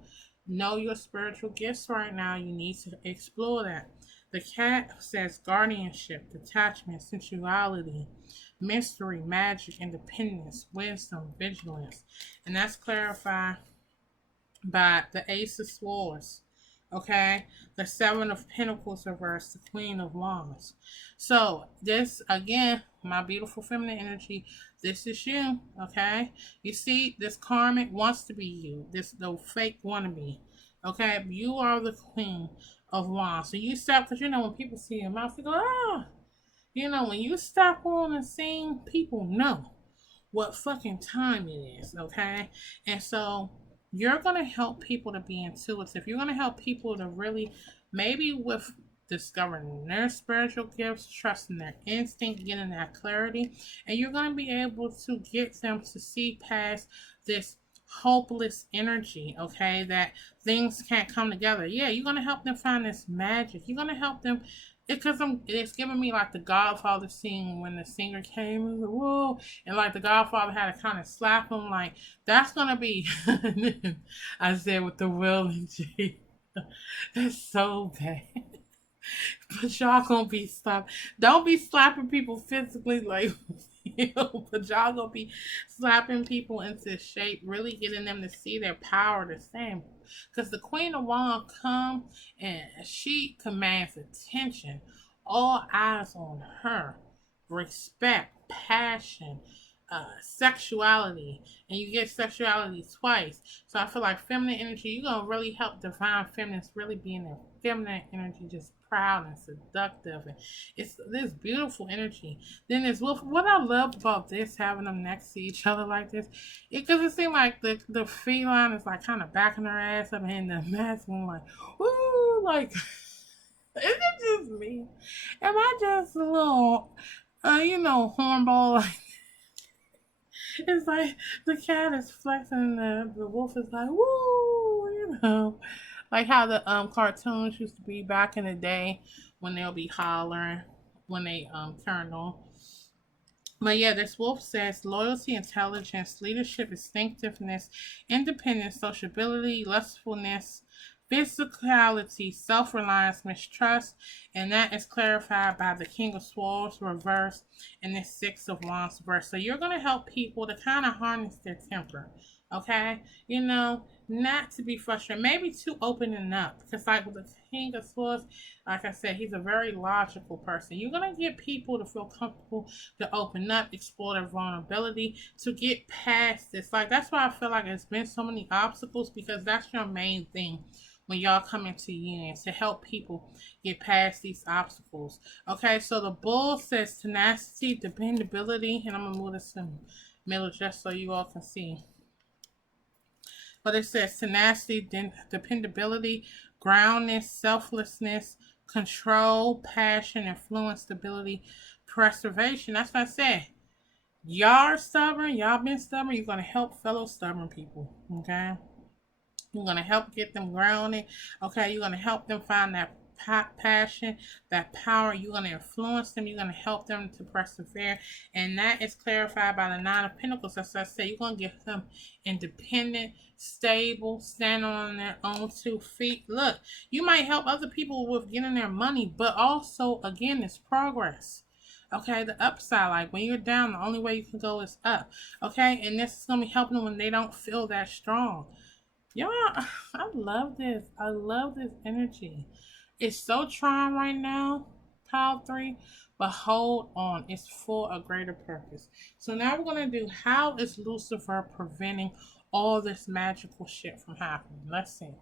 know your spiritual gifts right now, you need to explore that. The cat says guardianship, detachment, sensuality, mystery, magic, independence, wisdom, vigilance. And that's clarified by the Ace of Swords. Okay? The Seven of Pentacles reversed, the Queen of Wands. So, this, again, my beautiful feminine energy, this is you. Okay? You see, this karmic wants to be you. This, the fake wannabe. Okay? You are the Queen of Wands. So you stop, because when people see your mouth, they go, ah. When you stop on the scene, people know what fucking time it is, okay? And so you're going to help people to be intuitive. You're going to help people to really, maybe with discovering their spiritual gifts, trusting their instinct, getting that clarity, and you're going to be able to get them to see past this hopeless energy, okay, that things can't come together. Yeah, you're going to help them find this magic. You're going to help them because it's giving me like the Godfather scene when the singer came and was like, whoa, and like the Godfather had to kind of slap him, like that's gonna be. I said with the Will and G, that's so bad. But y'all gonna be slapped. Don't be slapping people physically like but y'all gonna be slapping people into shape, really getting them to see their power the same. Because the Queen of Wands come and she commands attention. All eyes on her. Respect, passion, sexuality, and you get sexuality twice. So I feel like feminine energy, you're gonna really help divine feminines really be in their feminine energy, just proud and seductive, and it's this beautiful energy. Then there's what I love about this, having them next to each other like this, because it seems like the feline is like kind of backing her ass up, and the masculine like, woo, like. Is it just me? Am I just a little, hornball? Like, it's like the cat is flexing, the wolf is like, woo, like how the cartoons used to be back in the day when they'll be hollering when they turn on. But yeah, this wolf says loyalty, intelligence, leadership, distinctiveness, independence, sociability, lustfulness, physicality, self-reliance, mistrust, and that is clarified by the King of Swords reverse and the Six of Wands reverse. So you're going to help people to kind of harness their temper, okay? Not to be frustrated, maybe too opening up, because like with the King of Swords, like I said, he's a very logical person. You're going to get people to feel comfortable to open up, explore their vulnerability, to get past this. Like, that's why I feel like there's been so many obstacles, because that's your main thing when y'all come into union, to help people get past these obstacles. Okay, so the bull says tenacity, dependability, and I'm going to move this in the middle just so you all can see. But it says tenacity, dependability, groundness, selflessness, control, passion, influence, stability, preservation. That's what I said. Y'all are stubborn. Y'all been stubborn. You're going to help fellow stubborn people. Okay? You're going to help get them grounded. Okay? You're going to help them find that passion, that power. You're going to influence them. You're going to help them to persevere. And that is clarified by the Nine of Pentacles. As I say, you're going to get them independent, stable, stand on their own 2 feet. Look, you might help other people with getting their money, but also, again, it's progress. Okay, the upside, like when you're down, the only way you can go is up. Okay, and this is going to be helping them when they don't feel that strong. Y'all, I love this. I love this energy. It's so trying right now, pile 3, but hold on. It's for a greater purpose. So now we're going to do, how is Lucifer preventing all this magical shit from happening? Let's see.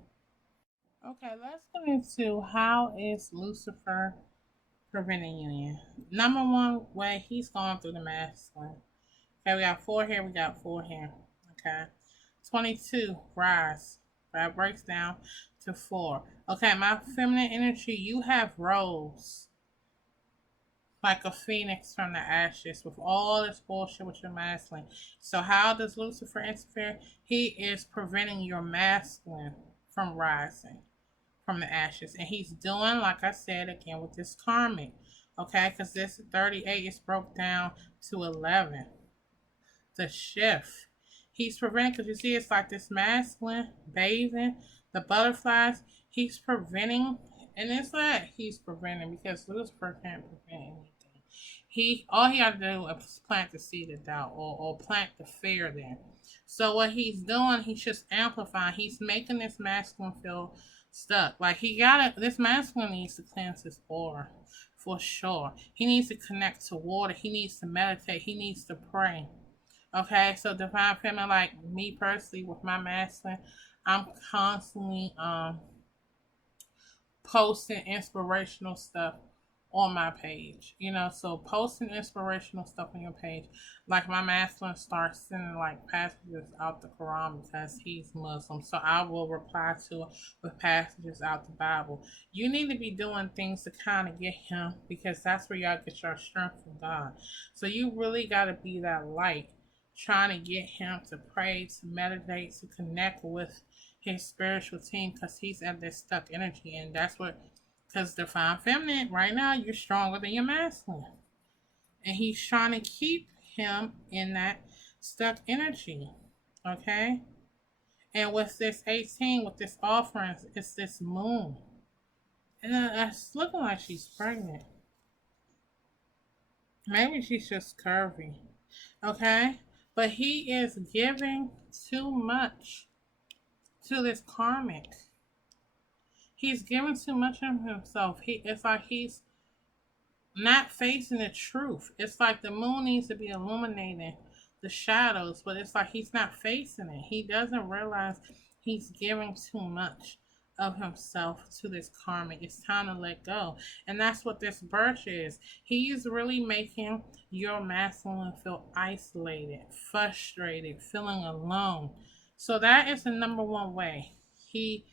Okay, let's go into how is Lucifer preventing union. Number 1 way, he's going through the masculine. Okay, we got 4 here, we got 4 here. Okay. 22, rise. That breaks down to 4. Okay, my feminine energy, you have rose like a phoenix from the ashes with all this bullshit with your masculine. So how does Lucifer interfere? He is preventing your masculine from rising from the ashes. And he's doing, like I said again, with this karmic. Okay, because this 38 is broke down to 11. The shift. He's preventing, because you see it's like this masculine bathing, the butterflies. He's preventing, and it's like he's preventing, because Lucifer can't prevent anything. All he had to do was plant the seed of doubt, or plant the fear there. So what he's doing, he's just amplifying. He's making this masculine feel stuck. Like this masculine needs to cleanse his aura for sure. He needs to connect to water. He needs to meditate. He needs to pray. Okay, so divine feminine, like me personally with my masculine, I'm constantly posting inspirational stuff on my page, you know, so posting inspirational stuff on your page. Like my masculine starts sending like passages out the Quran because he's Muslim, so I will reply to it with passages out the Bible. You need to be doing things to kind of get him, because that's where y'all get your strength from God. So you really got to be that light, trying to get him to pray, to meditate, to connect with his spiritual team, because he's at this stuck energy, and that's what, because divine feminine right now, you're stronger than your masculine, and he's trying to keep him in that stuck energy. Okay, and with this 18, with this offering, it's this moon, and it's looking like she's pregnant. Maybe she's just curvy. Okay, but he is giving too much to this karmic. He's giving too much of himself. It's like he's not facing the truth. It's like the moon needs to be illuminating the shadows, but it's like he's not facing it. He doesn't realize he's giving too much of himself to this karma. It's time to let go. And that's what this birch is. He's really making your masculine feel isolated, frustrated, feeling alone. So that is the number one way he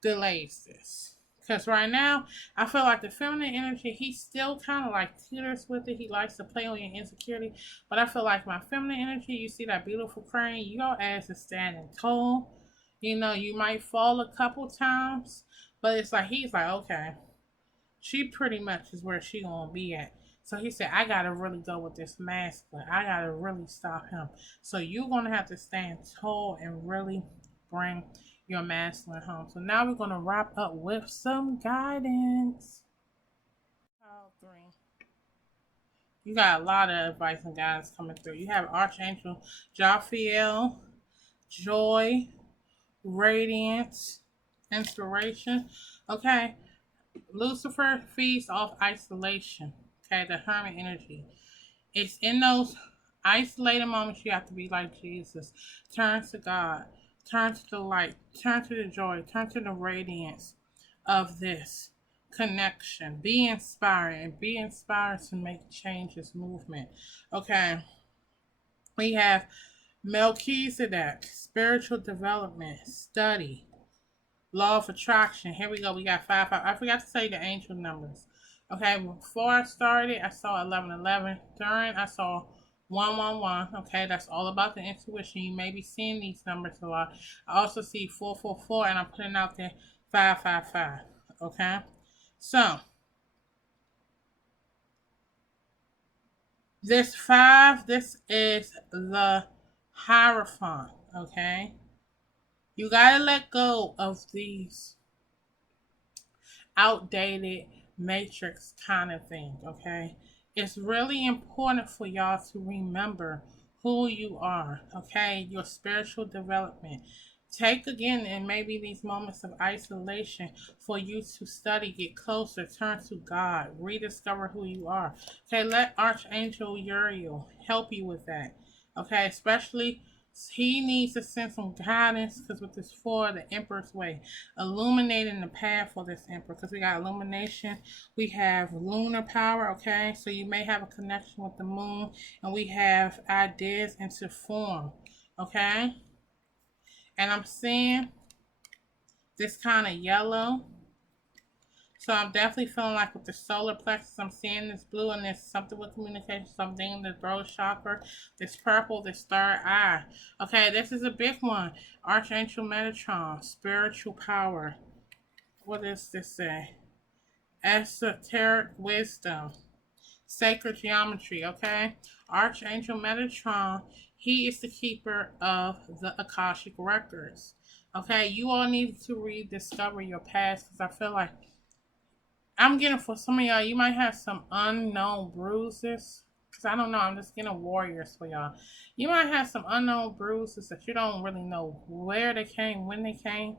delays this. Because right now, I feel like the feminine energy, he still kind of like teeters with it. He likes to play on your insecurity. But I feel like my feminine energy, you see that beautiful crane, your ass is standing tall. You know, you might fall a couple times, but it's like, he's like, okay, she pretty much is where she gonna be at. So he said, I gotta really go with this masculine. I gotta really stop him. So you're gonna have to stand tall and really bring your masculine home. So now we're going to wrap up with some guidance. Pile 3. You got a lot of advice and guidance coming through. You have Archangel Jophiel, joy, radiance, inspiration. Okay. Lucifer feeds off isolation. Okay, the hermit energy. It's in those isolated moments you have to be like Jesus. Turn to God. Turn to the light, turn to the joy, turn to the radiance of this connection. Be inspired, and be inspired to make changes, movement. Okay, we have Melchizedek, spiritual development, study, law of attraction. Here we go. We got 5. I forgot to say the angel numbers. Okay, before I started, I saw 1111. During, I saw 111. Okay, that's all about the intuition. You may be seeing these numbers a lot. I also see 444, and I'm putting out there 555. Okay, so this 5, this is the Hierophant. Okay, you gotta let go of these outdated matrix kind of thing. Okay, it's really important for y'all to remember who you are. Okay, your spiritual development. Take again, and maybe these moments of isolation, for you to study, get closer, turn to God, rediscover who you are. Okay, let Archangel Uriel help you with that. Okay, especially he needs to send some guidance, because with this 4, the Emperor's way, illuminating the path for this Emperor, because we got illumination, we have lunar power. Okay, so you may have a connection with the moon, and we have ideas into form. Okay, and I'm seeing this kind of yellow. So I'm definitely feeling like with the solar plexus, I'm seeing this blue, and there's something with communication, something in the throat chakra, this purple, this third eye. Okay, this is a big one. Archangel Metatron, spiritual power. What does this say? Esoteric wisdom, sacred geometry. Okay, Archangel Metatron, he is the keeper of the Akashic records. Okay, you all need to rediscover your past, because I feel like I'm getting, for some of y'all, you might have some unknown bruises. Because I don't know, I'm just getting warriors for y'all. You might have some unknown bruises that you don't really know where they came, when they came.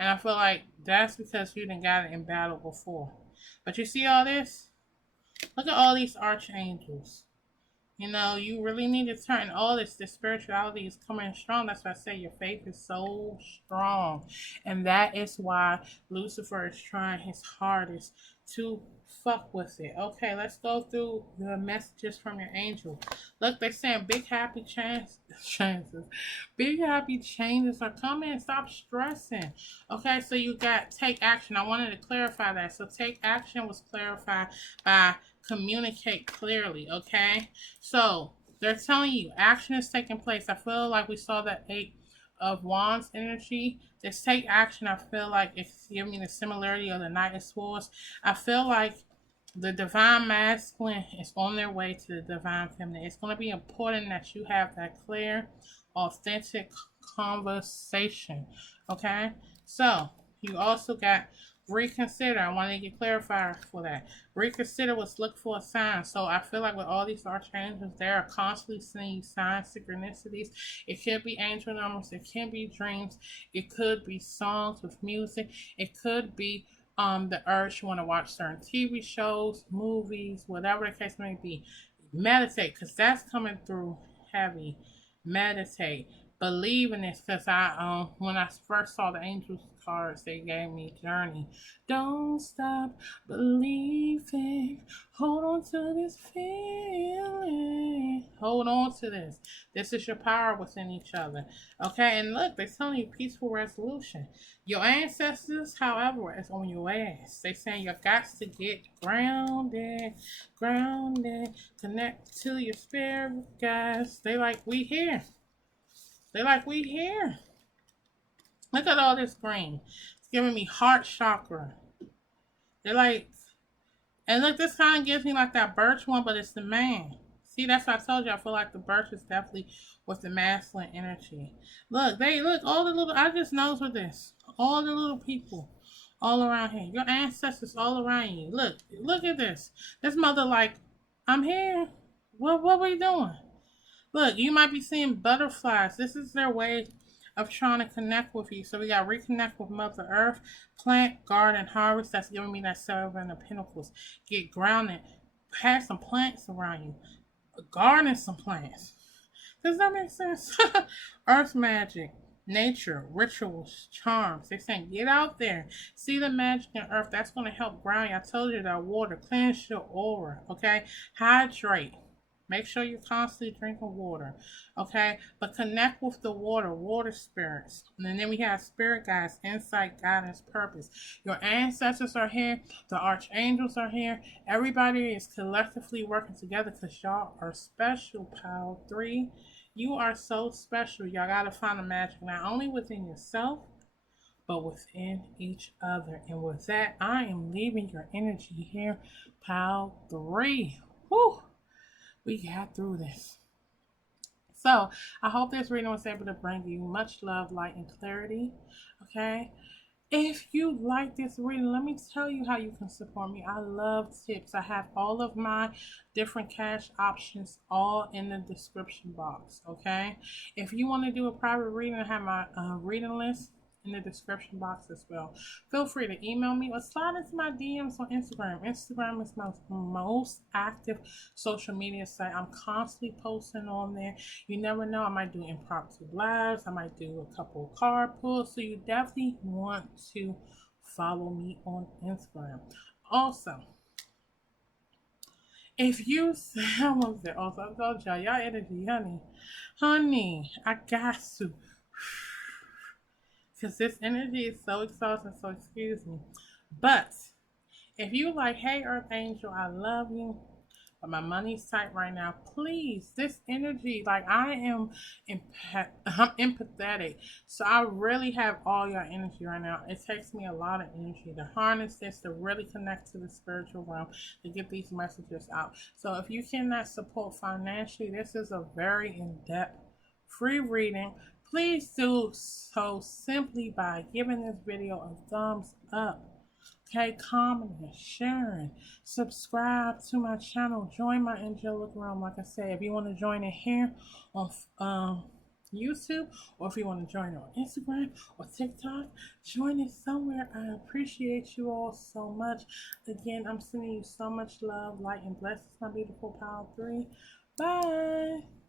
And I feel like that's because you didn't got it in battle before. But you see all this? Look at all these archangels. You know, you really need to turn all this spirituality is coming strong. That's why I say your faith is so strong. And that is why Lucifer is trying his hardest to fuck with it. Okay, let's go through the messages from your angel. Look, they're saying big happy chances. Big happy changes are coming. Stop stressing. Okay, so you got take action. I wanted to clarify that. So take action was clarified by communicate clearly. Okay, so they're telling you action is taking place. I feel like we saw that 8 of Wands energy. This take action, I feel like it's giving me the similarity of the Knight of Swords. I feel like the divine masculine is on their way to the divine feminine. It's going to be important that you have that clear, authentic conversation. Okay? So, you also got reconsider. I want to get clarified for that. Reconsider was look for a sign. So I feel like with all these archangels, they are constantly sending you signs, synchronicities. It could be angel numbers. It can be dreams. It could be songs with music. It could be the urge you want to watch certain TV shows, movies, whatever the case may be. Meditate, because that's coming through heavy. Meditate. Believe in this, because I when I first saw the angels cards, they gave me journey. Don't stop believing. Hold on to this feeling. Hold on to this. This is your power within each other. Okay, and look, they're telling you peaceful resolution. Your ancestors, however, is on your ass. They saying you got to get grounded, connect to your spirit, guys. They like we here. They like we here. Look at all this green. It's giving me heart chakra. They're like, and look, this kind of gives me like that birch one, but it's the man. See, that's what I told you. I feel like the birch is definitely with the masculine energy. Look, all the little, I just knows with this. All the little people all around here. Your ancestors all around you. Look at this. This mother like, I'm here. What were you doing? Look, you might be seeing butterflies. This is their way of trying to connect with you. So we got reconnect with Mother Earth, plant, garden, harvest. That's giving me that Seven of Pentacles. Get grounded. Have some plants around you. Garden some plants. Does that make sense? Earth magic, nature, rituals, charms. They're saying get out there. See the magic in earth. That's going to help ground you. I told you that water. Cleanse your aura. Okay? Hydrate. Make sure you're constantly drinking water, okay? But connect with the water spirits. And then we have spirit guides, insight, guidance, purpose. Your ancestors are here. The archangels are here. Everybody is collectively working together because y'all are special, pal. 3, you are so special. Y'all got to find the magic not only within yourself, but within each other. And with that, I am leaving your energy here, pal. 3. Whew. We got through this. So, I hope this reading was able to bring you much love, light, and clarity. Okay? If you like this reading, let me tell you how you can support me. I love tips. I have all of my different cash options all in the description box. Okay? If you want to do a private reading, I have my reading list in the description box as well. Feel free to email me or slide into my DMs on Instagram. Instagram is my most active social media site. I'm constantly posting on there. You never know, I might do impromptu lives. I might do a couple card pulls. So you definitely want to follow me on Instagram. Also, if you someone said, also I told y'all energy, honey, I got to. Because this energy is so exhausting, so excuse me. But if you like, hey Earth Angel, I love you, but my money's tight right now, please, this energy, like I'm empathetic. So I really have all your energy right now. It takes me a lot of energy to harness this, to really connect to the spiritual realm, to get these messages out. So if you cannot support financially, this is a very in-depth free reading. Please do so simply by giving this video a thumbs up. Okay, commenting, sharing, subscribe to my channel, join my angelic realm. Like I said, if you want to join it here on YouTube, or if you want to join on Instagram or TikTok, join us somewhere. I appreciate you all so much. Again, I'm sending you so much love, light, and blessings, my beautiful Power 3. Bye.